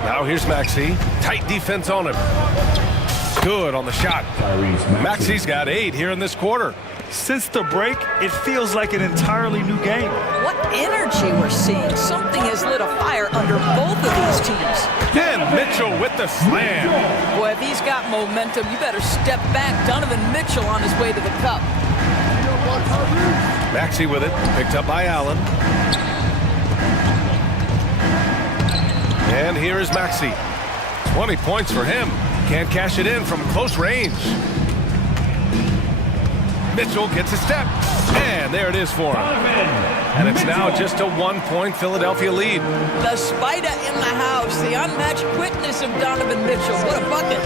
Now here's Maxey. Tight defense on him. Good on the shot. Maxey's got 8 here in this quarter. Since the break, it feels like an entirely new game. What energy we're seeing. Something has lit a fire under both of these teams. And Mitchell with the slam. Boy, if he's got momentum, you better step back. Donovan Mitchell on his way to the cup. Maxey with it. Picked up by Allen. And here is Maxey. 20 points for him. Can't cash it in from close range. Mitchell gets a step. And there it is for him. And it's now just a 1-point Philadelphia lead. The spider in the house. The unmatched quickness of Donovan Mitchell. What a bucket.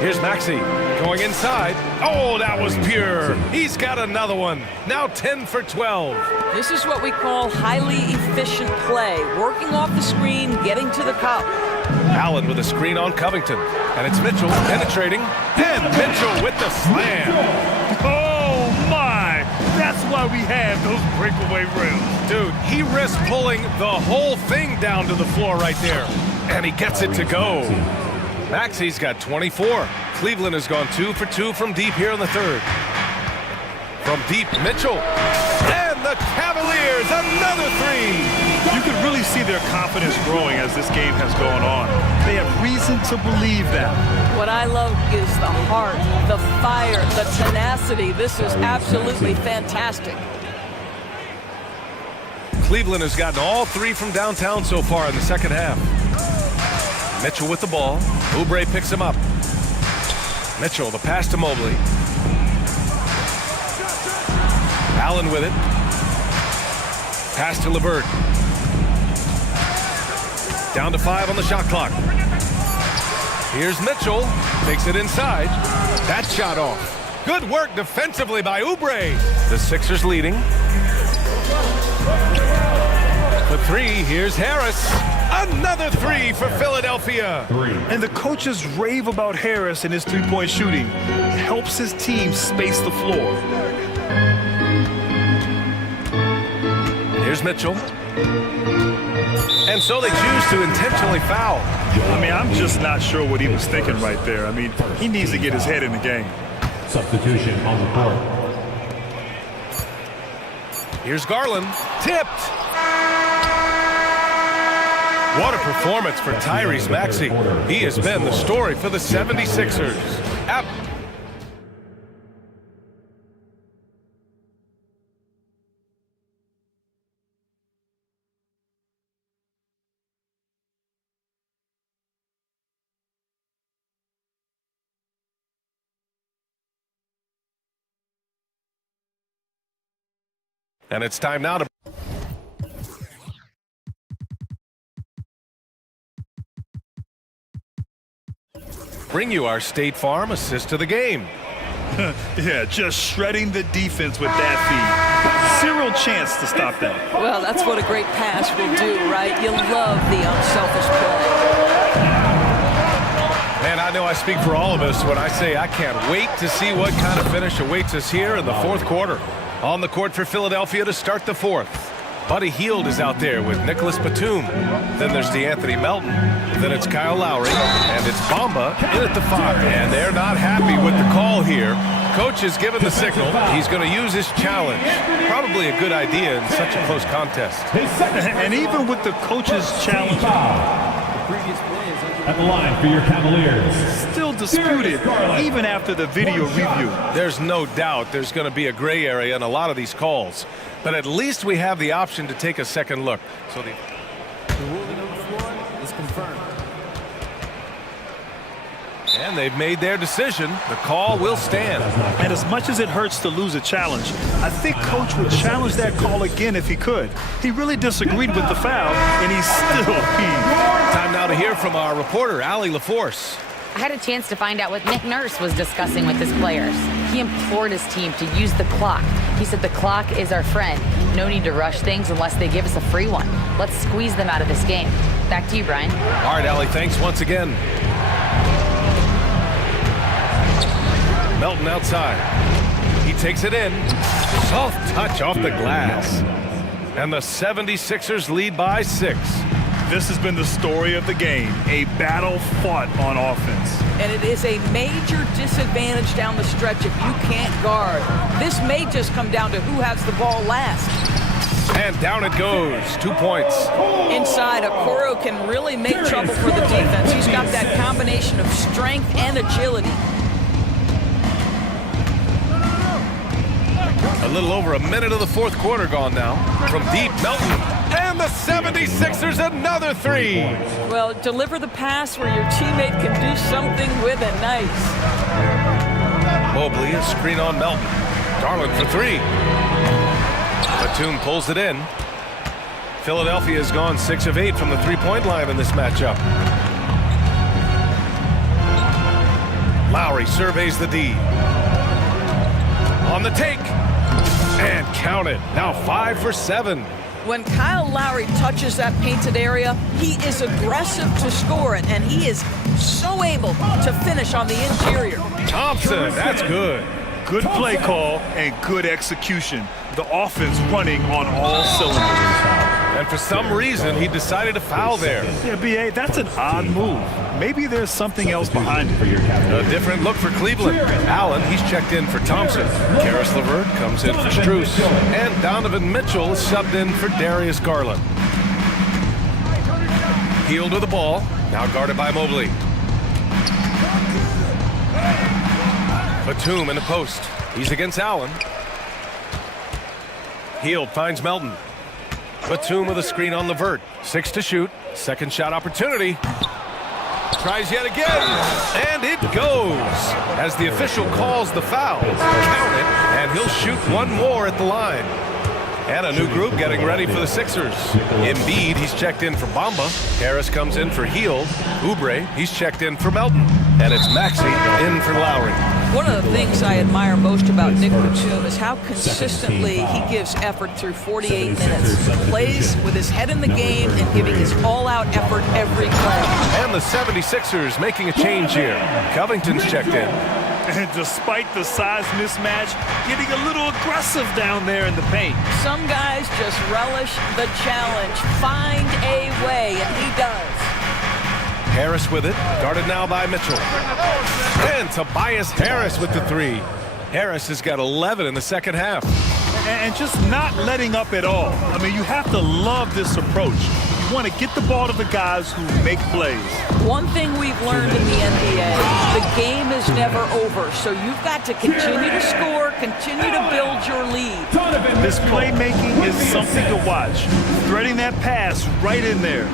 Here's Maxey going inside. Oh, that was pure. He's got another one. Now 10 for 12. This is what we call highly efficient play. Working off the screen, getting to the cup. Allen with a screen on Covington. And it's Mitchell penetrating. And Mitchell with the slam. Oh, my. That's why we have those breakaway rims. Dude, he risks pulling the whole thing down to the floor right there. And he gets it to go. Maxey's got 24. Cleveland has gone 2 for 2 from deep here in the third. From deep, Mitchell. And the Cavaliers, another three. You could really see their confidence growing as this game has gone on. They have reason to believe that. What I love is the heart, the fire, the tenacity. This is absolutely fantastic. Cleveland has gotten all 3 from downtown so far in the second half. Mitchell with the ball. Oubre picks him up. Mitchell, the pass to Mobley. Allen with it. Pass to LeVert. Down to 5 on the shot clock. Here's Mitchell. Takes it inside. That shot off. Good work defensively by Oubre. The Sixers leading. For 3, here's Harris. Another 3 for Philadelphia. And the coaches rave about Harris and his three-point shooting. It helps his team space the floor. Here's Mitchell. And so they choose to intentionally foul. I mean, I'm just not sure what he was thinking right there. I mean, he needs to get his head in the game. Substitution on the court. Here's Garland. Tipped. What a performance for Tyrese Maxey. He has been the story for the 76ers. And it's time now to bring you our State Farm assist to the game. Yeah, just shredding the defense with that feed. Zero chance to stop that. Well, that's what a great pass will do, right? You love the unselfish play. Man, I know I speak for all of us when I say I can't wait to see what kind of finish awaits us here in the fourth quarter. On the court for Philadelphia to start the fourth. Buddy Hield is out there with Nicholas Batum. Then there's DeAnthony Melton. Then it's Kyle Lowry. And it's Bamba in at the 5. And they're not happy with the call here. Coach has given the signal. He's going to use his challenge. Probably a good idea in such a close contest. And even with the coach's challenge, At the line for your Cavaliers. still disputed even after the video review. There's no doubt there's going to be a gray area in a lot of these calls. But at least we have the option to take a second look. So the ruling on the floor is confirmed. And they've made their decision. The call will stand. And as much as it hurts to lose a challenge, I think Coach would challenge that call again if he could. He really disagreed with the foul, and he's still heaved. Time now to hear from our reporter, Allie LaForce. I had a chance to find out what Nick Nurse was discussing with his players. He implored his team to use the clock. He said the clock is our friend. No need to rush things unless they give us a free one. Let's squeeze them out of this game. Back to you, Brian. All right, Allie, thanks once again. Melton outside. He takes it in. Soft touch off the glass. And the 76ers lead by 6. This has been the story of the game, a battle fought on offense. And it is a major disadvantage down the stretch if you can't guard. This may just come down to who has the ball last. And down it goes. 2 points. Inside, Okoro can really make trouble for the defense. He's got that combination of strength and agility. A little over a minute of the fourth quarter gone now. From deep, Melton. And the 76ers another 3. Well, deliver the pass where your teammate can do something with it. Nice. Mobley, a screen on Melton. Garland for 3. Batum pulls it in. Philadelphia has gone 6 of 8 from the three-point line in this matchup. Lowry surveys the D. On the take. And count it. Now 5 for 7. When Kyle Lowry touches that painted area, he is aggressive to score it, and he is so able to finish on the interior. Thompson, that's good. Good play call and good execution. The offense running on all cylinders. And for some reason, he decided to foul there. Yeah, B.A., that's an odd move. Maybe there's something else behind it. A different look for Cleveland. Allen, he's checked in for Thompson. Karis LeVert comes in for Strus. And Donovan Mitchell is subbed in for Darius Garland. Hield with the ball. Now guarded by Mobley. Batum in the post. He's against Allen. Hield finds Melton. Batum with a screen on LeVert. 6 to shoot. Second shot opportunity. Tries yet again. And it goes. As the official calls the foul. Count it. And he'll shoot one more at the line. And a new group getting ready for the Sixers. Embiid, he's checked in for Bamba. Harris comes in for Hield. Oubre, he's checked in for Melton. And it's Maxey in for Lowry. One of the things I admire most about Nick Batum is how consistently he gives effort through 48 minutes. Plays with his head in the game and giving his all-out effort every play. And the 76ers making a change here. Covington's checked in. And despite the size mismatch, getting a little aggressive down there in the paint. Some guys just relish the challenge. Find a way, and he does. Harris with it, guarded now by Mitchell. And Tobias Harris with the 3. Harris has got 11 in the second half. And just not letting up at all. I mean, you have to love this approach. You want to get the ball to the guys who make plays. One thing we've learned in the NBA, the game is never over. So you've got to continue to score, continue to build your lead. This playmaking is something to watch. Threading that pass right in there.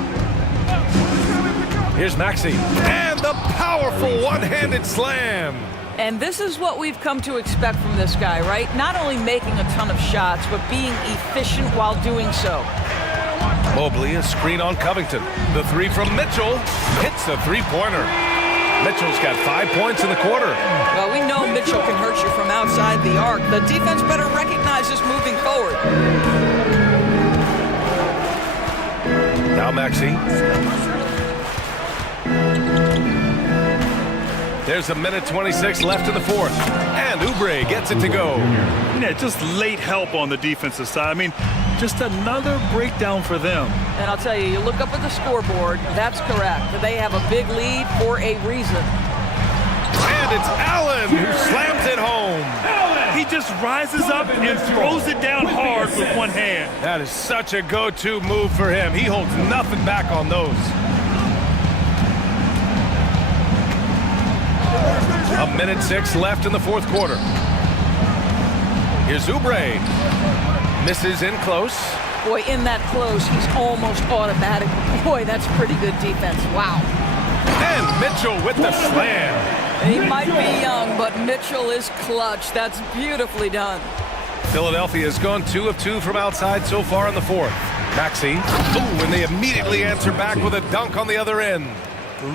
Here's Maxey. And the powerful one-handed slam. And this is what we've come to expect from this guy, right? Not only making a ton of shots, but being efficient while doing so. Mobley, a screen on Covington. The 3 from Mitchell hits the three-pointer. Mitchell's got 5 points in the quarter. Well, we know Mitchell can hurt you from outside the arc. The defense better recognize this moving forward. Now Maxey. There's a minute 26 left in the fourth. And Oubre gets it to go. Yeah, just late help on the defensive side. I mean, just another breakdown for them. And I'll tell you, you look up at the scoreboard, that's correct. They have a big lead for a reason. And it's Allen who slams it home. He just rises up and throws it down hard with one hand. That is such a go-to move for him. He holds nothing back on those. A minute 6 left in the fourth quarter. Here's Oubre. Misses in close. Boy, in that close, he's almost automatic. Boy, that's pretty good defense. Wow. And Mitchell with the slam. He might be young, but Mitchell is clutch. That's beautifully done. Philadelphia has gone 2 of 2 from outside so far in the fourth. Maxey. Ooh, and they immediately answer back with a dunk on the other end.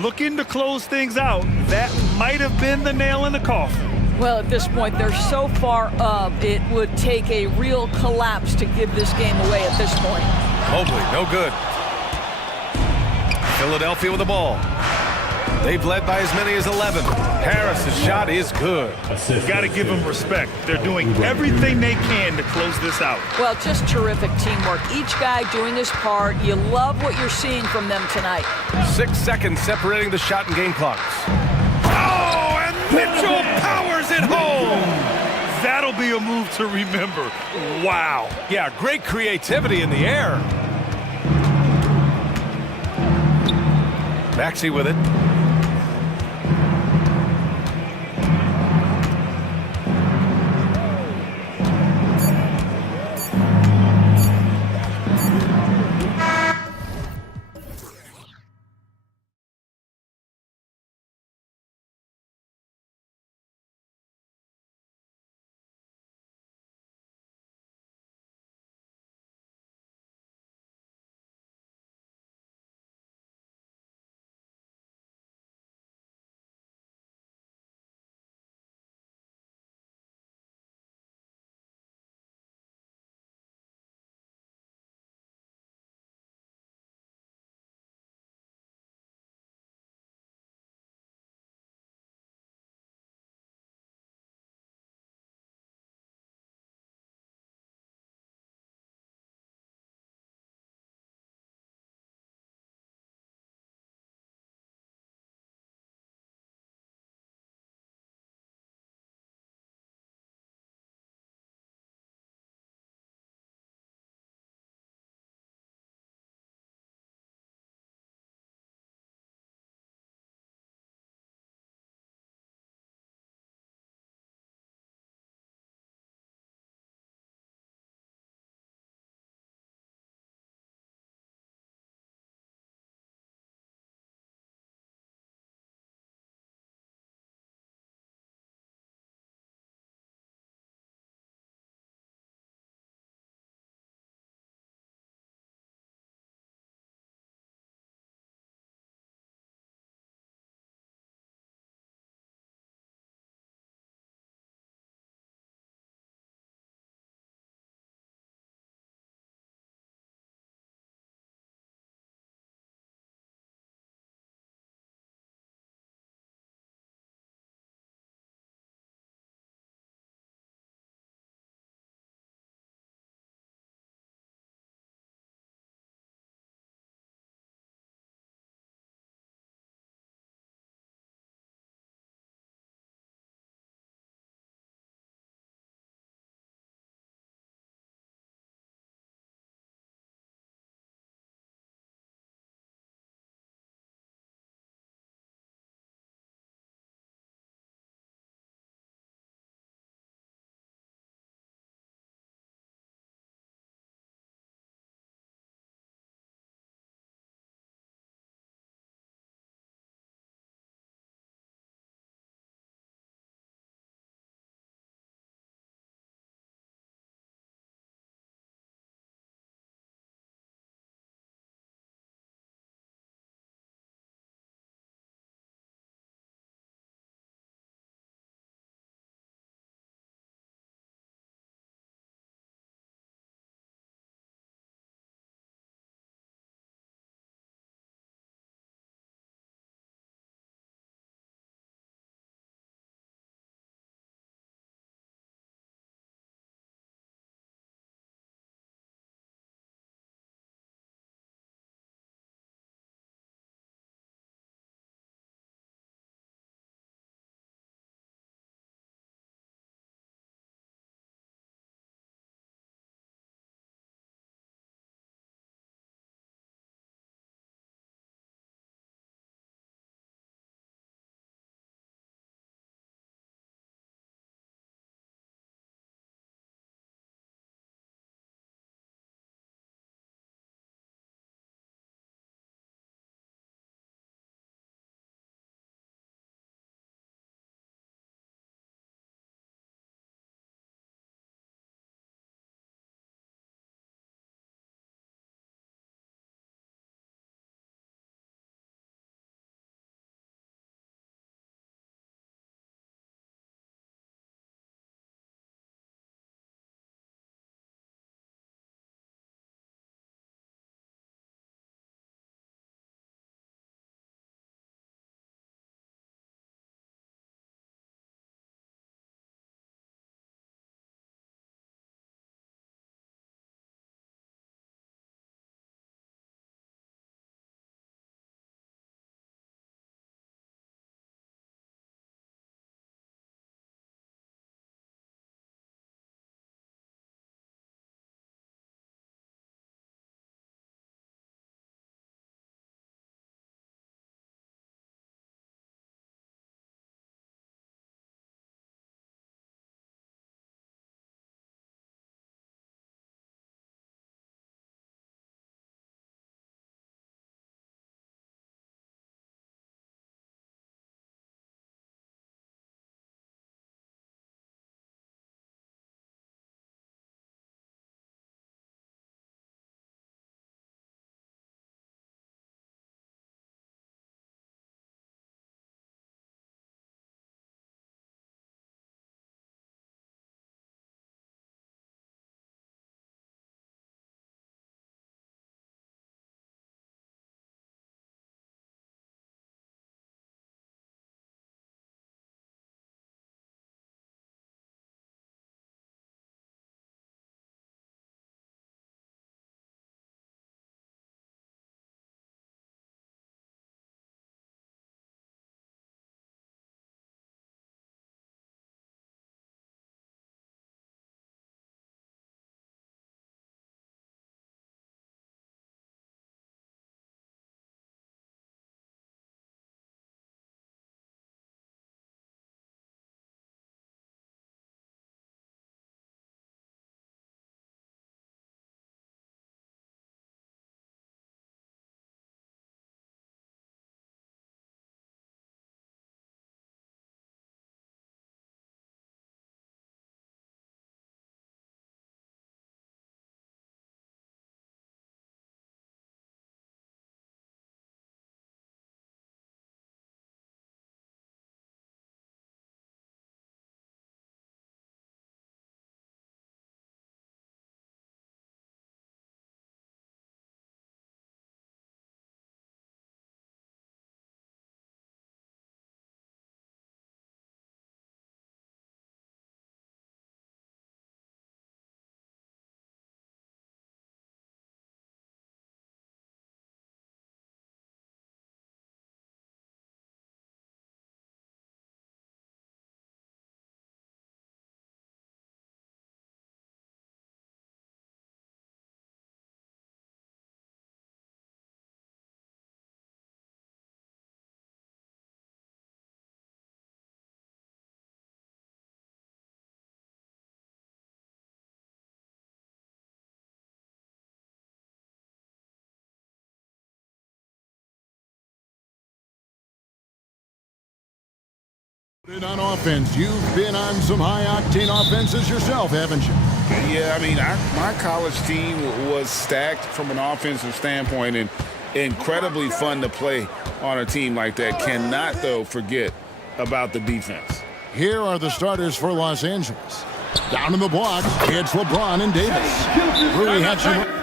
Looking to close things out. That might have been the nail in the coffin. Well, at this point, they're so far up, it would take a real collapse to give this game away at this point. Mobley, no good. Philadelphia with the ball. They've led by as many as 11. Harris's shot is good. Got to give them respect. They're doing everything they can to close this out. Well, just terrific teamwork. Each guy doing his part. You love what you're seeing from them tonight. 6 seconds separating the shot and game clocks. Oh, and Mitchell powers it home. That'll be a move to remember. Wow. Yeah, great creativity in the air. Maxey with it. On offense, you've been on some high-octane offenses yourself, haven't you? Yeah, I mean, my college team was stacked from an offensive standpoint and incredibly fun to play on a team like that. Cannot, though, forget about the defense. Here are the starters for Los Angeles. Down in the block, it's LeBron and Davis. Rui Hachimura.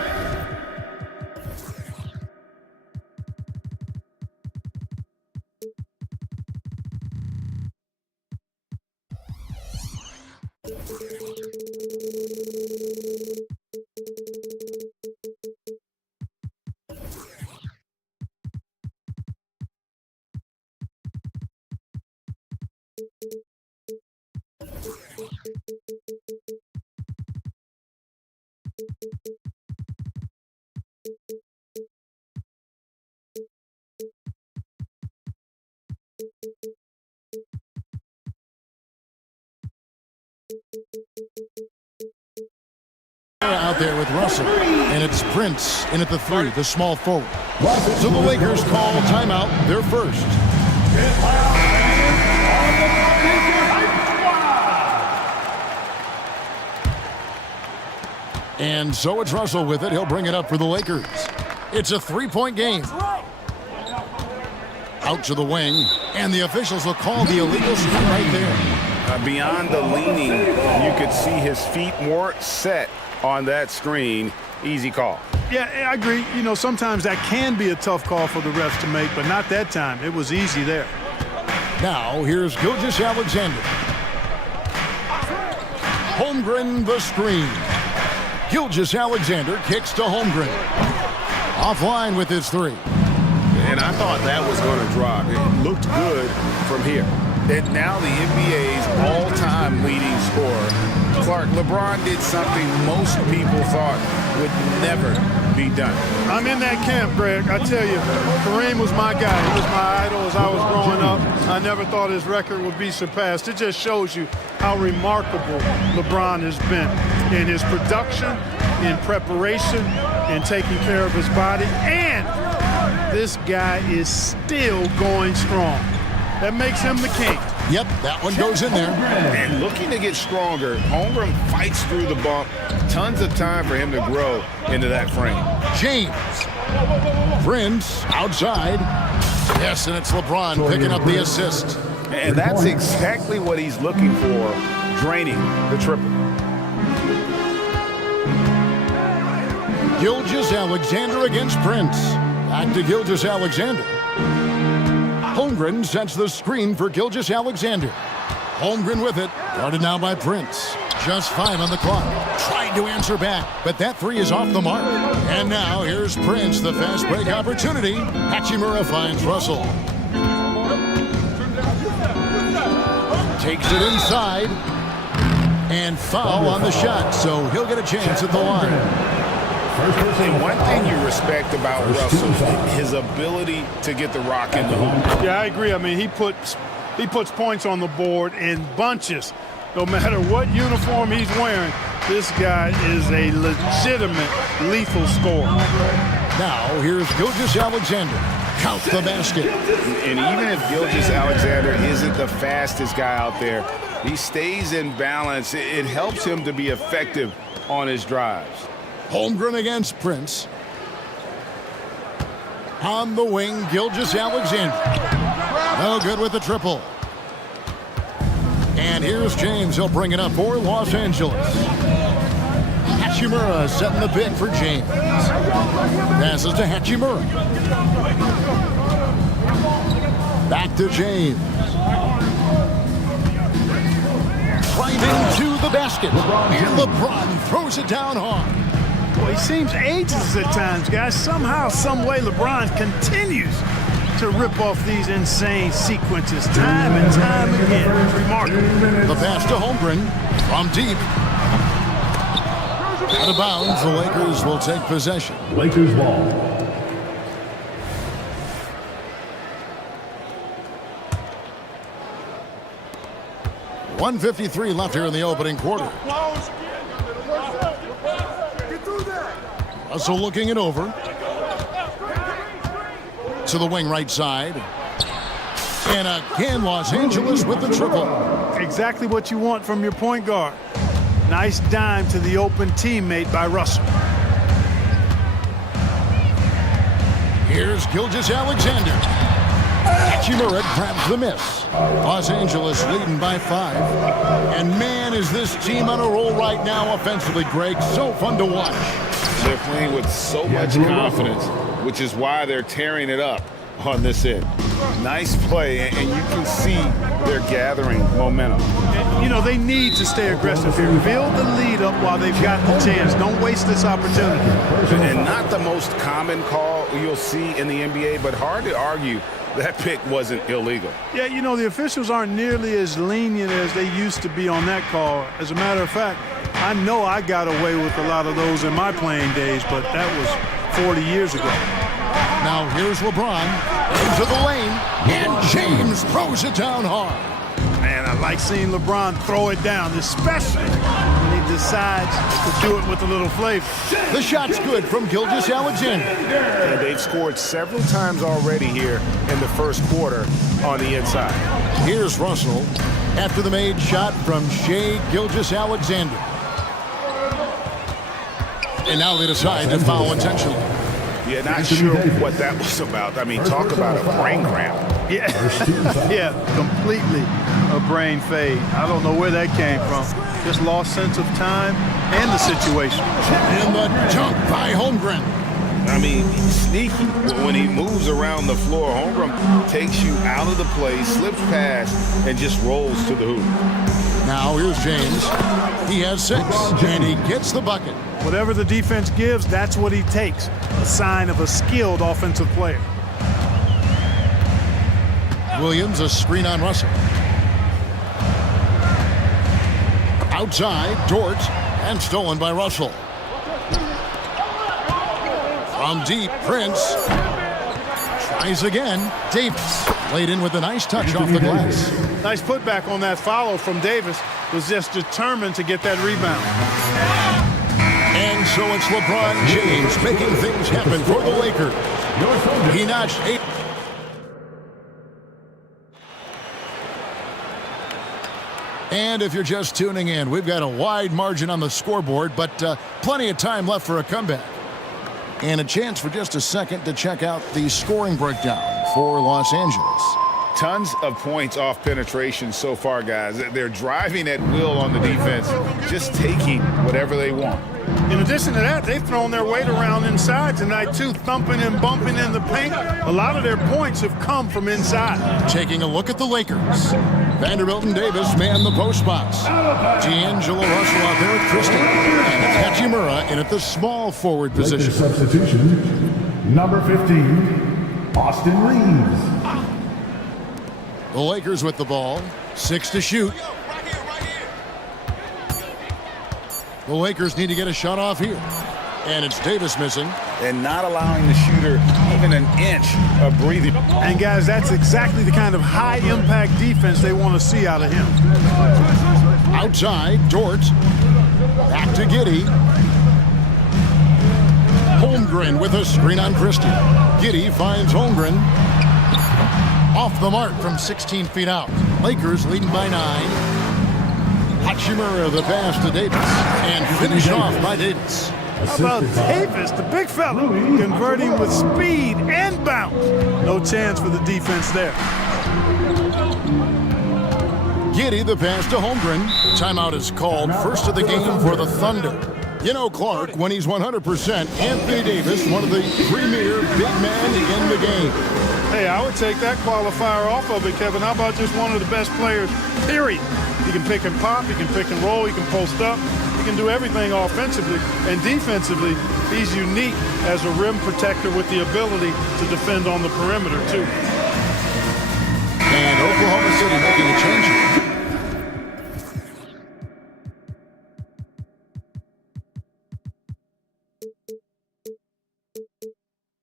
Out there with Russell, and it's Prince in at the 3, the small forward. So the Lakers call timeout, their first. And so it's Russell with it. He'll bring it up for the Lakers. It's a 3-point game. Out to the wing, and the officials will call the illegal screen right there. Beyond the leaning, you could see his feet more set on that screen. Easy call. Yeah, I agree. You know, sometimes that can be a tough call for the refs to make, but not that time. It was easy there. Now, here's Gilgeous-Alexander. Holmgren the screen. Gilgeous-Alexander kicks to Holmgren. Offline with his 3. And I thought that was going to drop. It looked good from here. And now the NBA's all-time leading scorer. Clark, LeBron did something most people thought would never be done. I'm in that camp, Greg. I tell you, Kareem was my guy. He was my idol as I was growing up. I never thought his record would be surpassed. It just shows you how remarkable LeBron has been in his production, in preparation, in taking care of his body. And this guy is still going strong. That makes him the king. Yep, that one goes in there. And looking to get stronger, Holmgren fights through the bump. Tons of time for him to grow into that frame. James. Prince outside. Yes, and it's LeBron picking up the assist. And that's exactly what he's looking for, draining the triple. Gilgeous-Alexander against Prince. Back to Gilgeous-Alexander. Holmgren sets the screen for Gilgeous-Alexander. Holmgren with it, guarded now by Prince. Just 5 on the clock. Tried to answer back, but that 3 is off the mark. And now here's Prince, the fast break opportunity. Hachimura finds Russell. Takes it inside. And foul on the shot, so he'll get a chance at the line. And one thing you respect about Russell, his ability to get the rock in the hoop. Yeah, I agree. I mean, he puts points on the board in bunches. No matter what uniform he's wearing, this guy is a legitimate lethal scorer. Now, here's Gilgeous-Alexander. Count the basket. And even if Gilgeous-Alexander isn't the fastest guy out there, he stays in balance. It helps him to be effective on his drives. Holmgren against Prince. On the wing, Gilgeous-Alexander. No good with the triple. And here's James. He'll bring it up for Los Angeles. Hachimura setting the pick for James. Passes to Hachimura. Back to James. Driving to the basket. And LeBron throws it down hard. Well, he seems ageless at times, guys. Somehow, some way, LeBron continues to rip off these insane sequences time and time again. It's remarkable. The pass to Holmgren from deep. Out of bounds, the Lakers will take possession. Lakers ball. .153 left here in the opening quarter. Russell looking it over. To the wing right side. And again, Los Angeles with the triple. Exactly what you want from your point guard. Nice dime to the open teammate by Russell. Here's Gilgeous-Alexander. Hachimura grabs the miss. Los Angeles leading by 5. And man, is this team on a roll right now offensively, Greg. So fun to watch. They're playing with so much confidence, which is why they're tearing it up on this end. Nice play, and you can see they're gathering momentum. You know, they need to stay aggressive here. Build the lead up while they've got the chance. Don't waste this opportunity. And not the most common call you'll see in the NBA, but hard to argue that pick wasn't illegal. Yeah, you know, the officials aren't nearly as lenient as they used to be on that call. As a matter of fact, I know I got away with a lot of those in my playing days, but that was 40 years ago. Now here's LeBron into the lane, and James throws it down hard. Man, I like seeing LeBron throw it down, especially when he decides to do it with a little flavor. The shot's good from Gilgeous-Alexander. And they've scored several times already here in the first quarter on the inside. Here's Russell after the made shot from Shai Gilgeous-Alexander. And now they decide to foul intentionally. Yeah, not sure what that was about. I mean, talk about a brain cramp. Yeah, yeah, completely a brain fade. I don't know where that came from. Just lost sense of time and the situation. And the dunk by Holmgren. I mean, he's sneaky. When he moves around the floor, Holmgren takes you out of the play, slips past, and just rolls to the hoop. Now here's James. He has 6, and he gets the bucket. Whatever the defense gives, that's what he takes. A sign of a skilled offensive player. Williams, a screen on Russell. Outside, Dort, and stolen by Russell. From deep, Prince. Tries again. Davis laid in with a nice touch off the glass. Nice putback on that follow from Davis. Was just determined to get that rebound. And so it's LeBron James making things happen for the Lakers. He notched 8. And if you're just tuning in, we've got a wide margin on the scoreboard, but plenty of time left for a comeback. And a chance for just a second to check out the scoring breakdown for Los Angeles. Tons of points off penetration so far, guys. They're driving at will on the defense, just taking whatever they want. In addition to that, they've thrown their weight around inside tonight, too, thumping and bumping in the paint. A lot of their points have come from inside. Taking a look at the Lakers. Vanderbilt and Davis man the post box. D'Angelo Russell out there with Christie. And it's Hachimura in at the small forward position. Substitution, number 15, Austin Reeves. The Lakers with the ball. 6 to shoot. The Lakers need to get a shot off here. And it's Davis missing. And not allowing the shooter even an inch of breathing. And guys, that's exactly the kind of high-impact defense they want to see out of him. Outside, Dort. Back to Giddey. Holmgren with a screen on Christie. Giddey finds Holmgren. Off the mark from 16 feet out. Lakers leading by 9. Hachimura the pass to Davis. And finished off by Davis. How about Davis, the big fella, converting with speed and bounce. No chance for the defense there. Giddey the pass to Holmgren. Timeout is called. First of the game for the Thunder. You know, Clark, when he's 100%, Anthony Davis, one of the premier big men in the game. Hey, I would take that qualifier off of it, Kevin. How about just one of the best players, period? He can pick and pop, he can pick and roll, he can post up, he can do everything offensively. And defensively, he's unique as a rim protector with the ability to defend on the perimeter, too. And Oklahoma City making a change.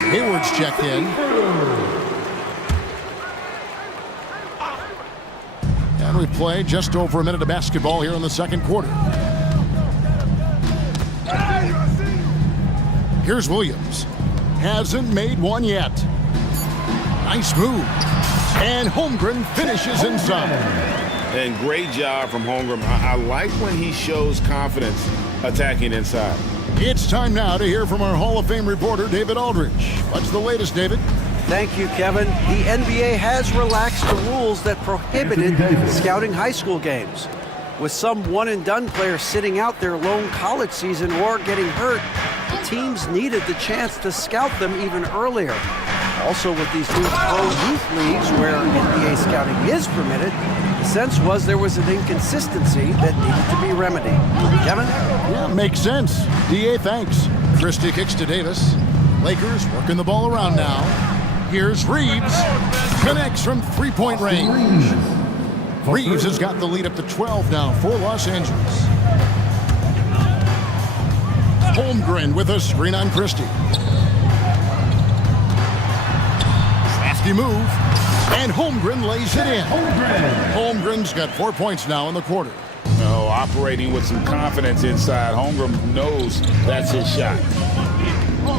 Hayward's checked in. And we play just over a minute of basketball here in the second quarter. Here's Williams. Hasn't made one yet. Nice move. And Holmgren finishes inside. And great job from Holmgren. I like when he shows confidence attacking inside. It's time now to hear from our Hall of Fame reporter, David Aldridge. What's the latest, David? Thank you, Kevin. The NBA has relaxed the rules that prohibited scouting high school games. With some one-and-done players sitting out their lone college season or getting hurt, the teams needed the chance to scout them even earlier. Also, with these new pro youth leagues where NBA scouting is permitted, the sense was there was an inconsistency that needed to be remedied. Kevin? Yeah, makes sense. DA, thanks. Christie kicks to Davis. Lakers working the ball around now. Here's Reeves. Connects from three-point range. Reeves has got the lead up to 12 now for Los Angeles. Holmgren with a screen on Christie. Crafty move. And Holmgren lays it in. Holmgren's got 4 points now in the quarter. No, operating with some confidence inside. Holmgren knows that's his shot.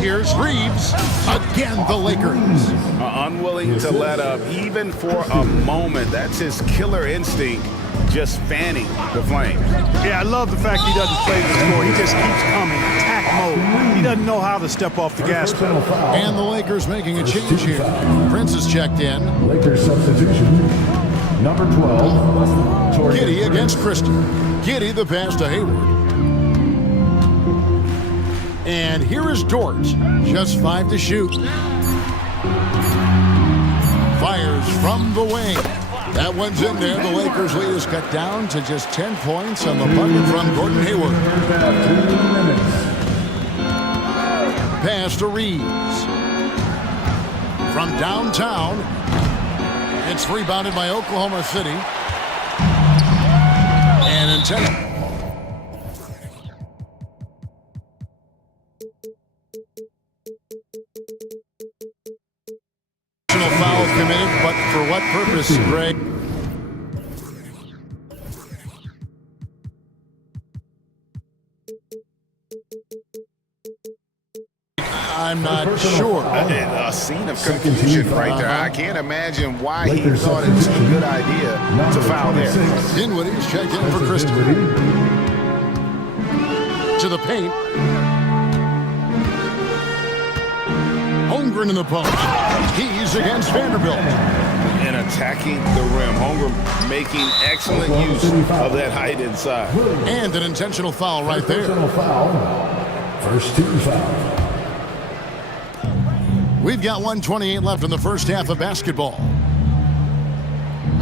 Here's Reeves. Again, the Lakers. Unwilling to let up, even for a moment. That's his killer instinct, just fanning the flames. Yeah, I love the fact he doesn't play the score. He just keeps coming, attack mode. He doesn't know how to step off the gas pedal. And the Lakers making a change here. Prince is checked in. Lakers substitution. Number 12. Giddey against Christie. Giddey the pass to Hayward. And here is Dort. Just 5 to shoot. Fires from the wing. That one's in there. The Lakers lead is cut down to just 10 points on the bucket from Gordon Hayward. Pass to Reeves. From downtown. It's rebounded by Oklahoma City. And intended. Foul committed, but for what purpose, Greg? I'm not sure. A scene of confusion right there. I can't imagine why he thought it was a good idea to foul there. Dinwiddie's checked in for Christie. To the paint. Holmgren in the post. He's against Vanderbilt. And attacking the rim. Holmgren making excellent use of that height inside. And an intentional foul right there. Personal foul. First team foul. We've got 1:28 left in the first half of basketball.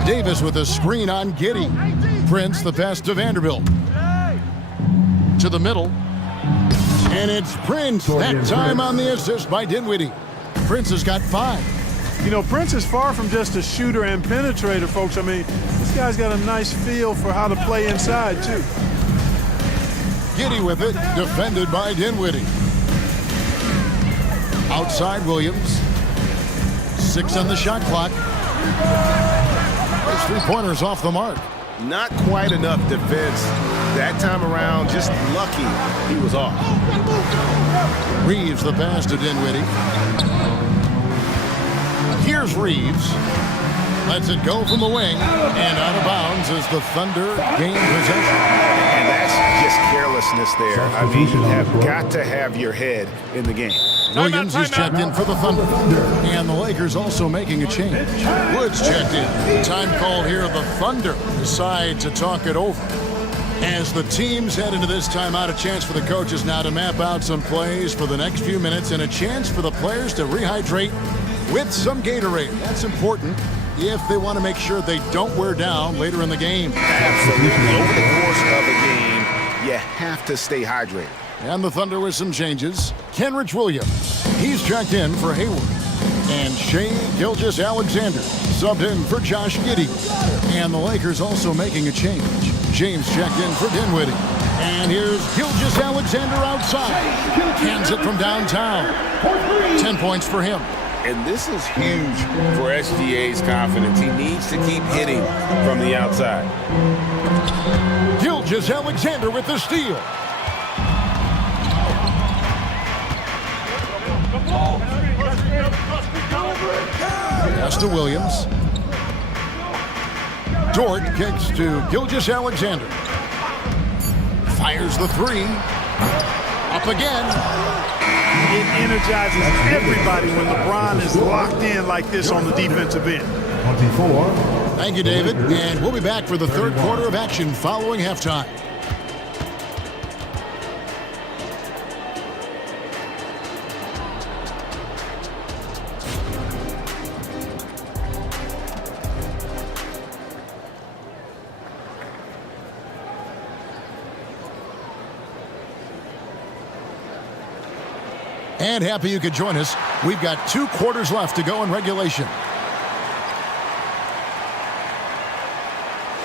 Davis with a screen on Giddey. Prince the pass to Vanderbilt. To the middle. And it's Prince. That time on the assist by Dinwiddie. Prince has got 5. You know, Prince is far from just a shooter and penetrator, folks. I mean, this guy's got a nice feel for how to play inside, too. Giddey with it, defended by Dinwiddie. Outside Williams. 6 on the shot clock. Those 3-pointers off the mark. Not quite enough defense that time around. Just lucky he was off. Reeves the pass to Dinwiddie. Here's Reeves. Lets it go from the wing. And out of bounds as the Thunder gain possession. And that's just carelessness there. I mean, you have got to have your head in the game. Williams is checked in for the Thunder. And the Lakers also making a change. Woods checked in. Time called here. The Thunder decide to talk it over. As the teams head into this timeout, a chance for the coaches now to map out some plays for the next few minutes and a chance for the players to rehydrate with some Gatorade. That's important if they want to make sure they don't wear down later in the game. Absolutely. Over the course of a game, you have to stay hydrated. And the Thunder with some changes. Kenrich Williams, he's checked in for Hayward. And Shea Gilgeous-Alexander subbed in for Josh Giddey. And the Lakers also making a change. James checked in for Dinwiddie. And here's Gilgeous-Alexander outside. Hands it from downtown. 10 points for him. And this is huge for SGA's confidence. He needs to keep hitting from the outside. Gilgeous-Alexander with the steal. Pass to Williams. Dort kicks to Gilgeous-Alexander. Fires the three. Up again. It energizes everybody when LeBron is locked in like this on the defensive end. 24. Thank you, David. And we'll be back for the third quarter of action following halftime. And happy you could join us. We've got 2 quarters left to go in regulation.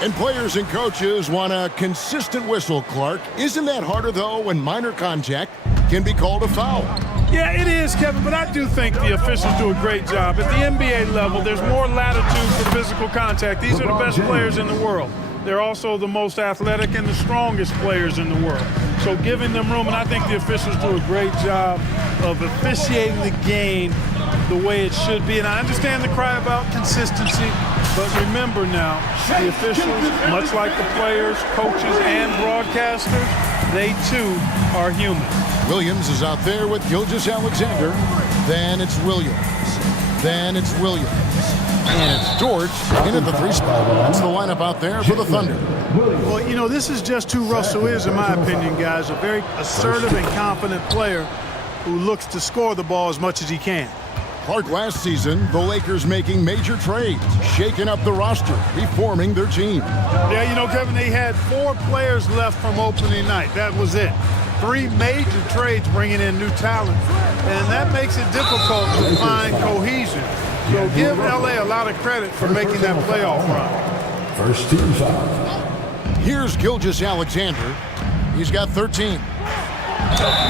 And players and coaches want a consistent whistle, Clark. Isn't that harder, though, when minor contact can be called a foul? Yeah, it is, Kevin, but I do think the officials do a great job. At the NBA level, there's more latitude for physical contact. These are the best players in the world. They're also the most athletic and the strongest players in the world. So giving them room, and I think the officials do a great job of officiating the game the way it should be. And I understand the cry about consistency, but remember now, the officials, much like the players, coaches, and broadcasters, they too are human. Williams is out there with Gilgeous-Alexander. Then it's Williams. Then it's Williams. And it's Dort in at the 3 spot. That's the lineup out there for the Thunder. Well, you know, this is just who Russell is, in my opinion, guys. A very assertive and confident player who looks to score the ball as much as he can. Clark, last season, the Lakers making major trades, shaking up the roster, reforming their team. Yeah, you know, Kevin, they had 4 players left from opening night. That was it. 3 major trades bringing in new talent, and that makes it difficult to find cohesion. So give LA a lot of credit for making that playoff run. First team foul. Here's Gilgeous-Alexander. He's got 13.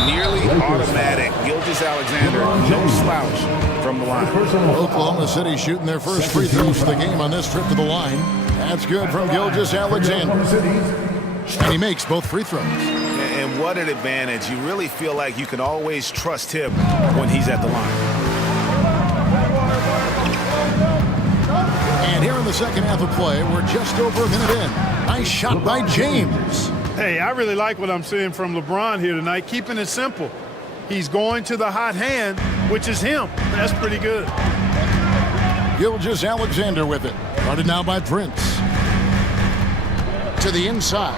Nearly automatic. Gilgeous-Alexander, no slouch from the line. Oklahoma City shooting their first free throws for the game on this trip to the line. That's good from Gilgeous-Alexander. And he makes both free throws. And what an advantage. You really feel like you can always trust him when he's at the line. And here in the second half of play, we're just over a minute in. Nice shot by James. Hey, I really like what I'm seeing from LeBron here tonight, keeping it simple. He's going to the hot hand, which is him. That's pretty good. Gilgeous-Alexander with it. Guarded now by Prince. To the inside.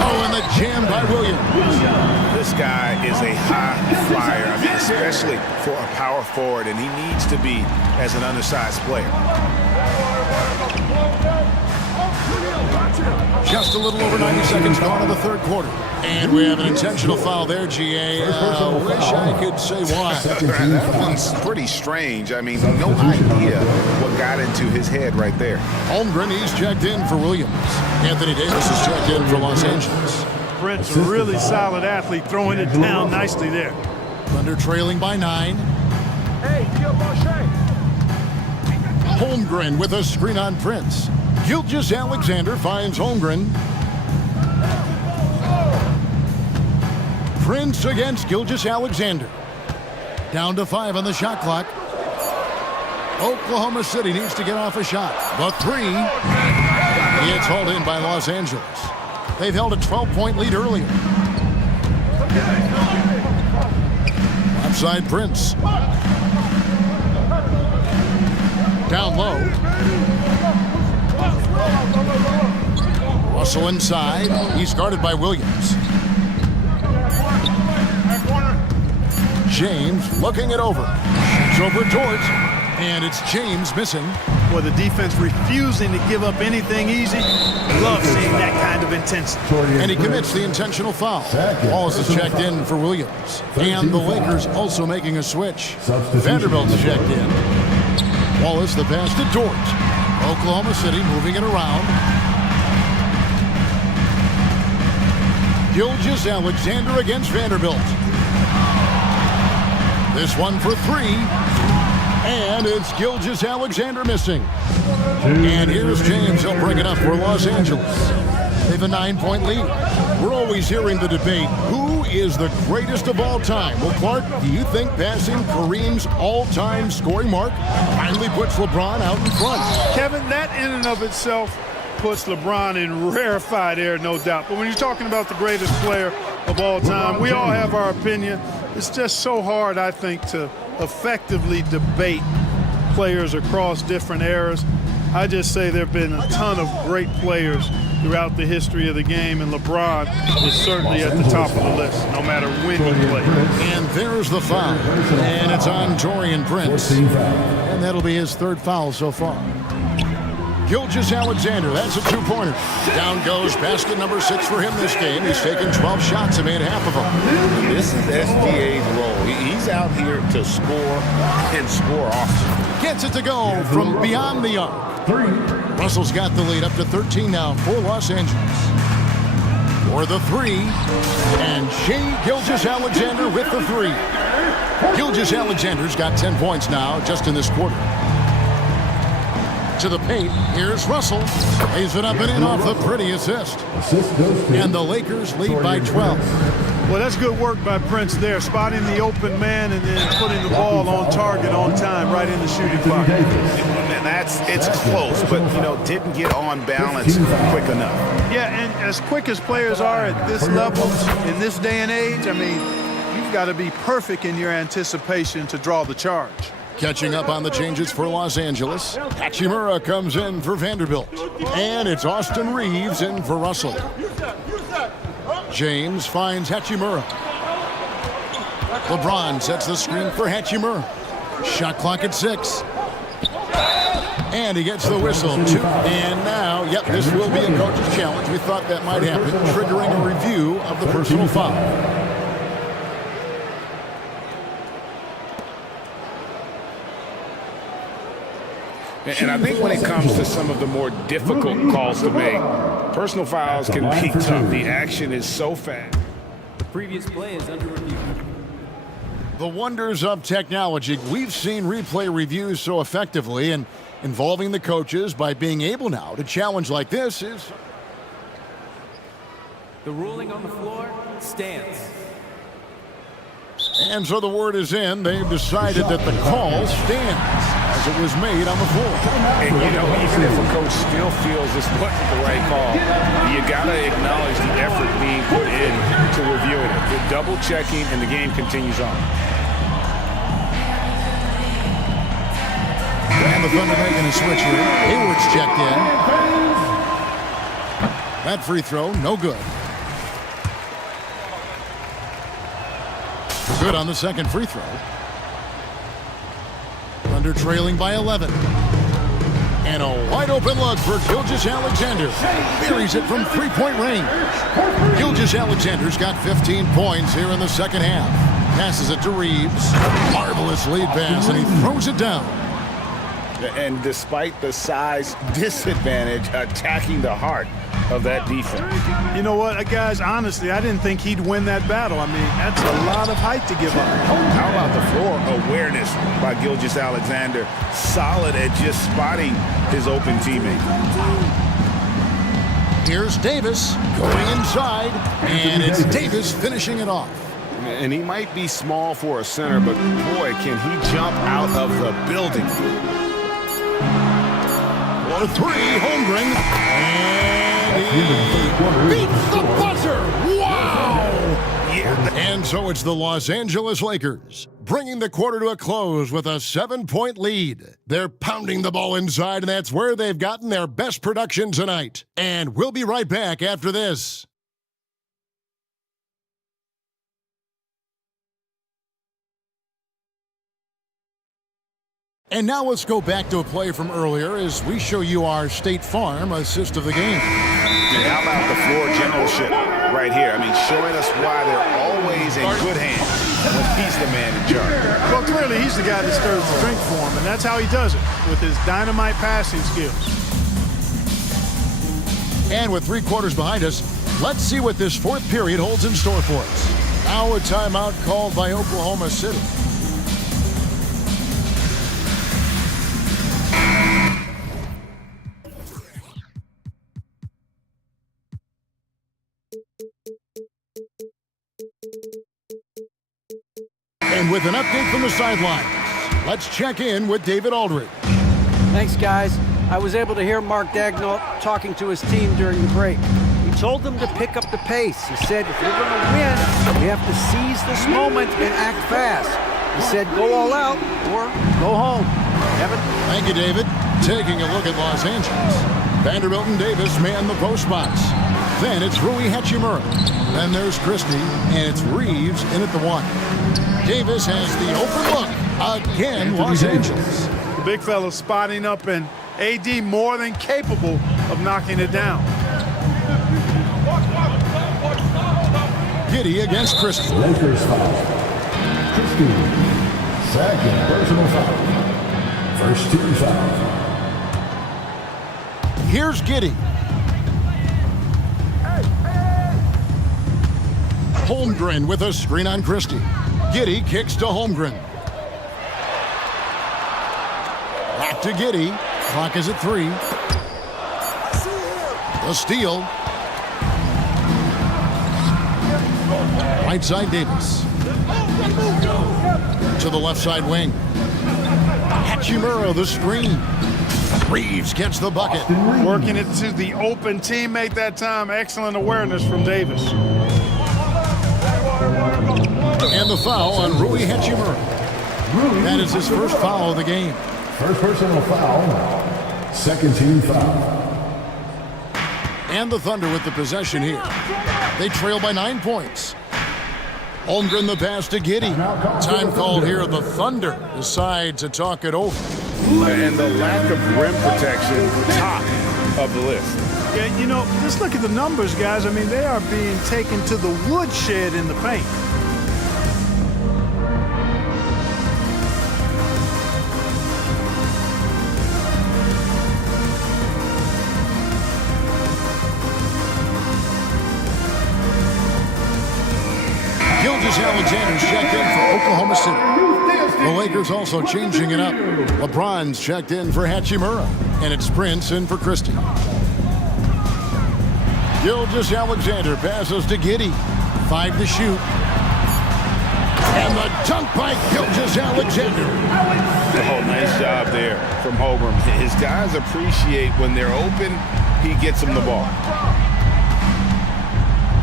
Oh, and the jam by Williams. This guy is a high flyer, I mean, especially for a power forward, and he needs to be as an undersized player. Just a little over 90 seconds gone in the third quarter. And we have an intentional foul there, GA. Wish I could say why. That one's pretty strange. I mean, no idea what got into his head right there. Holmgren, he's checked in for Williams. Anthony Davis is checked in for Los Angeles. Prince, a really solid athlete, throwing it down nicely there. Thunder trailing by 9. Holmgren with a screen on Prince. Gilgeous-Alexander finds Holmgren. Prince against Gilgeous-Alexander. Down to 5 on the shot clock. Oklahoma City needs to get off a shot. The 3. It's hauled in by Los Angeles. They've held a 12-point lead earlier. Outside Prince. Down low. Russell inside. He's guarded by Williams. James looking it over. It's over Dort. And it's James missing. Well, the defense refusing to give up anything easy. Love seeing that kind of intensity. And he commits the intentional foul. Wallace is checked in for Williams. And the Lakers also making a switch. Vanderbilt's checked in. Wallace the pass to Dort. Oklahoma City moving it around. Gilgeous-Alexander against Vanderbilt. This one for 3. And it's Gilgeous-Alexander missing. And here's James. He'll bring it up for Los Angeles. They have a 9-point lead. We're always hearing the debate, who is the greatest of all time? Well, Clark, do you think passing Kareem's all-time scoring mark finally puts LeBron out in front? Kevin, that in and of itself puts LeBron in rarefied air, no doubt. But when you're talking about the greatest player of all time, we all have our opinion. It's just so hard, I think, to effectively debate players across different eras. I just say there have been a ton of great players throughout the history of the game, and LeBron is certainly at the top of the list, no matter when he played. And there's the foul. And it's on Torian Prince. And that'll be his third foul so far. Gilgeous-Alexander, that's a two-pointer. Down goes basket number 6 for him this game. He's taken 12 shots and made half of them. This is SGA's role. He's out here to score and score often. Gets it to go from beyond the arc. Russell's got the lead up to 13 now for Los Angeles. For the 3, and Shai Gilgeous-Alexander with the 3. Gilgeous-Alexander's got 10 points now just in this quarter. To the paint, here's Russell. Lays it up and in off the pretty assist. And the Lakers lead by 12. Well, that's good work by Prince there, spotting the open man and then putting the ball on target on time right in the shooting box. And it's close, but, didn't get on balance quick enough. Yeah, and as quick as players are at this level, in this day and age, I mean, you've got to be perfect in your anticipation to draw the charge. Catching up on the changes for Los Angeles. Hachimura comes in for Vanderbilt. And it's Austin Reeves in for Russell. James finds Hachimura. LeBron sets the screen for Hachimura. Shot clock at 6. And he gets the whistle. 2. And now, this will be a coach's challenge. We thought that might happen, triggering a review of the personal foul. And I think when it comes to some of the more difficult calls to make, personal fouls can be tough. The action is so fast. The previous play is under review. The wonders of technology. We've seen replay reviews so effectively, and involving the coaches by being able now to challenge like this is... The ruling on the floor stands. And so the word is in. They've decided that the call stands as it was made on the floor. And even if a coach still feels this wasn't the right call, you got to acknowledge the effort being put in to reviewing it. The double checking, and the game continues on. And the Thunder making a switch here. Hayward's checked in. That free throw, no good. Good on the second free throw. Thunder trailing by 11. And a wide open look for Gilgeous-Alexander. Buries it from three-point range. Gilgeous-Alexander's got 15 points here in the second half. Passes it to Reeves. Marvelous lead pass, and he throws it down. And despite the size disadvantage, attacking the heart of that defense. You know what, guys, honestly, I didn't think he'd win that battle. I mean, that's a lot of height to give up. How about the floor awareness by Gilgeous-Alexander? Solid at just spotting his open teammate. Here's Davis going inside, and it's Davis finishing it off. And he might be small for a center, but boy, can he jump out of the building. For 3, Holmgren. And he beats the buzzer. Wow! Yeah. And so it's the Los Angeles Lakers, bringing the quarter to a close with a 7-point lead. They're pounding the ball inside, and that's where they've gotten their best production tonight. And we'll be right back after this. And now let's go back to a play from earlier as we show you our State Farm assist of the game. And how about the floor generalship right here? I mean, showing us why they're always in good hands when he's the man in charge. Well, clearly he's the guy that stirs the drink for him, and that's how he does it, with his dynamite passing skills. And with 3 quarters behind us, let's see what this fourth period holds in store for us. Now a timeout called by Oklahoma City. And with an update from the sidelines, let's check in with David Aldridge. Thanks, guys. I was able to hear Mark Daigneault talking to his team during the break. He told them to pick up the pace. He said, if you're going to win, you have to seize this moment and act fast. He said, go all out or go home. Evan? Thank you, David. Taking a look at Los Angeles. Vanderbilt and Davis man the post spots. Then it's Rui Hachimura. Then there's Christie, and it's Reeves in at the 1. Davis has the open look. Again, Los Angeles. The big fella spotting up, and AD more than capable of knocking it down. Giddey against Christie. Lakers foul. Christie. Second personal foul. First team foul. Here's Giddey. Holmgren with a screen on Christie. Giddey kicks to Holmgren. Back to Giddey. Clock is at 3. The steal. Right side Davis. To the left side wing. Hachimura the screen. Reeves gets the bucket. Working it to the open teammate that time. Excellent awareness from Davis. And the foul on Rui Hachimura. That is his first foul of the game. First personal foul. Second team foul. And the Thunder with the possession here. They trail by 9 points. Holmgren the pass to Giddey. Time called here. The Thunder decide to talk it over. And the lack of rim protection, top of the list. Yeah, you know, just look at the numbers, guys. I mean, they are being taken to the woodshed in the paint. Alexander's checked in for Oklahoma City. The Lakers also changing it up. LeBron's checked in for Hachimura, and it's Prince in for Christie. Gilgeous Alexander passes to Giddey. 5 to shoot. And the dunk by Gilgeous Alexander. Oh, nice job there from Holmgren. His guys appreciate when they're open, he gets them the ball.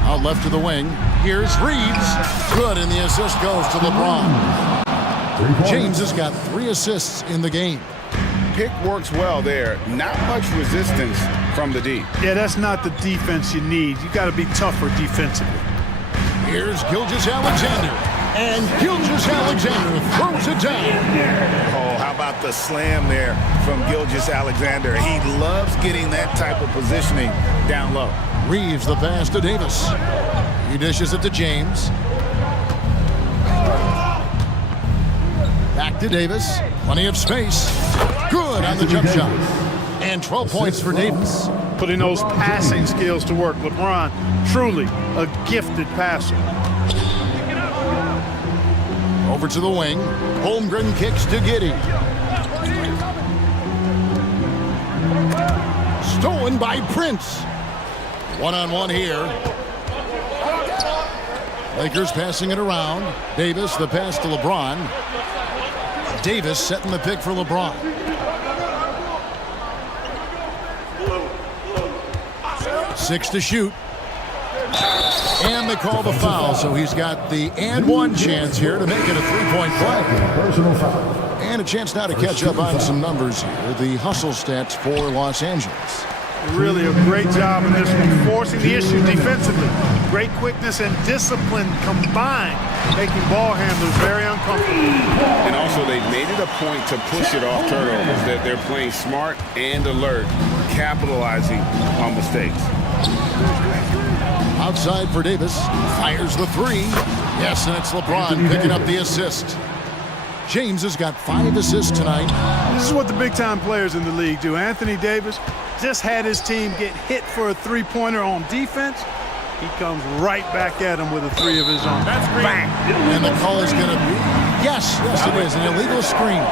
Out left to the wing. Here's Reeves. Good, and the assist goes to LeBron. James has got 3 assists in the game. Pick works well there. Not much resistance from the D. Yeah, that's not the defense you need. You got to be tougher defensively. Here's Gilgeous Alexander. And Gilgeous Alexander throws it down. Oh, how about the slam there from Gilgeous Alexander? He loves getting that type of positioning down low. Reeves the pass to Davis. He dishes it to James. Back to Davis. Plenty of space. Good on the jump shot. And 12 points for Davis. Putting those passing skills to work. LeBron, truly a gifted passer. Over to the wing. Holmgren kicks to Giddey. Stolen by Prince. One-on-one here. Lakers passing it around. Davis, the pass to LeBron. Davis setting the pick for LeBron. Six to shoot. And they call the foul, so he's got the and one chance here to make it a three-point play. Personal foul. And a chance now to catch up on some numbers here. The hustle stats for Los Angeles. Really a great job in this one, forcing the issue defensively. Great quickness and discipline combined, making ball handlers very uncomfortable. And also they've made it a point to push it off turnovers, that they're playing smart and alert, capitalizing on mistakes. Outside for Davis, fires the three. Yes, and it's LeBron picking up the assist. James has got 5 assists tonight. This is what the big-time players in the league do. Anthony Davis just had his team get hit for a three-pointer on defense. He comes right back at him with a 3 of his own. That's great. Bang. And the call is going to be, yes, it is, an illegal screen.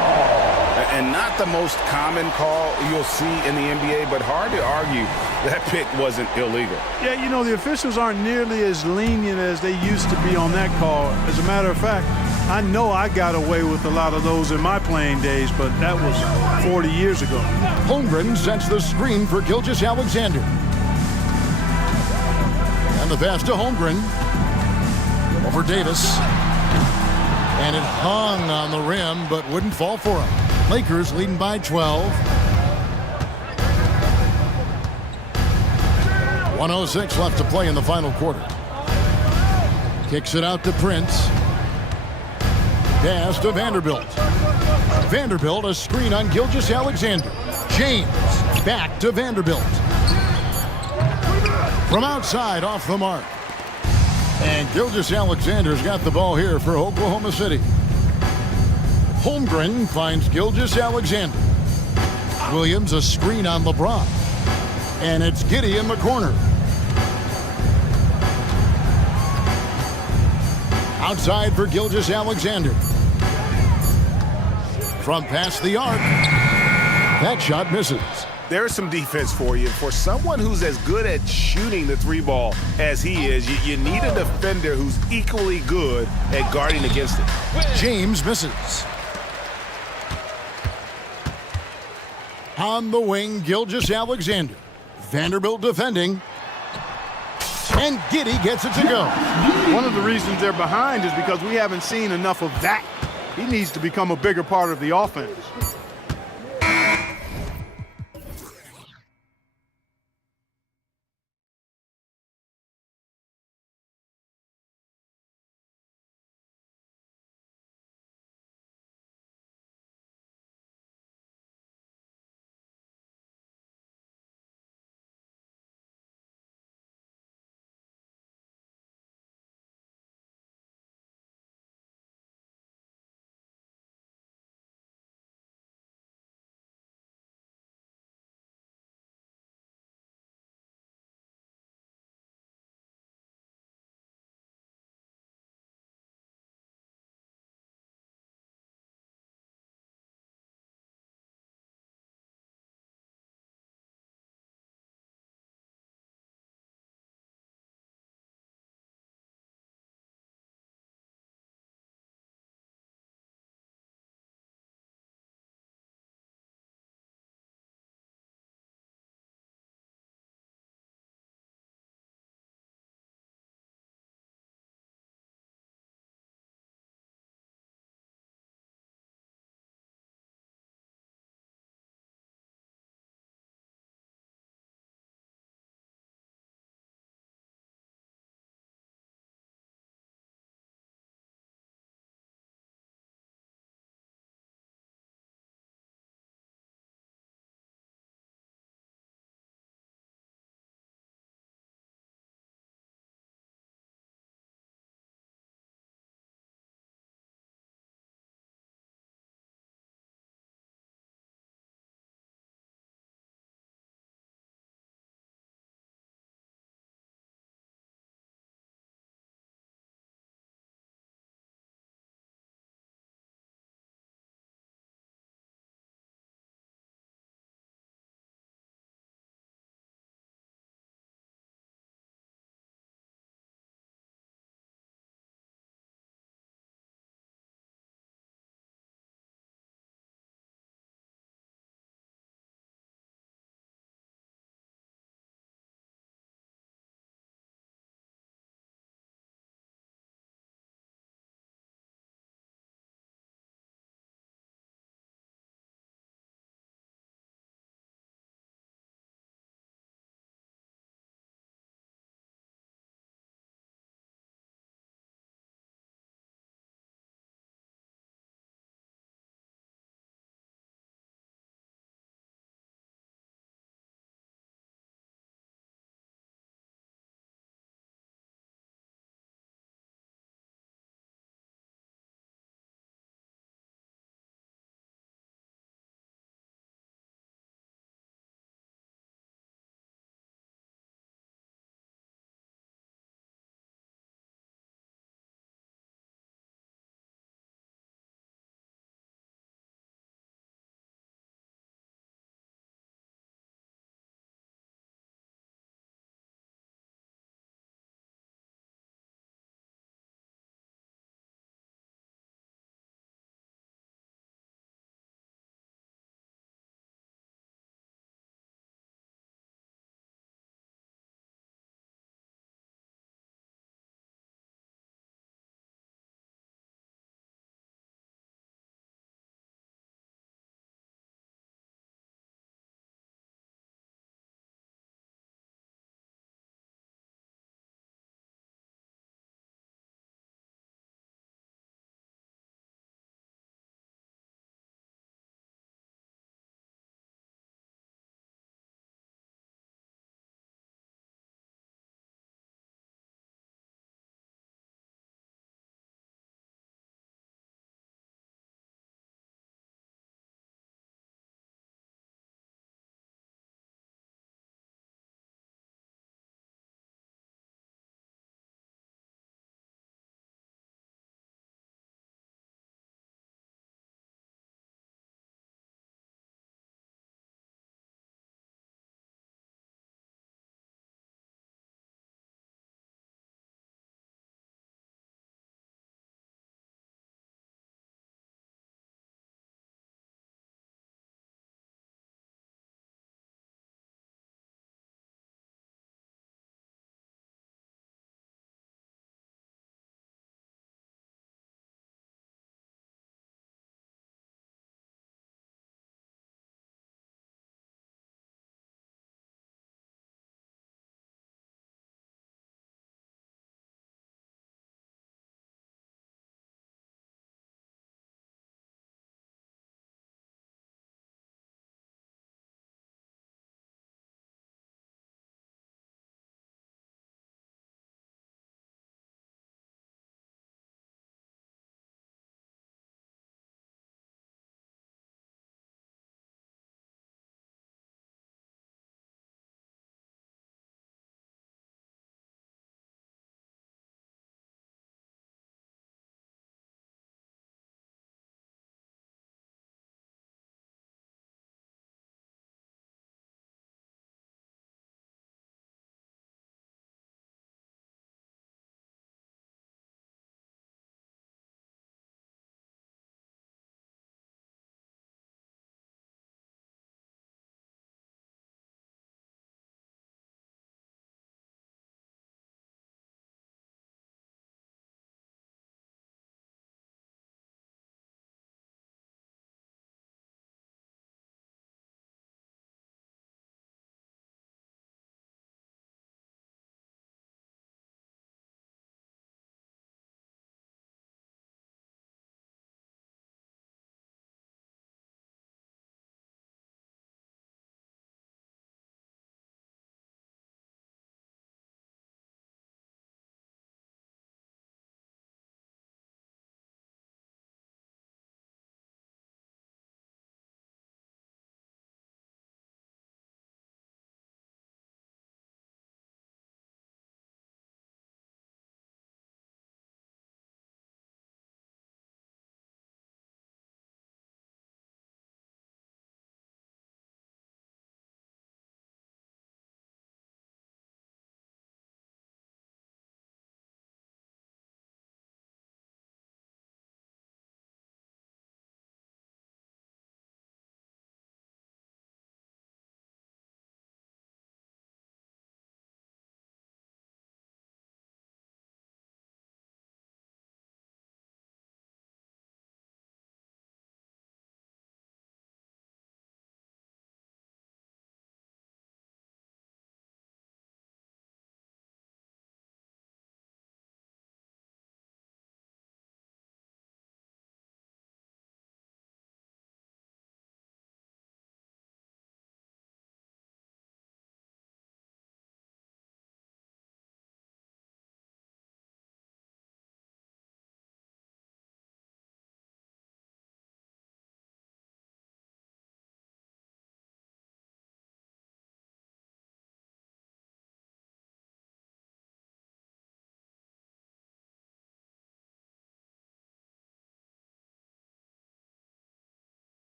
And not the most common call you'll see in the NBA, but hard to argue that pick wasn't illegal. Yeah, you know, the officials aren't nearly as lenient as they used to be on that call. As a matter of fact, I know I got away with a lot of those in my playing days, but that was 40 years ago. Holmgren sets the screen for Gilgeous-Alexander. And the pass to Holmgren. Over Davis. And it hung on the rim, but wouldn't fall for him. Lakers leading by 12. 1:06 left to play in the final quarter. Kicks it out to Prince. Pass to Vanderbilt. Vanderbilt, a screen on Gilgeous-Alexander. James, back to Vanderbilt. From outside, off the mark. And Gilgeous-Alexander's got the ball here for Oklahoma City. Holmgren finds Gilgeous-Alexander. Williams, a screen on LeBron. And it's Giddey in the corner. Outside for Gilgeous-Alexander. From past the arc. That shot misses. There's some defense for you. For someone who's as good at shooting the three ball as he is, you need a defender who's equally good at guarding against it. James misses. On the wing, Gilgeous-Alexander. Vanderbilt defending. And Giddey gets it to go. One of the reasons they're behind is because we haven't seen enough of that. He needs to become a bigger part of the offense.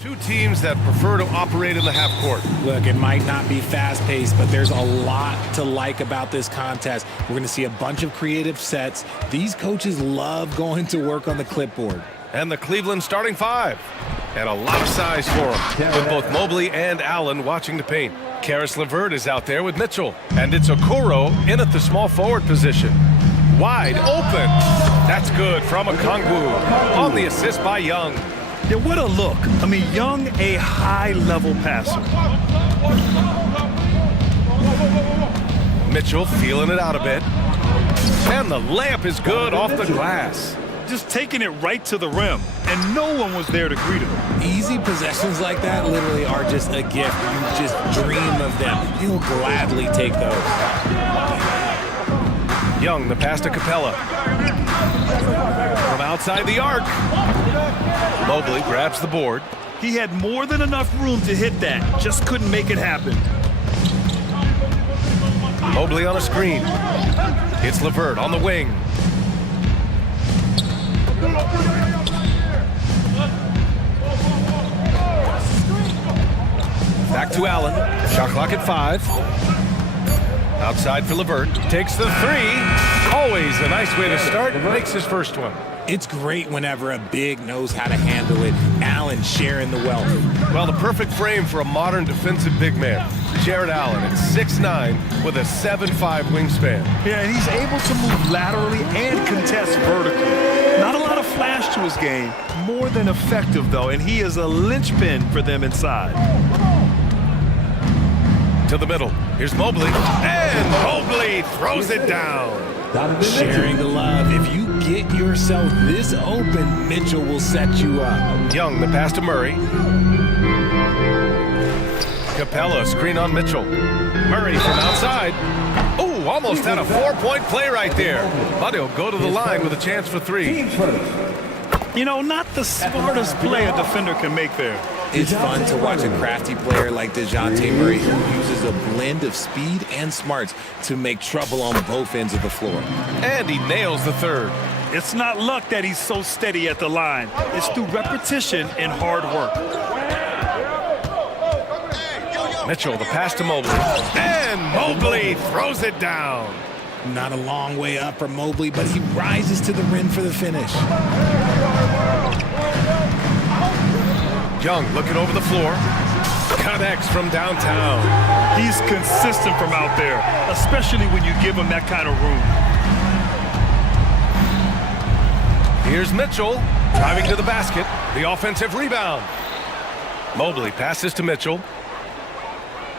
Two teams that prefer to operate in the half court. Look, it might not be fast-paced, but there's a lot to like about this contest. We're going to see a bunch of creative sets. These coaches love going to work on the clipboard. And the Cleveland starting five. And a lot of size for them, with both Mobley and Allen watching the paint. Karis LeVert is out there with Mitchell. And it's Okoro in at the small forward position. Wide open. That's good from Okongwu on the assist by Young. Yeah, what a look. I mean, Young, a high-level passer. Mitchell feeling it out a bit. And the layup is good off the glass. Just taking it right to the rim, and no one was there to greet him. Easy possessions like that literally are just a gift. You just dream of them. He'll gladly take those. Young, the pass to Capella. From outside the arc. Mobley grabs the board. He had more than enough room to hit that, just couldn't make it happen. Mobley on a screen. It's LeVert on the wing. Back to Allen. Shot clock at 5. Outside for LeVert. Takes the three. Always a nice way to start. Makes his first one. It's great whenever a big knows how to handle it. Allen sharing the wealth. Well, the perfect frame for a modern defensive big man. Jared Allen at 6'9" with a 7'5" wingspan. Yeah, and he's able to move laterally and contest vertically. Not a lot of flash to his game. More than effective, though, and he is a linchpin for them inside. To the middle. Here's Mobley. And Mobley throws it down. Sharing the love. If you get yourself this open, Mitchell will set you up. Young, the pass to Murray. Capella, screen on Mitchell. Murray from outside. Oh, almost had a 4-point play right there. But he'll go to the line with a chance for 3. You know, not the smartest play a defender can make there. It's fun to watch a crafty player like DeJounte Murray who uses a blend of speed and smarts to make trouble on both ends of the floor. And he nails the third. It's not luck that he's so steady at the line. It's through repetition and hard work. Mitchell, the pass to Mobley. And Mobley throws it down. Not a long way up for Mobley, but he rises to the rim for the finish. Young looking over the floor. Connects from downtown. He's consistent from out there, especially when you give him that kind of room. Here's Mitchell driving to the basket. The offensive rebound. Mobley passes to Mitchell.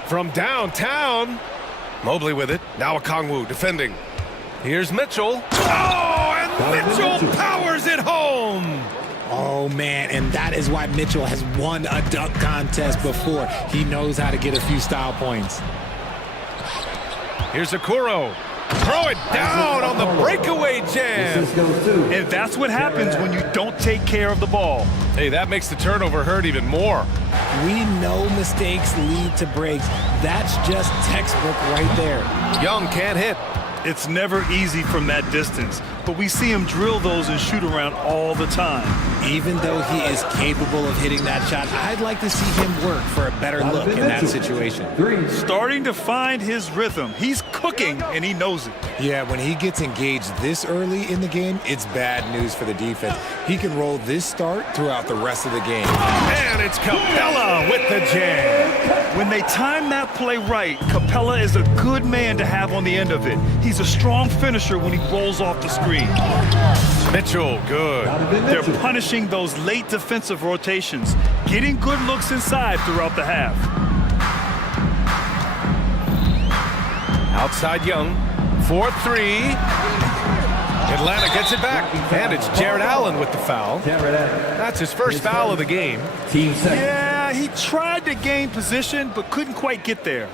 From downtown. Mobley with it. Now Okongwu defending. Here's Mitchell. Oh, and Mitchell powers it home. Oh, man, and that is why Mitchell has won a dunk contest before. He knows how to get a few style points. Here's Okoro. Throw it down on the breakaway jam. And that's what happens when you don't take care of the ball. Hey, that makes the turnover hurt even more. We know mistakes lead to breaks. That's just textbook right there. Young can't hit. It's never easy from that distance, but we see him drill those and shoot around all the time. Even though he is capable of hitting that shot, I'd like to see him work for a better look in that situation. Starting to find his rhythm. He's cooking, and he knows it. Yeah, when he gets engaged this early in the game, it's bad news for the defense. He can roll this start throughout the rest of the game. And it's Capella with the jam. When they time that play right, Capella is a good man to have on the end of it. He's a strong finisher when he rolls off the screen. Mitchell, good. They're punishing those late defensive rotations, getting good looks inside throughout the half. Outside Young, 4-3. Atlanta gets it back, and it's Jared Allen with the foul. That's his first foul of the game. Yeah, he tried to gain position, but couldn't quite get there.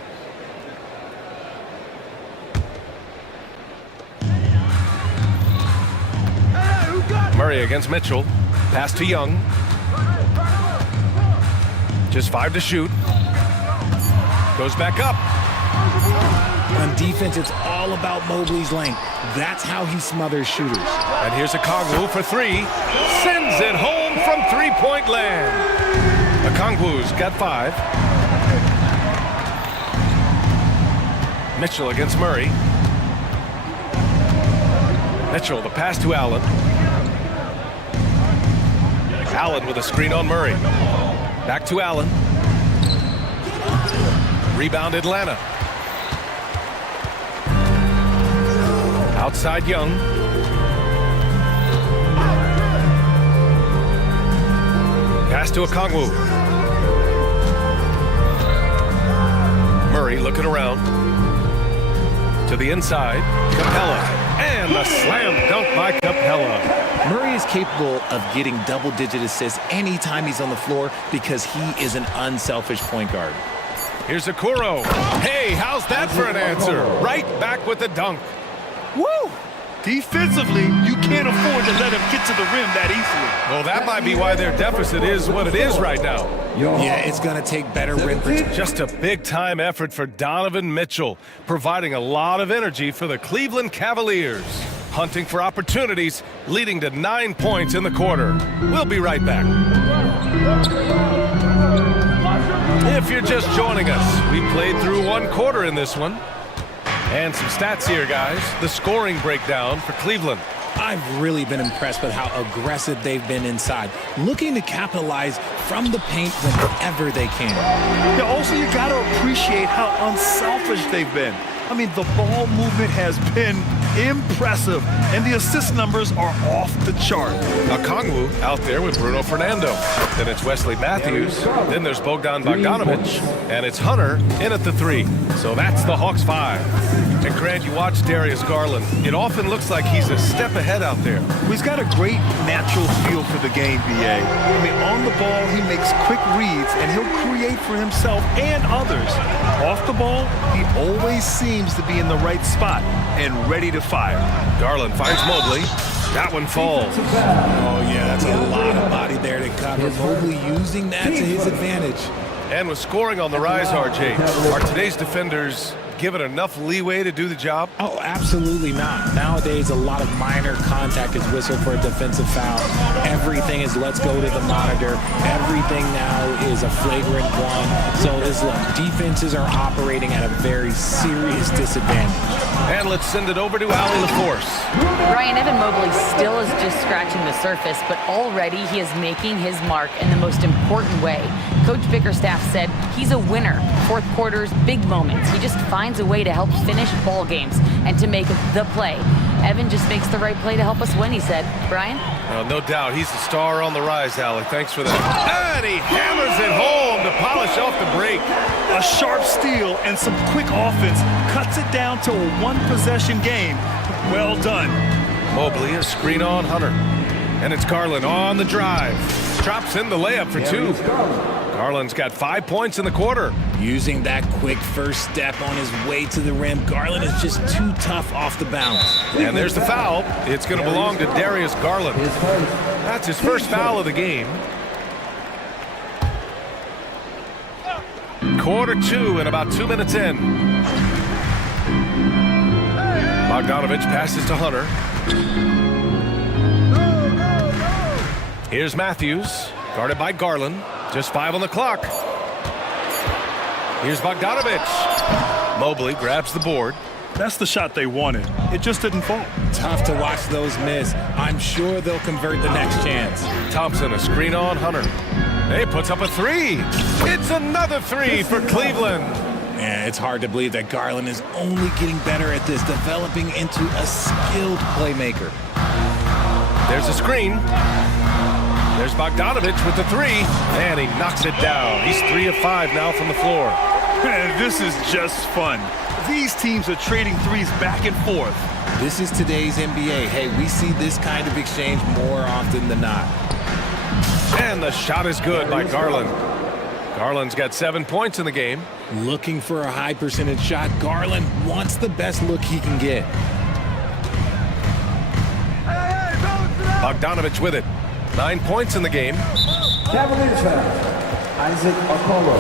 Murray against Mitchell. Pass to Young. Just 5 to shoot. Goes back up. On defense, it's all about Mobley's length. That's how he smothers shooters. And here's Okongwu for 3. Sends it home from three-point land. Okongwu's got 5. Mitchell against Murray. Mitchell, the pass to Allen. Allen with a screen on Murray. Back to Allen. Rebound Atlanta. Outside Young. Pass to Okongwu. Murray looking around. To the inside. Capella. And a slam dunk by Capella. Murray is capable of getting double-digit assists anytime he's on the floor because he is an unselfish point guard. Here's Okoro. Hey, how's that for an answer? Right back with the dunk. Woo! Defensively, you can't afford to let him get to the rim that easily. Well, that might be why their deficit is what it is right now. Yeah, it's going to take better rim protection. Just a big-time effort for Donovan Mitchell, providing a lot of energy for the Cleveland Cavaliers. Hunting for opportunities, leading to 9 points in the quarter. We'll be right back. If you're just joining us, we played through 1 quarter in this one. And some stats here, guys. The scoring breakdown for Cleveland. I've really been impressed with how aggressive they've been inside, looking to capitalize from the paint whenever they can. Yeah, also, you got to appreciate how unselfish they've been. I mean, the ball movement has been impressive, and the assist numbers are off the chart. Okongwu out there with Bruno Fernando. Then it's Wesley Matthews. Then there's Bogdan Bogdanovic. And it's Hunter in at the 3. So that's the Hawks 5. And Grant, you watch Darius Garland. It often looks like he's a step ahead out there. He's got a great natural feel for the game, BA. I mean, on the ball, he makes quick reads, and he'll create for himself and others. Off the ball, he always seems to be in the right spot and ready to fire. Garland finds Mobley. That one falls. Oh, yeah, that's a lot of body there to cover. Mobley using that to his advantage. And with scoring on the rise, RJ, are today's defenders given enough leeway to do the job? Oh, absolutely not. Nowadays, a lot of minor contact is whistled for a defensive foul. Everything is let's go to the monitor. Everything now is a flagrant 1. So defenses are operating at a very serious disadvantage. And let's send it over to Allie LaForce. Brian, Evan Mobley still is just scratching the surface, but already he is making his mark in the most important way. Coach Bickerstaff said he's a winner. Fourth quarters, big moments. He just finds a way to help finish ball games and to make the play. Evan just makes the right play to help us win, he said. Brian? No doubt. He's the star on the rise, Allie. Thanks for that. And he hammers it home to polish off the break. A sharp steal and some quick offense cuts it down to a 1-possession game. Well done. Mobley, a screen on Hunter. And it's Garland on the drive. Drops in the layup for 2. Garland's got 5 points in the quarter. Using that quick first step on his way to the rim, Garland is just too tough off the bounce. And there's the foul. It's going to belong to Darius Garland. That's his first foul of the game. Quarter 2 and about 2 minutes in. Bogdanovic passes to Hunter. Here's Matthews, guarded by Garland. Just 5 on the clock. Here's Bogdanovic. Mobley grabs the board. That's the shot they wanted. It just didn't fall. Tough to watch those miss. I'm sure they'll convert the next chance. Thompson, a screen on Hunter. He puts up a 3. It's another 3 for Cleveland. Yeah, it's hard to believe that Garland is only getting better at this, developing into a skilled playmaker. There's a screen. There's Bogdanovic with the 3, and he knocks it down. He's 3 of 5 now from the floor. Man, this is just fun. These teams are trading threes back and forth. This is today's NBA. Hey, we see this kind of exchange more often than not. And the shot is good by Garland. Garland's got 7 points in the game. Looking for a high percentage shot, Garland wants the best look he can get. Bogdanovic with it. 9 points in the game. Cavaliers foul. Isaac Okoro.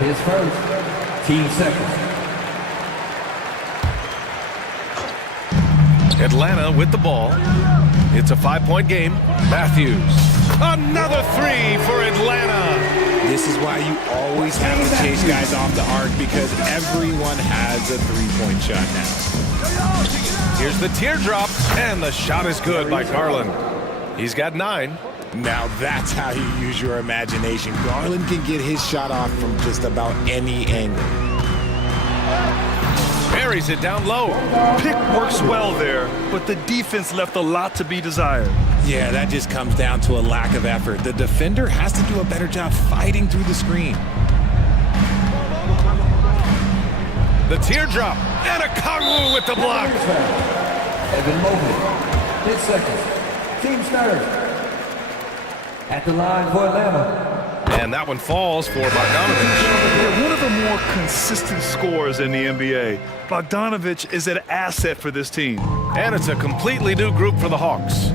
His first, team second. Atlanta with the ball. It's a 5-point game. Matthews. Another three for Atlanta. This is why you always have to chase guys off the arc, because everyone has a three-point shot now. Here's the teardrop, and the shot is good by Garland. He's got 9. Now that's how you use your imagination. Garland can get his shot off from just about any angle. Buries it down low. Pick works well there, but the defense left a lot to be desired. Yeah, that just comes down to a lack of effort. The defender has to do a better job fighting through the screen. The teardrop, and a Kongwu with the block. Evan Mobley, 10 seconds. Team starter. At the line for Atlanta. And that one falls for Bogdanovich. They're one of the more consistent scorers in the NBA. Bogdanovich is an asset for this team. And it's a completely new group for the Hawks.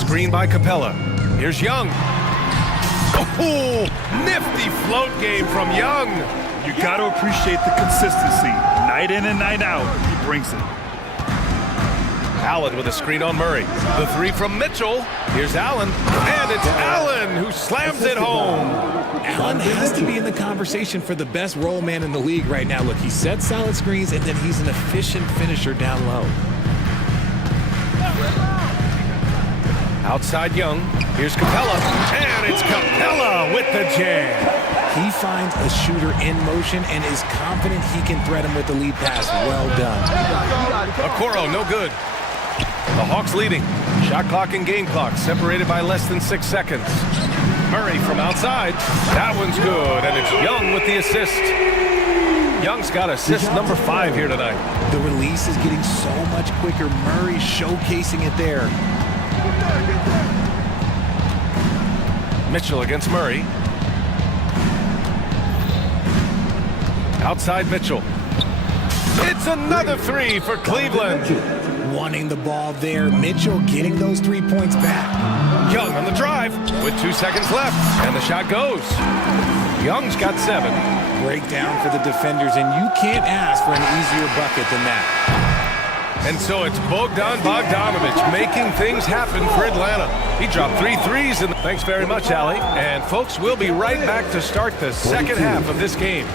Screen by Capella. Here's Young. Oh, nifty float game from Young. You got to appreciate the consistency. Night in and night out, he brings it. Allen with a screen on Murray. The three from Mitchell. Here's Allen. And it's Allen who slams it home. Allen has to be in the conversation for the best roll man in the league right now. Look, he sets solid screens, and then he's an efficient finisher down low. Outside Young. Here's Capella. And it's Capella with the jam. He finds a shooter in motion and is confident he can thread him with the lead pass. Well done. Okoro, no good. The Hawks leading. Shot clock and game clock separated by less than 6 seconds. Murray from outside. That one's good, and it's Young with the assist. Young's got assist number 5 here tonight. The release is getting so much quicker. Murray showcasing it there. Mitchell against Murray. Outside Mitchell. It's another three for Cleveland. Wanting the ball there. Mitchell getting those 3 points back. Young on the drive with 2 seconds left, and the shot goes. Young's got 7. Breakdown for the defenders, and you can't ask for an easier bucket than that. And so it's Bogdan Bogdanovich making things happen for Atlanta. He dropped 3 threes. And thanks very much, Allie. And folks, we'll be right back to start the second half of this game.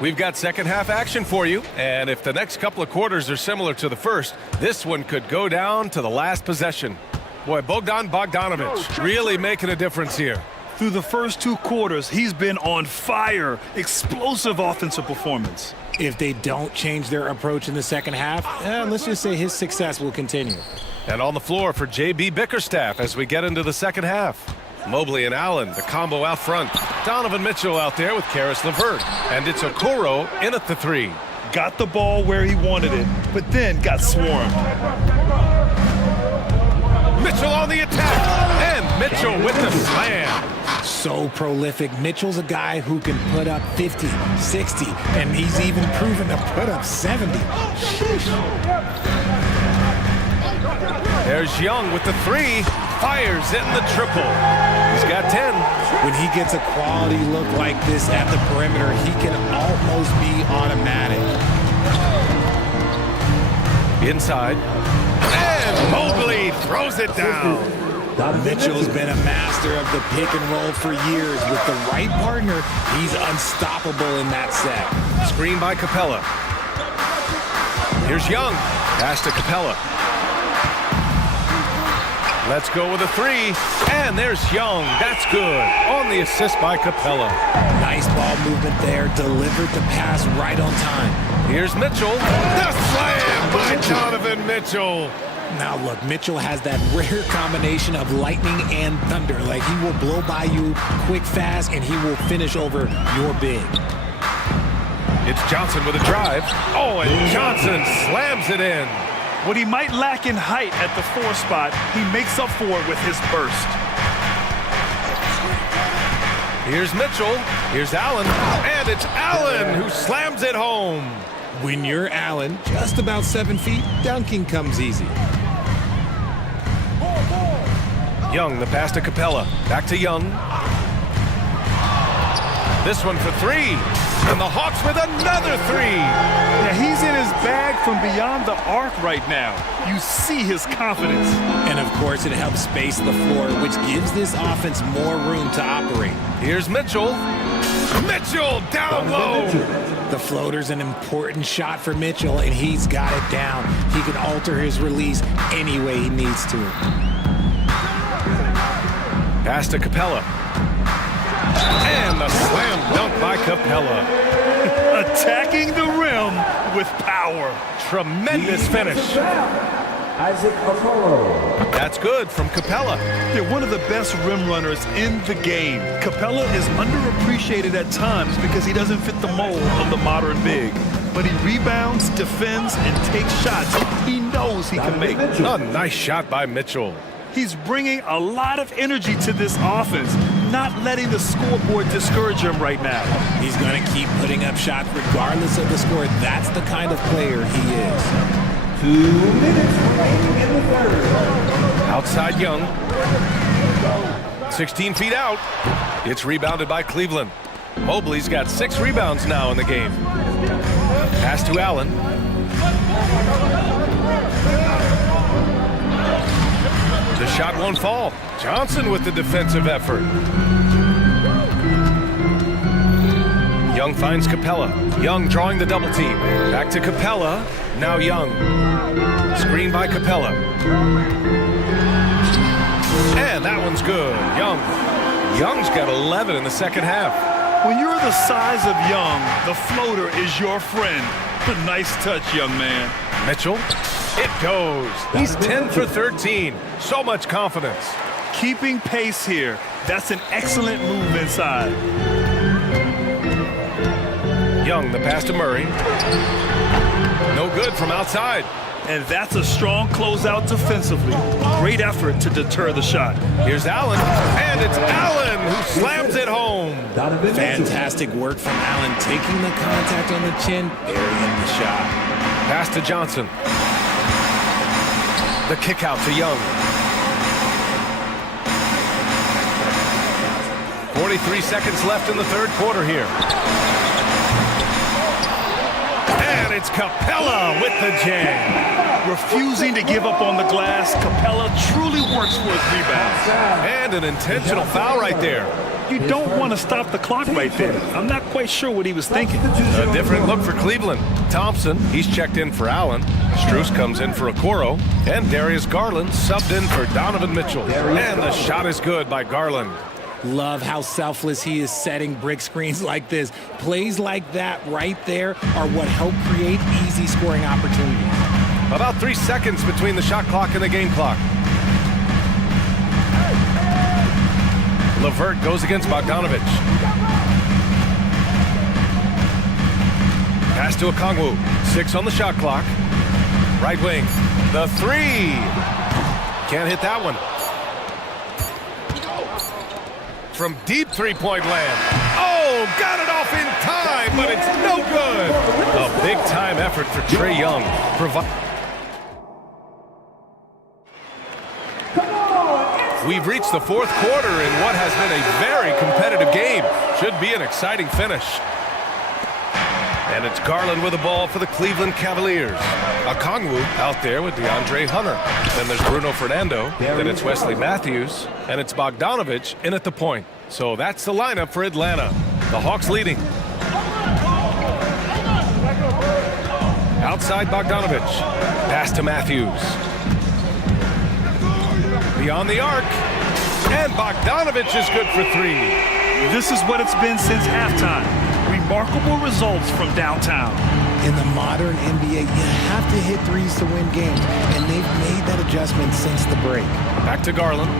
We've got second half action for you, and if the next couple of quarters are similar to the first, this one could go down to the last possession. Boy, Bogdan Bogdanovich really making a difference here. Through the first 2 quarters, he's been on fire. Explosive offensive performance. If they don't change their approach in the second half, let's just say his success will continue. And on the floor for J.B. Bickerstaff as we get into the second half. Mobley and Allen, the combo out front. Donovan Mitchell out there with Karis LeVert. And it's Okoro in at the 3. Got the ball where he wanted it, but then got swarmed. Mitchell on the attack. And Mitchell with the slam. So prolific. Mitchell's a guy who can put up 50, 60, and he's even proven to put up 70. There's Young with the 3. Fires in the triple. He's got 10. When he gets a quality look like this at the perimeter, he can almost be automatic. Inside. And Mobley throws it down. Mitchell's been a master of the pick and roll for years. With the right partner, he's unstoppable in that set. Screen by Capella. Here's Young. Pass to Capella. Let's go with a 3. And there's Young. That's good. On the assist by Capella. Nice ball movement there. Delivered the pass right on time. Here's Mitchell. The slam by Donovan Mitchell. Now look, Mitchell has that rare combination of lightning and thunder. Like, he will blow by you quick, fast, and he will finish over your big. It's Johnson with a drive. Oh, and Johnson slams it in. What he might lack in height at the 4 spot, he makes up for it with his burst. Here's Mitchell. Here's Allen. And it's Allen who slams it home. When you're Allen, just about 7 feet, dunking comes easy. Young, the pass to Capella. Back to Young. This one for three. And the Hawks with another three. Yeah, he's in his bag from beyond the arc right now. You see his confidence. And of course, it helps space the floor, which gives this offense more room to operate. Here's Mitchell. Mitchell down low. The floater's an important shot for Mitchell, and he's got it down. He can alter his release any way he needs to. Pass to Capella. And the slam dunk by Capella. Attacking the rim with power. Tremendous finish. That's good from Capella. They're one of the best rim runners in the game. Capella is underappreciated at times because he doesn't fit the mold of the modern big. But he rebounds, defends, and takes shots he knows he can make. A nice shot by Mitchell. He's bringing a lot of energy to this offense, not letting the scoreboard discourage him right now. He's going to keep putting up shots regardless of the score. That's the kind of player he is. 2 minutes remaining in the third. Outside Young. 16 feet out. It's rebounded by Cleveland. Mobley's got 6 rebounds now in the game. Pass to Allen. The shot won't fall. Johnson with the defensive effort. Young finds Capella. Young drawing the double team. Back to Capella. Now Young. Screen by Capella. And that one's good. Young. Young's got 11 in the second half. When you're the size of Young, the floater is your friend. Nice touch, young man. Mitchell. It goes. He's 10 for 13. So much confidence. Keeping pace here. That's an excellent move inside. Young, the pass to Murray. No good from outside. And that's a strong closeout defensively. Great effort to deter the shot. Here's Allen. And it's Allen who slams it home. Fantastic work from Allen, taking the contact on the chin, burying the shot. Pass to Johnson. The kick out to Young. 43 seconds left in the third quarter here. And it's Capella with the jam. Refusing to give up on the glass, Capella truly works for his rebounds. And an intentional foul right there. You don't want to stop the clock right there. I'm not quite sure what he was thinking. A different look for Cleveland. Thompson, he's checked in for Allen. Struce comes in for Okoro. And Darius Garland subbed in for Donovan Mitchell. And the shot is good by Garland. Love how selfless he is setting brick screens like this. Plays like that right there are what help create easy scoring opportunities. About 3 seconds between the shot clock and the game clock. LeVert goes against Bogdanovich. Pass to Okongwu. 6 on the shot clock. Right wing. The three. Can't hit that one. From deep three-point land. Oh, got it off in time, but it's no good. A big-time effort for Trae Young. We've reached the fourth quarter in what has been a very competitive game. Should be an exciting finish. And it's Garland with the ball for the Cleveland Cavaliers. Okongwu out there with DeAndre Hunter. Then there's Bruno Fernando. Then it's Wesley Matthews. And it's Bogdanovich in at the point. So that's the lineup for Atlanta. The Hawks leading. Outside Bogdanovich. Pass to Matthews. Beyond the arc. And Bogdanovich is good for three. This is what it's been since halftime. Remarkable results from downtown. In the modern NBA, you have to hit threes to win games, and they've made that adjustment since the break. Back to Garland.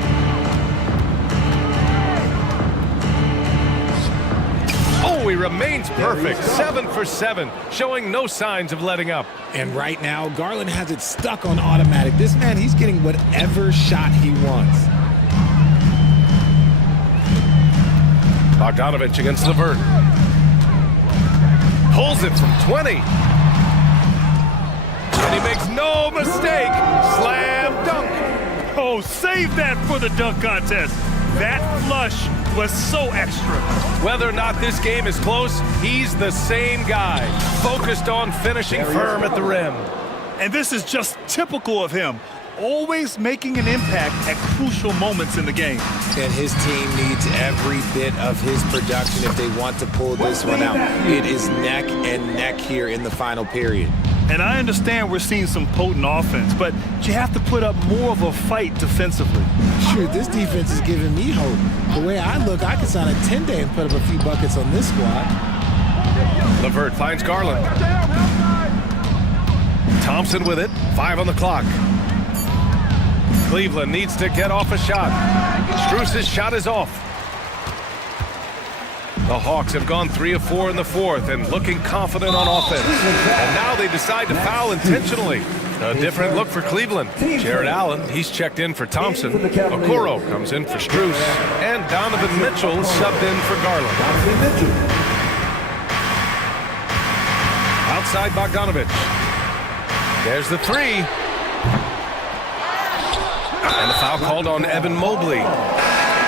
Oh, he remains perfect. 7 for 7, showing no signs of letting up. And right now, Garland has it stuck on automatic. This man, he's getting whatever shot he wants. Bogdanovich against LeVert. Pulls it from 20. He makes no mistake. Slam dunk. Oh, save that for the dunk contest. That flush was so extra. Whether or not this game is close, he's the same guy, focused on finishing firm at the rim. And this is just typical of him, always making an impact at crucial moments in the game. And his team needs every bit of his production if they want to pull this one out. It is neck and neck here in the final period. And I understand we're seeing some potent offense, but you have to put up more of a fight defensively. Shoot, this defense is giving me hope. The way I look, I could sign a 10-day and put up a few buckets on this squad. LeVert finds Garland. Thompson with it, 5 on the clock. Cleveland needs to get off a shot. Strus's shot is off. The Hawks have gone 3 of 4 in the fourth and looking confident on offense. And now they decide to foul intentionally. A different look for Cleveland. Jared Allen, he's checked in for Thompson. Okoro comes in for Strus. And Donovan Mitchell subbed in for Garland. Outside Bogdanovich. There's the three. And the foul called on Evan Mobley.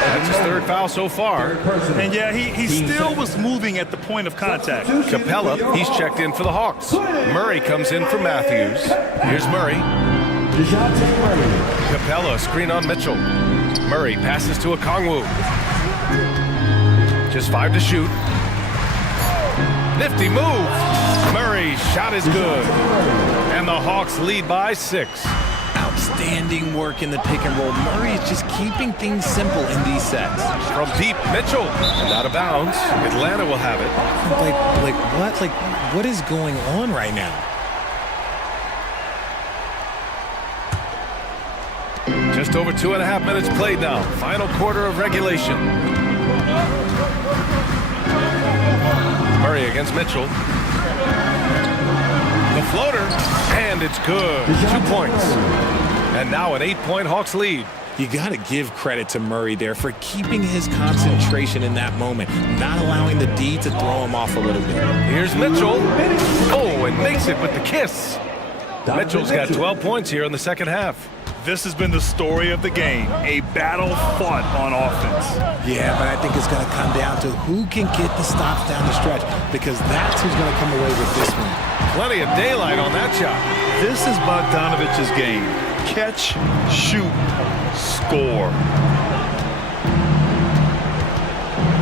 That's his third foul so far. And yeah, he still was moving at the point of contact. Capella, he's checked in for the Hawks. Murray comes in for Matthews. Here's Murray. Capella, screen on Mitchell. Murray passes to Okongwu. Just 5 to shoot. Nifty move. Murray's shot is good. And the Hawks lead by 6. Outstanding work in the pick and roll. Murray is just keeping things simple in these sets. From deep, Mitchell. And out of bounds. Atlanta will have it. What is going on right now? Just over 2.5 minutes played now. Final quarter of regulation. Murray against Mitchell. The floater, and it's good. 2 points. And now an 8-point Hawks lead. You got to give credit to Murray there for keeping his concentration in that moment, not allowing the D to throw him off a little bit. Here's Mitchell. Oh, and makes it with the kiss. Mitchell's got 12 points here in the second half. This has been the story of the game, a battle fought on offense. Yeah, but I think it's going to come down to who can get the stops down the stretch, because that's who's going to come away with this one. Plenty of daylight on that shot. This is Bogdanovich's game. Catch, shoot, score.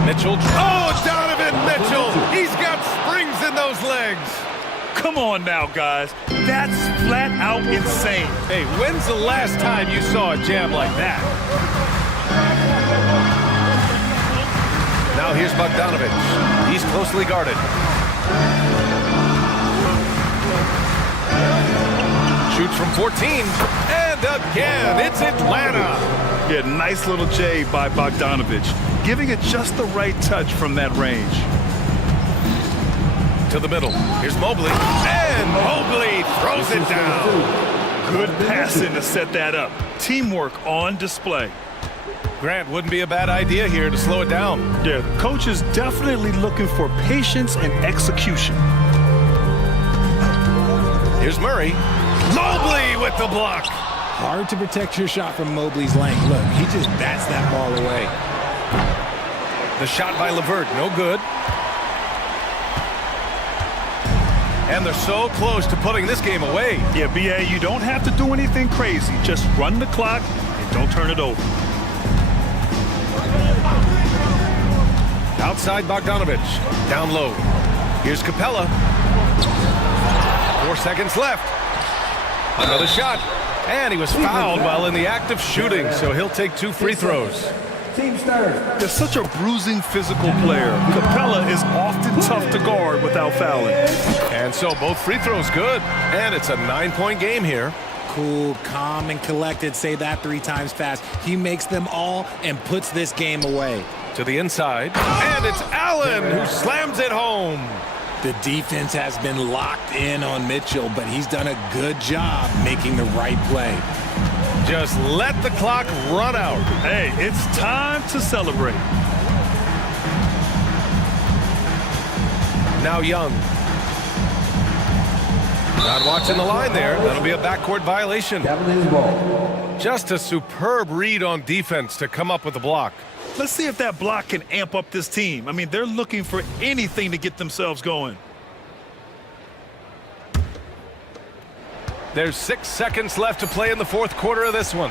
Mitchell. Oh, Donovan Mitchell. He's got springs in those legs. Come on now, guys. That's flat out insane. Hey, when's the last time you saw a jam like that? Now here's Bogdanovich. He's closely guarded. Shoots from 14. And again, it's Atlanta. Yeah, nice little J by Bogdanovich, giving it just the right touch from that range. To the middle. Here's Mobley. And Mobley throws it down. Good passing to set that up. Teamwork on display. Grant, wouldn't be a bad idea here to slow it down. Yeah, coach is definitely looking for patience and execution. Here's Murray. Mobley with the block. Hard to protect your shot from Mobley's length. Look, he just bats that ball away. The shot by LeVert, no good. And they're so close to putting this game away. Yeah, BA, you don't have to do anything crazy. Just run the clock and don't turn it over. Outside Bogdanovich. Down low. Here's Capella. 4 seconds left. Another shot. And he was fouled while in the act of shooting, so he'll take 2 free throws. They're such a bruising physical player. Capella is often tough to guard without fouling. And so both free throws good. And it's a 9-point game here. Cool, calm, and collected. Say that 3 times fast. He makes them all and puts this game away. To the inside. And it's Allen who slams it home. The defense has been locked in on Mitchell, but he's done a good job making the right play. Just let the clock run out. Hey, it's time to celebrate. Now Young. Not watching the line there. That'll be a backcourt violation. Cavaliers ball. Just a superb read on defense to come up with the block. Let's see if that block can amp up this team. I mean, they're looking for anything to get themselves going. There's 6 seconds left to play in the fourth quarter of this one.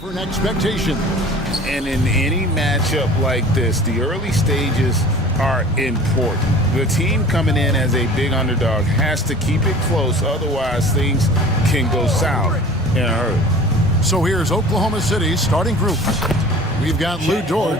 For an expectation. And in any matchup like this, the early stages are important. The team coming in as a big underdog has to keep it close, otherwise things can go south in a hurry. So here's Oklahoma City's starting group. We've got Lou Dort.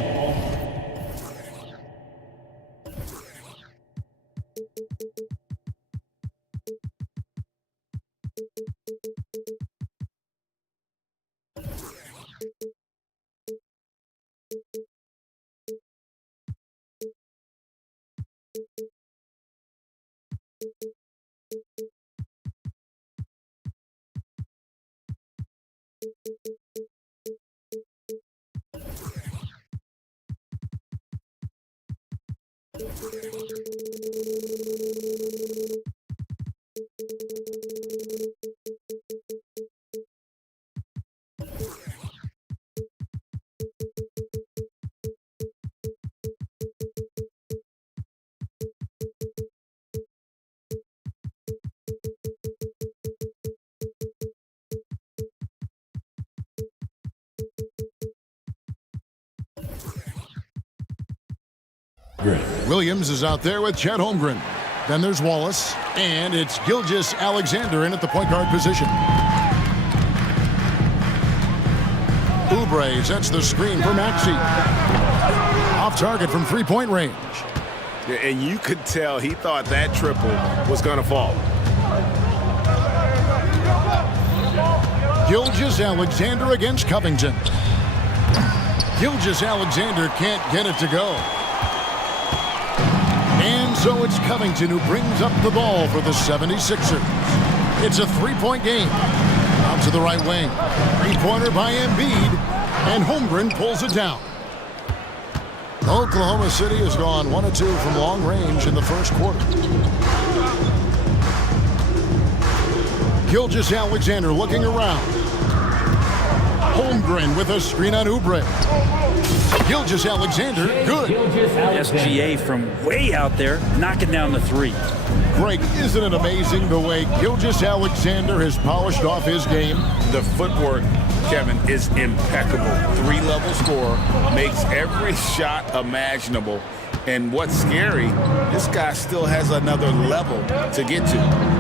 Williams is out there with Chet Holmgren. Then there's Wallace, and it's Gilgeous Alexander in at the point guard position. Oubre sets the screen for Maxey. Off target from three-point range. And you could tell he thought that triple was going to fall. Gilgeous Alexander against Covington. Gilgeous Alexander can't get it to go. And so it's Covington who brings up the ball for the 76ers. It's a three-point game. Out to the right wing. Three-pointer by Embiid, and Holmgren pulls it down. Oklahoma City has gone 1 of 2 from long range in the first quarter. Gilgeous Alexander looking around. Holmgren with a screen on Oubre. Gilgeous Alexander, good. SGA from way out there, knocking down the three. Greg, isn't it amazing the way Gilgeous Alexander has polished off his game? The footwork, Kevin, is impeccable. Three-level scorer, makes every shot imaginable. And what's scary, this guy still has another level to get to.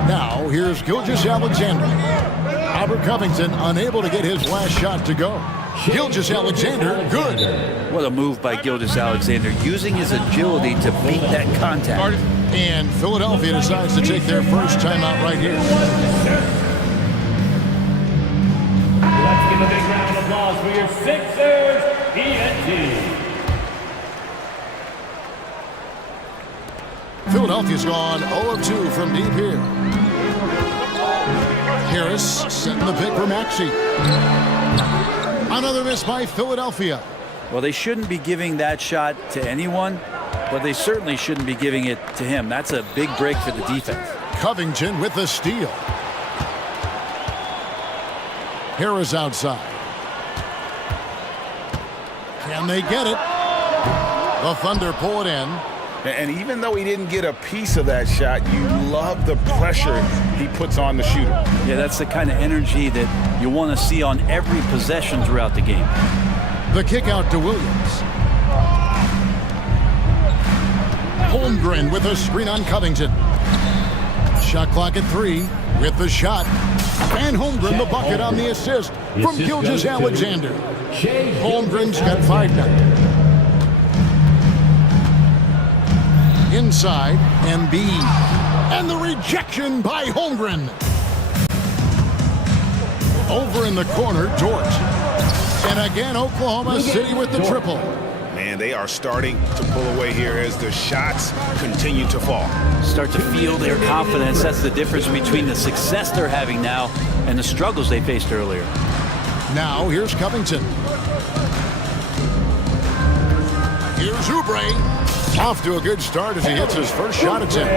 Now, here's Gilgeous Alexander. Albert Covington unable to get his last shot to go. Gilgeous Alexander, good. What a move by Gilgeous Alexander, using his agility to beat that contact. And Philadelphia decides to take their first timeout right here. Let's give a big round of applause for your Sixers, ENT. Philadelphia's gone 0 of 2 from deep here. Harris setting the pick for Maxey. Another miss by Philadelphia. Well, they shouldn't be giving that shot to anyone, but they certainly shouldn't be giving it to him. That's a big break for the defense. Covington with the steal. Harris outside. Can they get it? The Thunder pull it in. And even though he didn't get a piece of that shot, you love the pressure he puts on the shooter. Yeah, that's the kind of energy that you want to see on every possession throughout the game. The kick out to Williams. Holmgren with a screen on Covington. Shot clock at 3 with the shot. And Holmgren the bucket on the assist from Gilgeous Alexander. Holmgren's got 5 now. Inside, Embiid. And the rejection by Holmgren. Over in the corner, Dort. And again, Oklahoma City with the triple. Man, they are starting to pull away here as the shots continue to fall. Start to feel their confidence. That's the difference between the success they're having now and the struggles they faced earlier. Now, here's Covington. Here's Oubre. Off to a good start as he hits his first shot attempt.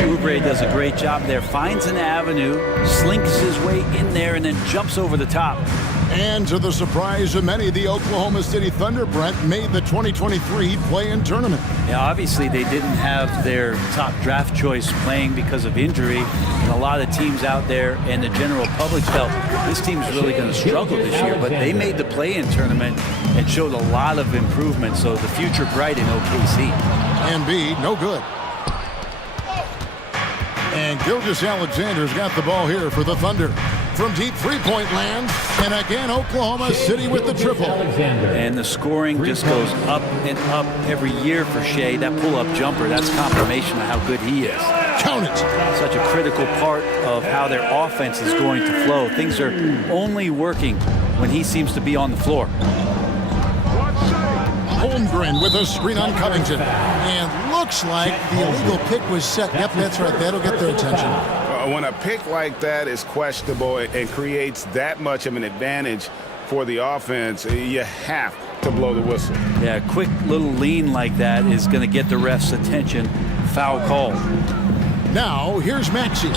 Oubre does a great job there. Finds an avenue, slinks his way in there, and then jumps over the top. And to the surprise of many, the Oklahoma City Thunder, Brent, made the 2023 play-in tournament. Yeah, obviously they didn't have their top draft choice playing because of injury. And a lot of teams out there and the general public felt this team's really going to struggle this year. But they made the play-in tournament and showed a lot of improvement. So the future bright in OKC. Embiid, no good. And Gilgeous-Alexander's got the ball here for the Thunder. From deep three-point land, and again Oklahoma City with the triple. And the scoring just goes up and up every year for Shea. That pull-up jumper, that's confirmation of how good he is. Count it. Such a critical part of how their offense is going to flow. Things are only working when he seems to be on the floor. Holmgren with a screen on Covington. And looks like the illegal pick was set. Yep, that's right. That'll get their attention. When a pick like that is questionable and creates that much of an advantage for the offense, you have to blow the whistle. Yeah, a quick little lean like that is going to get the ref's attention. Foul call. Now, here's Maxey.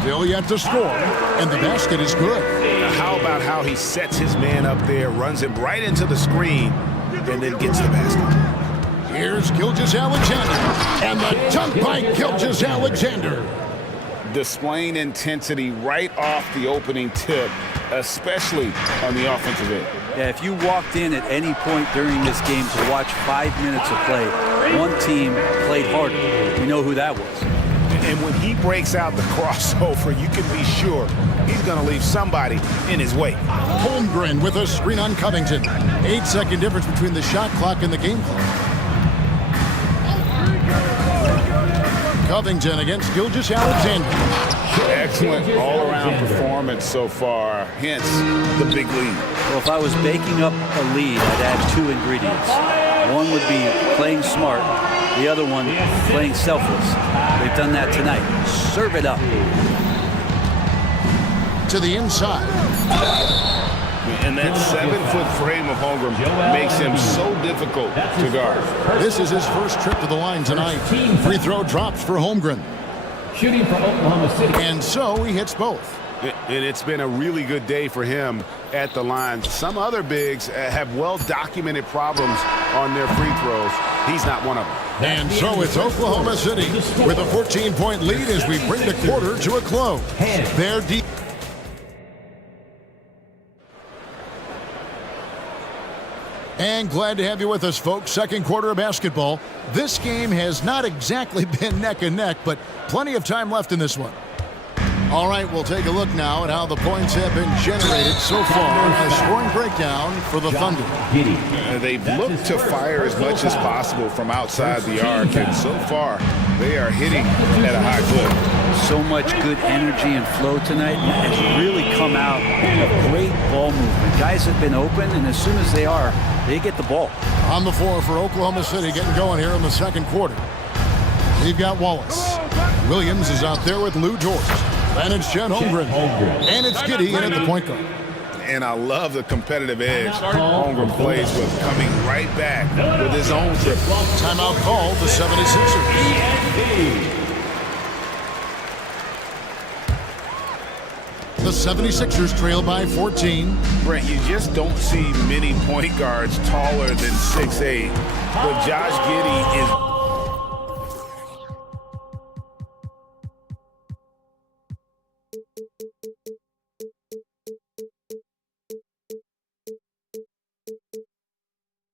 Still yet to score, and the basket is good. How about how he sets his man up there, runs him right into the screen, and then gets the basket. Here's Gilgeous-Alexander, and the dunk by Gilgeous-Alexander. Displaying intensity right off the opening tip, especially on the offensive end. Yeah, if you walked in at any point during this game to watch 5 minutes of play, one team played harder. We know who that was. And when he breaks out the crossover, you can be sure he's going to leave somebody in his way. Holmgren with a screen on Covington. 8-second difference between the shot clock and the game clock. Covington against Gilgeous-Alexander. Excellent all-around performance so far, hence the big lead. Well, if I was baking up a lead, I'd add 2 ingredients. One would be playing smart, the other one playing selfless. They've done that tonight. Serve it up. To the inside. And that 7-foot frame of Holmgren makes him so difficult to guard. This is his first trip to the line tonight. Free throw drops for Holmgren. Shooting for Oklahoma City. And so he hits both. And it's been a really good day for him at the line. Some other bigs have well-documented problems on their free throws. He's not one of them. And so it's Oklahoma City with a 14-point lead as we bring the quarter to a close. Their deep. And glad to have you with us, folks. Second quarter of basketball. This game has not exactly been neck and neck, but plenty of time left in this one. All right, we'll take a look now at how the points have been generated so far. A scoring breakdown for the Thunder. They've looked to fire as much as possible from outside the arc, and so far they are hitting at a high clip. So much good energy and flow tonight. It's really come out of great ball movement. Guys have been open, and as soon as they are, they get the ball. On the floor for Oklahoma City, getting going here in the second quarter. They've got Wallace. Williams is out there with Lou George. And it's Chet Holmgren. And it's Giddey in at the point guard. And I love the competitive edge Holmgren plays with, coming right back with his own triple. Timeout call the 76ers. The 76ers trail by 14. Brent, you just don't see many point guards taller than 6'8". But Josh Giddey is...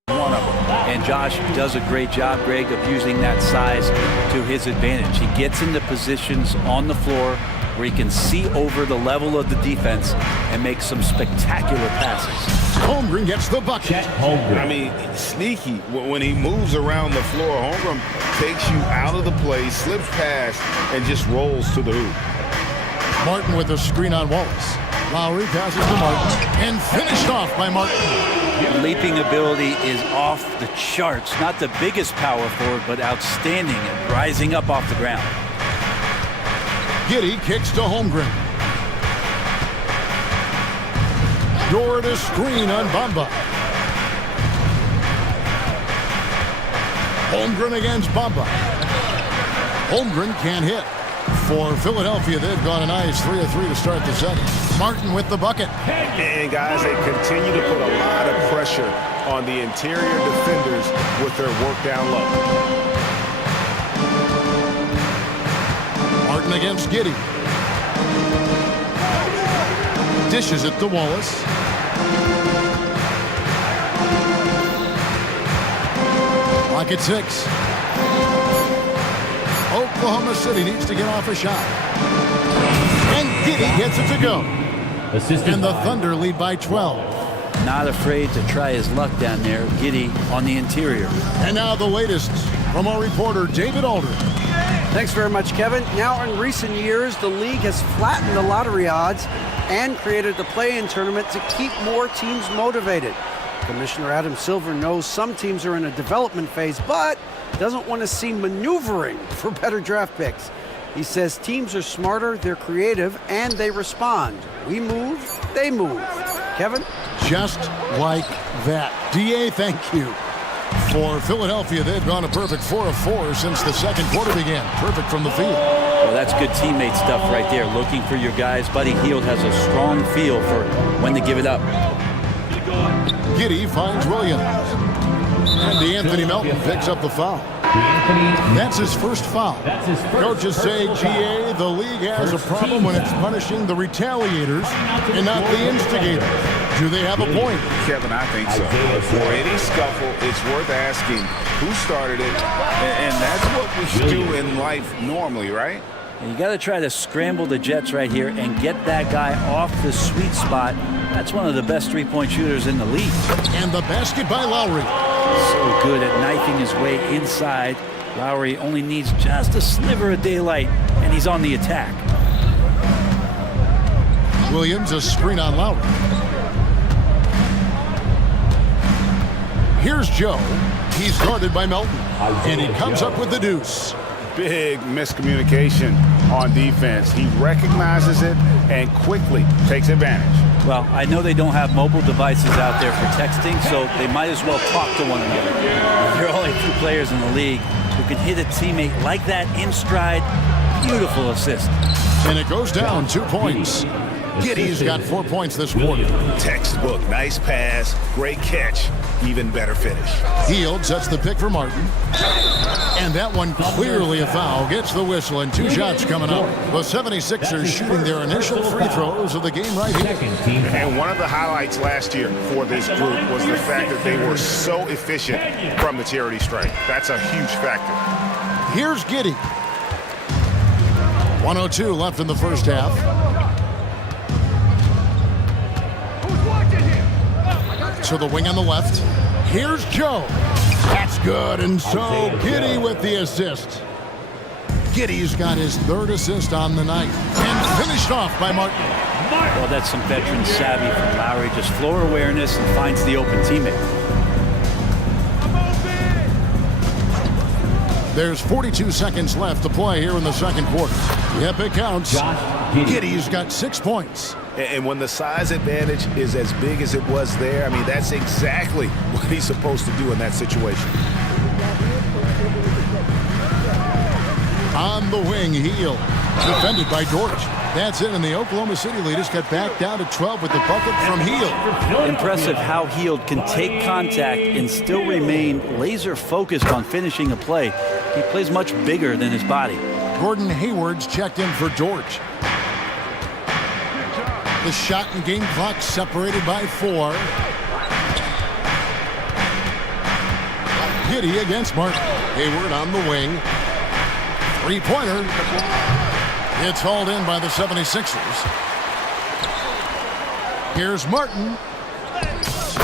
one of them. And Josh does a great job, Greg, of using that size to his advantage. He gets into positions on the floor where he can see over the level of the defense and make some spectacular passes. Holmgren gets the bucket. I mean, sneaky. When he moves around the floor, Holmgren takes you out of the play, slips past, and just rolls to the hoop. Martin with a screen on Wallace. Lowry passes to Martin and finished off by Martin. Leaping ability is off the charts. Not the biggest power forward, but outstanding at rising up off the ground. Giddey kicks to Holmgren. Door to screen on Bamba. Holmgren against Bamba. Holmgren can't hit. For Philadelphia, they've gone a nice 3 of 3 to start the second. Martin with the bucket. And guys, they continue to put a lot of pressure on the interior defenders with their work down low. Martin against Giddey. Dishes it to Wallace. Lock at 6. Oklahoma City needs to get off a shot. And Giddey gets it to go. And the Thunder lead by 12. Not afraid to try his luck down there. Giddey on the interior. And now the latest from our reporter, David Aldridge. Thanks very much, Kevin. Now, in recent years, the league has flattened the lottery odds and created the play-in tournament to keep more teams motivated. Commissioner Adam Silver knows some teams are in a development phase, but doesn't want to see maneuvering for better draft picks. He says teams are smarter, they're creative, and they respond. We move, they move. Kevin? Just like that. DA, thank you. For Philadelphia, they've gone a perfect 4 of 4 since the second quarter began. Perfect from the field. Well, that's good teammate stuff right there. Looking for your guys. Buddy Hield has a strong feel for when to give it up. Giddey finds Williams. And DeAnthony Melton picks up the foul. That's his first foul. Coaches say, GA, the league has a problem when it's punishing the retaliators and not the instigators. Do they have a point? Kevin, I think so. For any scuffle, it's worth asking who started it, and that's what we should do in life normally, right? And you got to try to scramble the Jets right here and get that guy off the sweet spot. That's one of the best three-point shooters in the league. And the basket by Lowry. So good at knifing his way inside. Lowry only needs just a sliver of daylight, and he's on the attack. Williams, a screen on Lowry. Here's Joe. He's guarded by Melton. And he comes up with the deuce. Big miscommunication on defense. He recognizes it and quickly takes advantage. Well, I know they don't have mobile devices out there for texting, so they might as well talk to one another. There are only 2 players in the league who can hit a teammate like that in stride. Beautiful assist. And it goes down 2 points. Giddey's got 4 points this quarter. Textbook, nice pass, great catch, even better finish. Hield sets the pick for Martin. And that one clearly a foul. Gets the whistle and 2 shots coming up. The 76ers shooting their initial free throws of the game right here. And one of the highlights last year for this group was the fact that they were so efficient from the charity stripe. That's a huge factor. Here's Giddey. 1:02 left in the first half. To the wing on the left. Here's Joe. That's good, and so Giddey with the assist. Giddey's got his 3rd assist on the night. And finished off by Martin. Well, that's some veteran savvy from Lowry. Just floor awareness and finds the open teammate. There's 42 seconds left to play here in the second quarter. Yep, it counts. Giddey's got 6 points. And when the size advantage is as big as it was there, I mean, that's exactly what he's supposed to do in that situation. On the wing, Hield. Defended by George. That's it, and the Oklahoma City leaders got back down to 12 with the bucket from Hield. Impressive how Hield can take contact and still remain laser focused on finishing a play. He plays much bigger than his body. Gordon Hayward's checked in for George. The shot and game clock separated by 4. Giddey against Martin. Hayward on the wing. 3-pointer. It's hauled in by the 76ers. Here's Martin.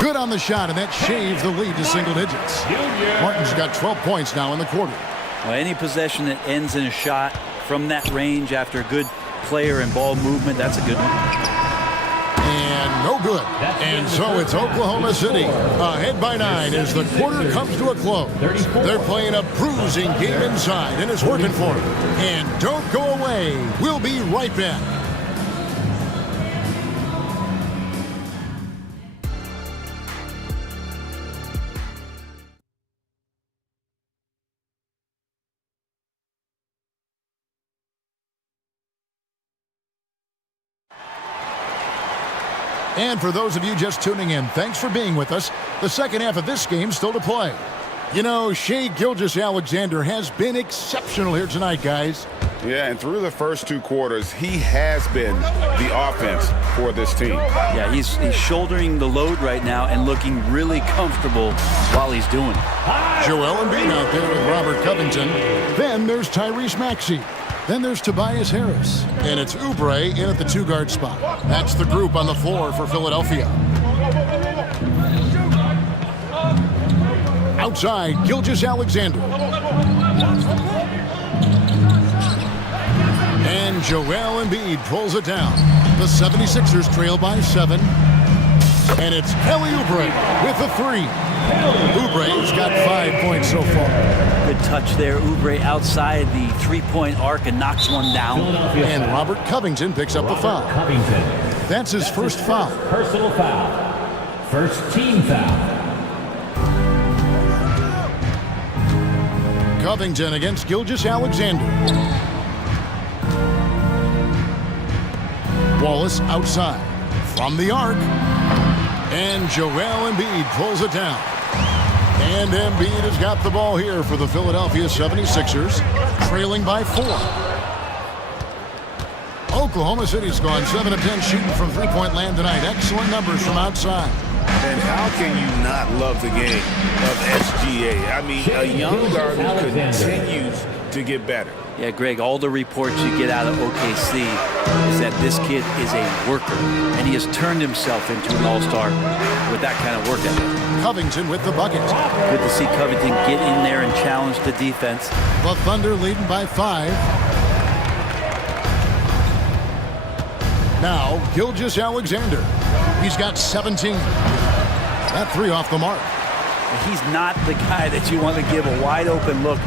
Good on the shot, and that shaves the lead to single digits. Martin's got 12 points now in the quarter. Well, any possession that ends in a shot from that range after good player and ball movement, that's a good one. And no good. And so it's Oklahoma City ahead by 9 as the quarter comes to a close. They're playing a bruising game inside, and it's working for them. And don't go away. We'll be right back. And for those of you just tuning in, thanks for being with us. The second half of this game still to play. You know, Shai Gilgeous-Alexander has been exceptional here tonight, guys. Yeah, and through the first 2 quarters, he has been the offense for this team. Yeah, he's shouldering the load right now and looking really comfortable while he's doing it. Joel Embiid out there with Robert Covington. Then there's Tyrese Maxey. Then there's Tobias Harris. And it's Oubre in at the 2-guard spot. That's the group on the floor for Philadelphia. Outside, Gilgeous-Alexander. And Joel Embiid pulls it down. The 76ers trail by 7. And it's Kelly Oubre with the 3. Oubre's got 5 points so far. Good touch there. Oubre outside the 3-point arc and knocks one down. And Robert Covington picks up the foul. That's his first foul. Personal foul. First team foul. Covington against Gilgeous-Alexander. Wallace outside. From the arc. And Joel Embiid pulls it down. And Embiid has got the ball here for the Philadelphia 76ers, trailing by 4. Oklahoma City's gone 7 of 10 shooting from three-point land tonight. Excellent numbers from outside. And how can you not love the game of SGA? I mean, a young guard who continues to get better. Yeah, Greg, all the reports you get out of OKC is that this kid is a worker, and he has turned himself into an all-star with that kind of work ethic. Covington with the bucket. Good to see Covington get in there and challenge the defense. The Thunder leading by 5. Now, Gilgeous-Alexander. He's got 17. That 3 off the mark. He's not the guy that you want to give a wide open look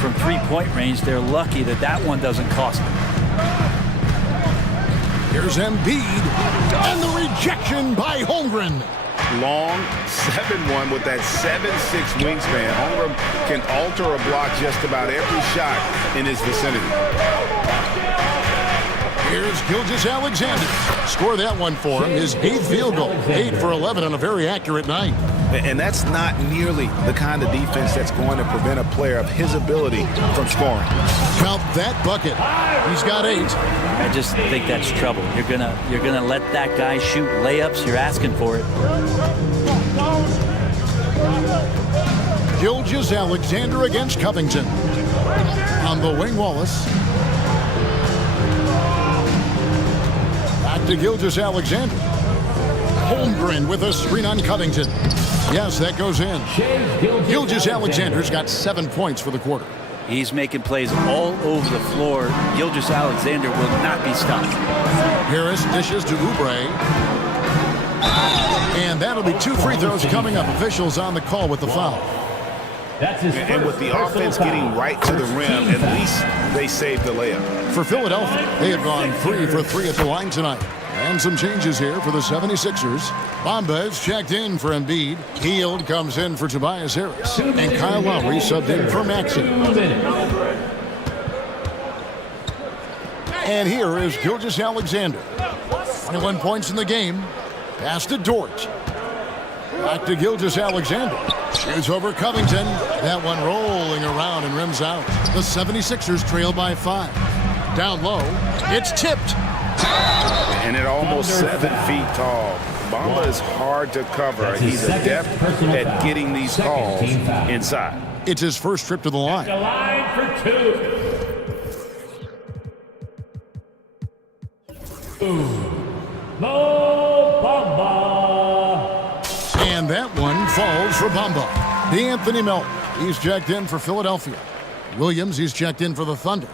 from 3-point range. They're lucky that that one doesn't cost them. Here's Embiid. And the rejection by Holmgren. Long 7-1 with that 7'6" wingspan. Holmgren can alter a block just about every shot in his vicinity. Here's Gilgeous-Alexander. Score that one for him. His 8th field goal. 8 for 11 on a very accurate night. And that's not nearly the kind of defense that's going to prevent a player of his ability from scoring. Count that bucket. He's got 8. I just think that's trouble. You're gonna let that guy shoot layups. You're asking for it. Gilgeous-Alexander against Covington. On the wing, Wallace. Back to Gilgeous-Alexander. Holmgren with a screen on Covington. Yes, that goes in. Gilgeous-Alexander's got 7 points for the quarter. He's making plays all over the floor. Gilgeous-Alexander will not be stopped. Harris dishes to Oubre. And that'll be 2 free throws coming up. Officials on the call with the foul. And with the offense getting right to the rim, at least they saved the layup. For Philadelphia, they have gone 3 for 3 at the line tonight. And some changes here for the 76ers. Bamba is checked in for Embiid. Hield comes in for Tobias Harris. And Kyle Lowry subbed in for Maxey. And here is Gilgeous-Alexander. 21 points in the game. Pass to Dort. Back to Gilgeous-Alexander. Shoots over Covington. That one rolling around and rims out. The 76ers trail by 5. Down low. It's tipped. And at almost 7 feet tall, Bamba is hard to cover. He's adept at getting these calls inside. It's his first trip to the line. The line for 2. Mo Bamba. And that one falls for Bamba. D'Anthony Melton, he's checked in for Philadelphia. Williams, he's checked in for the Thunder.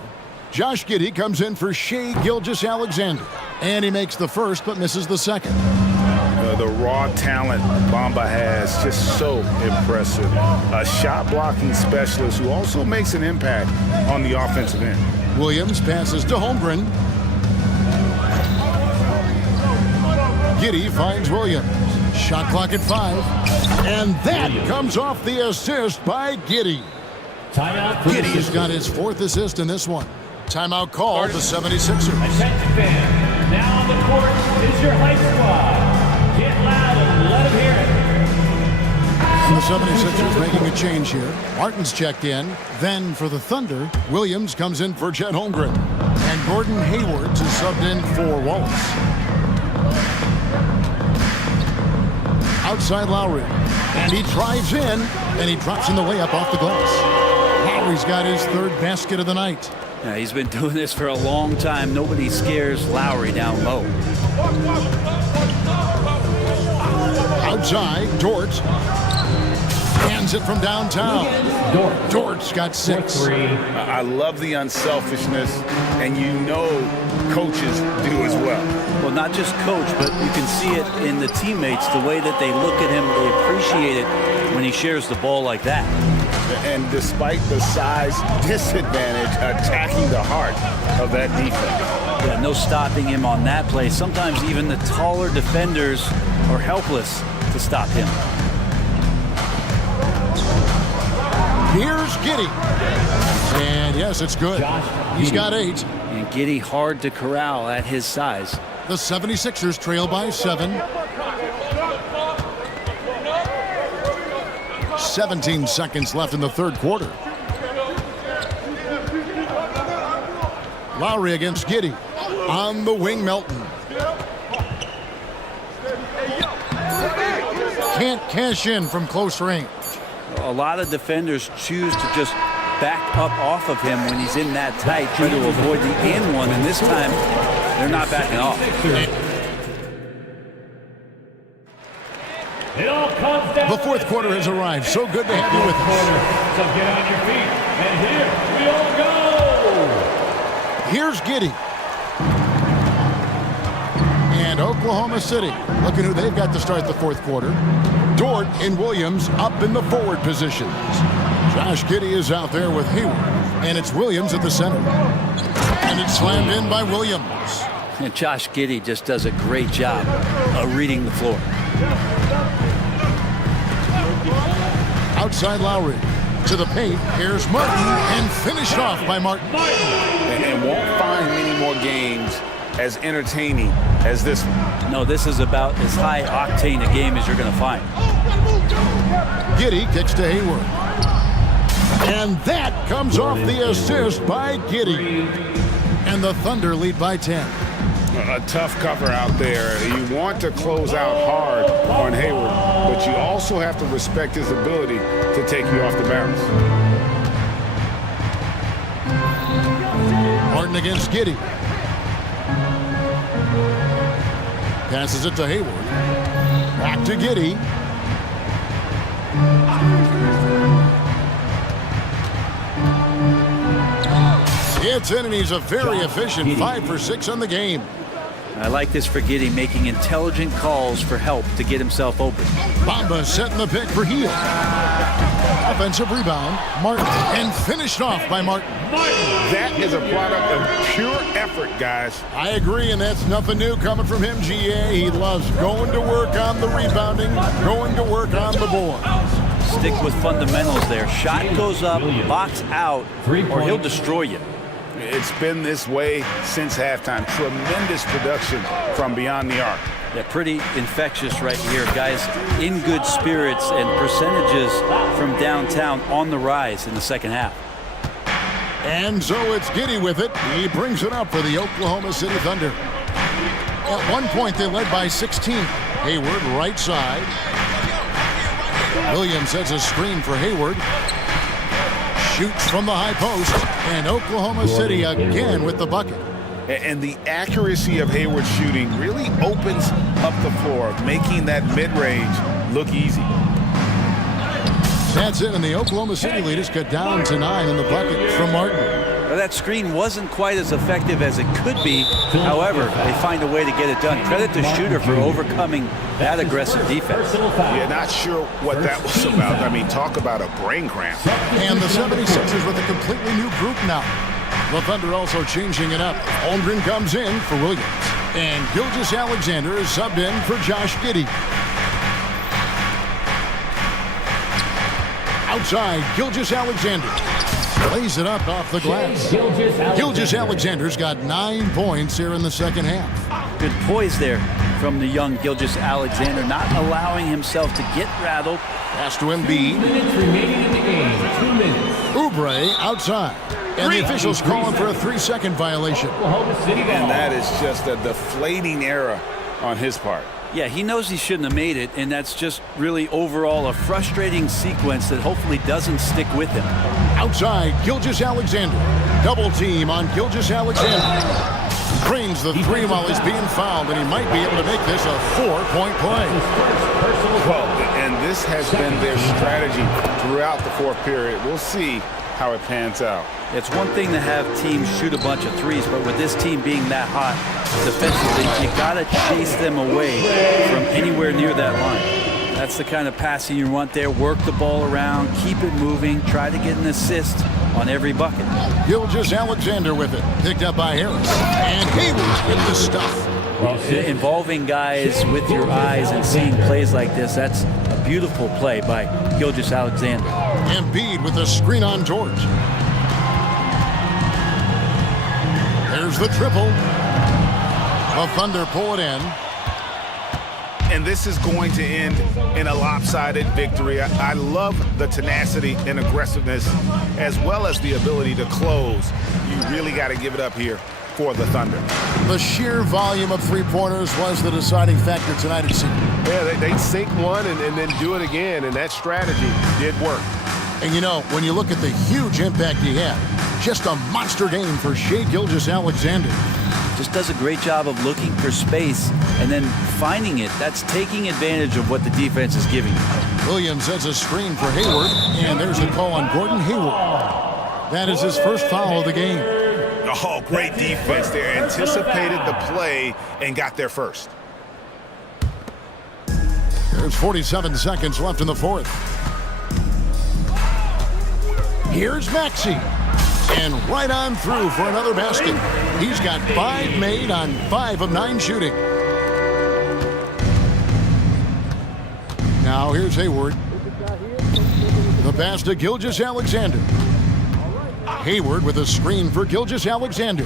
Josh Giddey comes in for Shai Gilgeous-Alexander. And he makes the first but misses the second. The raw talent Bamba has, just so impressive. A shot blocking specialist who also makes an impact on the offensive end. Williams passes to Holmgren. Giddey finds Williams. Shot clock at 5. And that comes off the assist by Giddey. Giddey's got his 4th assist in this one. Timeout called the 76ers. Attention fans, now on the court is your hype squad. And the 76ers making a change here. Martin's checked in. Then for the Thunder, Williams comes in for Chet Holmgren. And Gordon Hayward is subbed in for Wallace. Outside Lowry. And he drives in, and he drops in the layup off the glass. Lowry's got his third basket of the night. Yeah, he's been doing this for a long time. Nobody scares Lowry down low. Outside, Dort hands it from downtown. Dort's got 6. I love the unselfishness, and you know coaches do as well. Well, not just coach, but you can see it in the teammates, the way that they look at him, they appreciate it when he shares the ball like that. And despite the size disadvantage, attacking the heart of that defense. Yeah, no stopping him on that play. Sometimes even the taller defenders are helpless to stop him. Here's Giddey. And yes, it's good. He's got 8. And Giddey hard to corral at his size. The 76ers trail by 7. 17 seconds left in the third quarter. Lowry against Giddey. On the wing, Melton. Can't cash in from close range. A lot of defenders choose to just back up off of him when he's in that tight, try to avoid the and one, and this time they're not backing off. It all comes down. The fourth quarter has arrived. So good to have you with us. So get on your feet, and here we all go. Here's Giddey. And Oklahoma City, looking who they've got to start the fourth quarter. Dort and Williams up in the forward positions. Josh Giddey is out there with Hayward, and it's Williams at the center. And it's slammed in by Williams. And Josh Giddey just does a great job of reading the floor. Outside Lowry. To the paint. Here's Martin, and finished off by Martin. And won't find many more games as entertaining as this one. No, this is about as high octane a game as you're going to find. Giddey kicks to Hayward. And that comes off the assist by Giddey. And the Thunder lead by 10. A tough cover out there. You want to close out hard on Hayward, but you also have to respect his ability to take you off the bounce. Martin against Giddey. Passes it to Hayward. Back to Giddey. It's in, and he's a very efficient 5 for 6 on the game. I like this for Giddey, making intelligent calls for help to get himself open. Bamba setting the pick for Heel. Offensive rebound, Martin, and finished off by Martin. That is a product of pure effort, guys. I agree, and that's nothing new coming from him, GA. He loves going to work on the rebounding, going to work on the board. Stick with fundamentals there. Shot goes up, box out, or he'll destroy you. It's been this way since halftime. Tremendous production from beyond the arc. Yeah, pretty infectious right here. Guys in good spirits, and percentages from downtown on the rise in the second half. And so it's Giddey with it. He brings it up for the Oklahoma City Thunder. At one point, they led by 16. Hayward, right side. Williams sets a screen for Hayward. Shoots from the high post, and Oklahoma City again with the bucket. And the accuracy of Hayward's shooting really opens up the floor, making that mid-range look easy. That's it, and the Oklahoma City leaders cut down to 9 in the bucket from Martin. Well, that screen wasn't quite as effective as it could be. However, they find a way to get it done. Credit to Shooter for overcoming that aggressive defense. Yeah, not sure what that was about. I mean, talk about a brain cramp. And the 76ers with a completely new group now. The Thunder also changing it up. Holmgren comes in for Williams. And Gilgeous-Alexander is subbed in for Josh Giddey. Outside, Gilgeous-Alexander. Lays it up off the glass. Gilgeous Alexander's got 9 points here in the second half. Good poise there from the young Gilgeous Alexander, not allowing himself to get rattled. Pass to Embiid. 2 minutes remaining in the game. 2 minutes. Oubre outside. And the officials calling for a 3-second violation. And that is just a deflating error on his part. Yeah, he knows he shouldn't have made it, and that's just really overall a frustrating sequence that hopefully doesn't stick with him. Outside, Gilgeous Alexander. Double team on Gilgeous Alexander. Cranes the three while he's being fouled, and he might be able to make this a 4-point play. Well, and this has been their strategy throughout the fourth period. We'll see how it pans out. It's one thing to have teams shoot a bunch of threes, but with this team being that hot defensively, you gotta chase them away from anywhere near that line. That's the kind of passing you want there. Work the ball around, keep it moving, try to get an assist on every bucket. Gilgeous Alexander with it, picked up by Harris. And Hayward with the stuff. Involving guys with your eyes and seeing plays like this, that's a beautiful play by Gilgeous Alexander. Embiid with a screen on George. There's the triple. The Thunder pull it in. And this is going to end in a lopsided victory. I love the tenacity and aggressiveness, as well as the ability to close. You really got to give it up here for the Thunder. The sheer volume of three-pointers was the deciding factor tonight, it seemed. Yeah, they sink one and then do it again, and that strategy did work. And you know, when you look at the huge impact he had, just a monster game for Shai Gilgeous-Alexander. Just does a great job of looking for space and then finding it. That's taking advantage of what the defense is giving you. Williams has a screen for Hayward, and there's a call on Gordon Hayward. That is his first foul of the game. Oh, great defense there. Anticipated the play and got there first. There's 47 seconds left in the fourth. Here's Maxey. And right on through for another basket. He's got 5 made on 5 of 9 shooting. Now here's Hayward. The pass to Gilgeous-Alexander. Hayward with a screen for Gilgeous-Alexander.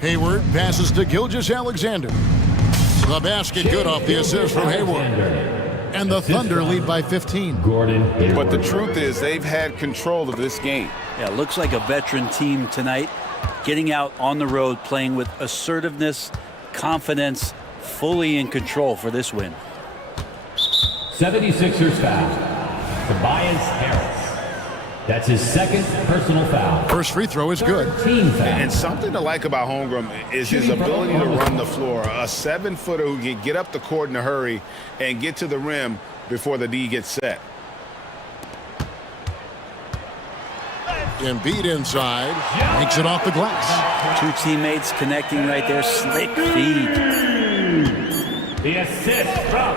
Hayward passes to Gilgeous-Alexander. The basket good off the assist from Hayward. And the Thunder lead by 15. But the truth is they've had control of this game. Yeah, it looks like a veteran team tonight, getting out on the road, playing with assertiveness, confidence, fully in control for this win. 76ers foul. Tobias Harris. That's his second personal foul. First free throw is good. And something to like about Holmgren is his ability to run the floor. A 7-footer who can get up the court in a hurry and get to the rim before the D gets set. Embiid inside, makes it off the glass. 2 teammates connecting right there. Slick feed. The assist from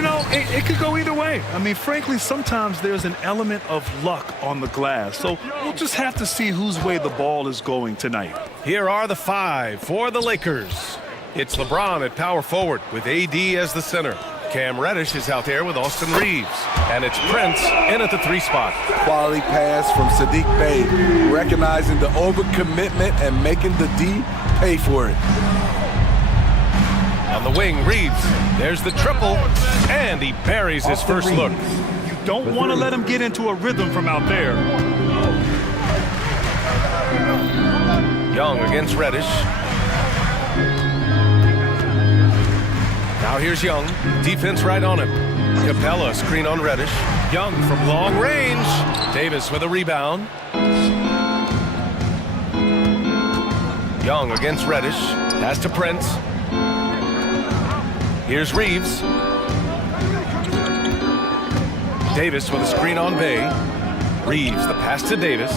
You know, it could go either way. I mean, frankly, sometimes there's an element of luck on the glass. So we'll just have to see whose way the ball is going tonight. Here are the 5 for the Lakers. It's LeBron at power forward with AD as the center. Cam Reddish is out there with Austin Reeves. And it's Prince in at the 3 spot. Quality pass from Sadiq Bey, recognizing the overcommitment and making the D pay for it. On the wing, Reeves. There's the triple, and he buries his first look. You don't want to let him get into a rhythm from out there. Young against Reddish. Now here's Young. Defense right on him. Capella screen on Reddish. Young from long range. Davis with a rebound. Young against Reddish. Pass to Prince. Here's Reeves. Davis with a screen on Bay. Reeves, the pass to Davis.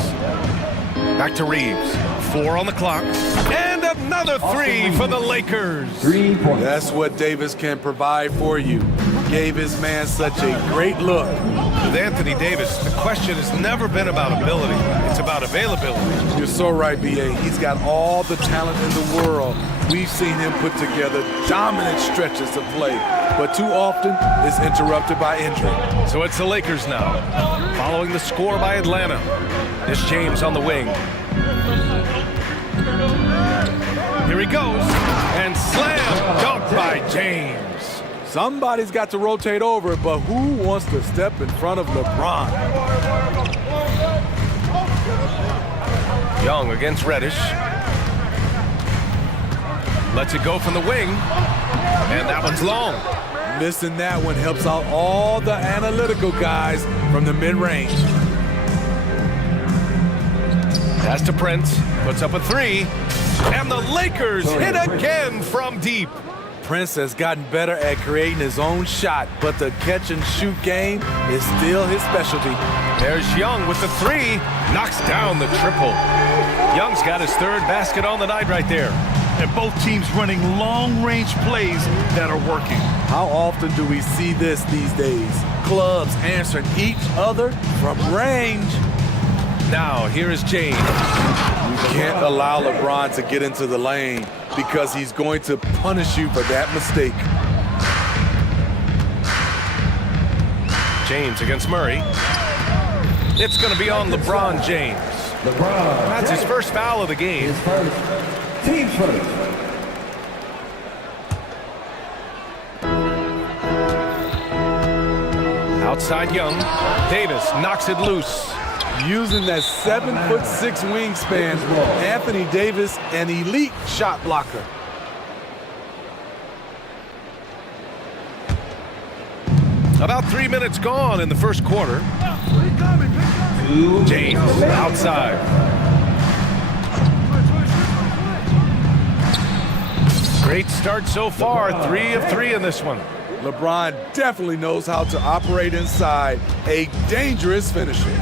Back to Reeves. 4 on the clock. And another 3 for the Lakers. 3 points. That's what Davis can provide for you. Gave his man such a great look. With Anthony Davis, the question has never been about ability. It's about availability. You're so right, B.A. He's got all the talent in the world. We've seen him put together dominant stretches of play, but too often is interrupted by injury. So it's the Lakers now, following the score by Atlanta. This James on the wing. Here he goes, and slam dunk by James. Somebody's got to rotate over, but who wants to step in front of LeBron? Young against Reddish. Lets it go from the wing, and that one's long. Missing that one helps out all the analytical guys from the mid-range. Pass to Prince, puts up a 3, and the Lakers hit again from deep. Prince has gotten better at creating his own shot, but the catch-and-shoot game is still his specialty. There's Young with the 3, knocks down the triple. Young's got his 3rd basket on the night right there. And both teams running long-range plays that are working. How often do we see this these days? Clubs answering each other from range. Now, here is James. You can't allow LeBron to get into the lane because he's going to punish you for that mistake. James against Murray. It's going to be on LeBron James. That's his first foul of the game. Team first. Outside Young. Davis knocks it loose. Using that 7'6" wingspan, Anthony Davis, an elite shot blocker. About 3 minutes gone in the first quarter. James outside. Great start so far, 3 of 3 in this one. LeBron definitely knows how to operate inside, a dangerous finisher.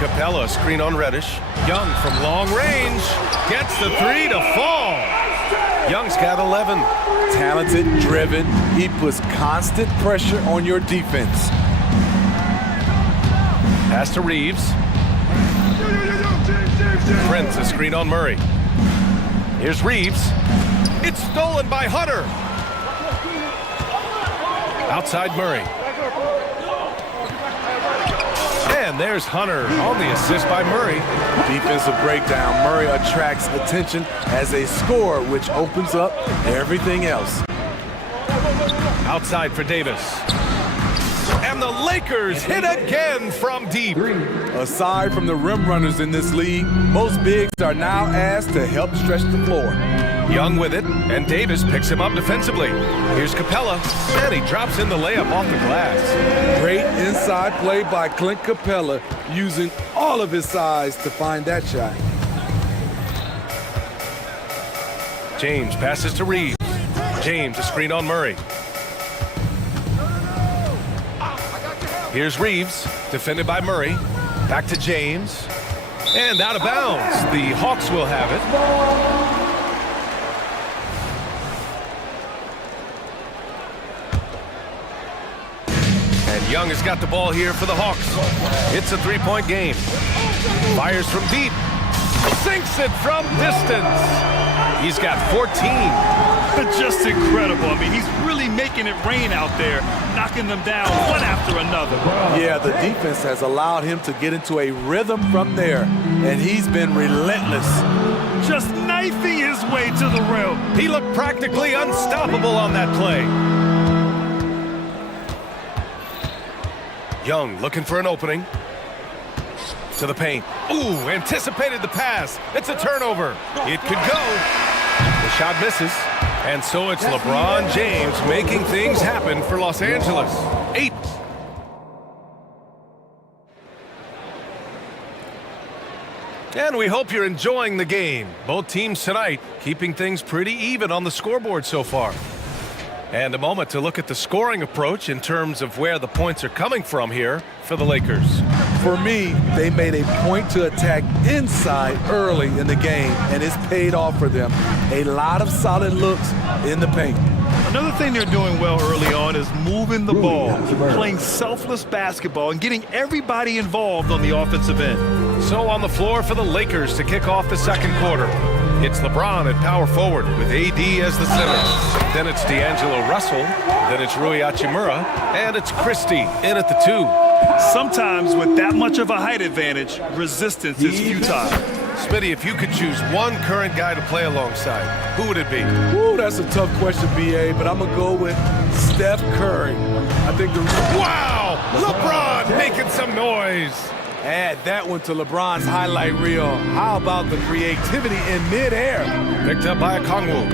Capella screen on Reddish. Young from long range gets the 3 to fall. Young's got 11. Talented, driven, he puts constant pressure on your defense. Pass to Reeves. Prince a screen on Murray. Here's Reeves. It's stolen by Hunter. Outside Murray. And there's Hunter on the assist by Murray. Defensive breakdown. Murray attracts attention as a scorer, which opens up everything else. Outside for Davis. And the Lakers hit again from deep. Aside from the rim runners in this league, most bigs are now asked to help stretch the floor. Young with it, and Davis picks him up defensively. Here's Capella, and he drops in the layup off the glass. Great inside play by Clint Capella, using all of his size to find that shot. James passes to Reeves. James a screen on Murray. Here's Reeves, defended by Murray. Back to James, and out of bounds. The Hawks will have it. Young has got the ball here for the Hawks. It's a three-point game. Fires from deep. Sinks it from distance. He's got 14. Just incredible. I mean, he's really making it rain out there, knocking them down one after another. Yeah, the defense has allowed him to get into a rhythm from there, and he's been relentless. Just knifing his way to the rim. He looked practically unstoppable on that play. Young looking for an opening. To the paint. Ooh, anticipated the pass. It's a turnover. It could go. The shot misses. And so it's LeBron James making things happen for Los Angeles. 8. And we hope you're enjoying the game. Both teams tonight keeping things pretty even on the scoreboard so far. And a moment to look at the scoring approach in terms of where the points are coming from here for the Lakers. For me, they made a point to attack inside early in the game, and it's paid off for them. A lot of solid looks in the paint. Another thing they're doing well early on is moving the ball, playing selfless basketball, and getting everybody involved on the offensive end. So on the floor for the Lakers to kick off the second quarter. It's LeBron at power forward with AD as the center. Then it's D'Angelo Russell. Then it's Rui Hachimura. And it's Christie in at the 2. Sometimes with that much of a height advantage, resistance is futile. Smitty, if you could choose one current guy to play alongside, who would it be? Ooh, that's a tough question, BA, but I'm going to go with Steph Curry. I think the... Wow! LeBron making some noise. Add that one to LeBron's highlight reel. How about the creativity in midair? Picked up by Okongwu.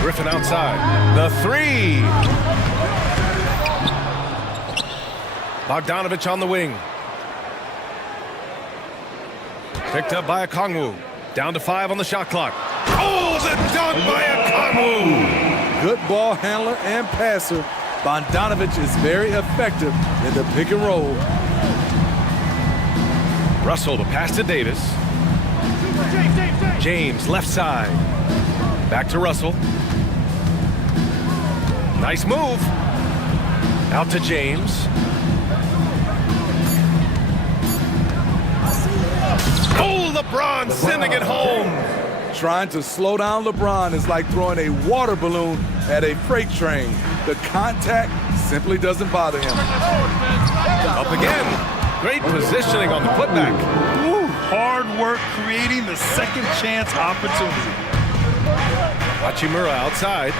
Griffin outside. The 3. Bogdanovich on the wing. Picked up by Okongwu. Down to 5 on the shot clock. Oh, the dunk by Okongwu! Good ball handler and passer. Bogdanovich is very effective in the pick and roll. Russell, the pass to Davis. James, left side. Back to Russell. Nice move. Out to James. Oh, LeBron sending it home. Trying to slow down LeBron is like throwing a water balloon at a freight train. The contact simply doesn't bother him. Up again. Great positioning on the putback. Ooh, hard work creating the second chance opportunity. Hachimura outside.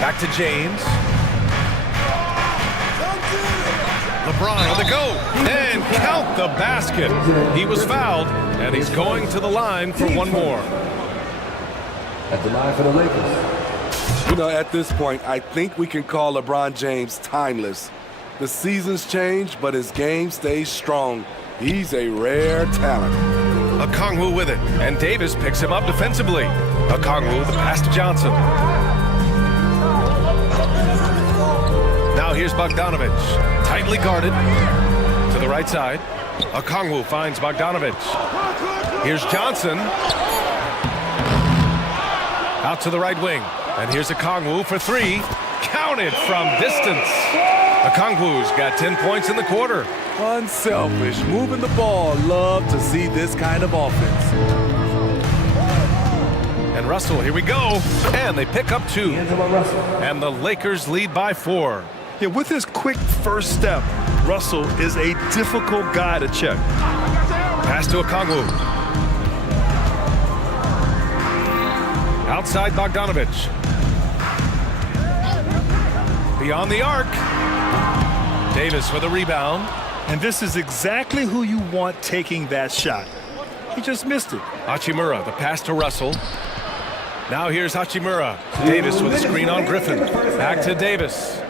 Back to James. LeBron on the go. And count the basket. He was fouled, and he's going to the line for one more. At the line for the Lakers. You know, at this point, I think we can call LeBron James timeless. The seasons change, but his game stays strong. He's a rare talent. Okongwu with it, and Davis picks him up defensively. Okongwu, the pass to Johnson. Now here's Bogdanovich, tightly guarded to the right side. Okongwu finds Bogdanovich. Here's Johnson. Out to the right wing. And here's Okongwu for 3. Counted from distance. Okongwu's got 10 points in the quarter. Unselfish, moving the ball. Love to see this kind of offense. And Russell, here we go. And they pick up 2. And the Lakers lead by 4. Yeah, with his quick first step, Russell is a difficult guy to check. Pass to Okongwu. Outside Bogdanovich. Beyond the arc. Davis with a rebound. And this is exactly who you want taking that shot. He just missed it. Hachimura, the pass to Russell. Now here's Hachimura. Davis with a screen on Griffin. Back to Davis.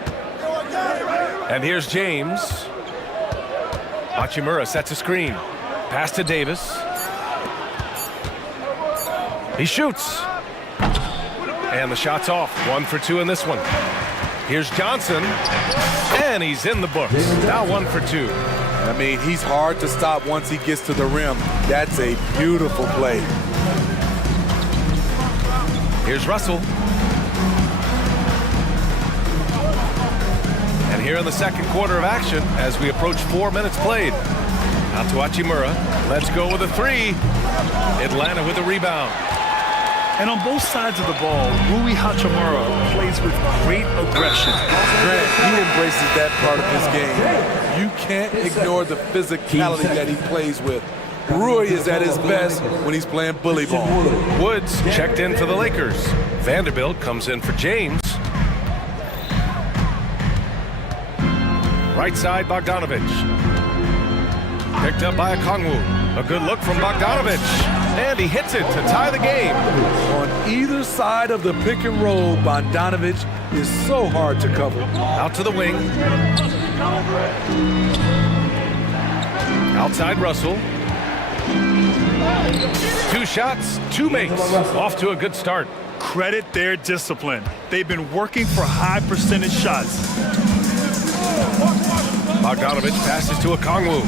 And here's James. Hachimura sets a screen. Pass to Davis. He shoots. And the shot's off. 1 for 2 in this one. Here's Johnson. And he's in the books. Now 1 for 2. I mean, he's hard to stop once he gets to the rim. That's a beautiful play. Here's Russell. here in the second quarter of action as we approach 4 minutes played. Out to Hachimura. Let's go with a three. Atlanta with the rebound. And on both sides of the ball, Rui Hachimura plays with great aggression. Grant, he embraces that part of his game. You can't ignore the physicality that he plays with. Rui is at his best when he's playing bully ball. Woods checked in for the Lakers. Vanderbilt comes in for James. Right side, Bogdanovich. Picked up by Okongwu. A good look from Bogdanovich. And he hits it to tie the game. On either side of the pick and roll, Bogdanovich is so hard to cover. Out to the wing. Outside Russell. 2 shots, 2 makes. Off to a good start. Credit their discipline. They've been working for high percentage shots. Bogdanovich passes to Okongwu.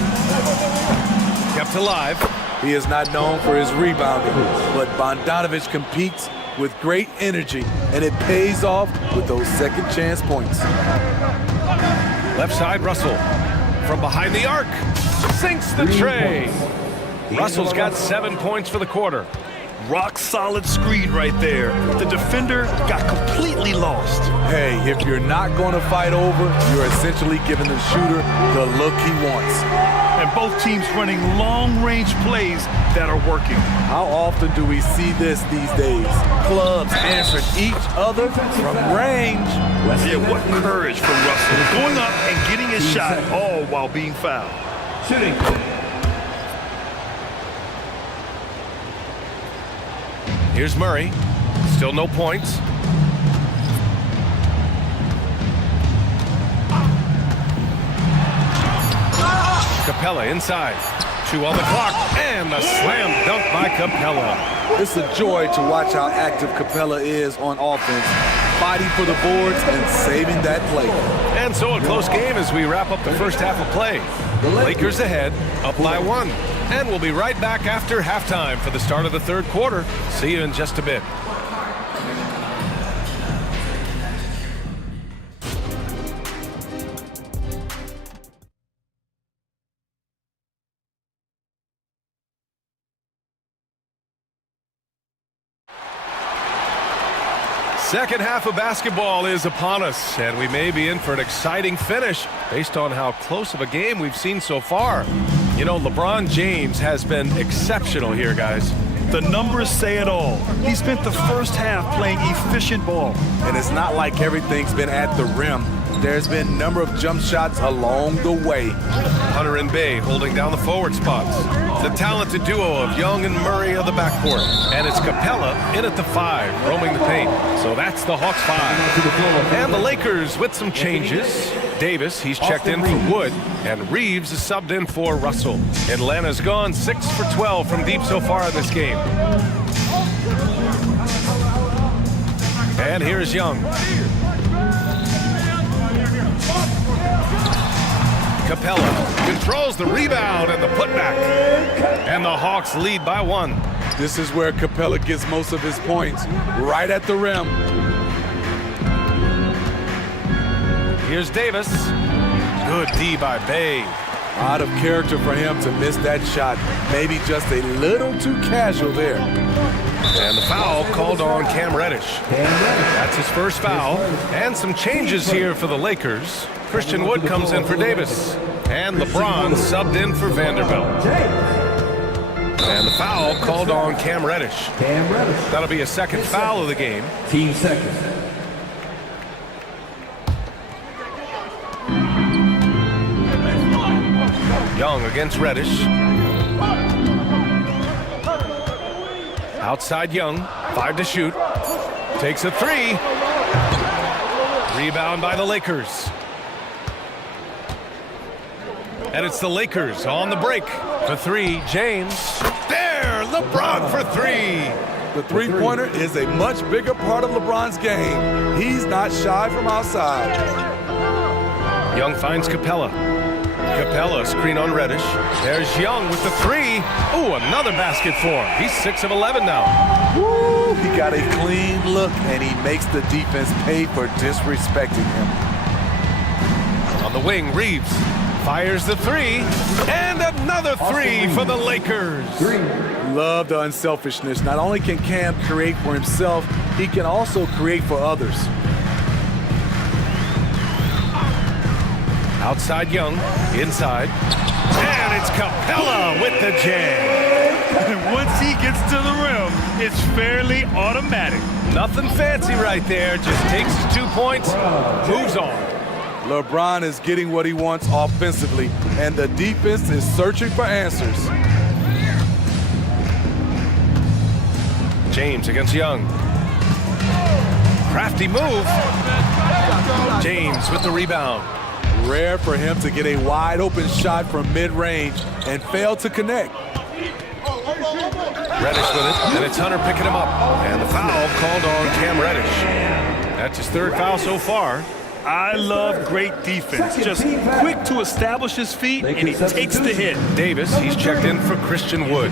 Kept alive. He is not known for his rebounding, but Bogdanovich competes with great energy, and it pays off with those second chance points. Left side, Russell. From behind the arc. Sinks the tray. Russell's got 7 points for the quarter. Rock solid screen right there. The defender got completely lost. Hey, if you're not going to fight over, you're essentially giving the shooter the look he wants. And both teams running long-range plays that are working. How often do we see this these days? Clubs answering each other from range. Yeah, what courage from Russell. Going up and getting his shot, all while being fouled. Shooting. Here's Murray. Still no points. Capella inside. 2 on the clock. And a slam dunk by Capella. It's a joy to watch how active Capella is on offense, fighting for the boards and saving that play. And so a close game as we wrap up the first half of play. Lakers ahead, up by 1. And we'll be right back after halftime for the start of the third quarter. See you in just a bit. Second half of basketball is upon us, and we may be in for an exciting finish based on how close of a game we've seen so far. You know, LeBron James has been exceptional here, guys. The numbers say it all. He spent the first half playing efficient ball. And it's not like everything's been at the rim. There's been a number of jump shots along the way. Hunter and Bay holding down the forward spots. The talented duo of Young and Murray of the backcourt. And it's Capella in at the 5, roaming the paint. So that's the Hawks 5. And the Lakers with some changes. Davis, he's checked in for Wood. And Reeves is subbed in for Russell. Atlanta's gone 6 for 12 from deep so far in this game. And here's Young. Capella controls the rebound and the putback. And the Hawks lead by 1. This is where Capella gets most of his points, right at the rim. Here's Davis. Good D by Bay. Out of character for him to miss that shot. Maybe just a little too casual there. And the foul called on Cam Reddish. That's his first foul. And some changes here for the Lakers. Christian Wood comes in for Davis. And LeBron subbed in for Vanderbilt. And the foul called on Cam Reddish. That'll be a second foul of the game. Team second. Young against Reddish. Outside Young, 5 to shoot. Takes a 3. Rebound by the Lakers. And it's the Lakers on the break. For 3, James. There, LeBron for 3. The three-pointer is a much bigger part of LeBron's game. He's not shy from outside. Young finds Capella. Capella screen on Reddish. There's Young with the 3. Ooh, another basket for him. He's 6 of 11 now. Woo, he got a clean look, and he makes the defense pay for disrespecting him. On the wing, Reeves fires the three, and another three for the Lakers. Love the unselfishness. Not only can Cam create for himself, he can also create for others. Outside Young, inside, and it's Capella with the jam. And once he gets to the rim, it's fairly automatic. Nothing fancy right there, just takes his 2 points, moves on. LeBron is getting what he wants offensively, and the defense is searching for answers. James against Young. Crafty move. James with the rebound. Rare for him to get a wide open shot from mid-range and fail to connect. Reddish with it, and it's Hunter picking him up. And the foul called on Cam Reddish. That's his third foul so far. I love great defense. Just quick to establish his feet, and he takes the hit. Davis, he's checked in for Christian Wood.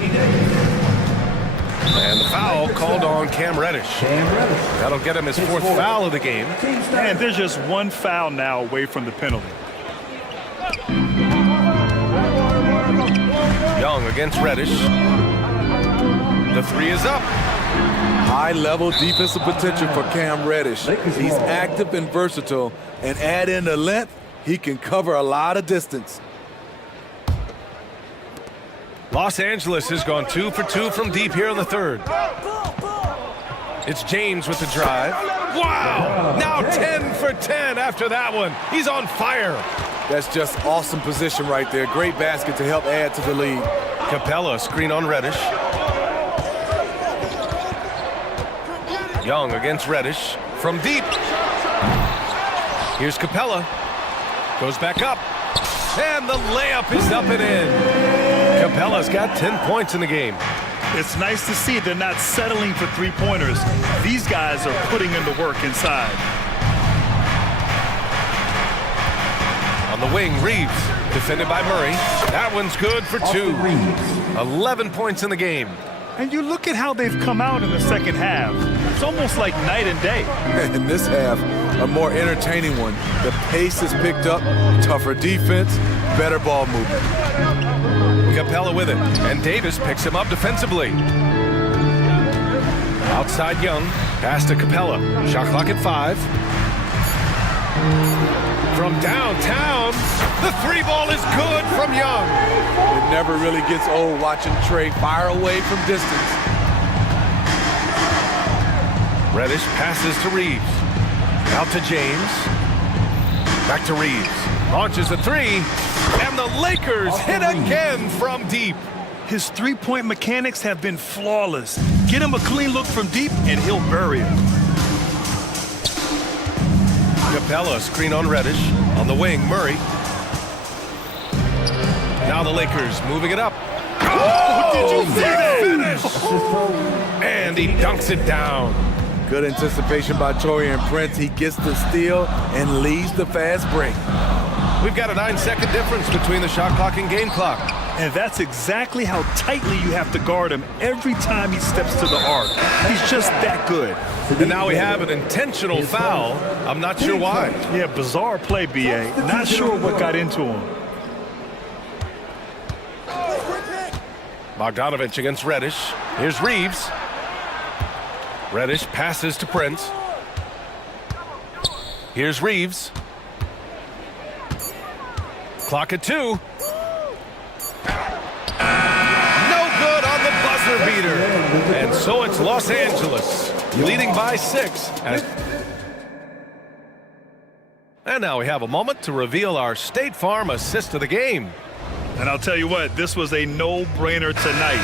And the foul called on Cam Reddish. That'll get him his fourth foul of the game. And there's just one foul now away from the penalty. Young against Reddish. The three is up. High-level defensive potential for Cam Reddish. He's active and versatile, and add in the length, he can cover a lot of distance. Los Angeles has gone 2 for 2 from deep here in the third. It's James with the drive. Wow! Now 10 for 10 after that one. He's on fire. That's just awesome position right there. Great basket to help add to the lead. Capella, screen on Reddish. Young against Reddish from deep. Here's Capella. Goes back up. And the layup is up and in. Capella's got 10 points in the game. It's nice to see they're not settling for three-pointers. These guys are putting in the work inside. On the wing, Reeves, defended by Murray. That one's good for 2. 11 points in the game. And you look at how they've come out in the second half. It's almost like night and day. In this half, a more entertaining one. The pace is picked up, tougher defense, better ball movement. Capella with it, and Davis picks him up defensively. Outside Young, pass to Capella. Shot clock at 5. From downtown, the three ball is good from Young. It never really gets old watching Trey fire away from distance. Reddish passes to Reeves. Out to James. Back to Reeves. Launches a three, and the Lakers hit again from deep. His three-point mechanics have been flawless. Get him a clean look from deep, and he'll bury it. Capella, screen on Reddish. On the wing, Murray. Now the Lakers moving it up. Oh, did you see that finish? And he dunks it down. Good anticipation by Torian Prince. He gets the steal and leads the fast break. We've got a 9-second difference between the shot clock and game clock. And that's exactly how tightly you have to guard him every time he steps to the arc. He's just that good. And now we have an intentional foul. I'm not sure why. Yeah, bizarre play, B.A. Not sure what got into him. Bogdanovich against Reddish. Here's Reeves. Reddish passes to Prince. Here's Reeves. Clock at 2. No good on the buzzer beater. And so it's Los Angeles leading by 6. And now we have a moment to reveal our State Farm assist of the game. And I'll tell you what, this was a no-brainer tonight.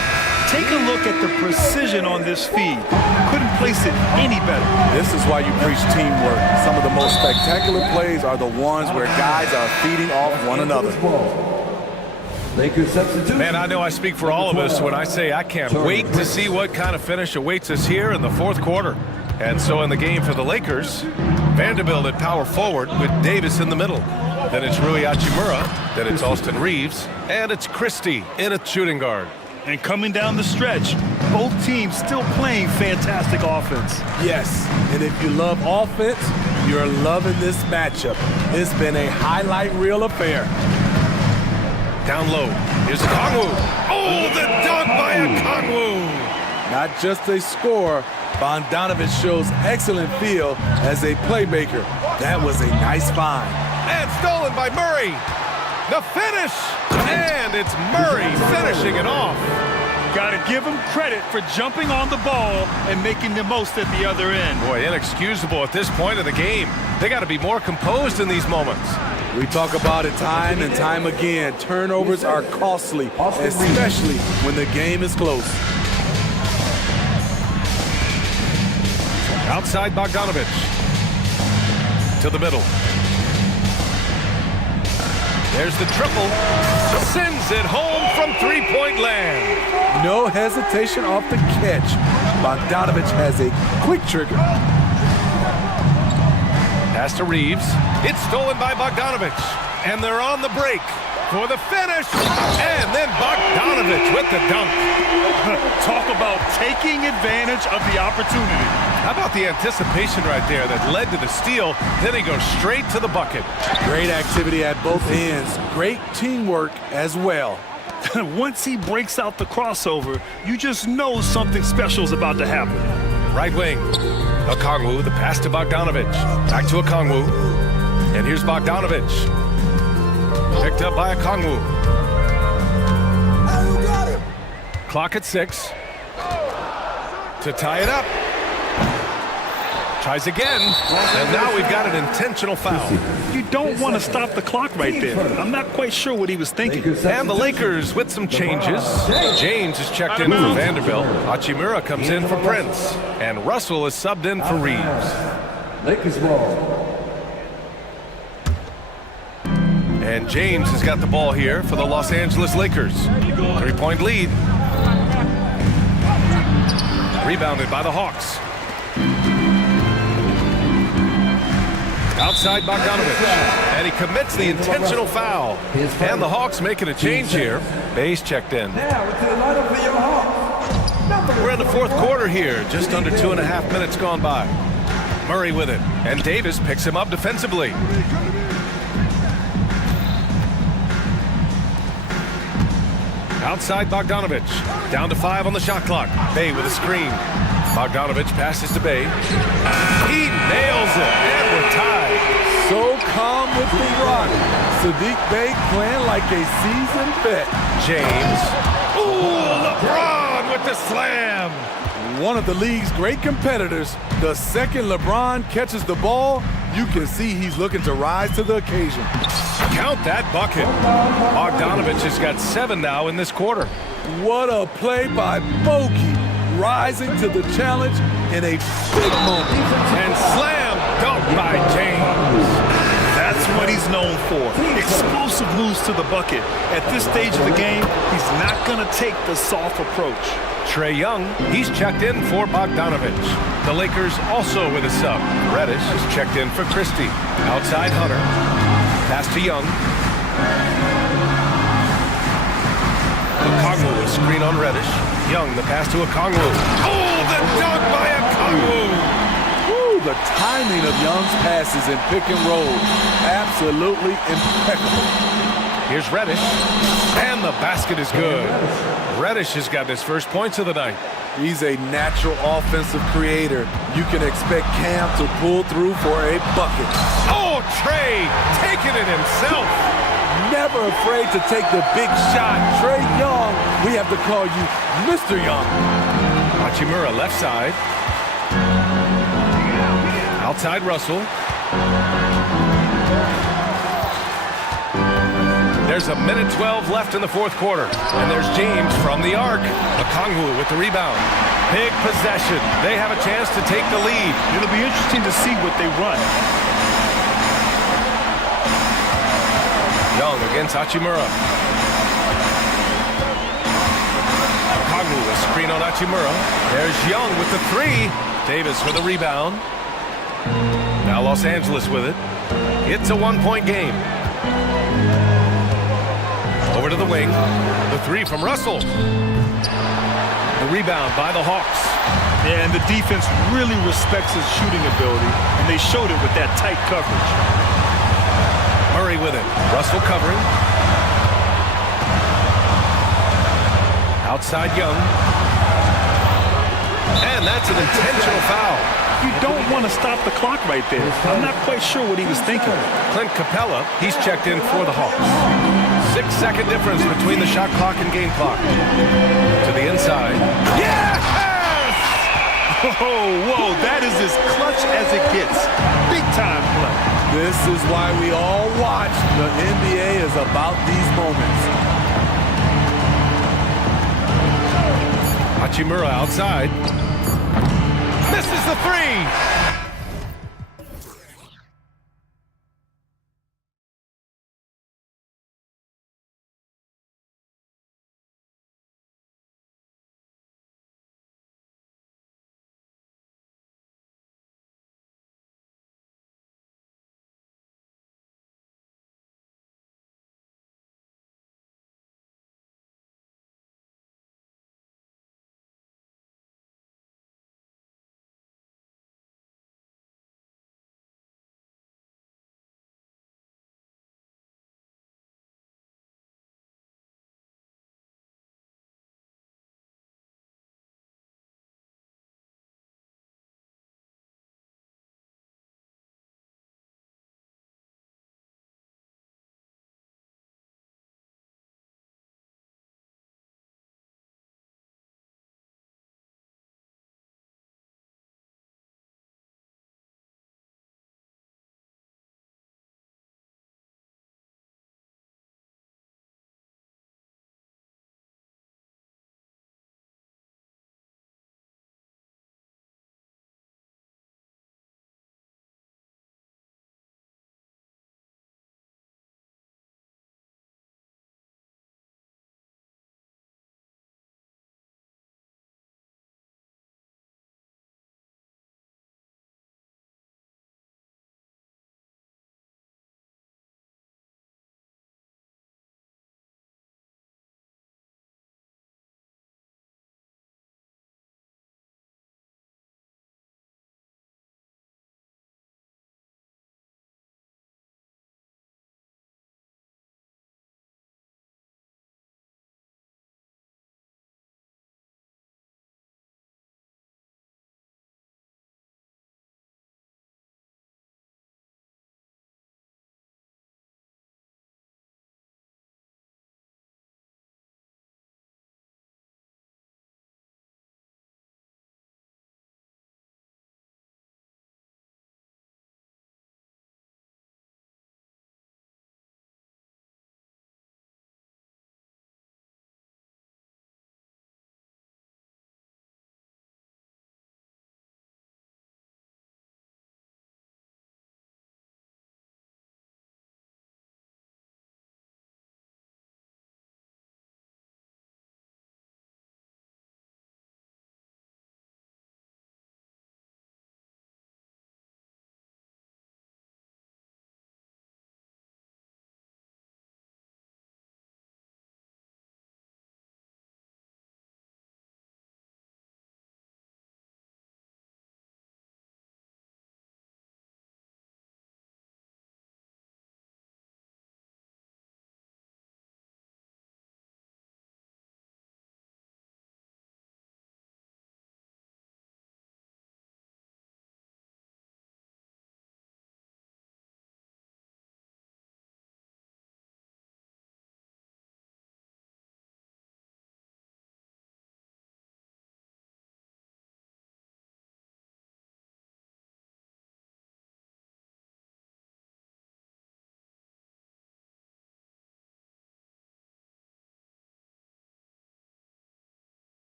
Take a look at the precision on this feed. Couldn't place it any better. This is why you preach teamwork. Some of the most spectacular plays are the ones where guys are feeding off one another. Man, I know I speak for all of us when I say I can't wait to see what kind of finish awaits us here in the fourth quarter. And so in the game for the Lakers, Vanderbilt at power forward with Davis in the middle. Then it's Rui Hachimura, then it's Austin Reeves, and it's Christie in at shooting guard. And coming down the stretch, both teams still playing fantastic offense. Yes, and if you love offense, you're loving this matchup. It's been a highlight reel affair. Down low. Here's Okongwu. Oh, the dunk by Okongwu. Not just a scorer, Bogdanovich shows excellent feel as a playmaker. That was a nice find. And stolen by Murray. The finish. And it's Murray finishing it off. Got to give him credit for jumping on the ball and making the most at the other end. Boy, inexcusable at this point of the game. They got to be more composed in these moments. We talk about it time and time again. Turnovers are costly, especially when the game is close. Outside Bogdanovich. To the middle. There's the triple. Sends it home from three-point land. No hesitation off the catch. Bogdanovich has a quick trigger. Pass to Reeves. It's stolen by Bogdanovich. And they're on the break for the finish. And then Bogdanovich with the dunk. Talk about taking advantage of the opportunity. How about the anticipation right there that led to the steal? Then he goes straight to the bucket. Great activity at both ends. Great teamwork as well. Once he breaks out the crossover, you just know something special is about to happen. Right wing. Okongwu, the pass to Bogdanovich. Back to Okongwu. And here's Bogdanovich. Picked up by Okongwu. Clock at 6. To tie it up. Tries again. And now we've got an intentional foul. You don't want to stop the clock right there. I'm not quite sure what he was thinking. And the Lakers with some changes. James is checked in for Vanderbilt. Hachimura comes in for Prince. And Russell is subbed in for Reeves. Lakers ball. And James has got the ball here for the Los Angeles Lakers. 3-point lead. Rebounded by the Hawks. Outside Bogdanovich. And he commits the intentional foul. And the Hawks making a change here. Bayes checked in. We're in the fourth quarter here. Just under 2.5 minutes gone by. Murray with it. And Davis picks him up defensively. Outside Bogdanovich. Down to 5 on the shot clock. Bay with a screen. Bogdanovich passes to Bay. He nails it. And we're tied. So calm with the rock. Sadiq Bey playing like a seasoned vet. James. Ooh, LeBron with the slam. One of the league's great competitors. The second LeBron catches the ball, you can see he's looking to rise to the occasion. Count that bucket. Bogdanovich has got 7 now in this quarter. What a play by Bogey, rising to the challenge in a big moment. And slam dunk by James. That's what he's known for. Explosive moves to the bucket. At this stage of the game, he's not going to take the soft approach. Trae Young, he's checked in for Bogdanovich. The Lakers also with a sub. Reddish is checked in for Christie. Outside Hunter. Pass to Young. Okongwu, a screen on Reddish. Young, the pass to Okongwu. Oh, the dunk by Okongwu! Ooh, the timing of Young's passes in pick and roll, absolutely impeccable. Here's Reddish, and the basket is good. Reddish has got his first points of the night. He's a natural offensive creator. You can expect Cam to pull through for a bucket. Oh, Trae taking it himself. Never afraid to take the big shot. Trae Young, we have to call you Mr. Young. Hachimura left side. Outside Russell. There's 1:12 left in the fourth quarter. And there's James from the arc. Okongwu with the rebound. Big possession. They have a chance to take the lead. It'll be interesting to see what they run. Young against Hachimura. Okongwu, a screen on Hachimura. There's Young with the 3. Davis for the rebound. Now Los Angeles with it. It's a 1-point game. Over to the wing. The 3 from Russell. The rebound by the Hawks. Yeah, and the defense really respects his shooting ability, and they showed it with that tight coverage. Murray with it. Russell covering. Outside Young. And that's an intentional foul. You don't want to stop the clock right there. I'm not quite sure what he was thinking. Clint Capella, he's checked in for the Hawks. 6-second difference between the shot clock and game clock. To the inside. Yes! Whoa, that is as clutch as it gets. Big time play. This is why we all watch. The NBA is about these moments. Hachimura outside. Misses the three.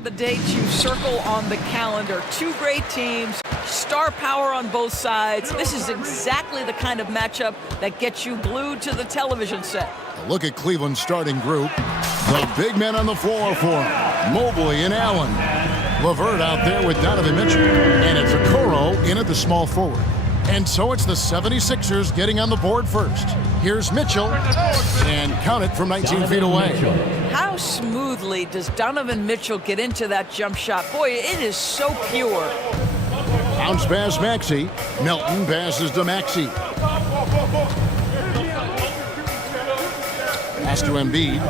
The dates you circle on the calendar. Two great teams, star power on both sides. This is exactly the kind of matchup that gets you glued to the television set. Look at Cleveland's starting group. The big men on the floor for Mobley and Allen. LeVert out there with Donovan Mitchell. And it's Okoro in at the small forward. And so it's the 76ers getting on the board first. Here's Mitchell, and count it from 19 feet away. How smoothly does Donovan Mitchell get into that jump shot? Boy, it is so pure. Bounce pass Maxey. Melton passes to Maxey. Pass to Embiid.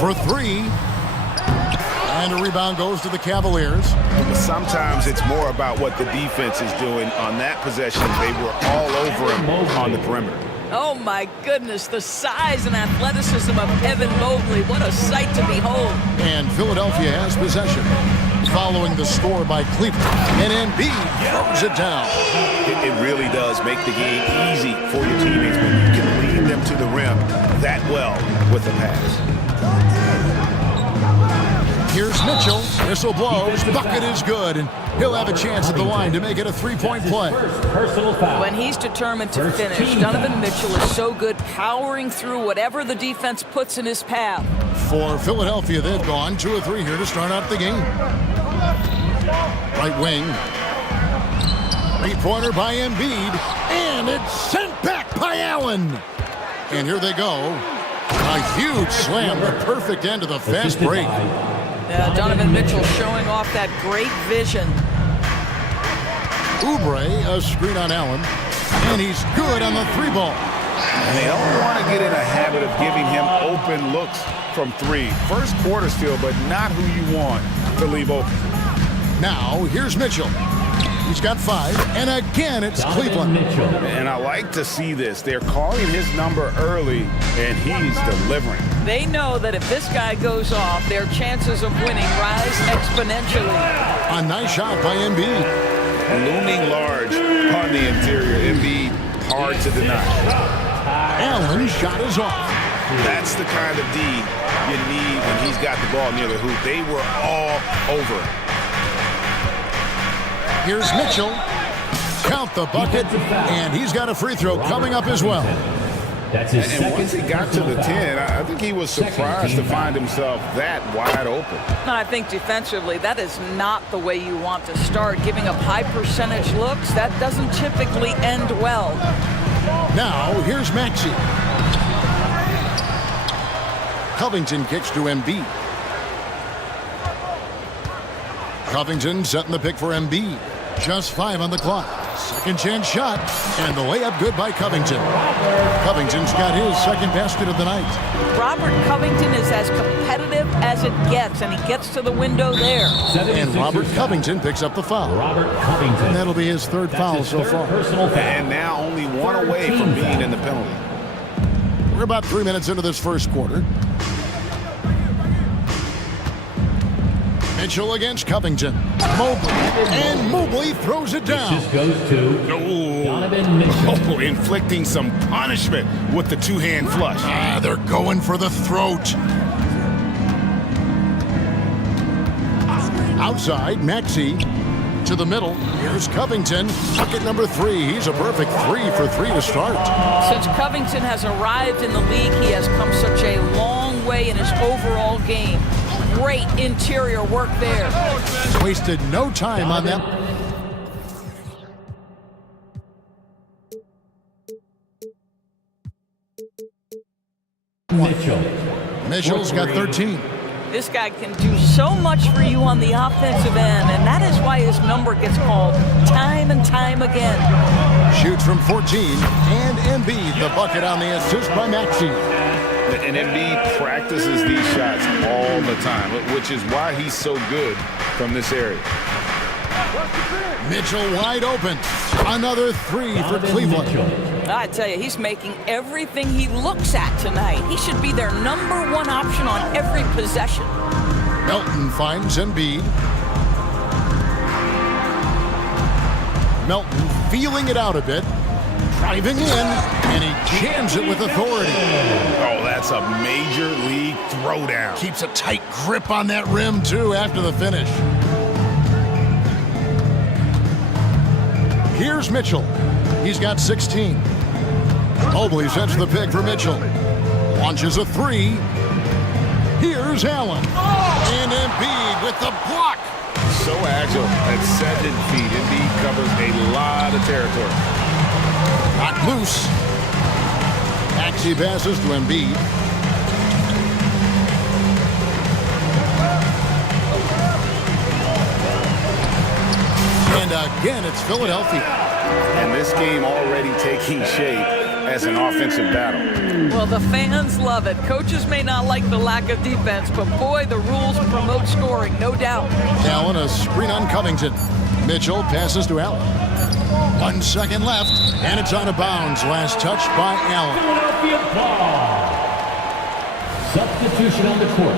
For three. And a rebound goes to the Cavaliers. Sometimes it's more about what the defense is doing. On that possession, they were all over him on the perimeter. Oh my goodness, the size and athleticism of Evan Mobley. What a sight to behold. And Philadelphia has possession. Following the score by Cleveland. And Embiid throws it down. It really does make the game easy for your teammates when you can lead them to the rim that well with the pass. Here's Mitchell. Whistle blows. Bucket is good. And he'll have a chance at the line to make it a three-point play. When he's determined to finish, Donovan Mitchell is so good powering through whatever the defense puts in his path. For Philadelphia, they've gone 2 of 3 here to start out the game. Right wing. Three-pointer by Embiid. And it's sent back by Allen. And here they go. A huge slam. The perfect end of the fast break. Donovan Mitchell showing off that great vision. Oubre, a screen on Allen. And he's good on the three ball. And they don't want to get in a habit of giving him open looks from three. First quarter still, but not who you want to leave open. Now, here's Mitchell. He's got 5, and again it's Cleveland. And I like to see this. They're calling his number early, and he's delivering. They know that if this guy goes off, their chances of winning rise exponentially. A nice shot by Embiid. Looming large on the interior. Embiid, hard to deny. Allen's shot is off. That's the kind of D you need when he's got the ball near the hoop. They were all over it. Here's Mitchell. Count the bucket, and he's got a free throw coming up as well. That's his and once he got to the 10, I think he was surprised to find himself that wide open. I think defensively, that is not the way you want to start. Giving up high percentage looks, that doesn't typically end well. Now, here's Maxey. Covington kicks to Embiid. Covington setting the pick for Embiid. Just 5 on the clock. Second chance shot, and the layup good by Covington. Covington's got his second basket of the night. Robert Covington is as competitive as it gets, and he gets to the window there. And Robert Covington picks up the foul. Robert Covington. And that'll be his third foul so far. And now only 1 away from being in the penalty. We're about 3 minutes into this first quarter. Mitchell against Covington. Mobley. And Mobley throws it down. This goes to Donovan Mitchell. Inflicting some punishment with the two-hand flush. They're going for the throat. Outside, Maxey to the middle. Here's Covington. Bucket number 3. He's a perfect 3 for 3 to start. Since Covington has arrived in the league, he has come such a long way in his overall game. Great interior work there. Wasted no time on that. Mitchell's got 13. This guy can do so much for you on the offensive end, and that is why his number gets called time and time again. Shoots from 14, and Embiid the bucket on the assist by Maxey. And Embiid practices these shots all the time, which is why he's so good from this area. Mitchell wide open. Another 3 for Cleveland. I tell you, he's making everything he looks at tonight. He should be their number 1 option on every possession. Melton finds Embiid. Melton feeling it out a bit. Driving in, and he jams it with authority. Oh, that's a major league throwdown. Keeps a tight grip on that rim, too, after the finish. Here's Mitchell. He's got 16. Mobley sets the pick for Mitchell. Launches a three. Here's Allen. And Embiid with the block. So agile at 7 feet. Embiid covers a lot of territory. Not loose. Maxey passes to Embiid. And again, it's Philadelphia. And this game already taking shape as an offensive battle. Well, the fans love it. Coaches may not like the lack of defense, but boy, the rules promote scoring, no doubt. Allen, a screen on Covington. Mitchell passes to Allen. 1 second left, and it's out of bounds. Last touch by Allen. Philadelphia ball. Substitution on the court.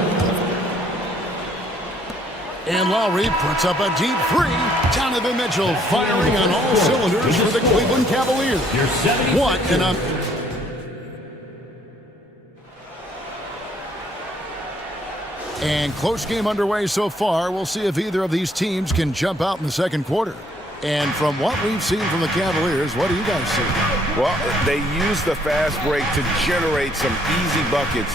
And Lowry puts up a deep three. Donovan Mitchell firing on all cylinders for the Cleveland Cavaliers. What an And close game underway so far. We'll see if either of these teams can jump out in the second quarter. And from what we've seen from the Cavaliers, what do you guys see? Well, they use the fast break to generate some easy buckets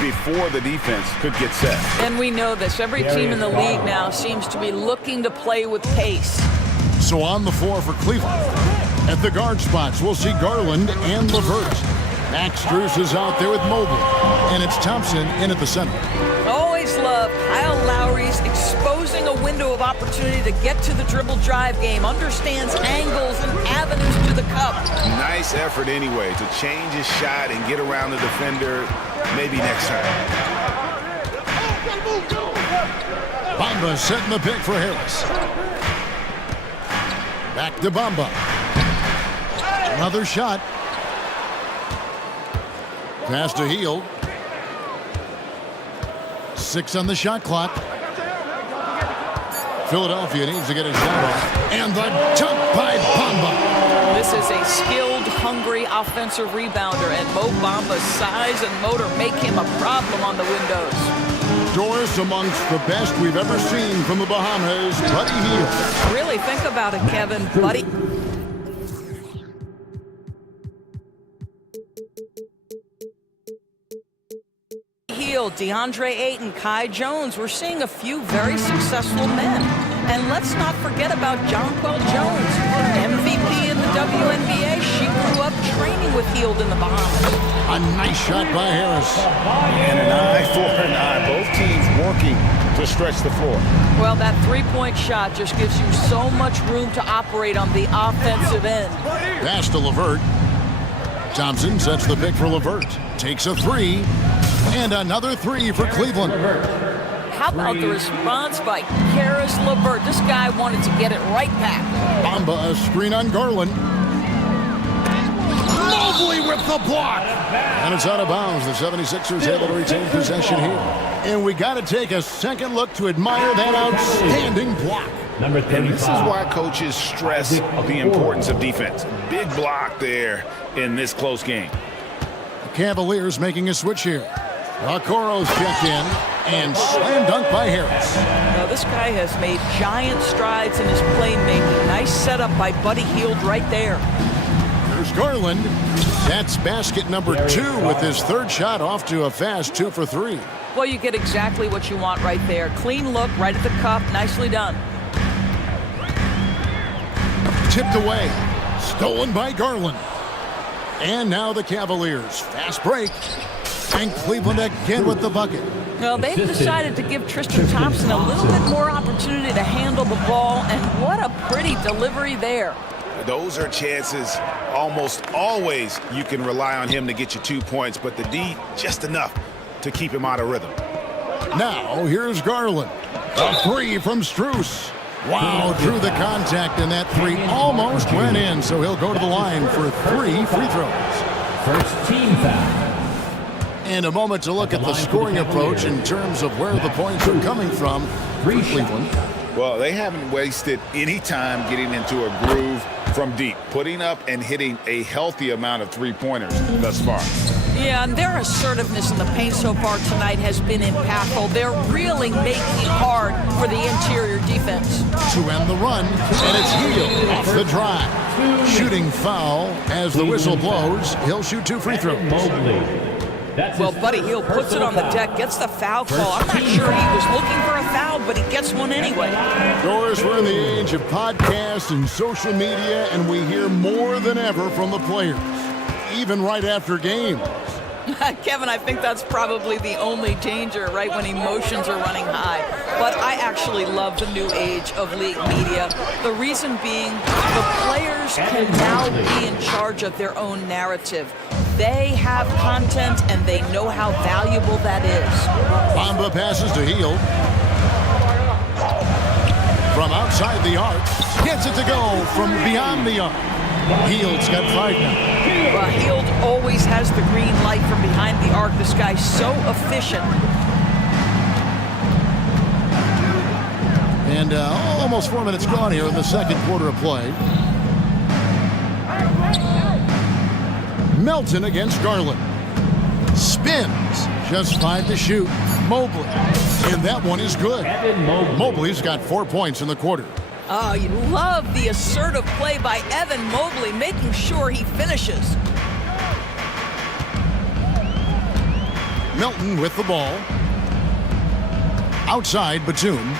before the defense could get set. And we know this. Every team in the league now seems to be looking to play with pace. So on the floor for Cleveland. At the guard spots, we'll see Garland and LeVert. Max Strus is out there with Mobley. And it's Thompson in at the center. Always love Kyle Lowry's exposing a window of opportunity to get to the dribble drive game, understands angles and avenues to the cup. Nice effort anyway to change his shot and get around the defender maybe next time. Bamba setting the pick for Harris. Back to Bamba. Another shot. Pass to Hield. 6 on the shot clock. Philadelphia needs to get a shot off. And the dunk by Bamba. This is a skilled, hungry offensive rebounder, and Mo Bamba's size and motor make him a problem on the windows. Doris amongst the best we've ever seen from the Bahamas, Buddy Hield. Really think about it, Kevin. Buddy. Hield, DeAndre Ayton, Kai Jones. We're seeing a few very successful men. And let's not forget about Jonquel Jones, MVP in the WNBA. She grew up training with Hield in the Bahamas. A nice shot by Harris. And an eye for an eye. Both teams working to stretch the floor. Well, that three-point shot just gives you so much room to operate on the offensive end. Pass to LeVert. Thompson sets the pick for LeVert. Takes a three. And another three for Cleveland. How about the response by Karis LeVert? This guy wanted to get it right back. Bamba, a screen on Garland. Mobley with the block. And it's out of bounds. The 76ers able to retain possession here. And we got to take a second look to admire that outstanding block. And this is why coaches stress the importance of defense. Big block there in this close game. The Cavaliers making a switch here. Okoro's checked in and slam dunk by Harris. Now this guy has made giant strides in his playmaking. Nice setup by Buddy Hield right there. There's Garland. That's basket number 2 with his third shot off to a fast 2 for 3. Well, you get exactly what you want right there. Clean look right at the cup. Nicely done. Tipped away. Stolen by Garland. And now the Cavaliers. Fast break. And Cleveland again with the bucket. Well, they've decided to give Tristan Thompson a little bit more opportunity to handle the ball, and what a pretty delivery there. Those are chances almost always you can rely on him to get you 2 points, but the D just enough to keep him out of rhythm. Now here's Garland. A three from Strus. Wow, through the contact, and that three almost went in, so he'll go to the line for 3 free throws. First team foul. And a moment to look at the scoring approach in terms of where the points are coming from for Cleveland. Well, they haven't wasted any time getting into a groove from deep, putting up and hitting a healthy amount of three-pointers thus far. Yeah, and their assertiveness in the paint so far tonight has been impactful. They're really making it hard for the interior defense. To end the run, and it's Hield off the drive. Shooting foul as the whistle blows. He'll shoot 2 free throws. Well, Buddy Hield puts it on the deck, gets the foul call. I'm not sure he was looking for a foul, but he gets one anyway. Doris, we're in the age of podcasts and social media, and we hear more than ever from the players, even right after games. Kevin, I think that's probably the only danger, right, when emotions are running high. But I actually love the new age of league media. The reason being, the players can now be in charge of their own narrative. They have content, and they know how valuable that is. Bamba passes to Hield. From outside the arc, gets it to go from beyond the arc. Hield's got 5 now. Hield always has the green light from behind the arc. This guy's so efficient. And almost 4 minutes gone here in the second quarter of play. Melton against Garland. Spins. Just 5 to shoot. Mobley. And that one is good. Mobley's got 4 points in the quarter. Oh, you love the assertive play by Evan Mobley, making sure he finishes. Melton with the ball. Outside, Batum.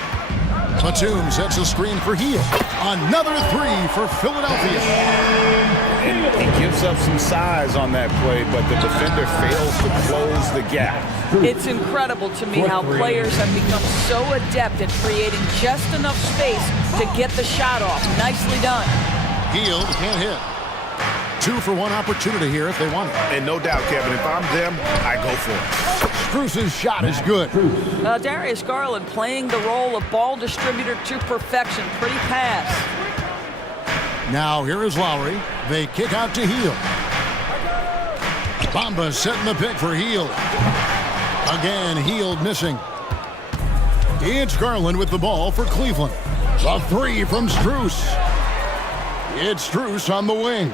Batum sets a screen for Hield. Another 3 for Philadelphia. And he gives up some size on that play, but the defender fails to close the gap. It's incredible to me how players have become so adept at creating just enough space to get the shot off. Nicely done. Hield can't hit. 2 for 1 opportunity here if they want it. And no doubt, Kevin, if I'm them, I go for it. Strus's shot is good. Darius Garland playing the role of ball distributor to perfection. Pretty pass. Now here is Lowry. They kick out to Hield. Bamba setting the pick for Hield. Again, Hield missing. It's Garland with the ball for Cleveland. A 3 from Strus. It's Strus on the wing.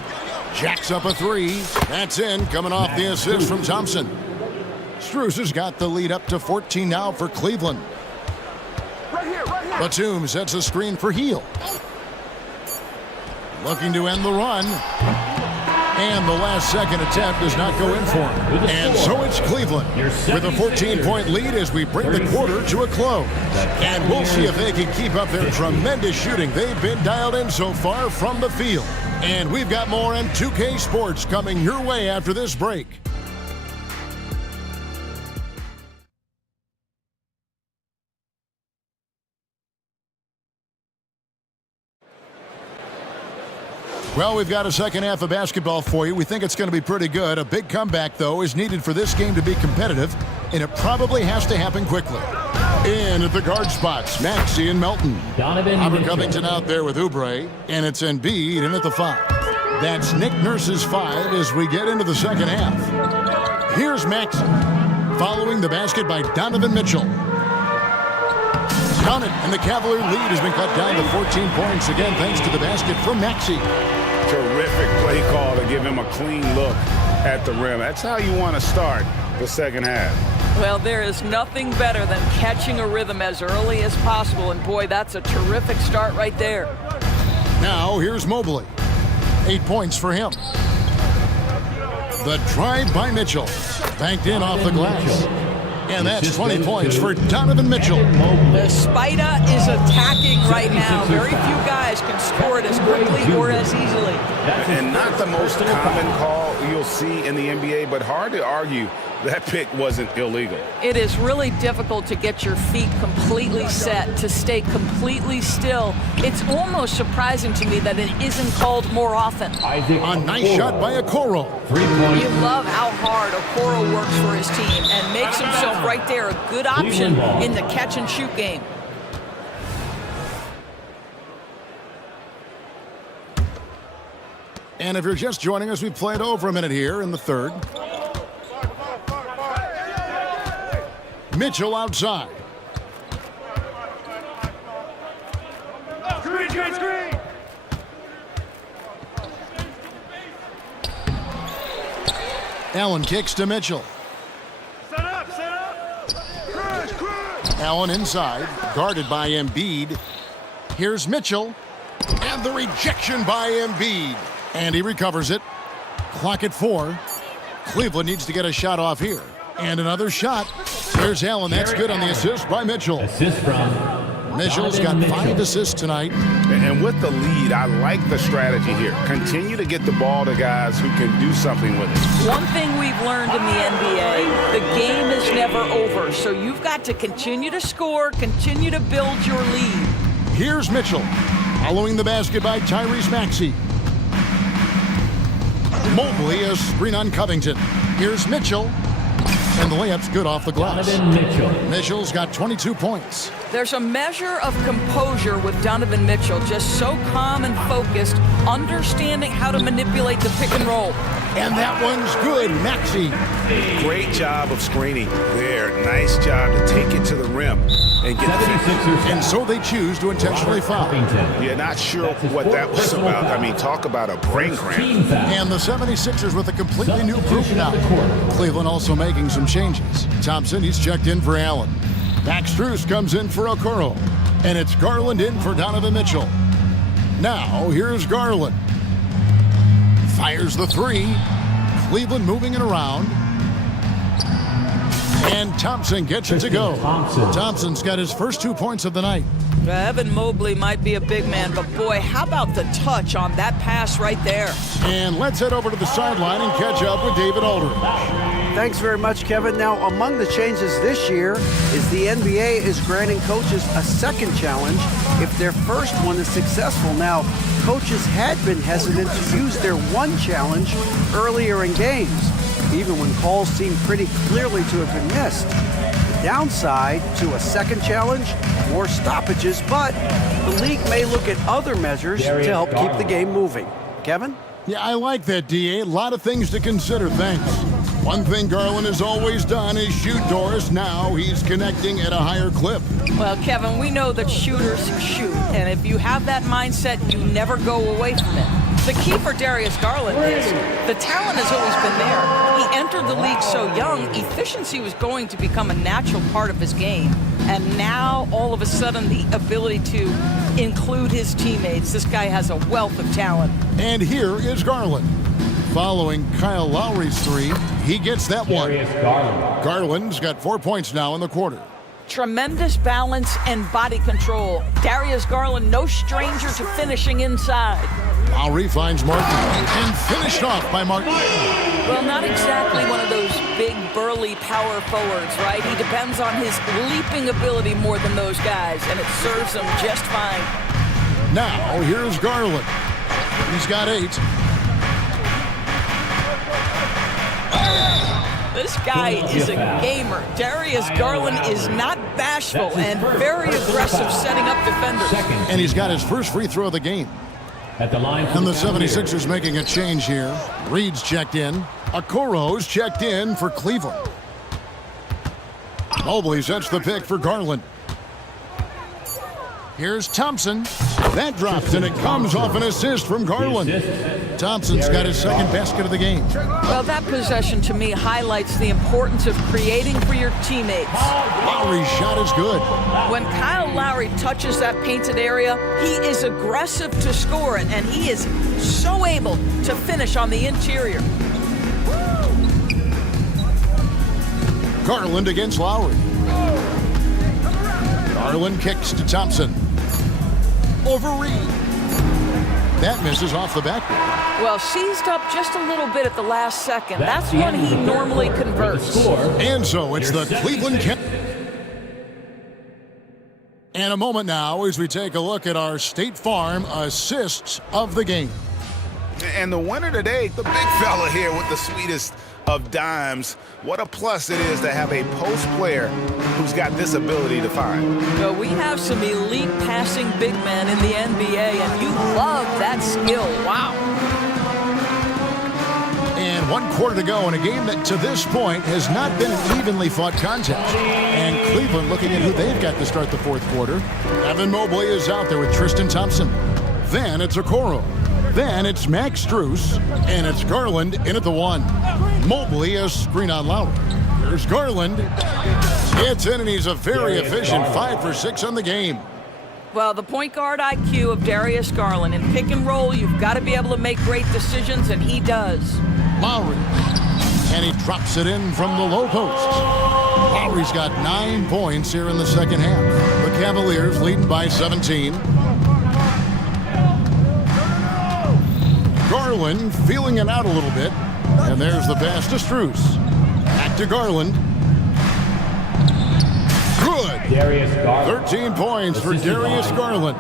Jacks up a 3. That's in, coming off the assist from Thompson. Strus has got the lead up to 14 now for Cleveland. Batum sets a screen for Hield. Looking to end the run. And the last second attempt does not go in for him. And so it's Cleveland with a 14-point lead as we bring the quarter to a close. And we'll see if they can keep up their tremendous shooting they've been dialed in so far from the field. And we've got more on 2K Sports coming your way after this break. Well, we've got a second half of basketball for you. We think it's going to be pretty good. A big comeback, though, is needed for this game to be competitive, and it probably has to happen quickly. In at the guard spots, Maxey and Melton. Robert Covington out there with Oubre, and it's Embiid in at the 5. That's Nick Nurse's 5 as we get into the second half. Here's Maxey, following the basket by Donovan Mitchell. Done it, and the Cavalier lead has been cut down to 14 points again thanks to the basket from Maxey. Terrific play call to give him a clean look at the rim. That's how you want to start the second half. Well, there is nothing better than catching a rhythm as early as possible, and boy, that's a terrific start right there. Now, here's Mobley. 8 points for him. The drive by Mitchell. Banked in off the glass. And that's 20 points for Donovan Mitchell. The Spider is attacking right now. Very few guys can score it as quickly or as easily. And not the most common call you'll see in the NBA, but hard to argue that pick wasn't illegal. It is really difficult to get your feet completely set, to stay completely still. It's almost surprising to me that it isn't called more often. A nice shot by Okoro. You love how hard Okoro works for his team and makes himself right there a good option in the catch and shoot game. And if you're just joining us, we've played over a minute here in the third. Mitchell outside. Screen, screen, screen. Allen kicks to Mitchell. Set up, set up. Crash, crash. Allen inside, guarded by Embiid. Here's Mitchell, and the rejection by Embiid. And he recovers it. Clock at 4. Cleveland needs to get a shot off here. And another shot. There's Allen. That's good on the assist by Mitchell. Assist from Mitchell's got 5 assists tonight. And with the lead, I like the strategy here. Continue to get the ball to guys who can do something with it. One thing we've learned in the NBA, the game is never over. So you've got to continue to score, continue to build your lead. Here's Mitchell. Following the basket by Tyrese Maxey. Mobley, a screen on Covington. Here's Mitchell. And the layup's good off the glass. Mitchell's got 22 points. There's a measure of composure with Donovan Mitchell, just so calm and focused, understanding how to manipulate the pick and roll. And that one's good, Maxey. Great job of screening there. Nice job to take it to the rim and get the And so they choose to intentionally foul. Yeah, not sure what that was about. I mean, talk about a brain cramp. And the 76ers with a completely new group now. Cleveland also making some changes. Thompson, he's checked in for Allen. Max Strus comes in for Okoro. And it's Garland in for Donovan Mitchell. Now, here's Garland. Fires the 3. Cleveland moving it around. And Thompson gets it to go. Thompson's got his first 2 points of the night. Evan Mobley might be a big man, but boy, how about the touch on that pass right there? And let's head over to the sideline and catch up with David Aldridge. Thanks very much, Kevin. Now, among the changes this year is the NBA is granting coaches a second challenge if their first one is successful. Now, coaches had been hesitant to use their one challenge earlier in games, even when calls seemed pretty clearly to have been missed. The downside to a second challenge, more stoppages, but the league may look at other measures to help keep the game moving. Kevin? Yeah, I like that, DA. A lot of things to consider, thanks. One thing Garland has always done is shoot, Doris. Now he's connecting at a higher clip. Well, Kevin, we know that shooters shoot, and if you have that mindset, you never go away from it. The key for Darius Garland is the talent has always been there. He entered the league so young, efficiency was going to become a natural part of his game. And now, all of a sudden, the ability to include his teammates. This guy has a wealth of talent. And here is Garland. Following Kyle Lowry's 3, he gets that one. Garland's got 4 points now in the quarter. Tremendous balance and body control. Darius Garland, no stranger to finishing inside. Lowry finds Martin and finished off by Martin. Well, not exactly one of those big, burly power forwards, right? He depends on his leaping ability more than those guys, and it serves him just fine. Now, here's Garland. He's got 8. This guy is a gamer. Darius Garland is not bashful and very aggressive setting up defenders. And he's got his first free throw of the game. At the line and the 76ers making a change here. Reed's checked in. Okoro's checked in for Cleveland. Mobley sets the pick for Garland. Here's Thompson. That drops, and it comes off an assist from Garland. Thompson's got his second basket of the game. Well, that possession to me highlights the importance of creating for your teammates. Lowry's shot is good. When Kyle Lowry touches that painted area, he is aggressive to score it, and he is so able to finish on the interior. Garland against Lowry. Garland kicks to Thompson. Over Reed. That misses off the backboard. Well, seized up just a little bit at the last second. That's when he normally converts. And so it's the Cleveland And a moment now as we take a look at our State Farm assists of the game. And the winner today, the big fella here with the sweetest of dimes. What a plus it is to have a post player who's got this ability to find. Well, we have some elite passing big men in the NBA, and you love that skill. Wow. And 1 quarter to go in a game that to this point has not been an evenly fought contest. And Cleveland looking at who they've got to start the fourth quarter. Evan Mobley is out there with Tristan Thompson. Then it's Okoro. Then it's Max Strus, and it's Garland in at the 1. Mobley a screen on Lowry. There's Garland. It's in, and he's a very efficient 5 for 6 on the game. Well, the point guard IQ of Darius Garland. In pick and roll, you've got to be able to make great decisions, and he does. Lowry. And he drops it in from the low post. Lowry's got 9 points here in the second half. The Cavaliers leading by 17. Garland feeling it out a little bit. And there's the pass to Strus. Back to Garland. Good. Darius Garland. 13 points for Darius Garland.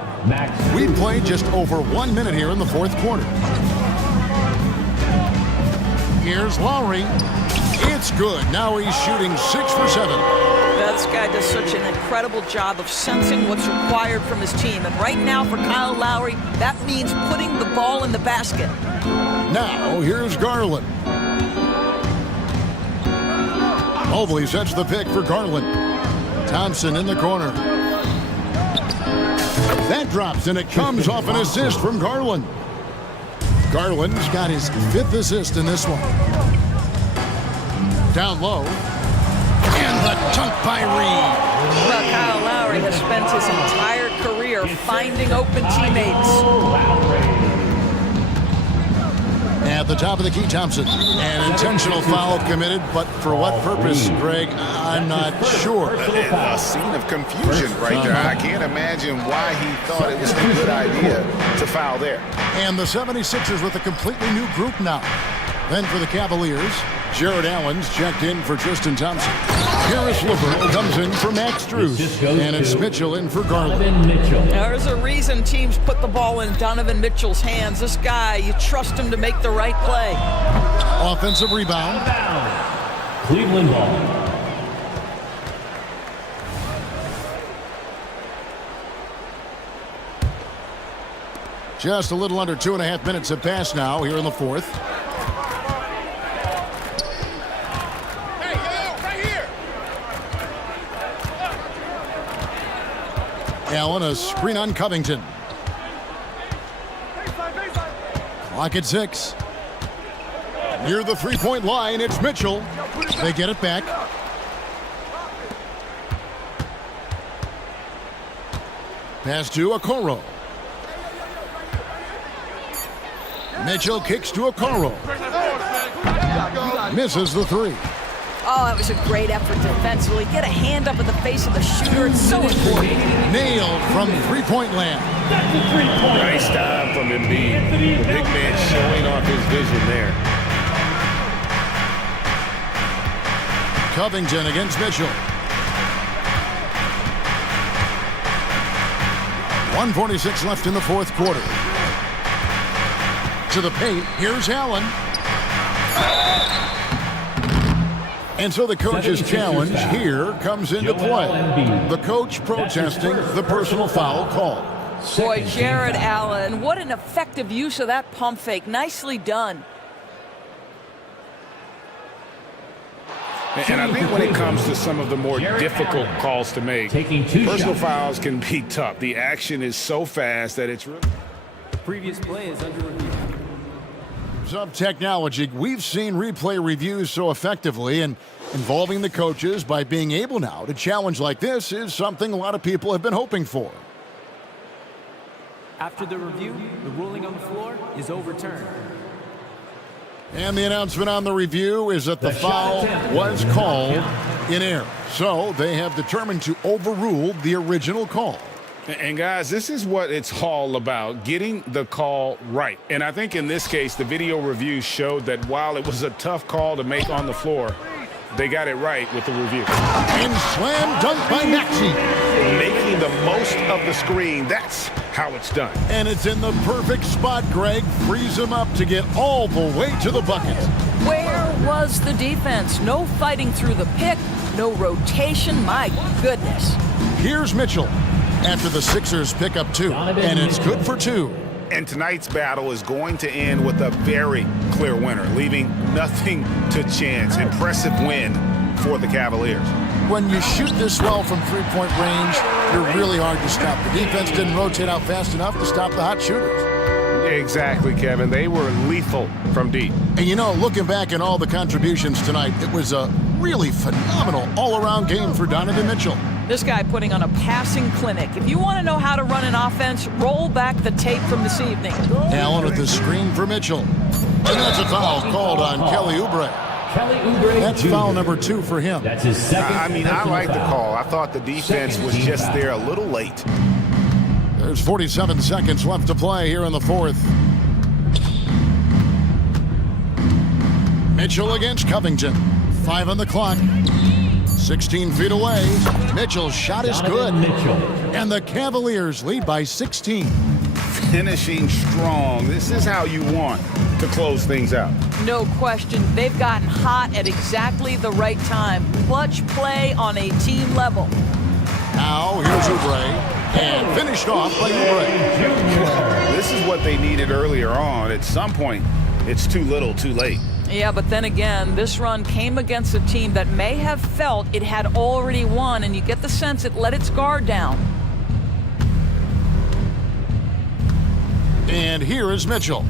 We played just over 1 minute here in the fourth quarter. Here's Lowry. It's good. Now he's shooting 6 for 7. This guy does such an incredible job of sensing what's required from his team. And right now for Kyle Lowry, that means putting the ball in the basket. Now here's Garland. Mobley sets the pick for Garland. Thompson in the corner. That drops, and it comes off an assist from Garland. Garland's got his 5th assist in this one. Down low. And the dunk by Reed. Well, Kyle Lowry has spent his entire career finding open teammates. At the top of the key, Thompson. An intentional foul committed, but for what purpose, Greg? I'm not sure. A scene of confusion right there. I can't imagine why he thought it was a good idea to foul there. And the 76ers with a completely new group now. Then for the Cavaliers, Jared Allen's checked in for Tristan Thompson. Harris LeVert comes in for Max Strus. And it's Mitchell in for Garland. There's a reason teams put the ball in Donovan Mitchell's hands. This guy, you trust him to make the right play. Offensive rebound. Cleveland ball. Just a little under 2.5 minutes have passed now here in the fourth. Allen, a screen on Covington. Clock at 6. Near the three-point line, it's Mitchell. They get it back. Pass to Okoro. Mitchell kicks to Okoro. Misses the 3. Oh, that was a great effort defensively. Get a hand up in the face of the shooter. It's so important. Nailed from three-point land. Nice time from Embiid. The big man showing off his vision there. Covington against Mitchell. 1:46 left in the fourth quarter. To the paint, here's Allen. And so the coach's challenge here comes into play. The coach protesting the personal foul call. Boy, Jared Allen, what an effective use of that pump fake. Nicely done. And I think when it comes to some of the more difficult calls to make, personal fouls can be tough. The action is so fast that it's really... The previous play is under review. Some technology. We've seen replay reviews so effectively, and involving the coaches by being able now to challenge like this is something a lot of people have been hoping for. After the review, the ruling on the floor is overturned. And the announcement on the review is that the foul was called in error. So they have determined to overrule the original call. And guys, this is what it's all about, getting the call right. And I think in this case, the video review showed that while it was a tough call to make on the floor, they got it right with the review. And slam dunk by Maxey. Making the most of the screen. That's how it's done. And it's in the perfect spot, Greg. Frees him up to get all the way to the bucket. Where was the defense? No fighting through the pick, no rotation. My goodness. Here's Mitchell after the Sixers pick up 2, and it's good for 2. And tonight's battle is going to end with a very clear winner, leaving nothing to chance. Impressive win for the Cavaliers. When you shoot this well from three-point range, you're really hard to stop. The defense didn't rotate out fast enough to stop the hot shooters. Exactly, Kevin. They were lethal from deep. And you know, looking back at all the contributions tonight, it was a really phenomenal all-around game for Donovan Mitchell. This guy putting on a passing clinic. If you want to know how to run an offense, roll back the tape from this evening. Allen with the screen for Mitchell. And that's a foul called on Kelly Oubre. That's foul number 2 for him. That's his second. I mean, I like the call. I thought the defense was just there a little late. There's 47 seconds left to play here in the fourth. Mitchell against Covington. 5 on the clock. 16 feet away. Mitchell's shot is good. And the Cavaliers lead by 16. Finishing strong. This is how you want to close things out. No question. They've gotten hot at exactly the right time. Clutch play on a team level. Now here's Oubre. And finished off by Oubre. This is what they needed earlier on. At some point, it's too little, too late. Yeah, but then again, this run came against a team that may have felt it had already won, and you get the sense it let its guard down. And here is Mitchell.